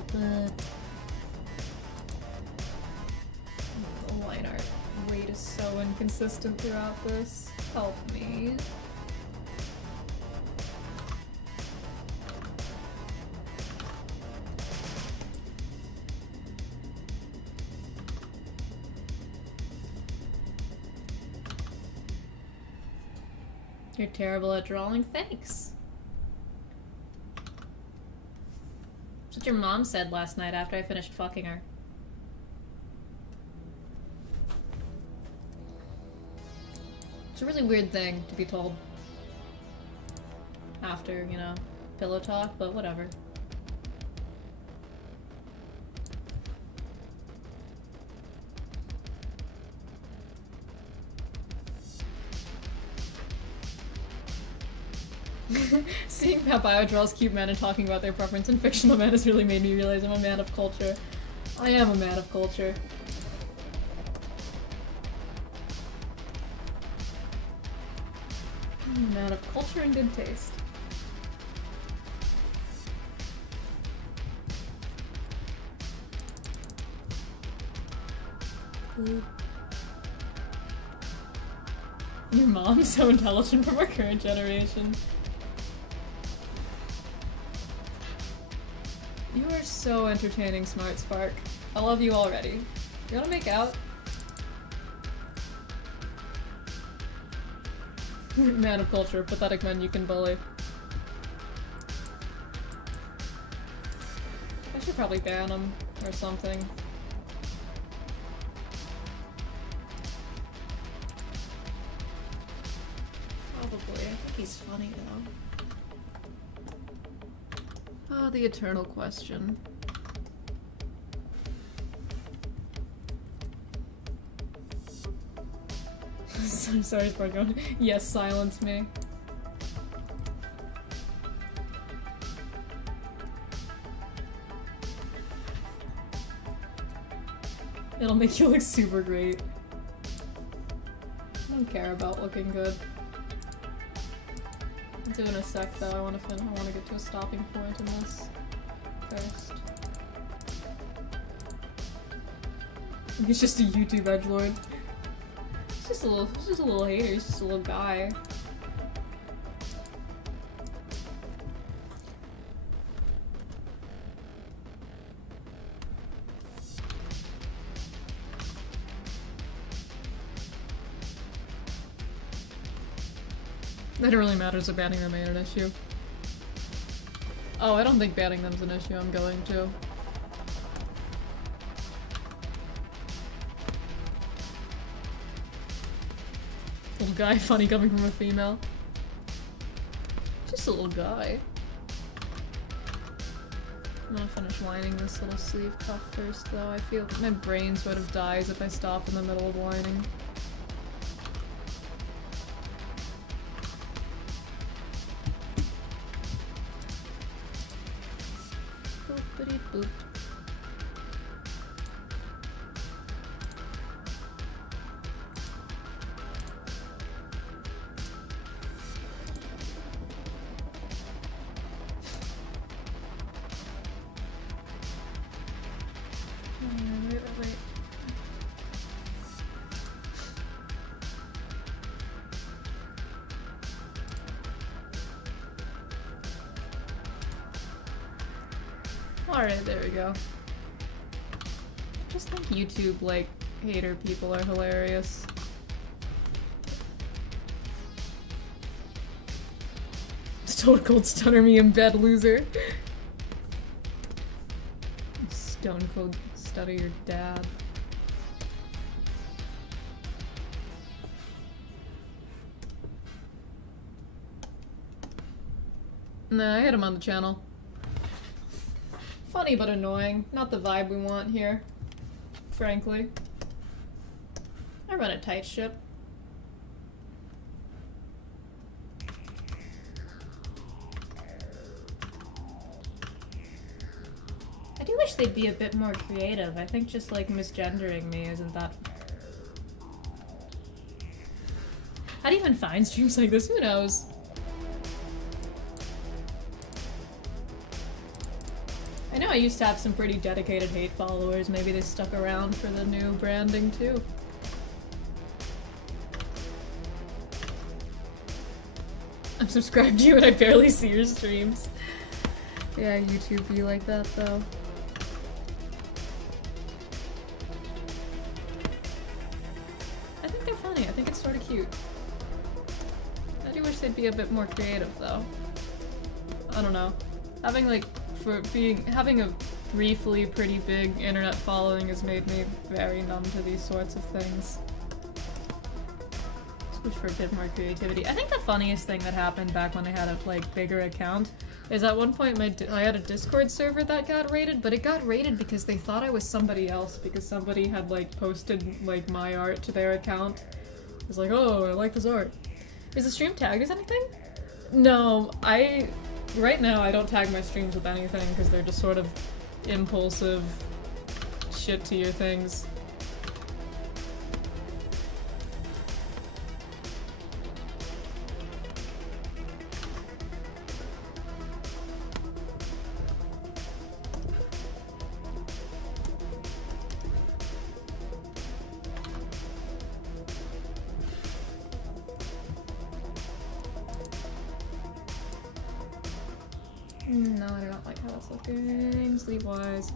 The line art weight is so inconsistent throughout this. Help me. You're terrible at drawing. Thanks. That's what your mom said last night after I finished fucking her. It's a really weird thing to be told after, you know, pillow talk, but whatever. Seeing how Bio draws cute men and talking about their preference in fictional men has really made me realize I'm a man of culture. I am a man of culture. I'm a man of culture and good taste. Your mom's so intelligent from our current generation. You are so entertaining, Smart Spark. I love you already. You wanna make out? Man of culture, pathetic men you can bully. I should probably ban him or something. Probably. I think he's funny though. Oh, the eternal question. Sorry, Spargo. Yes, silence me. It'll make you look super great. I don't care about looking good. I'll do it in a sec though. I want to get to a stopping point in this first. He's just a YouTube edgelord. He's just a little hater. He's just a little guy. That really matters if banning them ain't an issue. Oh, I don't think banning them's an issue. I'm going to. Little guy, funny coming from a female. Just a little guy. I'm gonna finish lining this little sleeve cuff first, though. I feel my brain sort of dies if I stop in the middle of lining. Boopity boop. Wait. Alright, there we go. Just think YouTube, like, hater people are hilarious. Stone Cold Stunner me in bed, loser. Stone Cold Stutter your dad. Nah, I hit him on the channel. Funny but annoying. Not the vibe we want here. Frankly. I run a tight ship. I do wish they'd be a bit more creative. I think just like misgendering me isn't that... How do you even find streams like this? Who knows? I know know I used to have some pretty dedicated hate followers. Maybe they stuck around for the new branding too. I'm subscribed to you and I barely see your streams. Yeah, YouTube be like that though. I think they're funny. I think it's sort of cute. I do wish they'd be a bit more creative though. I don't know. Having a briefly pretty big internet following has made me very numb to these sorts of things. Just wish for a bit more creativity. I think the funniest thing that happened back when I had a bigger account is at one point I had a Discord server that got raided, but it got raided because they thought I was somebody else because somebody had posted my art to their account. It was like, oh, I like this art. Is the stream tagged as anything? No, right now I don't tag my streams with anything because they're just sort of impulsive shit to your things. No, I don't like how that's looking, sleeve-wise.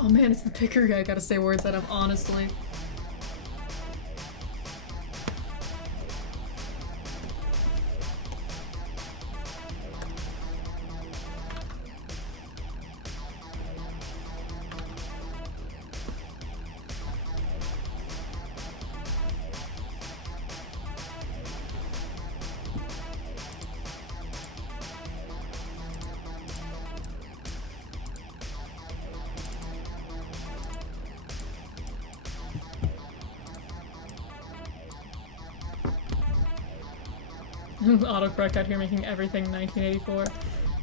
Oh man, it's the picker guy. I gotta say words that I'm honestly. Autocorrect out here making everything 1984.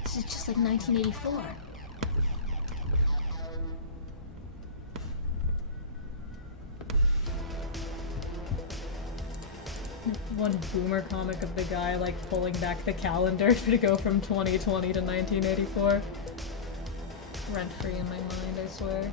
This is just like 1984. One boomer comic of the guy pulling back the calendar to go from 2020 to 1984. Rent free in my mind, I swear.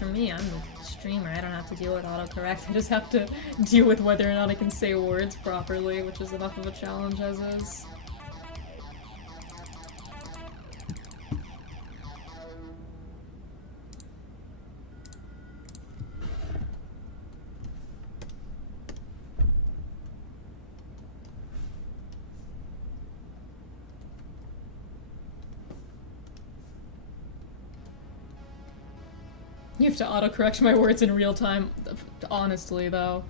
For me, I'm a streamer. I don't have to deal with autocorrect. I just have to deal with whether or not I can say words properly, which is enough of a challenge as is. You have to autocorrect my words in real time, honestly, though.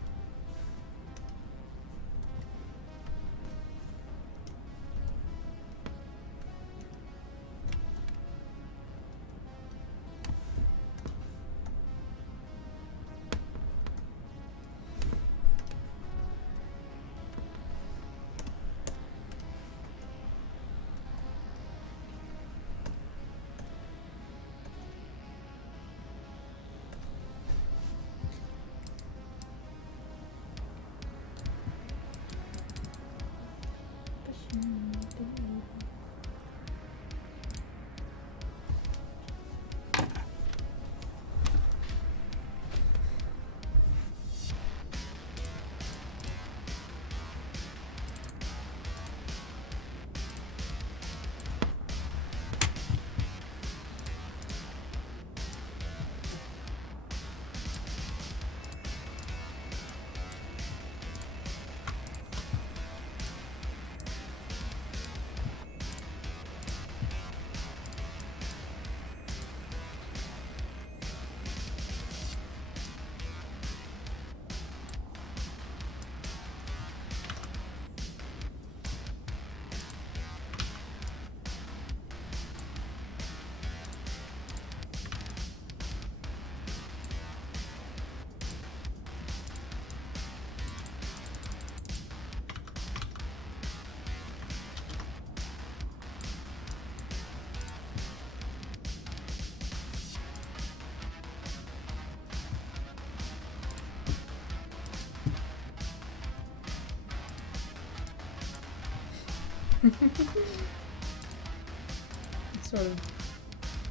Sort of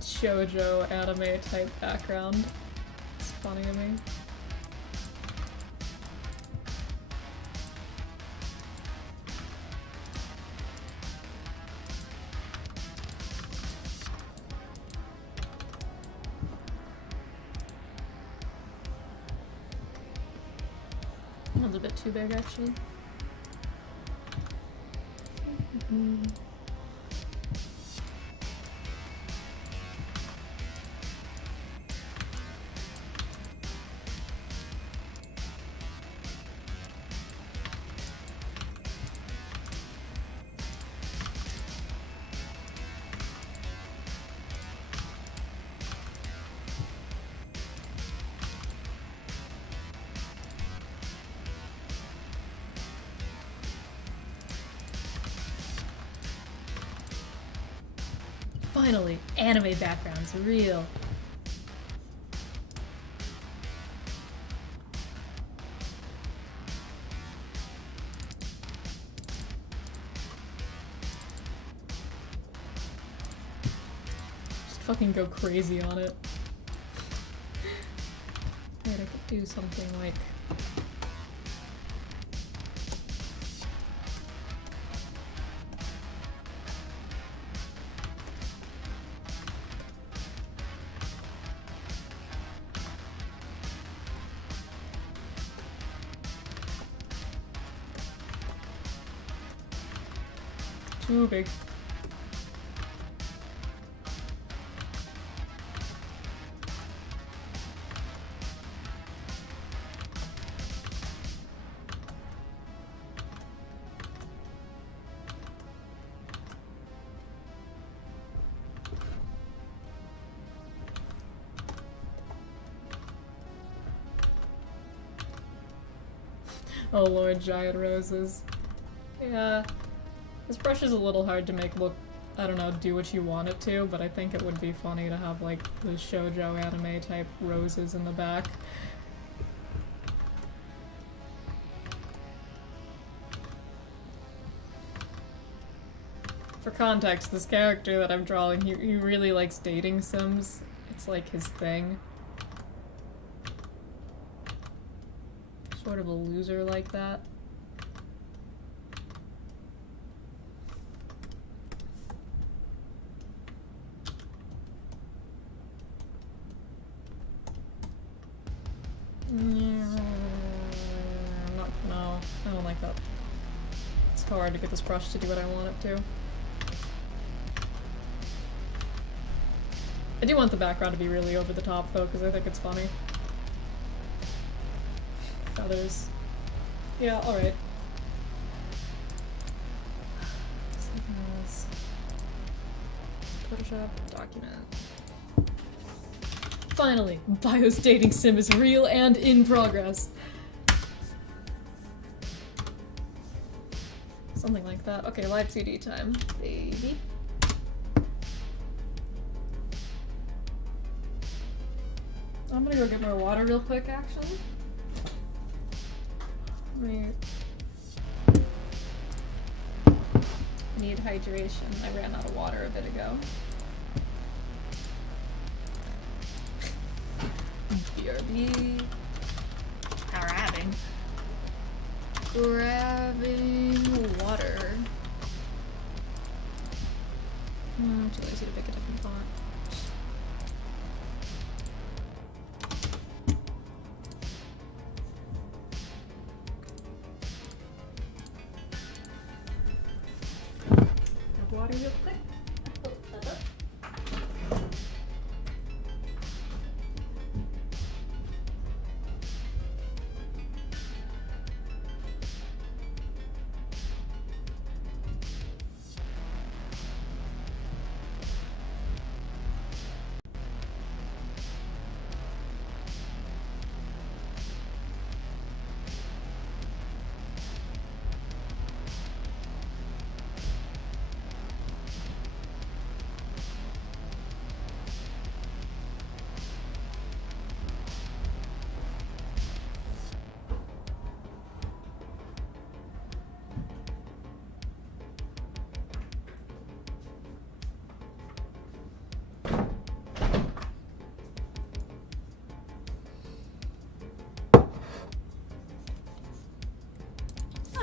shoujo anime type background. It's funny to me. That was a bit too big, actually. Finally, anime backgrounds, real. Just fucking go crazy on it. Wait, I could do something like... Too big. Oh lord, giant roses. Yeah. This brush is a little hard to make look, I don't know, do what you want it to, but I think it would be funny to have, like, those shoujo anime type roses in the back. For context, this character that I'm drawing, he really likes dating sims. It's like his thing. Sort of a loser like that. No, I don't like that. It's hard to get this brush to do what I want it to. I do want the background to be really over the top though, because I think it's funny. Feathers. Yeah, alright. Photoshop, document. Finally, Bio's dating sim is real and in progress. Something like that. Okay, live2d time, baby. I'm gonna go get more water real quick, actually. Need hydration. I ran out of water a bit ago. BRB. Grabbing water. Too lazy to pick a different font. Grab water real quick.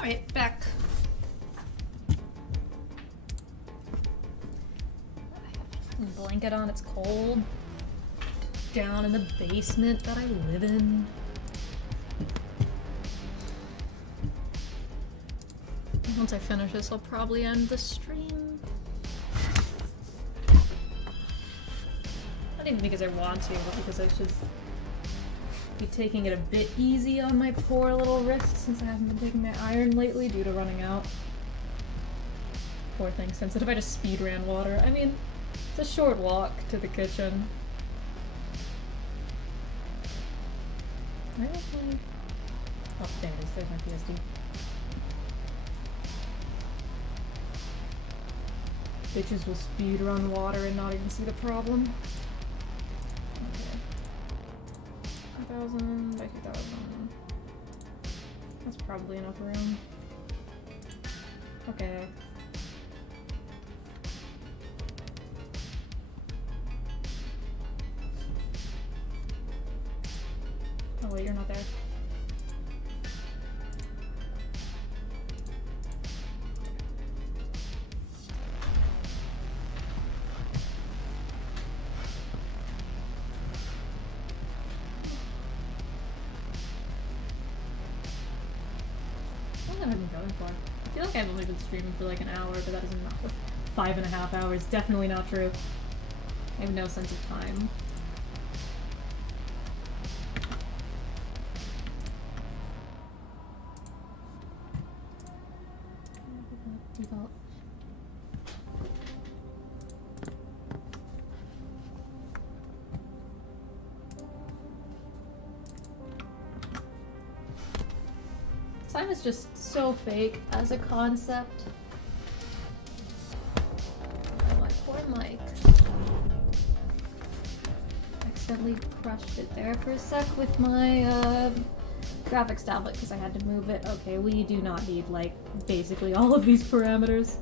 Alright, back. I have a blanket on, it's cold. Down in the basement that I live in. Once I finish this, I'll probably end the stream. Not even because I want to, but because I should be taking it a bit easy on my poor little wrist since I haven't been taking my iron lately due to running out. Poor thing, since if I just speed ran water, I mean, it's a short walk to the kitchen. Where is my... Oh, there it is, there's my PSD. Bitches will speed run water and not even see the problem. Okay. 2,000 by 2,000. That's probably enough room. Okay. Oh wait, you're not there. How long have I been going for? I feel like I've only been streaming for like an hour, but that is not 5.5 hours. Definitely not true. I have no sense of time. Default. Slime is just so fake as a concept. Oh, my poor mic. Accidentally crushed it there for a sec with my graphics tablet because I had to move it. Okay, we do not need like basically all of these parameters.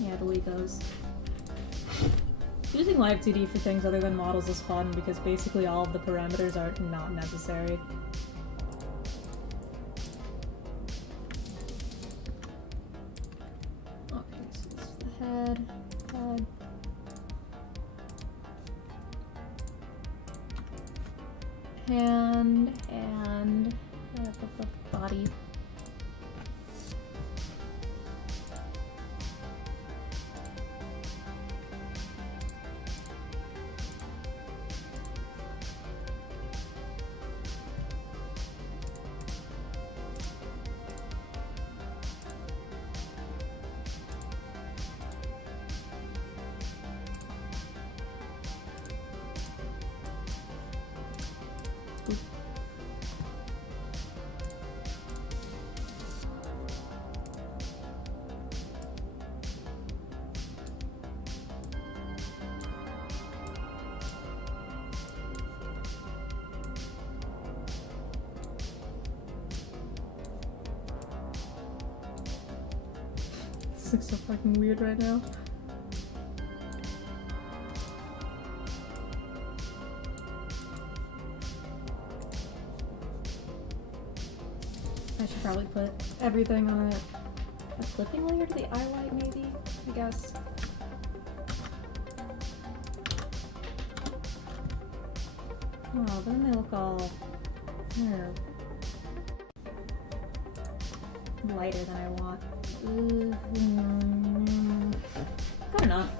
Yeah, delete those. Using live2d for things other than models is fun because basically all of the parameters are not necessary. Okay, so this is the head. Hand and the body. This looks so fucking weird right now. I should probably put everything on a clipping layer to the eye light, maybe? I guess. Oh, then they look all lighter than I want. Good enough.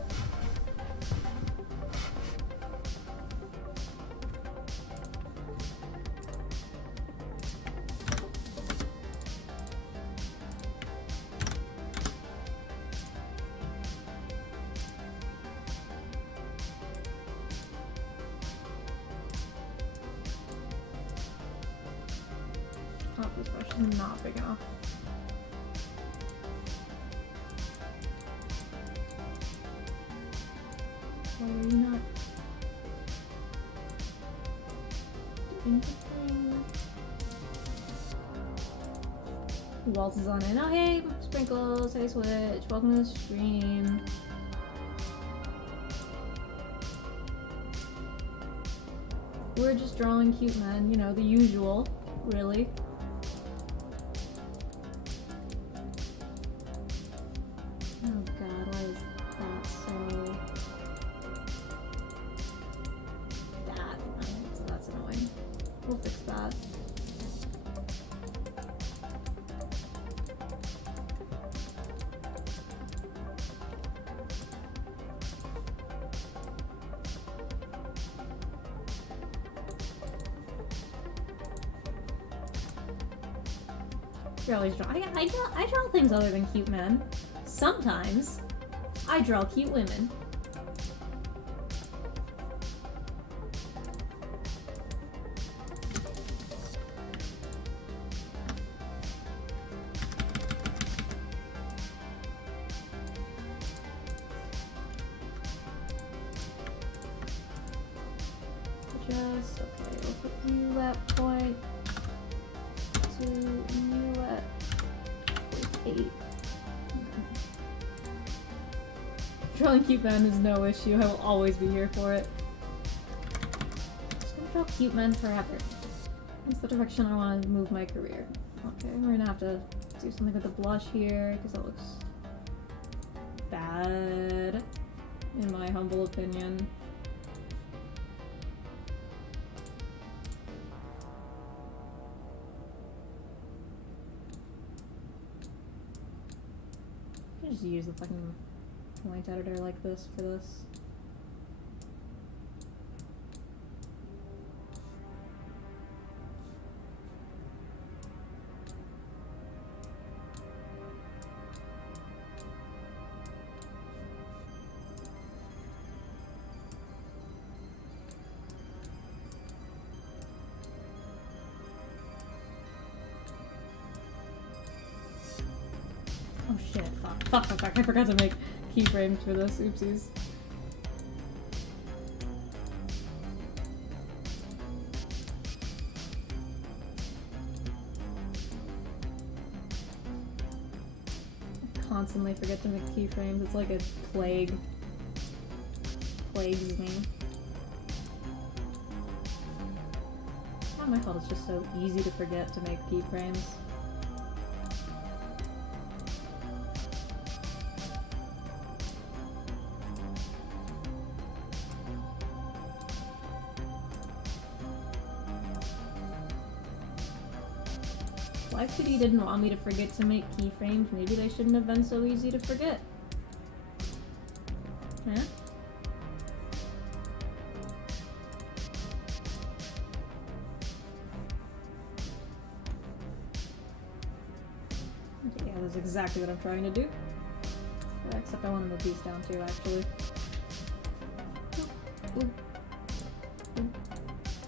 Oh, this brush is not big enough. Why are you not doing the thing? Who else is on it? Oh, hey, Sprinkles. Hey, Switch. Welcome to the stream. We're just drawing cute men, you know, the usual, really. You're always draw. I draw things other than cute men. Sometimes I draw cute women. Just okay. We'll put you at point 2, you at point 8. Drawing cute men is no issue. I will always be here for it. Just gonna draw cute men forever. That's the direction I want to move my career. Okay, we're gonna have to do something with the blush here because that looks bad, in my humble opinion. I can just use the fucking point editor like this for this. Oh shit, fuck, I forgot to make keyframes for this, oopsies. I constantly forget to make keyframes, it's like a plague. Plagues me. It's not my fault, it's just so easy to forget to make keyframes. Live2d didn't want me to forget to make keyframes. Maybe they shouldn't have been so easy to forget. Huh? Okay, yeah, that's exactly what I'm trying to do. Except I want to move these down too, actually. Ooh. Ooh.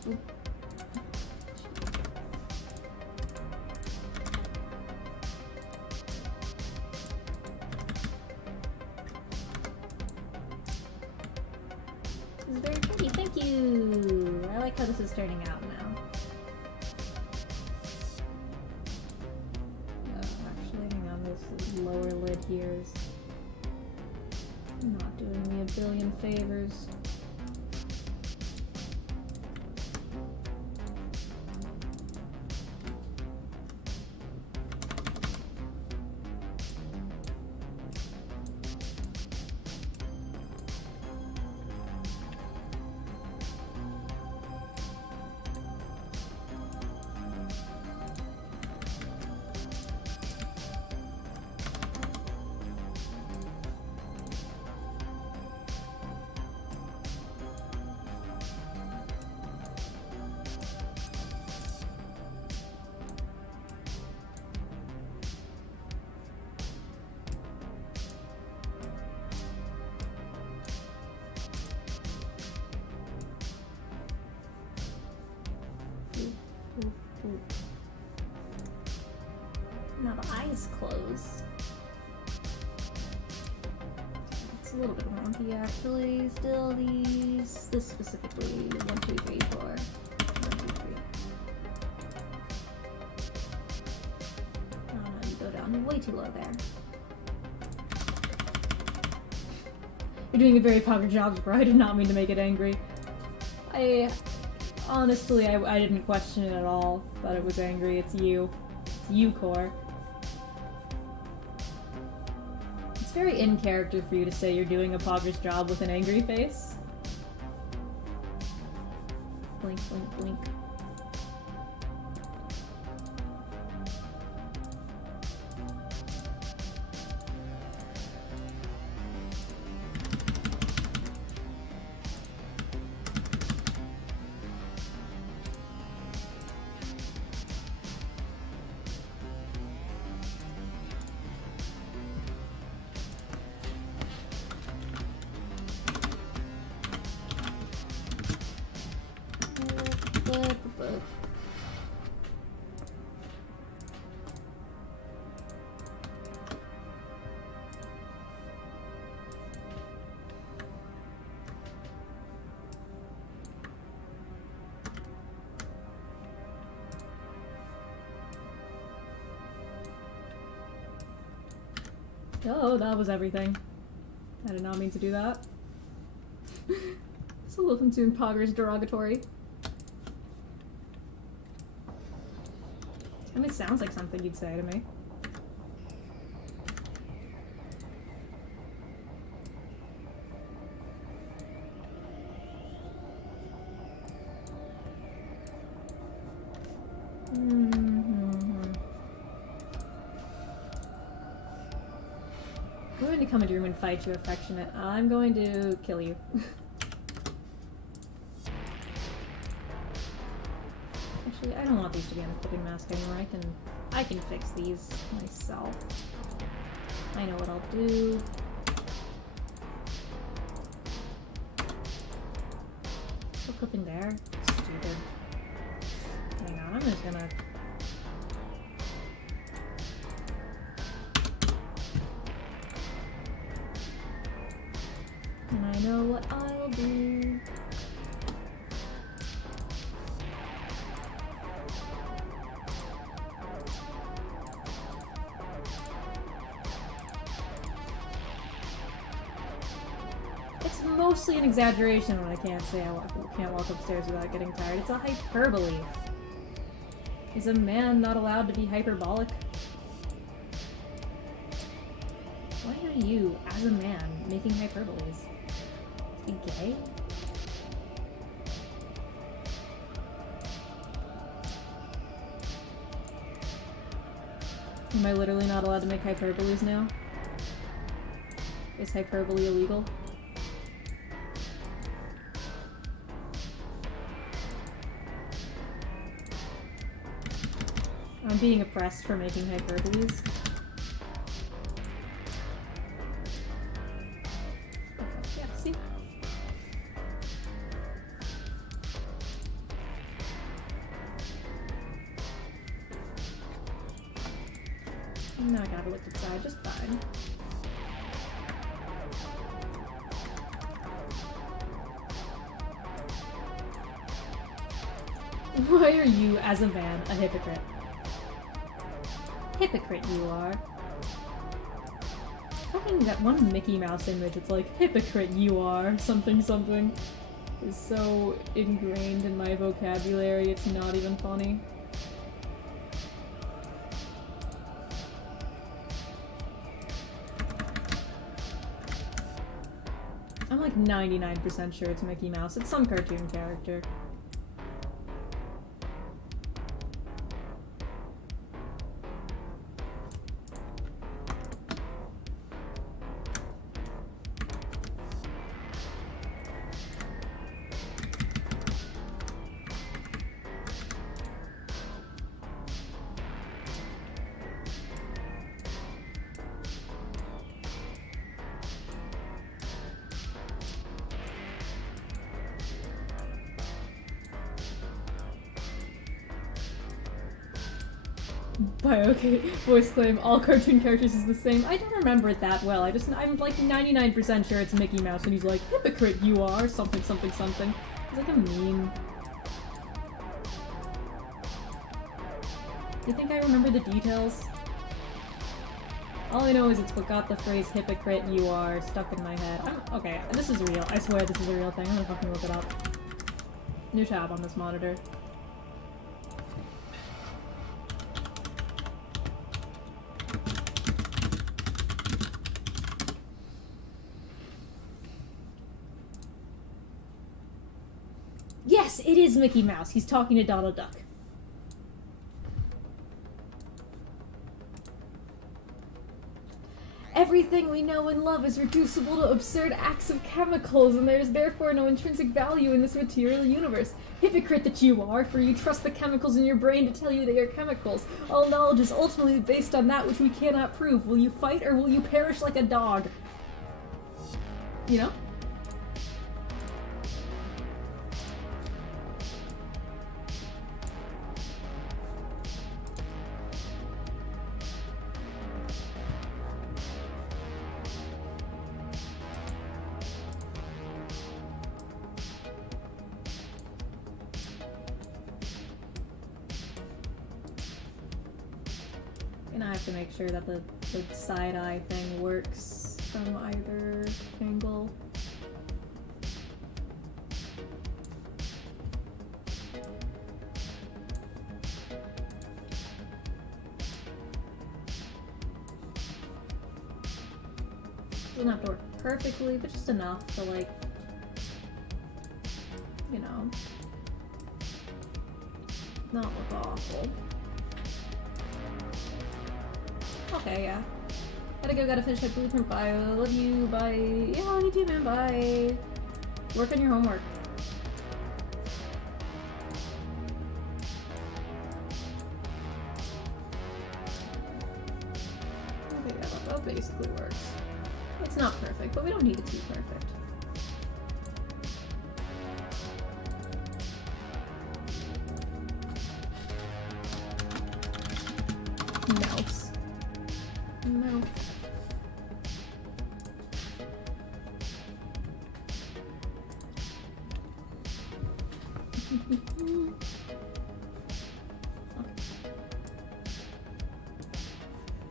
Ooh. This is very pretty, thank you! I like how this is turning out now. Actually, hang on, this lower lid here is not doing me a billion favors. Now the eyes close. It's a little bit wonky actually. Still these, this specifically, 1, 2, 3, 4. 1, 2, 3. Oh no, you go down way too low there. You're doing a very power job, bro. I did not mean to make it angry. Honestly, I didn't question it at all, but it was angry. It's you. It's you, Core. It's very in character for you to say you're doing a pogger's job with an angry face. Blink, blink, blink. Oh, that was everything. I did not mean to do that. It's a little too poggers derogatory. I mean, it sounds like something you'd say to me. I'm going to come into your room and fight you, affectionate. I'm going to kill you. Actually, I don't want these to be on a clipping mask anymore. I can fix these myself. I know what I'll do. Still clipping there? Stupid. Hang on, I'm just gonna... And I know what I'll do. It's mostly an exaggeration when I can't say I can't walk upstairs without getting tired. It's a hyperbole. Is a man not allowed to be hyperbolic? Why are you, as a man, making hyperboles? Is he gay? Am I literally not allowed to make hyperboles now? Is hyperbole illegal? I'm being oppressed for making hyperboles. Okay, yeah, see? I'm not gonna look inside, just fine. Why are you, as a man, a hypocrite? Hypocrite you are. Fucking that one Mickey Mouse image, it's like, hypocrite you are, something something, is so ingrained in my vocabulary, it's not even funny. I'm like 99% sure it's Mickey Mouse. It's some cartoon character. By okay, voice claim, all cartoon characters is the same. I don't remember it that well. I'm like 99% sure it's Mickey Mouse and he's like, hypocrite you are, something something something. It's like a meme. You think I remember the details? All I know is it's what got the phrase hypocrite you are stuck in my head. Okay, this is real. I swear this is a real thing. I'm gonna fucking look it up. New tab on this monitor. Yes, it is Mickey Mouse. He's talking to Donald Duck. Everything we know and love is reducible to absurd acts of chemicals, and there is therefore no intrinsic value in this material universe. Hypocrite that you are, for you trust the chemicals in your brain to tell you they are chemicals. All knowledge is ultimately based on that which we cannot prove. Will you fight, or will you perish like a dog? You know? And I have to make sure that the the side-eye thing works from either angle. Doesn't have to work perfectly, but just enough to, like, you know, not look awful. Okay, yeah. Gotta go, gotta finish my blueprint bio. Love you, bye. Yeah, love you too, man, bye. Work on your homework. Okay, yeah, that basically works. It's not perfect, but we don't need it to be perfect. Mouse. Mouse.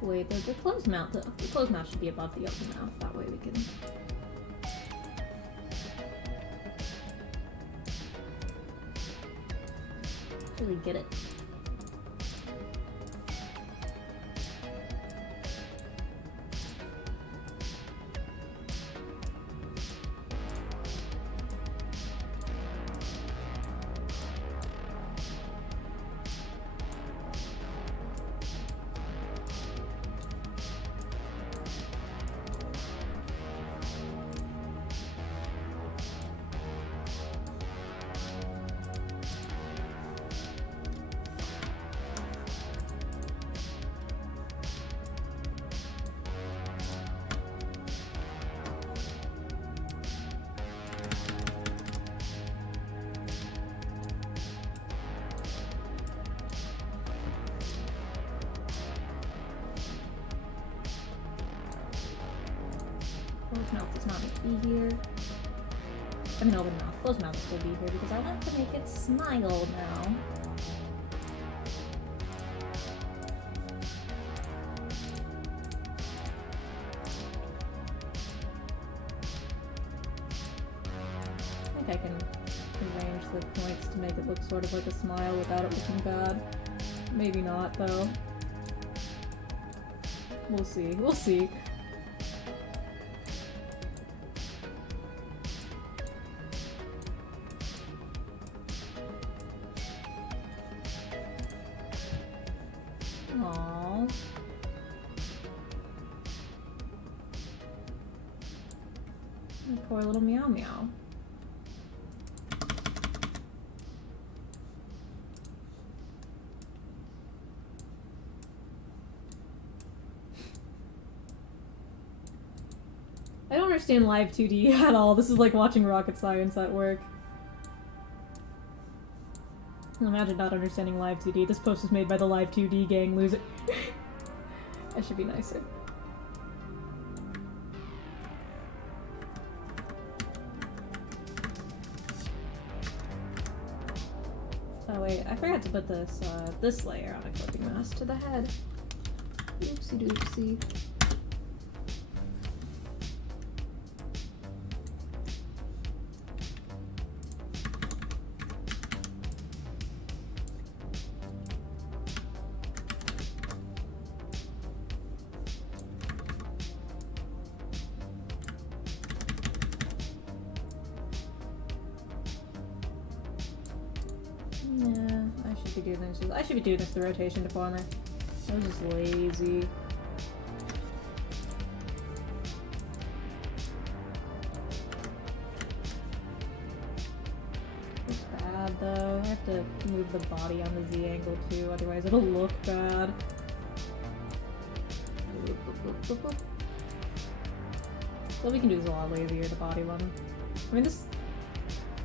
Wait, the closed mouth. The closed mouth should be above the open mouth. That way we can. Really get it. Closed mouth does not need to be here. I mean, open mouth. Closed mouth will still be here because I want to make it smile now. I think I can arrange the points to make it look sort of like a smile without it looking bad. Maybe not, though. We'll see. We'll see. Aww. A poor little meow meow. I don't understand live2d at all. This is like watching rocket science at work. Imagine not understanding live2d. This post was made by the live2d gang. Lose it. I should be nicer. Oh wait, I forgot to put this this layer on a clipping mask to the head. Oopsie doopsie. I should be doing this the rotation deformer. I was just lazy. It's bad though. I have to move the body on the Z angle too, otherwise it'll look bad. So we can do this a lot lazier, the body one. I mean, this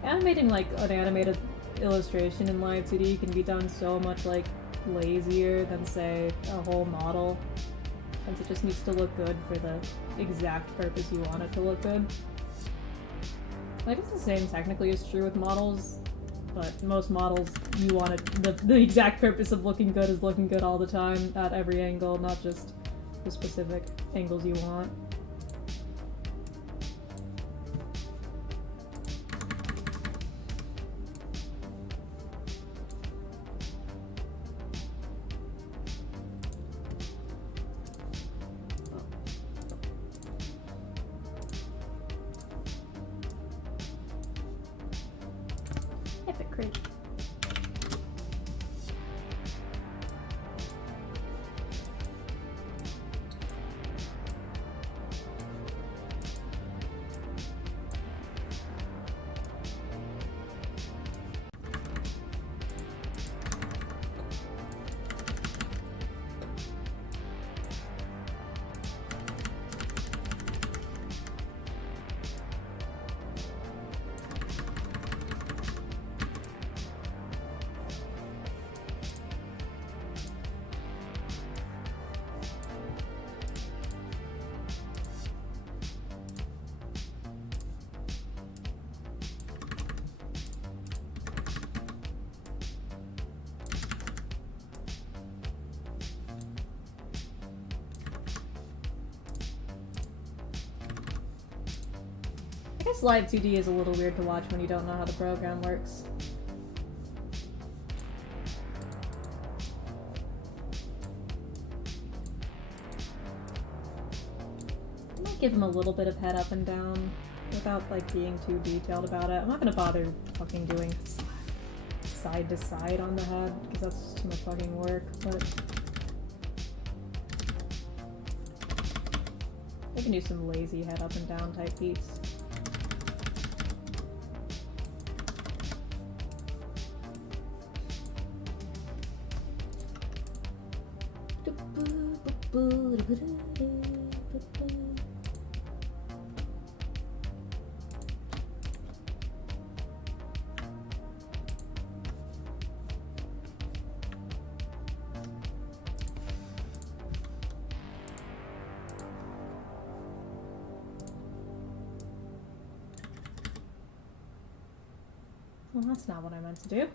animating like an animated illustration in live2d can be done so much like lazier than say a whole model, since it just needs to look good for the exact purpose you want it to look good. Like, it's the same technically is true with models, but most models you want it the exact purpose of looking good is looking good all the time at every angle, not just the specific angles you want. Epic cringe. I guess live2d is a little weird to watch when you don't know how the program works. I might give him a little bit of head up and down without like being too detailed about it. I'm not gonna bother fucking doing side to side on the head because that's just too much fucking work, but I can do some lazy head up and down type beats. Well, that's not what I meant to do.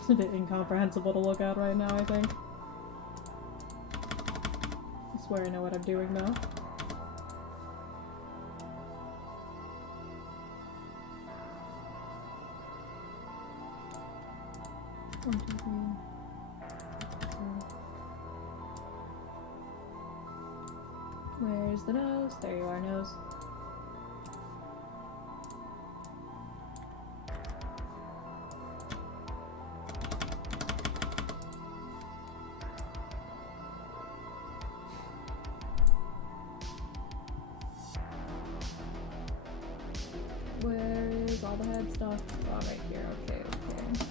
It's a bit incomprehensible to look at right now, I think. I swear I know what I'm doing though. One, two, three. Where's the nose? There you are, nose. Where is all the head stuff? Oh, right here. Okay, okay.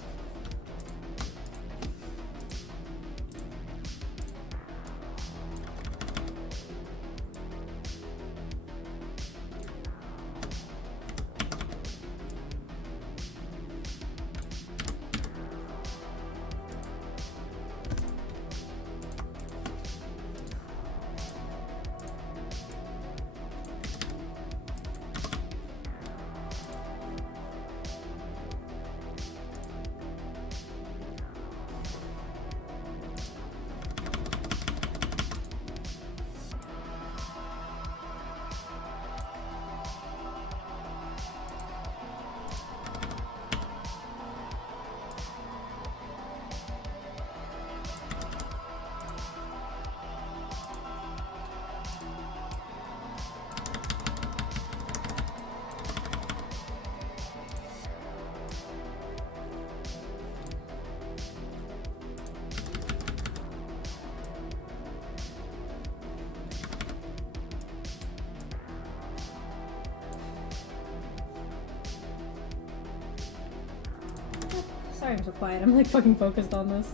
Sorry I'm so quiet, I'm like fucking focused on this.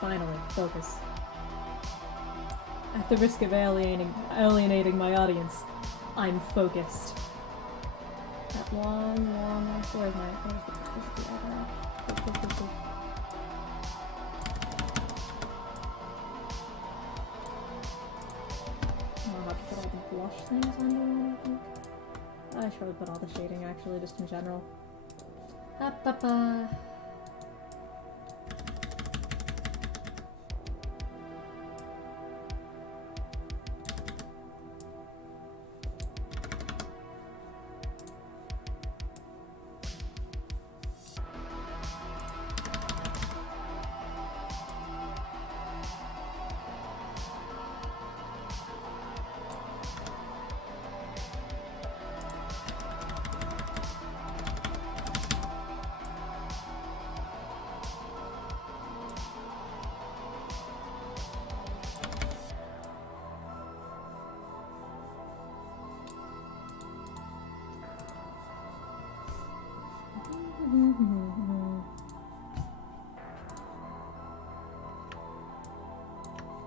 Finally, focus. At the risk of alienating my audience, I'm focused. That long, where's the other? Go. I'll have to put all the blush things on there, I think. I should probably put all the shading actually, just in general.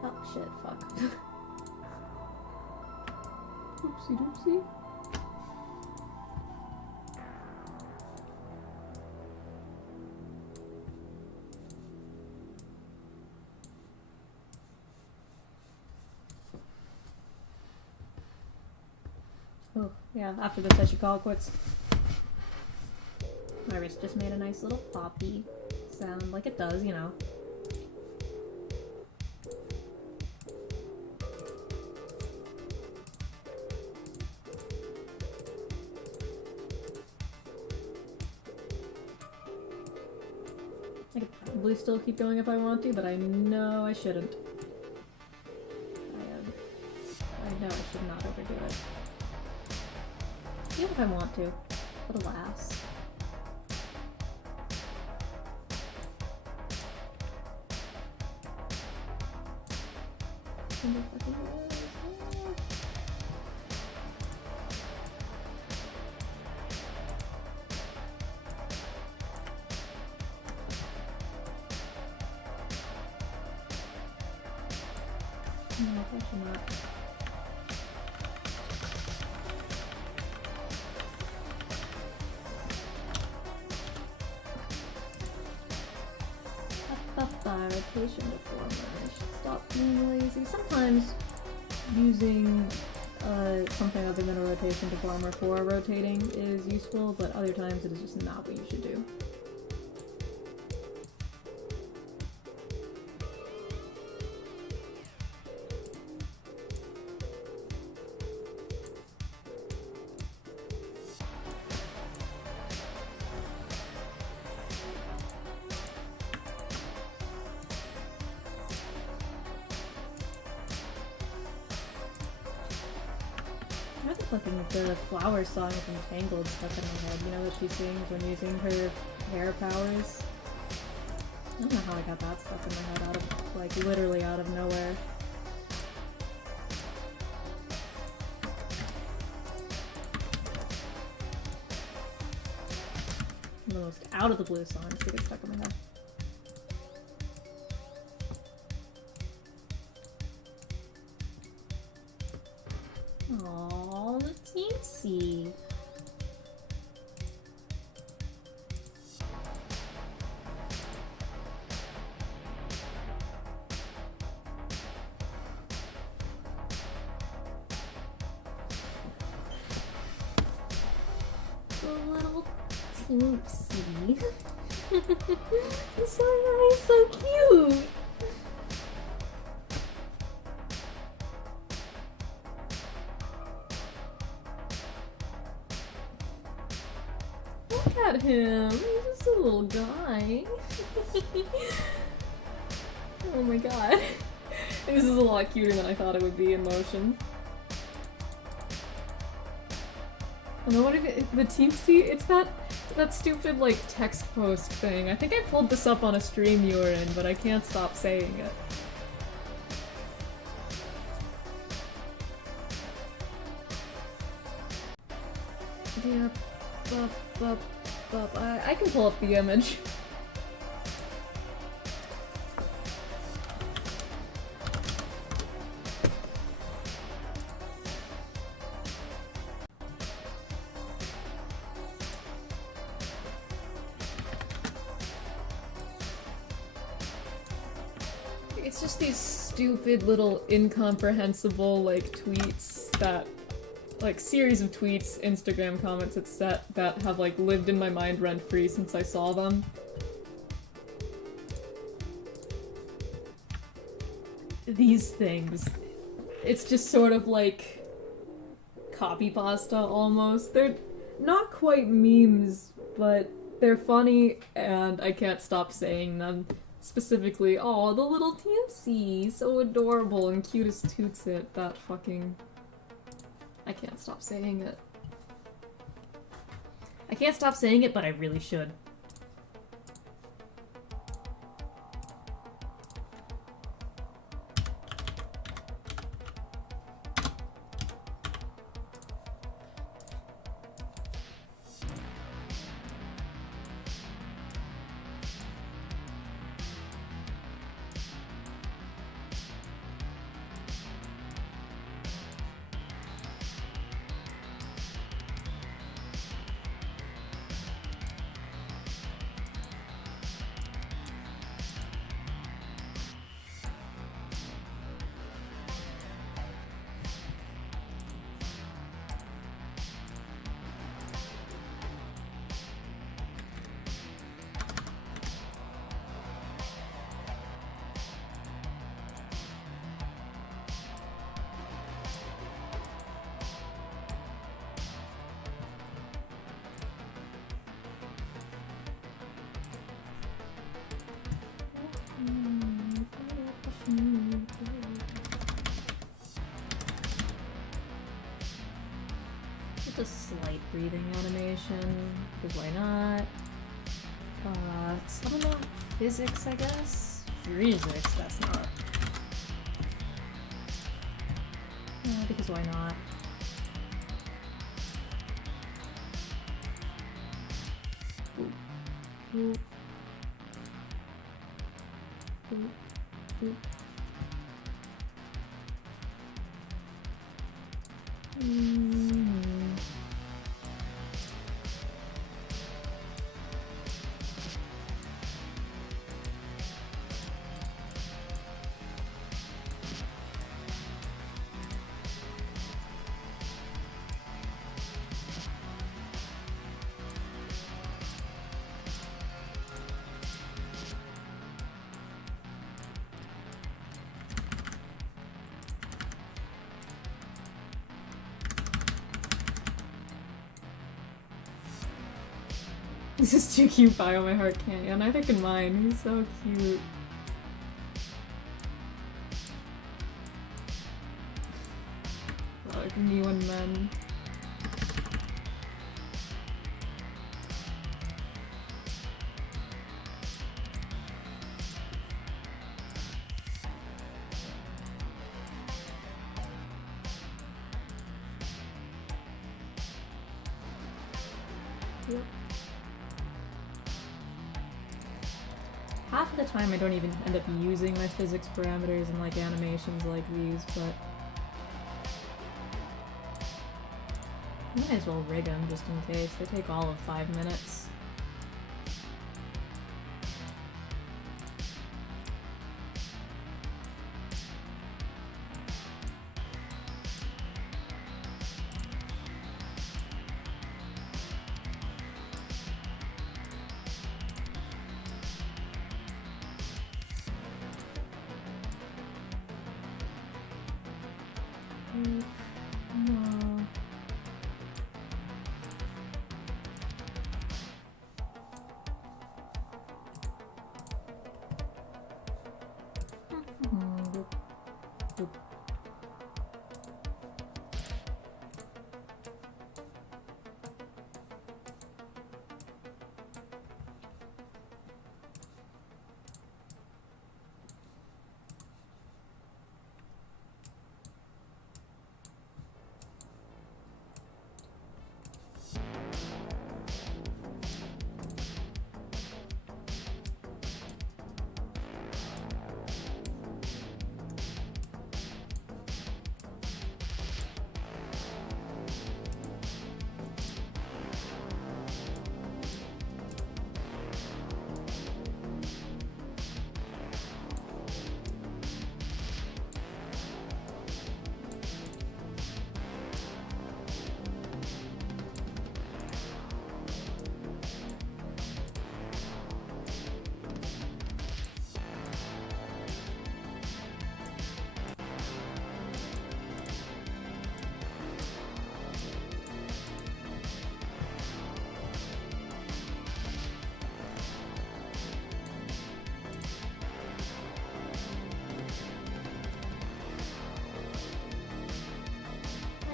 Oh shit, fuck. Oopsie doopsie. Oh, yeah, after this I should call it quits. My wrist just made a nice little poppy sound, like it does, you know. I could probably still keep going if I want to, but I know I shouldn't. I know I should not overdo it. Even if I want to, but alas. No, actually not. Rotation deformer. I should stop being lazy. Sometimes using something other than a rotation deformer for rotating is useful, but other times it is just not what you should do. I have fucking the flower song from Tangled stuck in my head. You know what she sings when using her hair powers? I don't know how I got that stuck in my head out of, like, literally out of nowhere. The most out of the blue songs to get stuck in my head. Aww, the teensy. The little teensy. It's so nice, so cute. Look at him, he's just a little guy. Oh my god. This is a lot cuter than I thought it would be in motion. And then what if the teensy, it's that stupid like text post thing. I think I pulled this up on a stream you were in, but I can't stop saying it. Yeah. I can pull up the image. It's just these stupid little incomprehensible like tweets that like series of tweets, Instagram comments, etc. that have like lived in my mind rent-free since I saw them. These things. It's just sort of like copy pasta almost. They're not quite memes, but they're funny and I can't stop saying them. Specifically, oh, the little TMC, so adorable and cute as toots it. That fucking... I can't stop saying it. I can't stop saying it, but I really should. Just a slight breathing animation, because why not? Some amount of physics, I guess? Physics, that's not. Because why not? Ooh. Ooh. Ooh. Ooh. This is too cute, Bio. My heart can't. Yeah, neither can mine. He's so cute. Like me and men. Yep. Half of the time I don't even end up using my physics parameters in like animations like these, but I might as well rig them just in case. They take all of 5 minutes. No.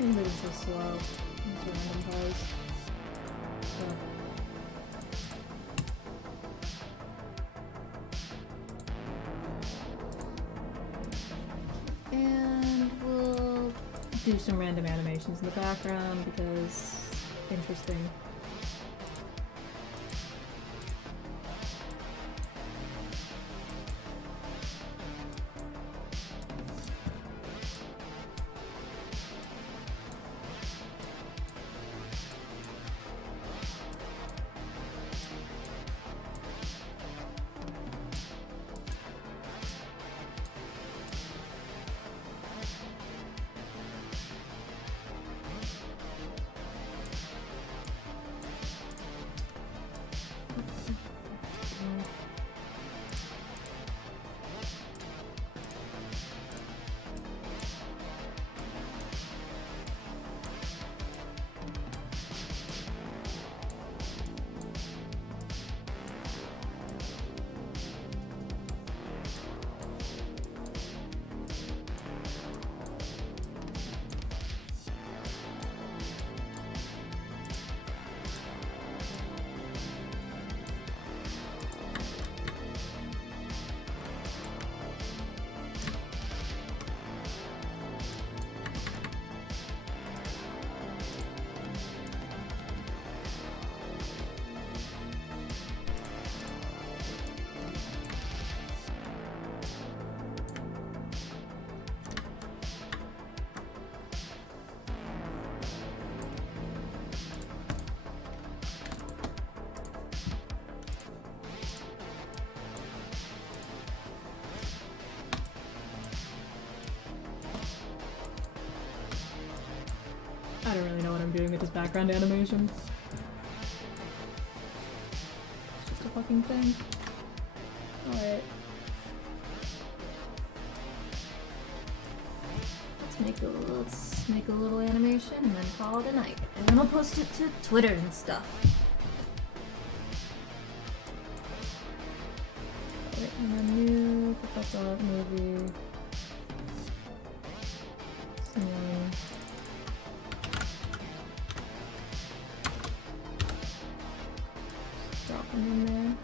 Moving so slow. These random pose. And we'll do some random animations in the background because interesting. I don't really know what I'm doing with this background animation. It's just a fucking thing. Alright. Let's make a little animation and then call it a night. And then I'll post it to Twitter and stuff. Wait, and then new, put that up, movie. Scene. Drop them in there.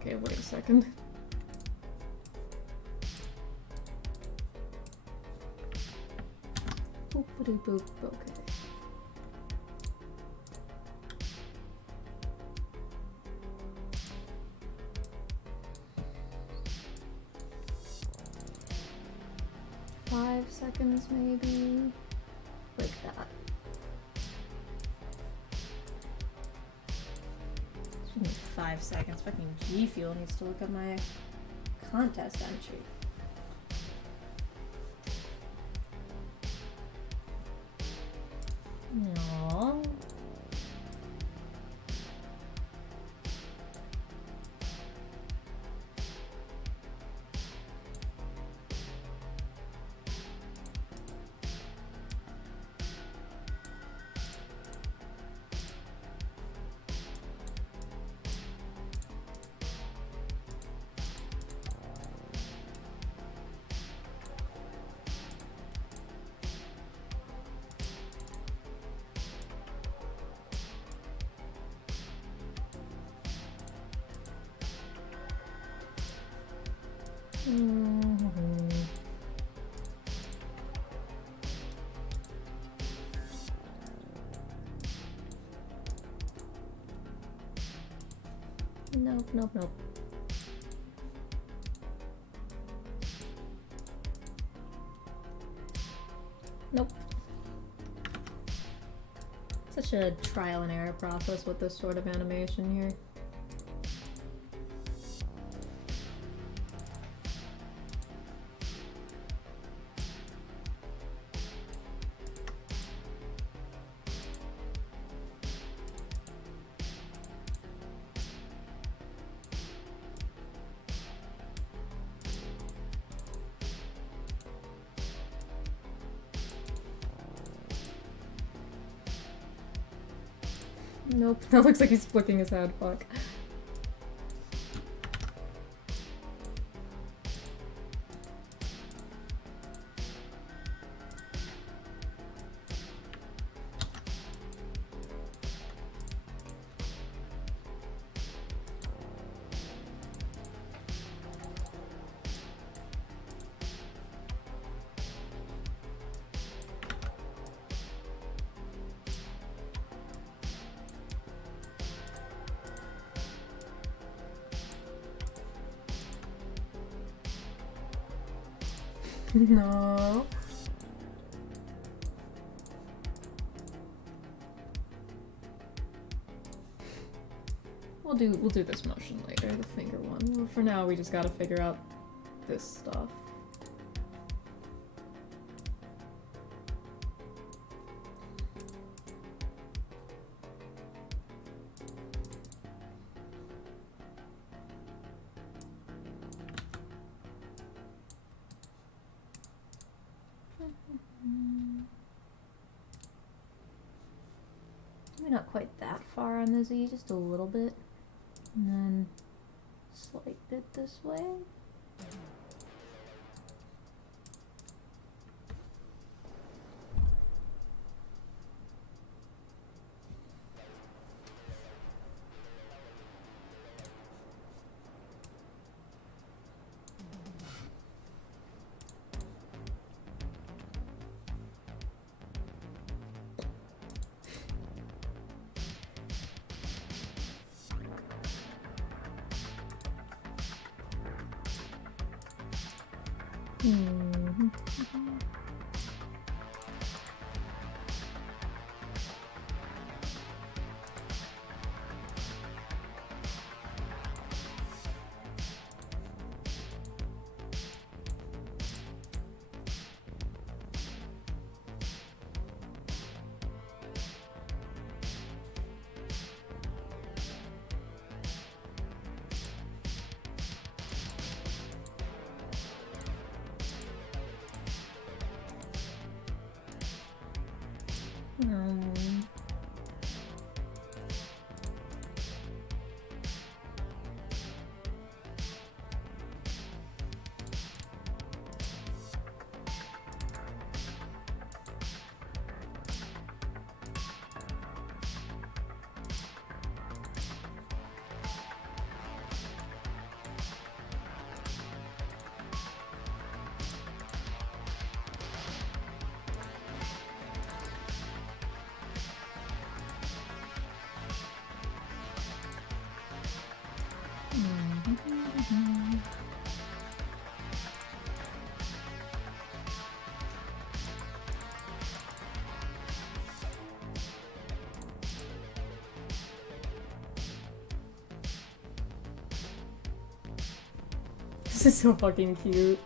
Okay, wait a second. Boop-a-doop-boop, okay. Five seconds maybe? Like that. 5 seconds. Fucking G Fuel needs to look at my contest entry. Aww. Mm-hmm. Nope, nope, nope. Nope. Such a trial and error process with this sort of animation here. Nope, that looks like he's flicking his head, fuck. No. We'll do this motion later, the finger one. Well, for now, we just gotta figure out this stuff. Maybe not quite that far on the Z, just a little bit. And then slight bit this way. This is so fucking cute.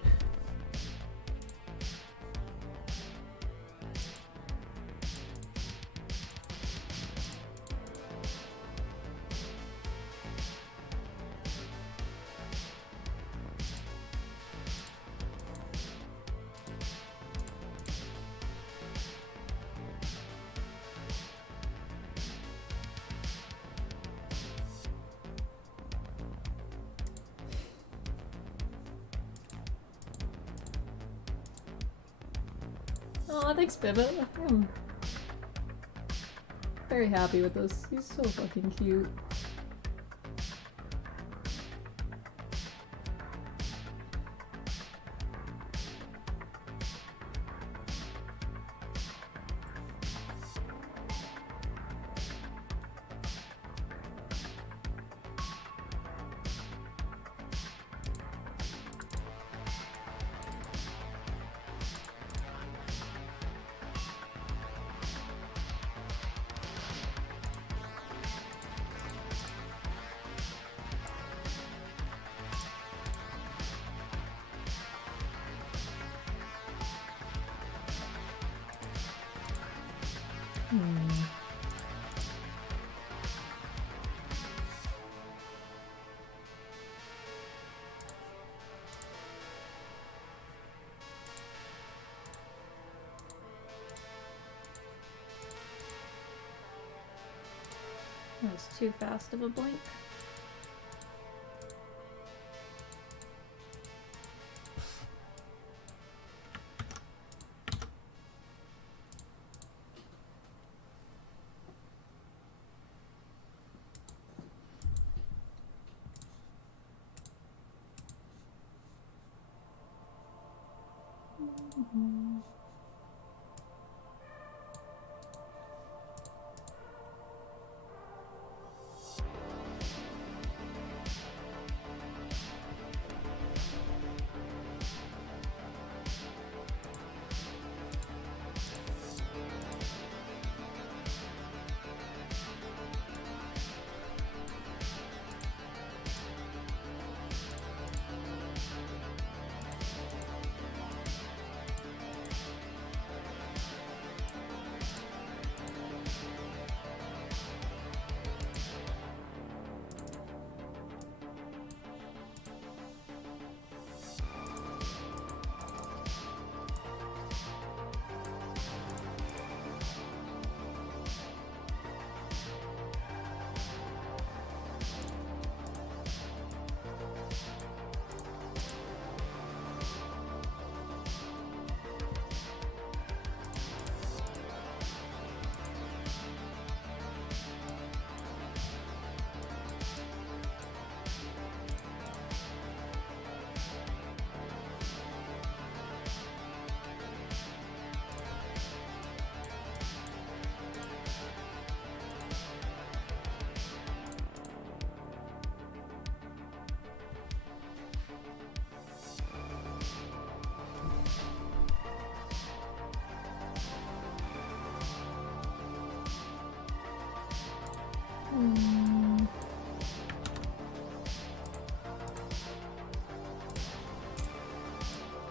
Aw, thanks, Biba. I'm very happy with this. He's so fucking cute. That was too fast of a blink.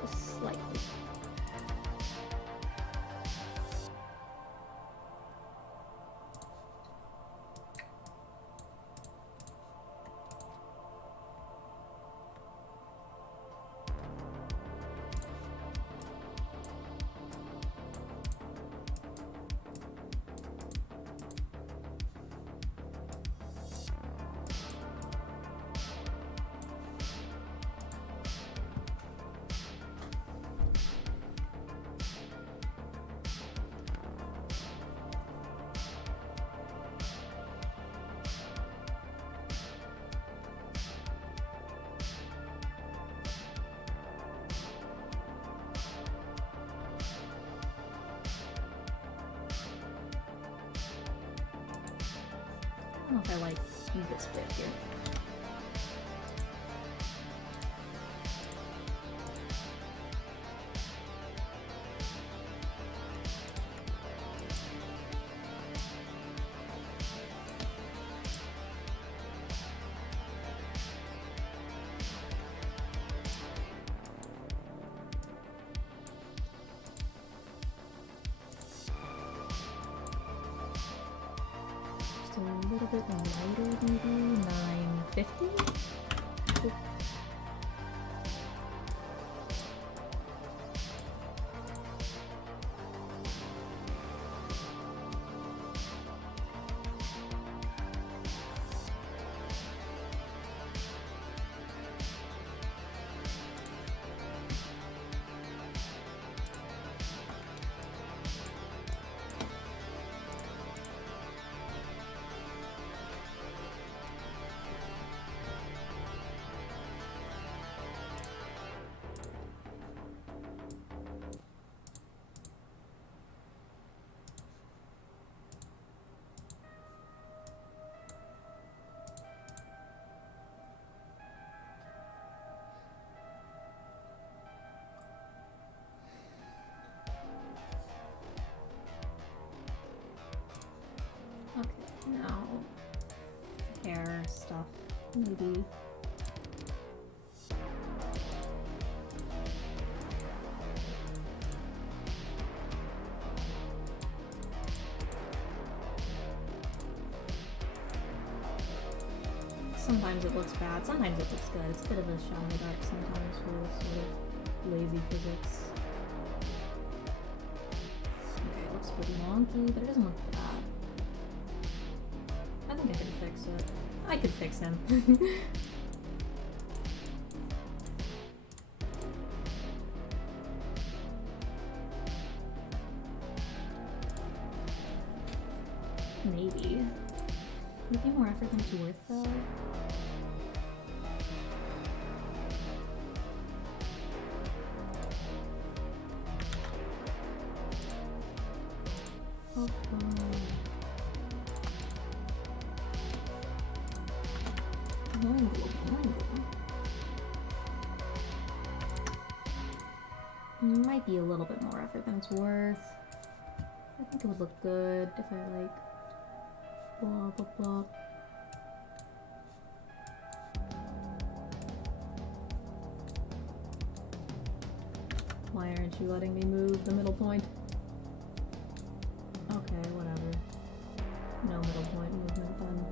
Just slightly. I don't know if I like this bit here. Just a little bit lighter, maybe 950. Cool. Okay, now hair stuff, maybe. sometimes it looks bad, sometimes it looks good. It's a bit of a shot in the dark sometimes for this sort of lazy physics. Okay, it looks pretty wonky, but it doesn't look bad. I think I could fix it. I could fix him. Maybe. Would it be more effort than it's worth, though? Oh, might be a little bit more effort than it's worth. I think it would look good if I, like, blah blah blah. Why aren't you letting me move the middle point? Okay, whatever. No middle point movement then.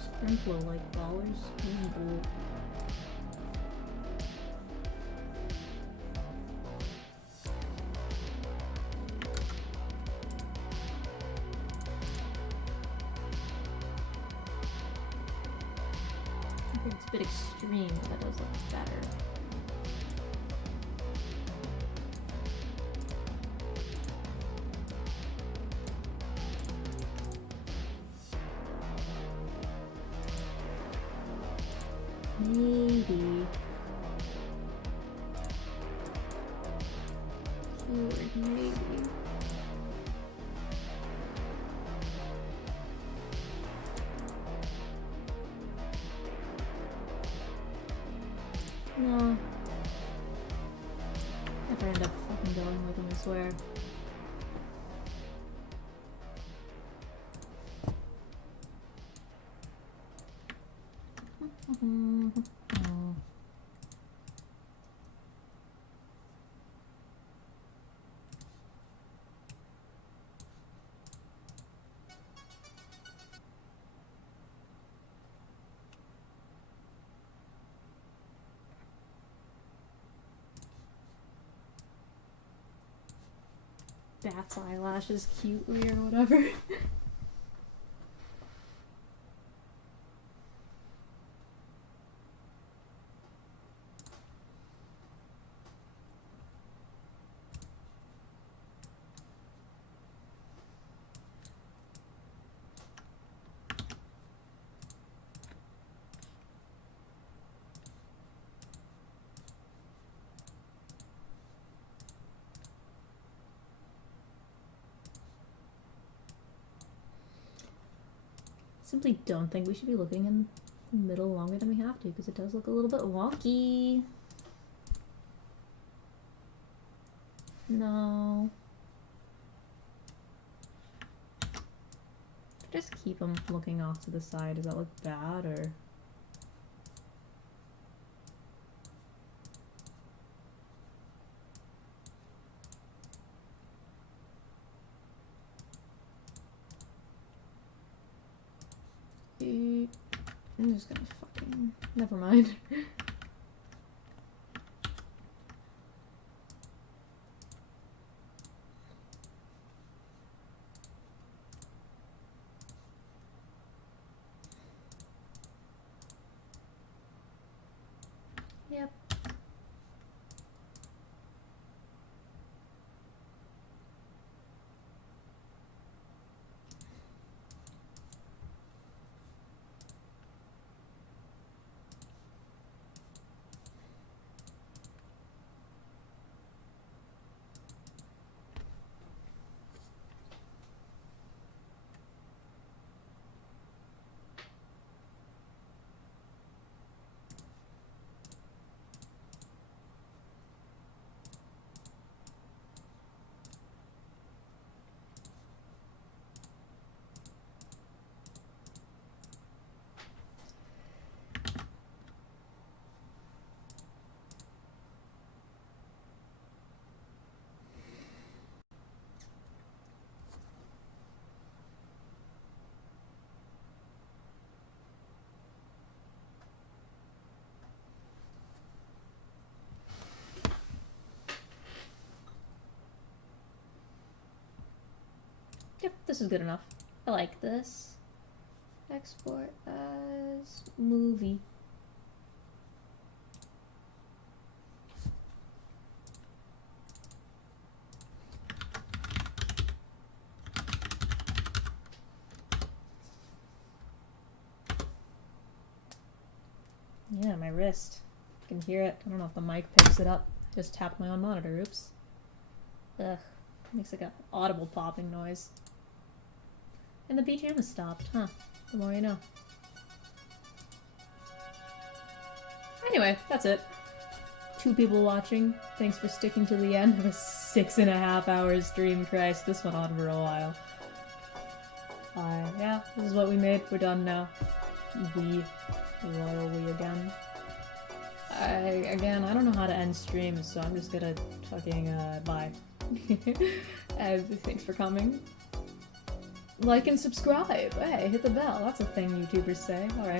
Sprinkler like dollars. Okay, it's a bit extreme, but that does look better. Maybe. Maybe. No. If I end up fucking going with him, I swear. Bat's eyelashes cutely or whatever. Simply don't think we should be looking in the middle longer than we have to, because it does look a little bit wonky. No. Just keep them looking off to the side. Does that look bad, or? I'm just gonna fucking... Never mind. this is good enough. I like this. Export as movie. Yeah, my wrist. I can hear it. I don't know if the mic picks it up. I just tapped my own monitor. Oops. Ugh. Makes like an audible popping noise. And the BGM has stopped, huh? The more you know. Anyway, that's it. 2 people watching. Thanks for sticking to the end of a 6.5 hour stream. Christ, this went on for a while. Yeah, this is what we made. We're done now. Royal we again. Again, I don't know how to end streams, so I'm just gonna fucking, bye. Thanks for coming. Like and subscribe. Hey, hit the bell. That's a thing YouTubers say. Alright.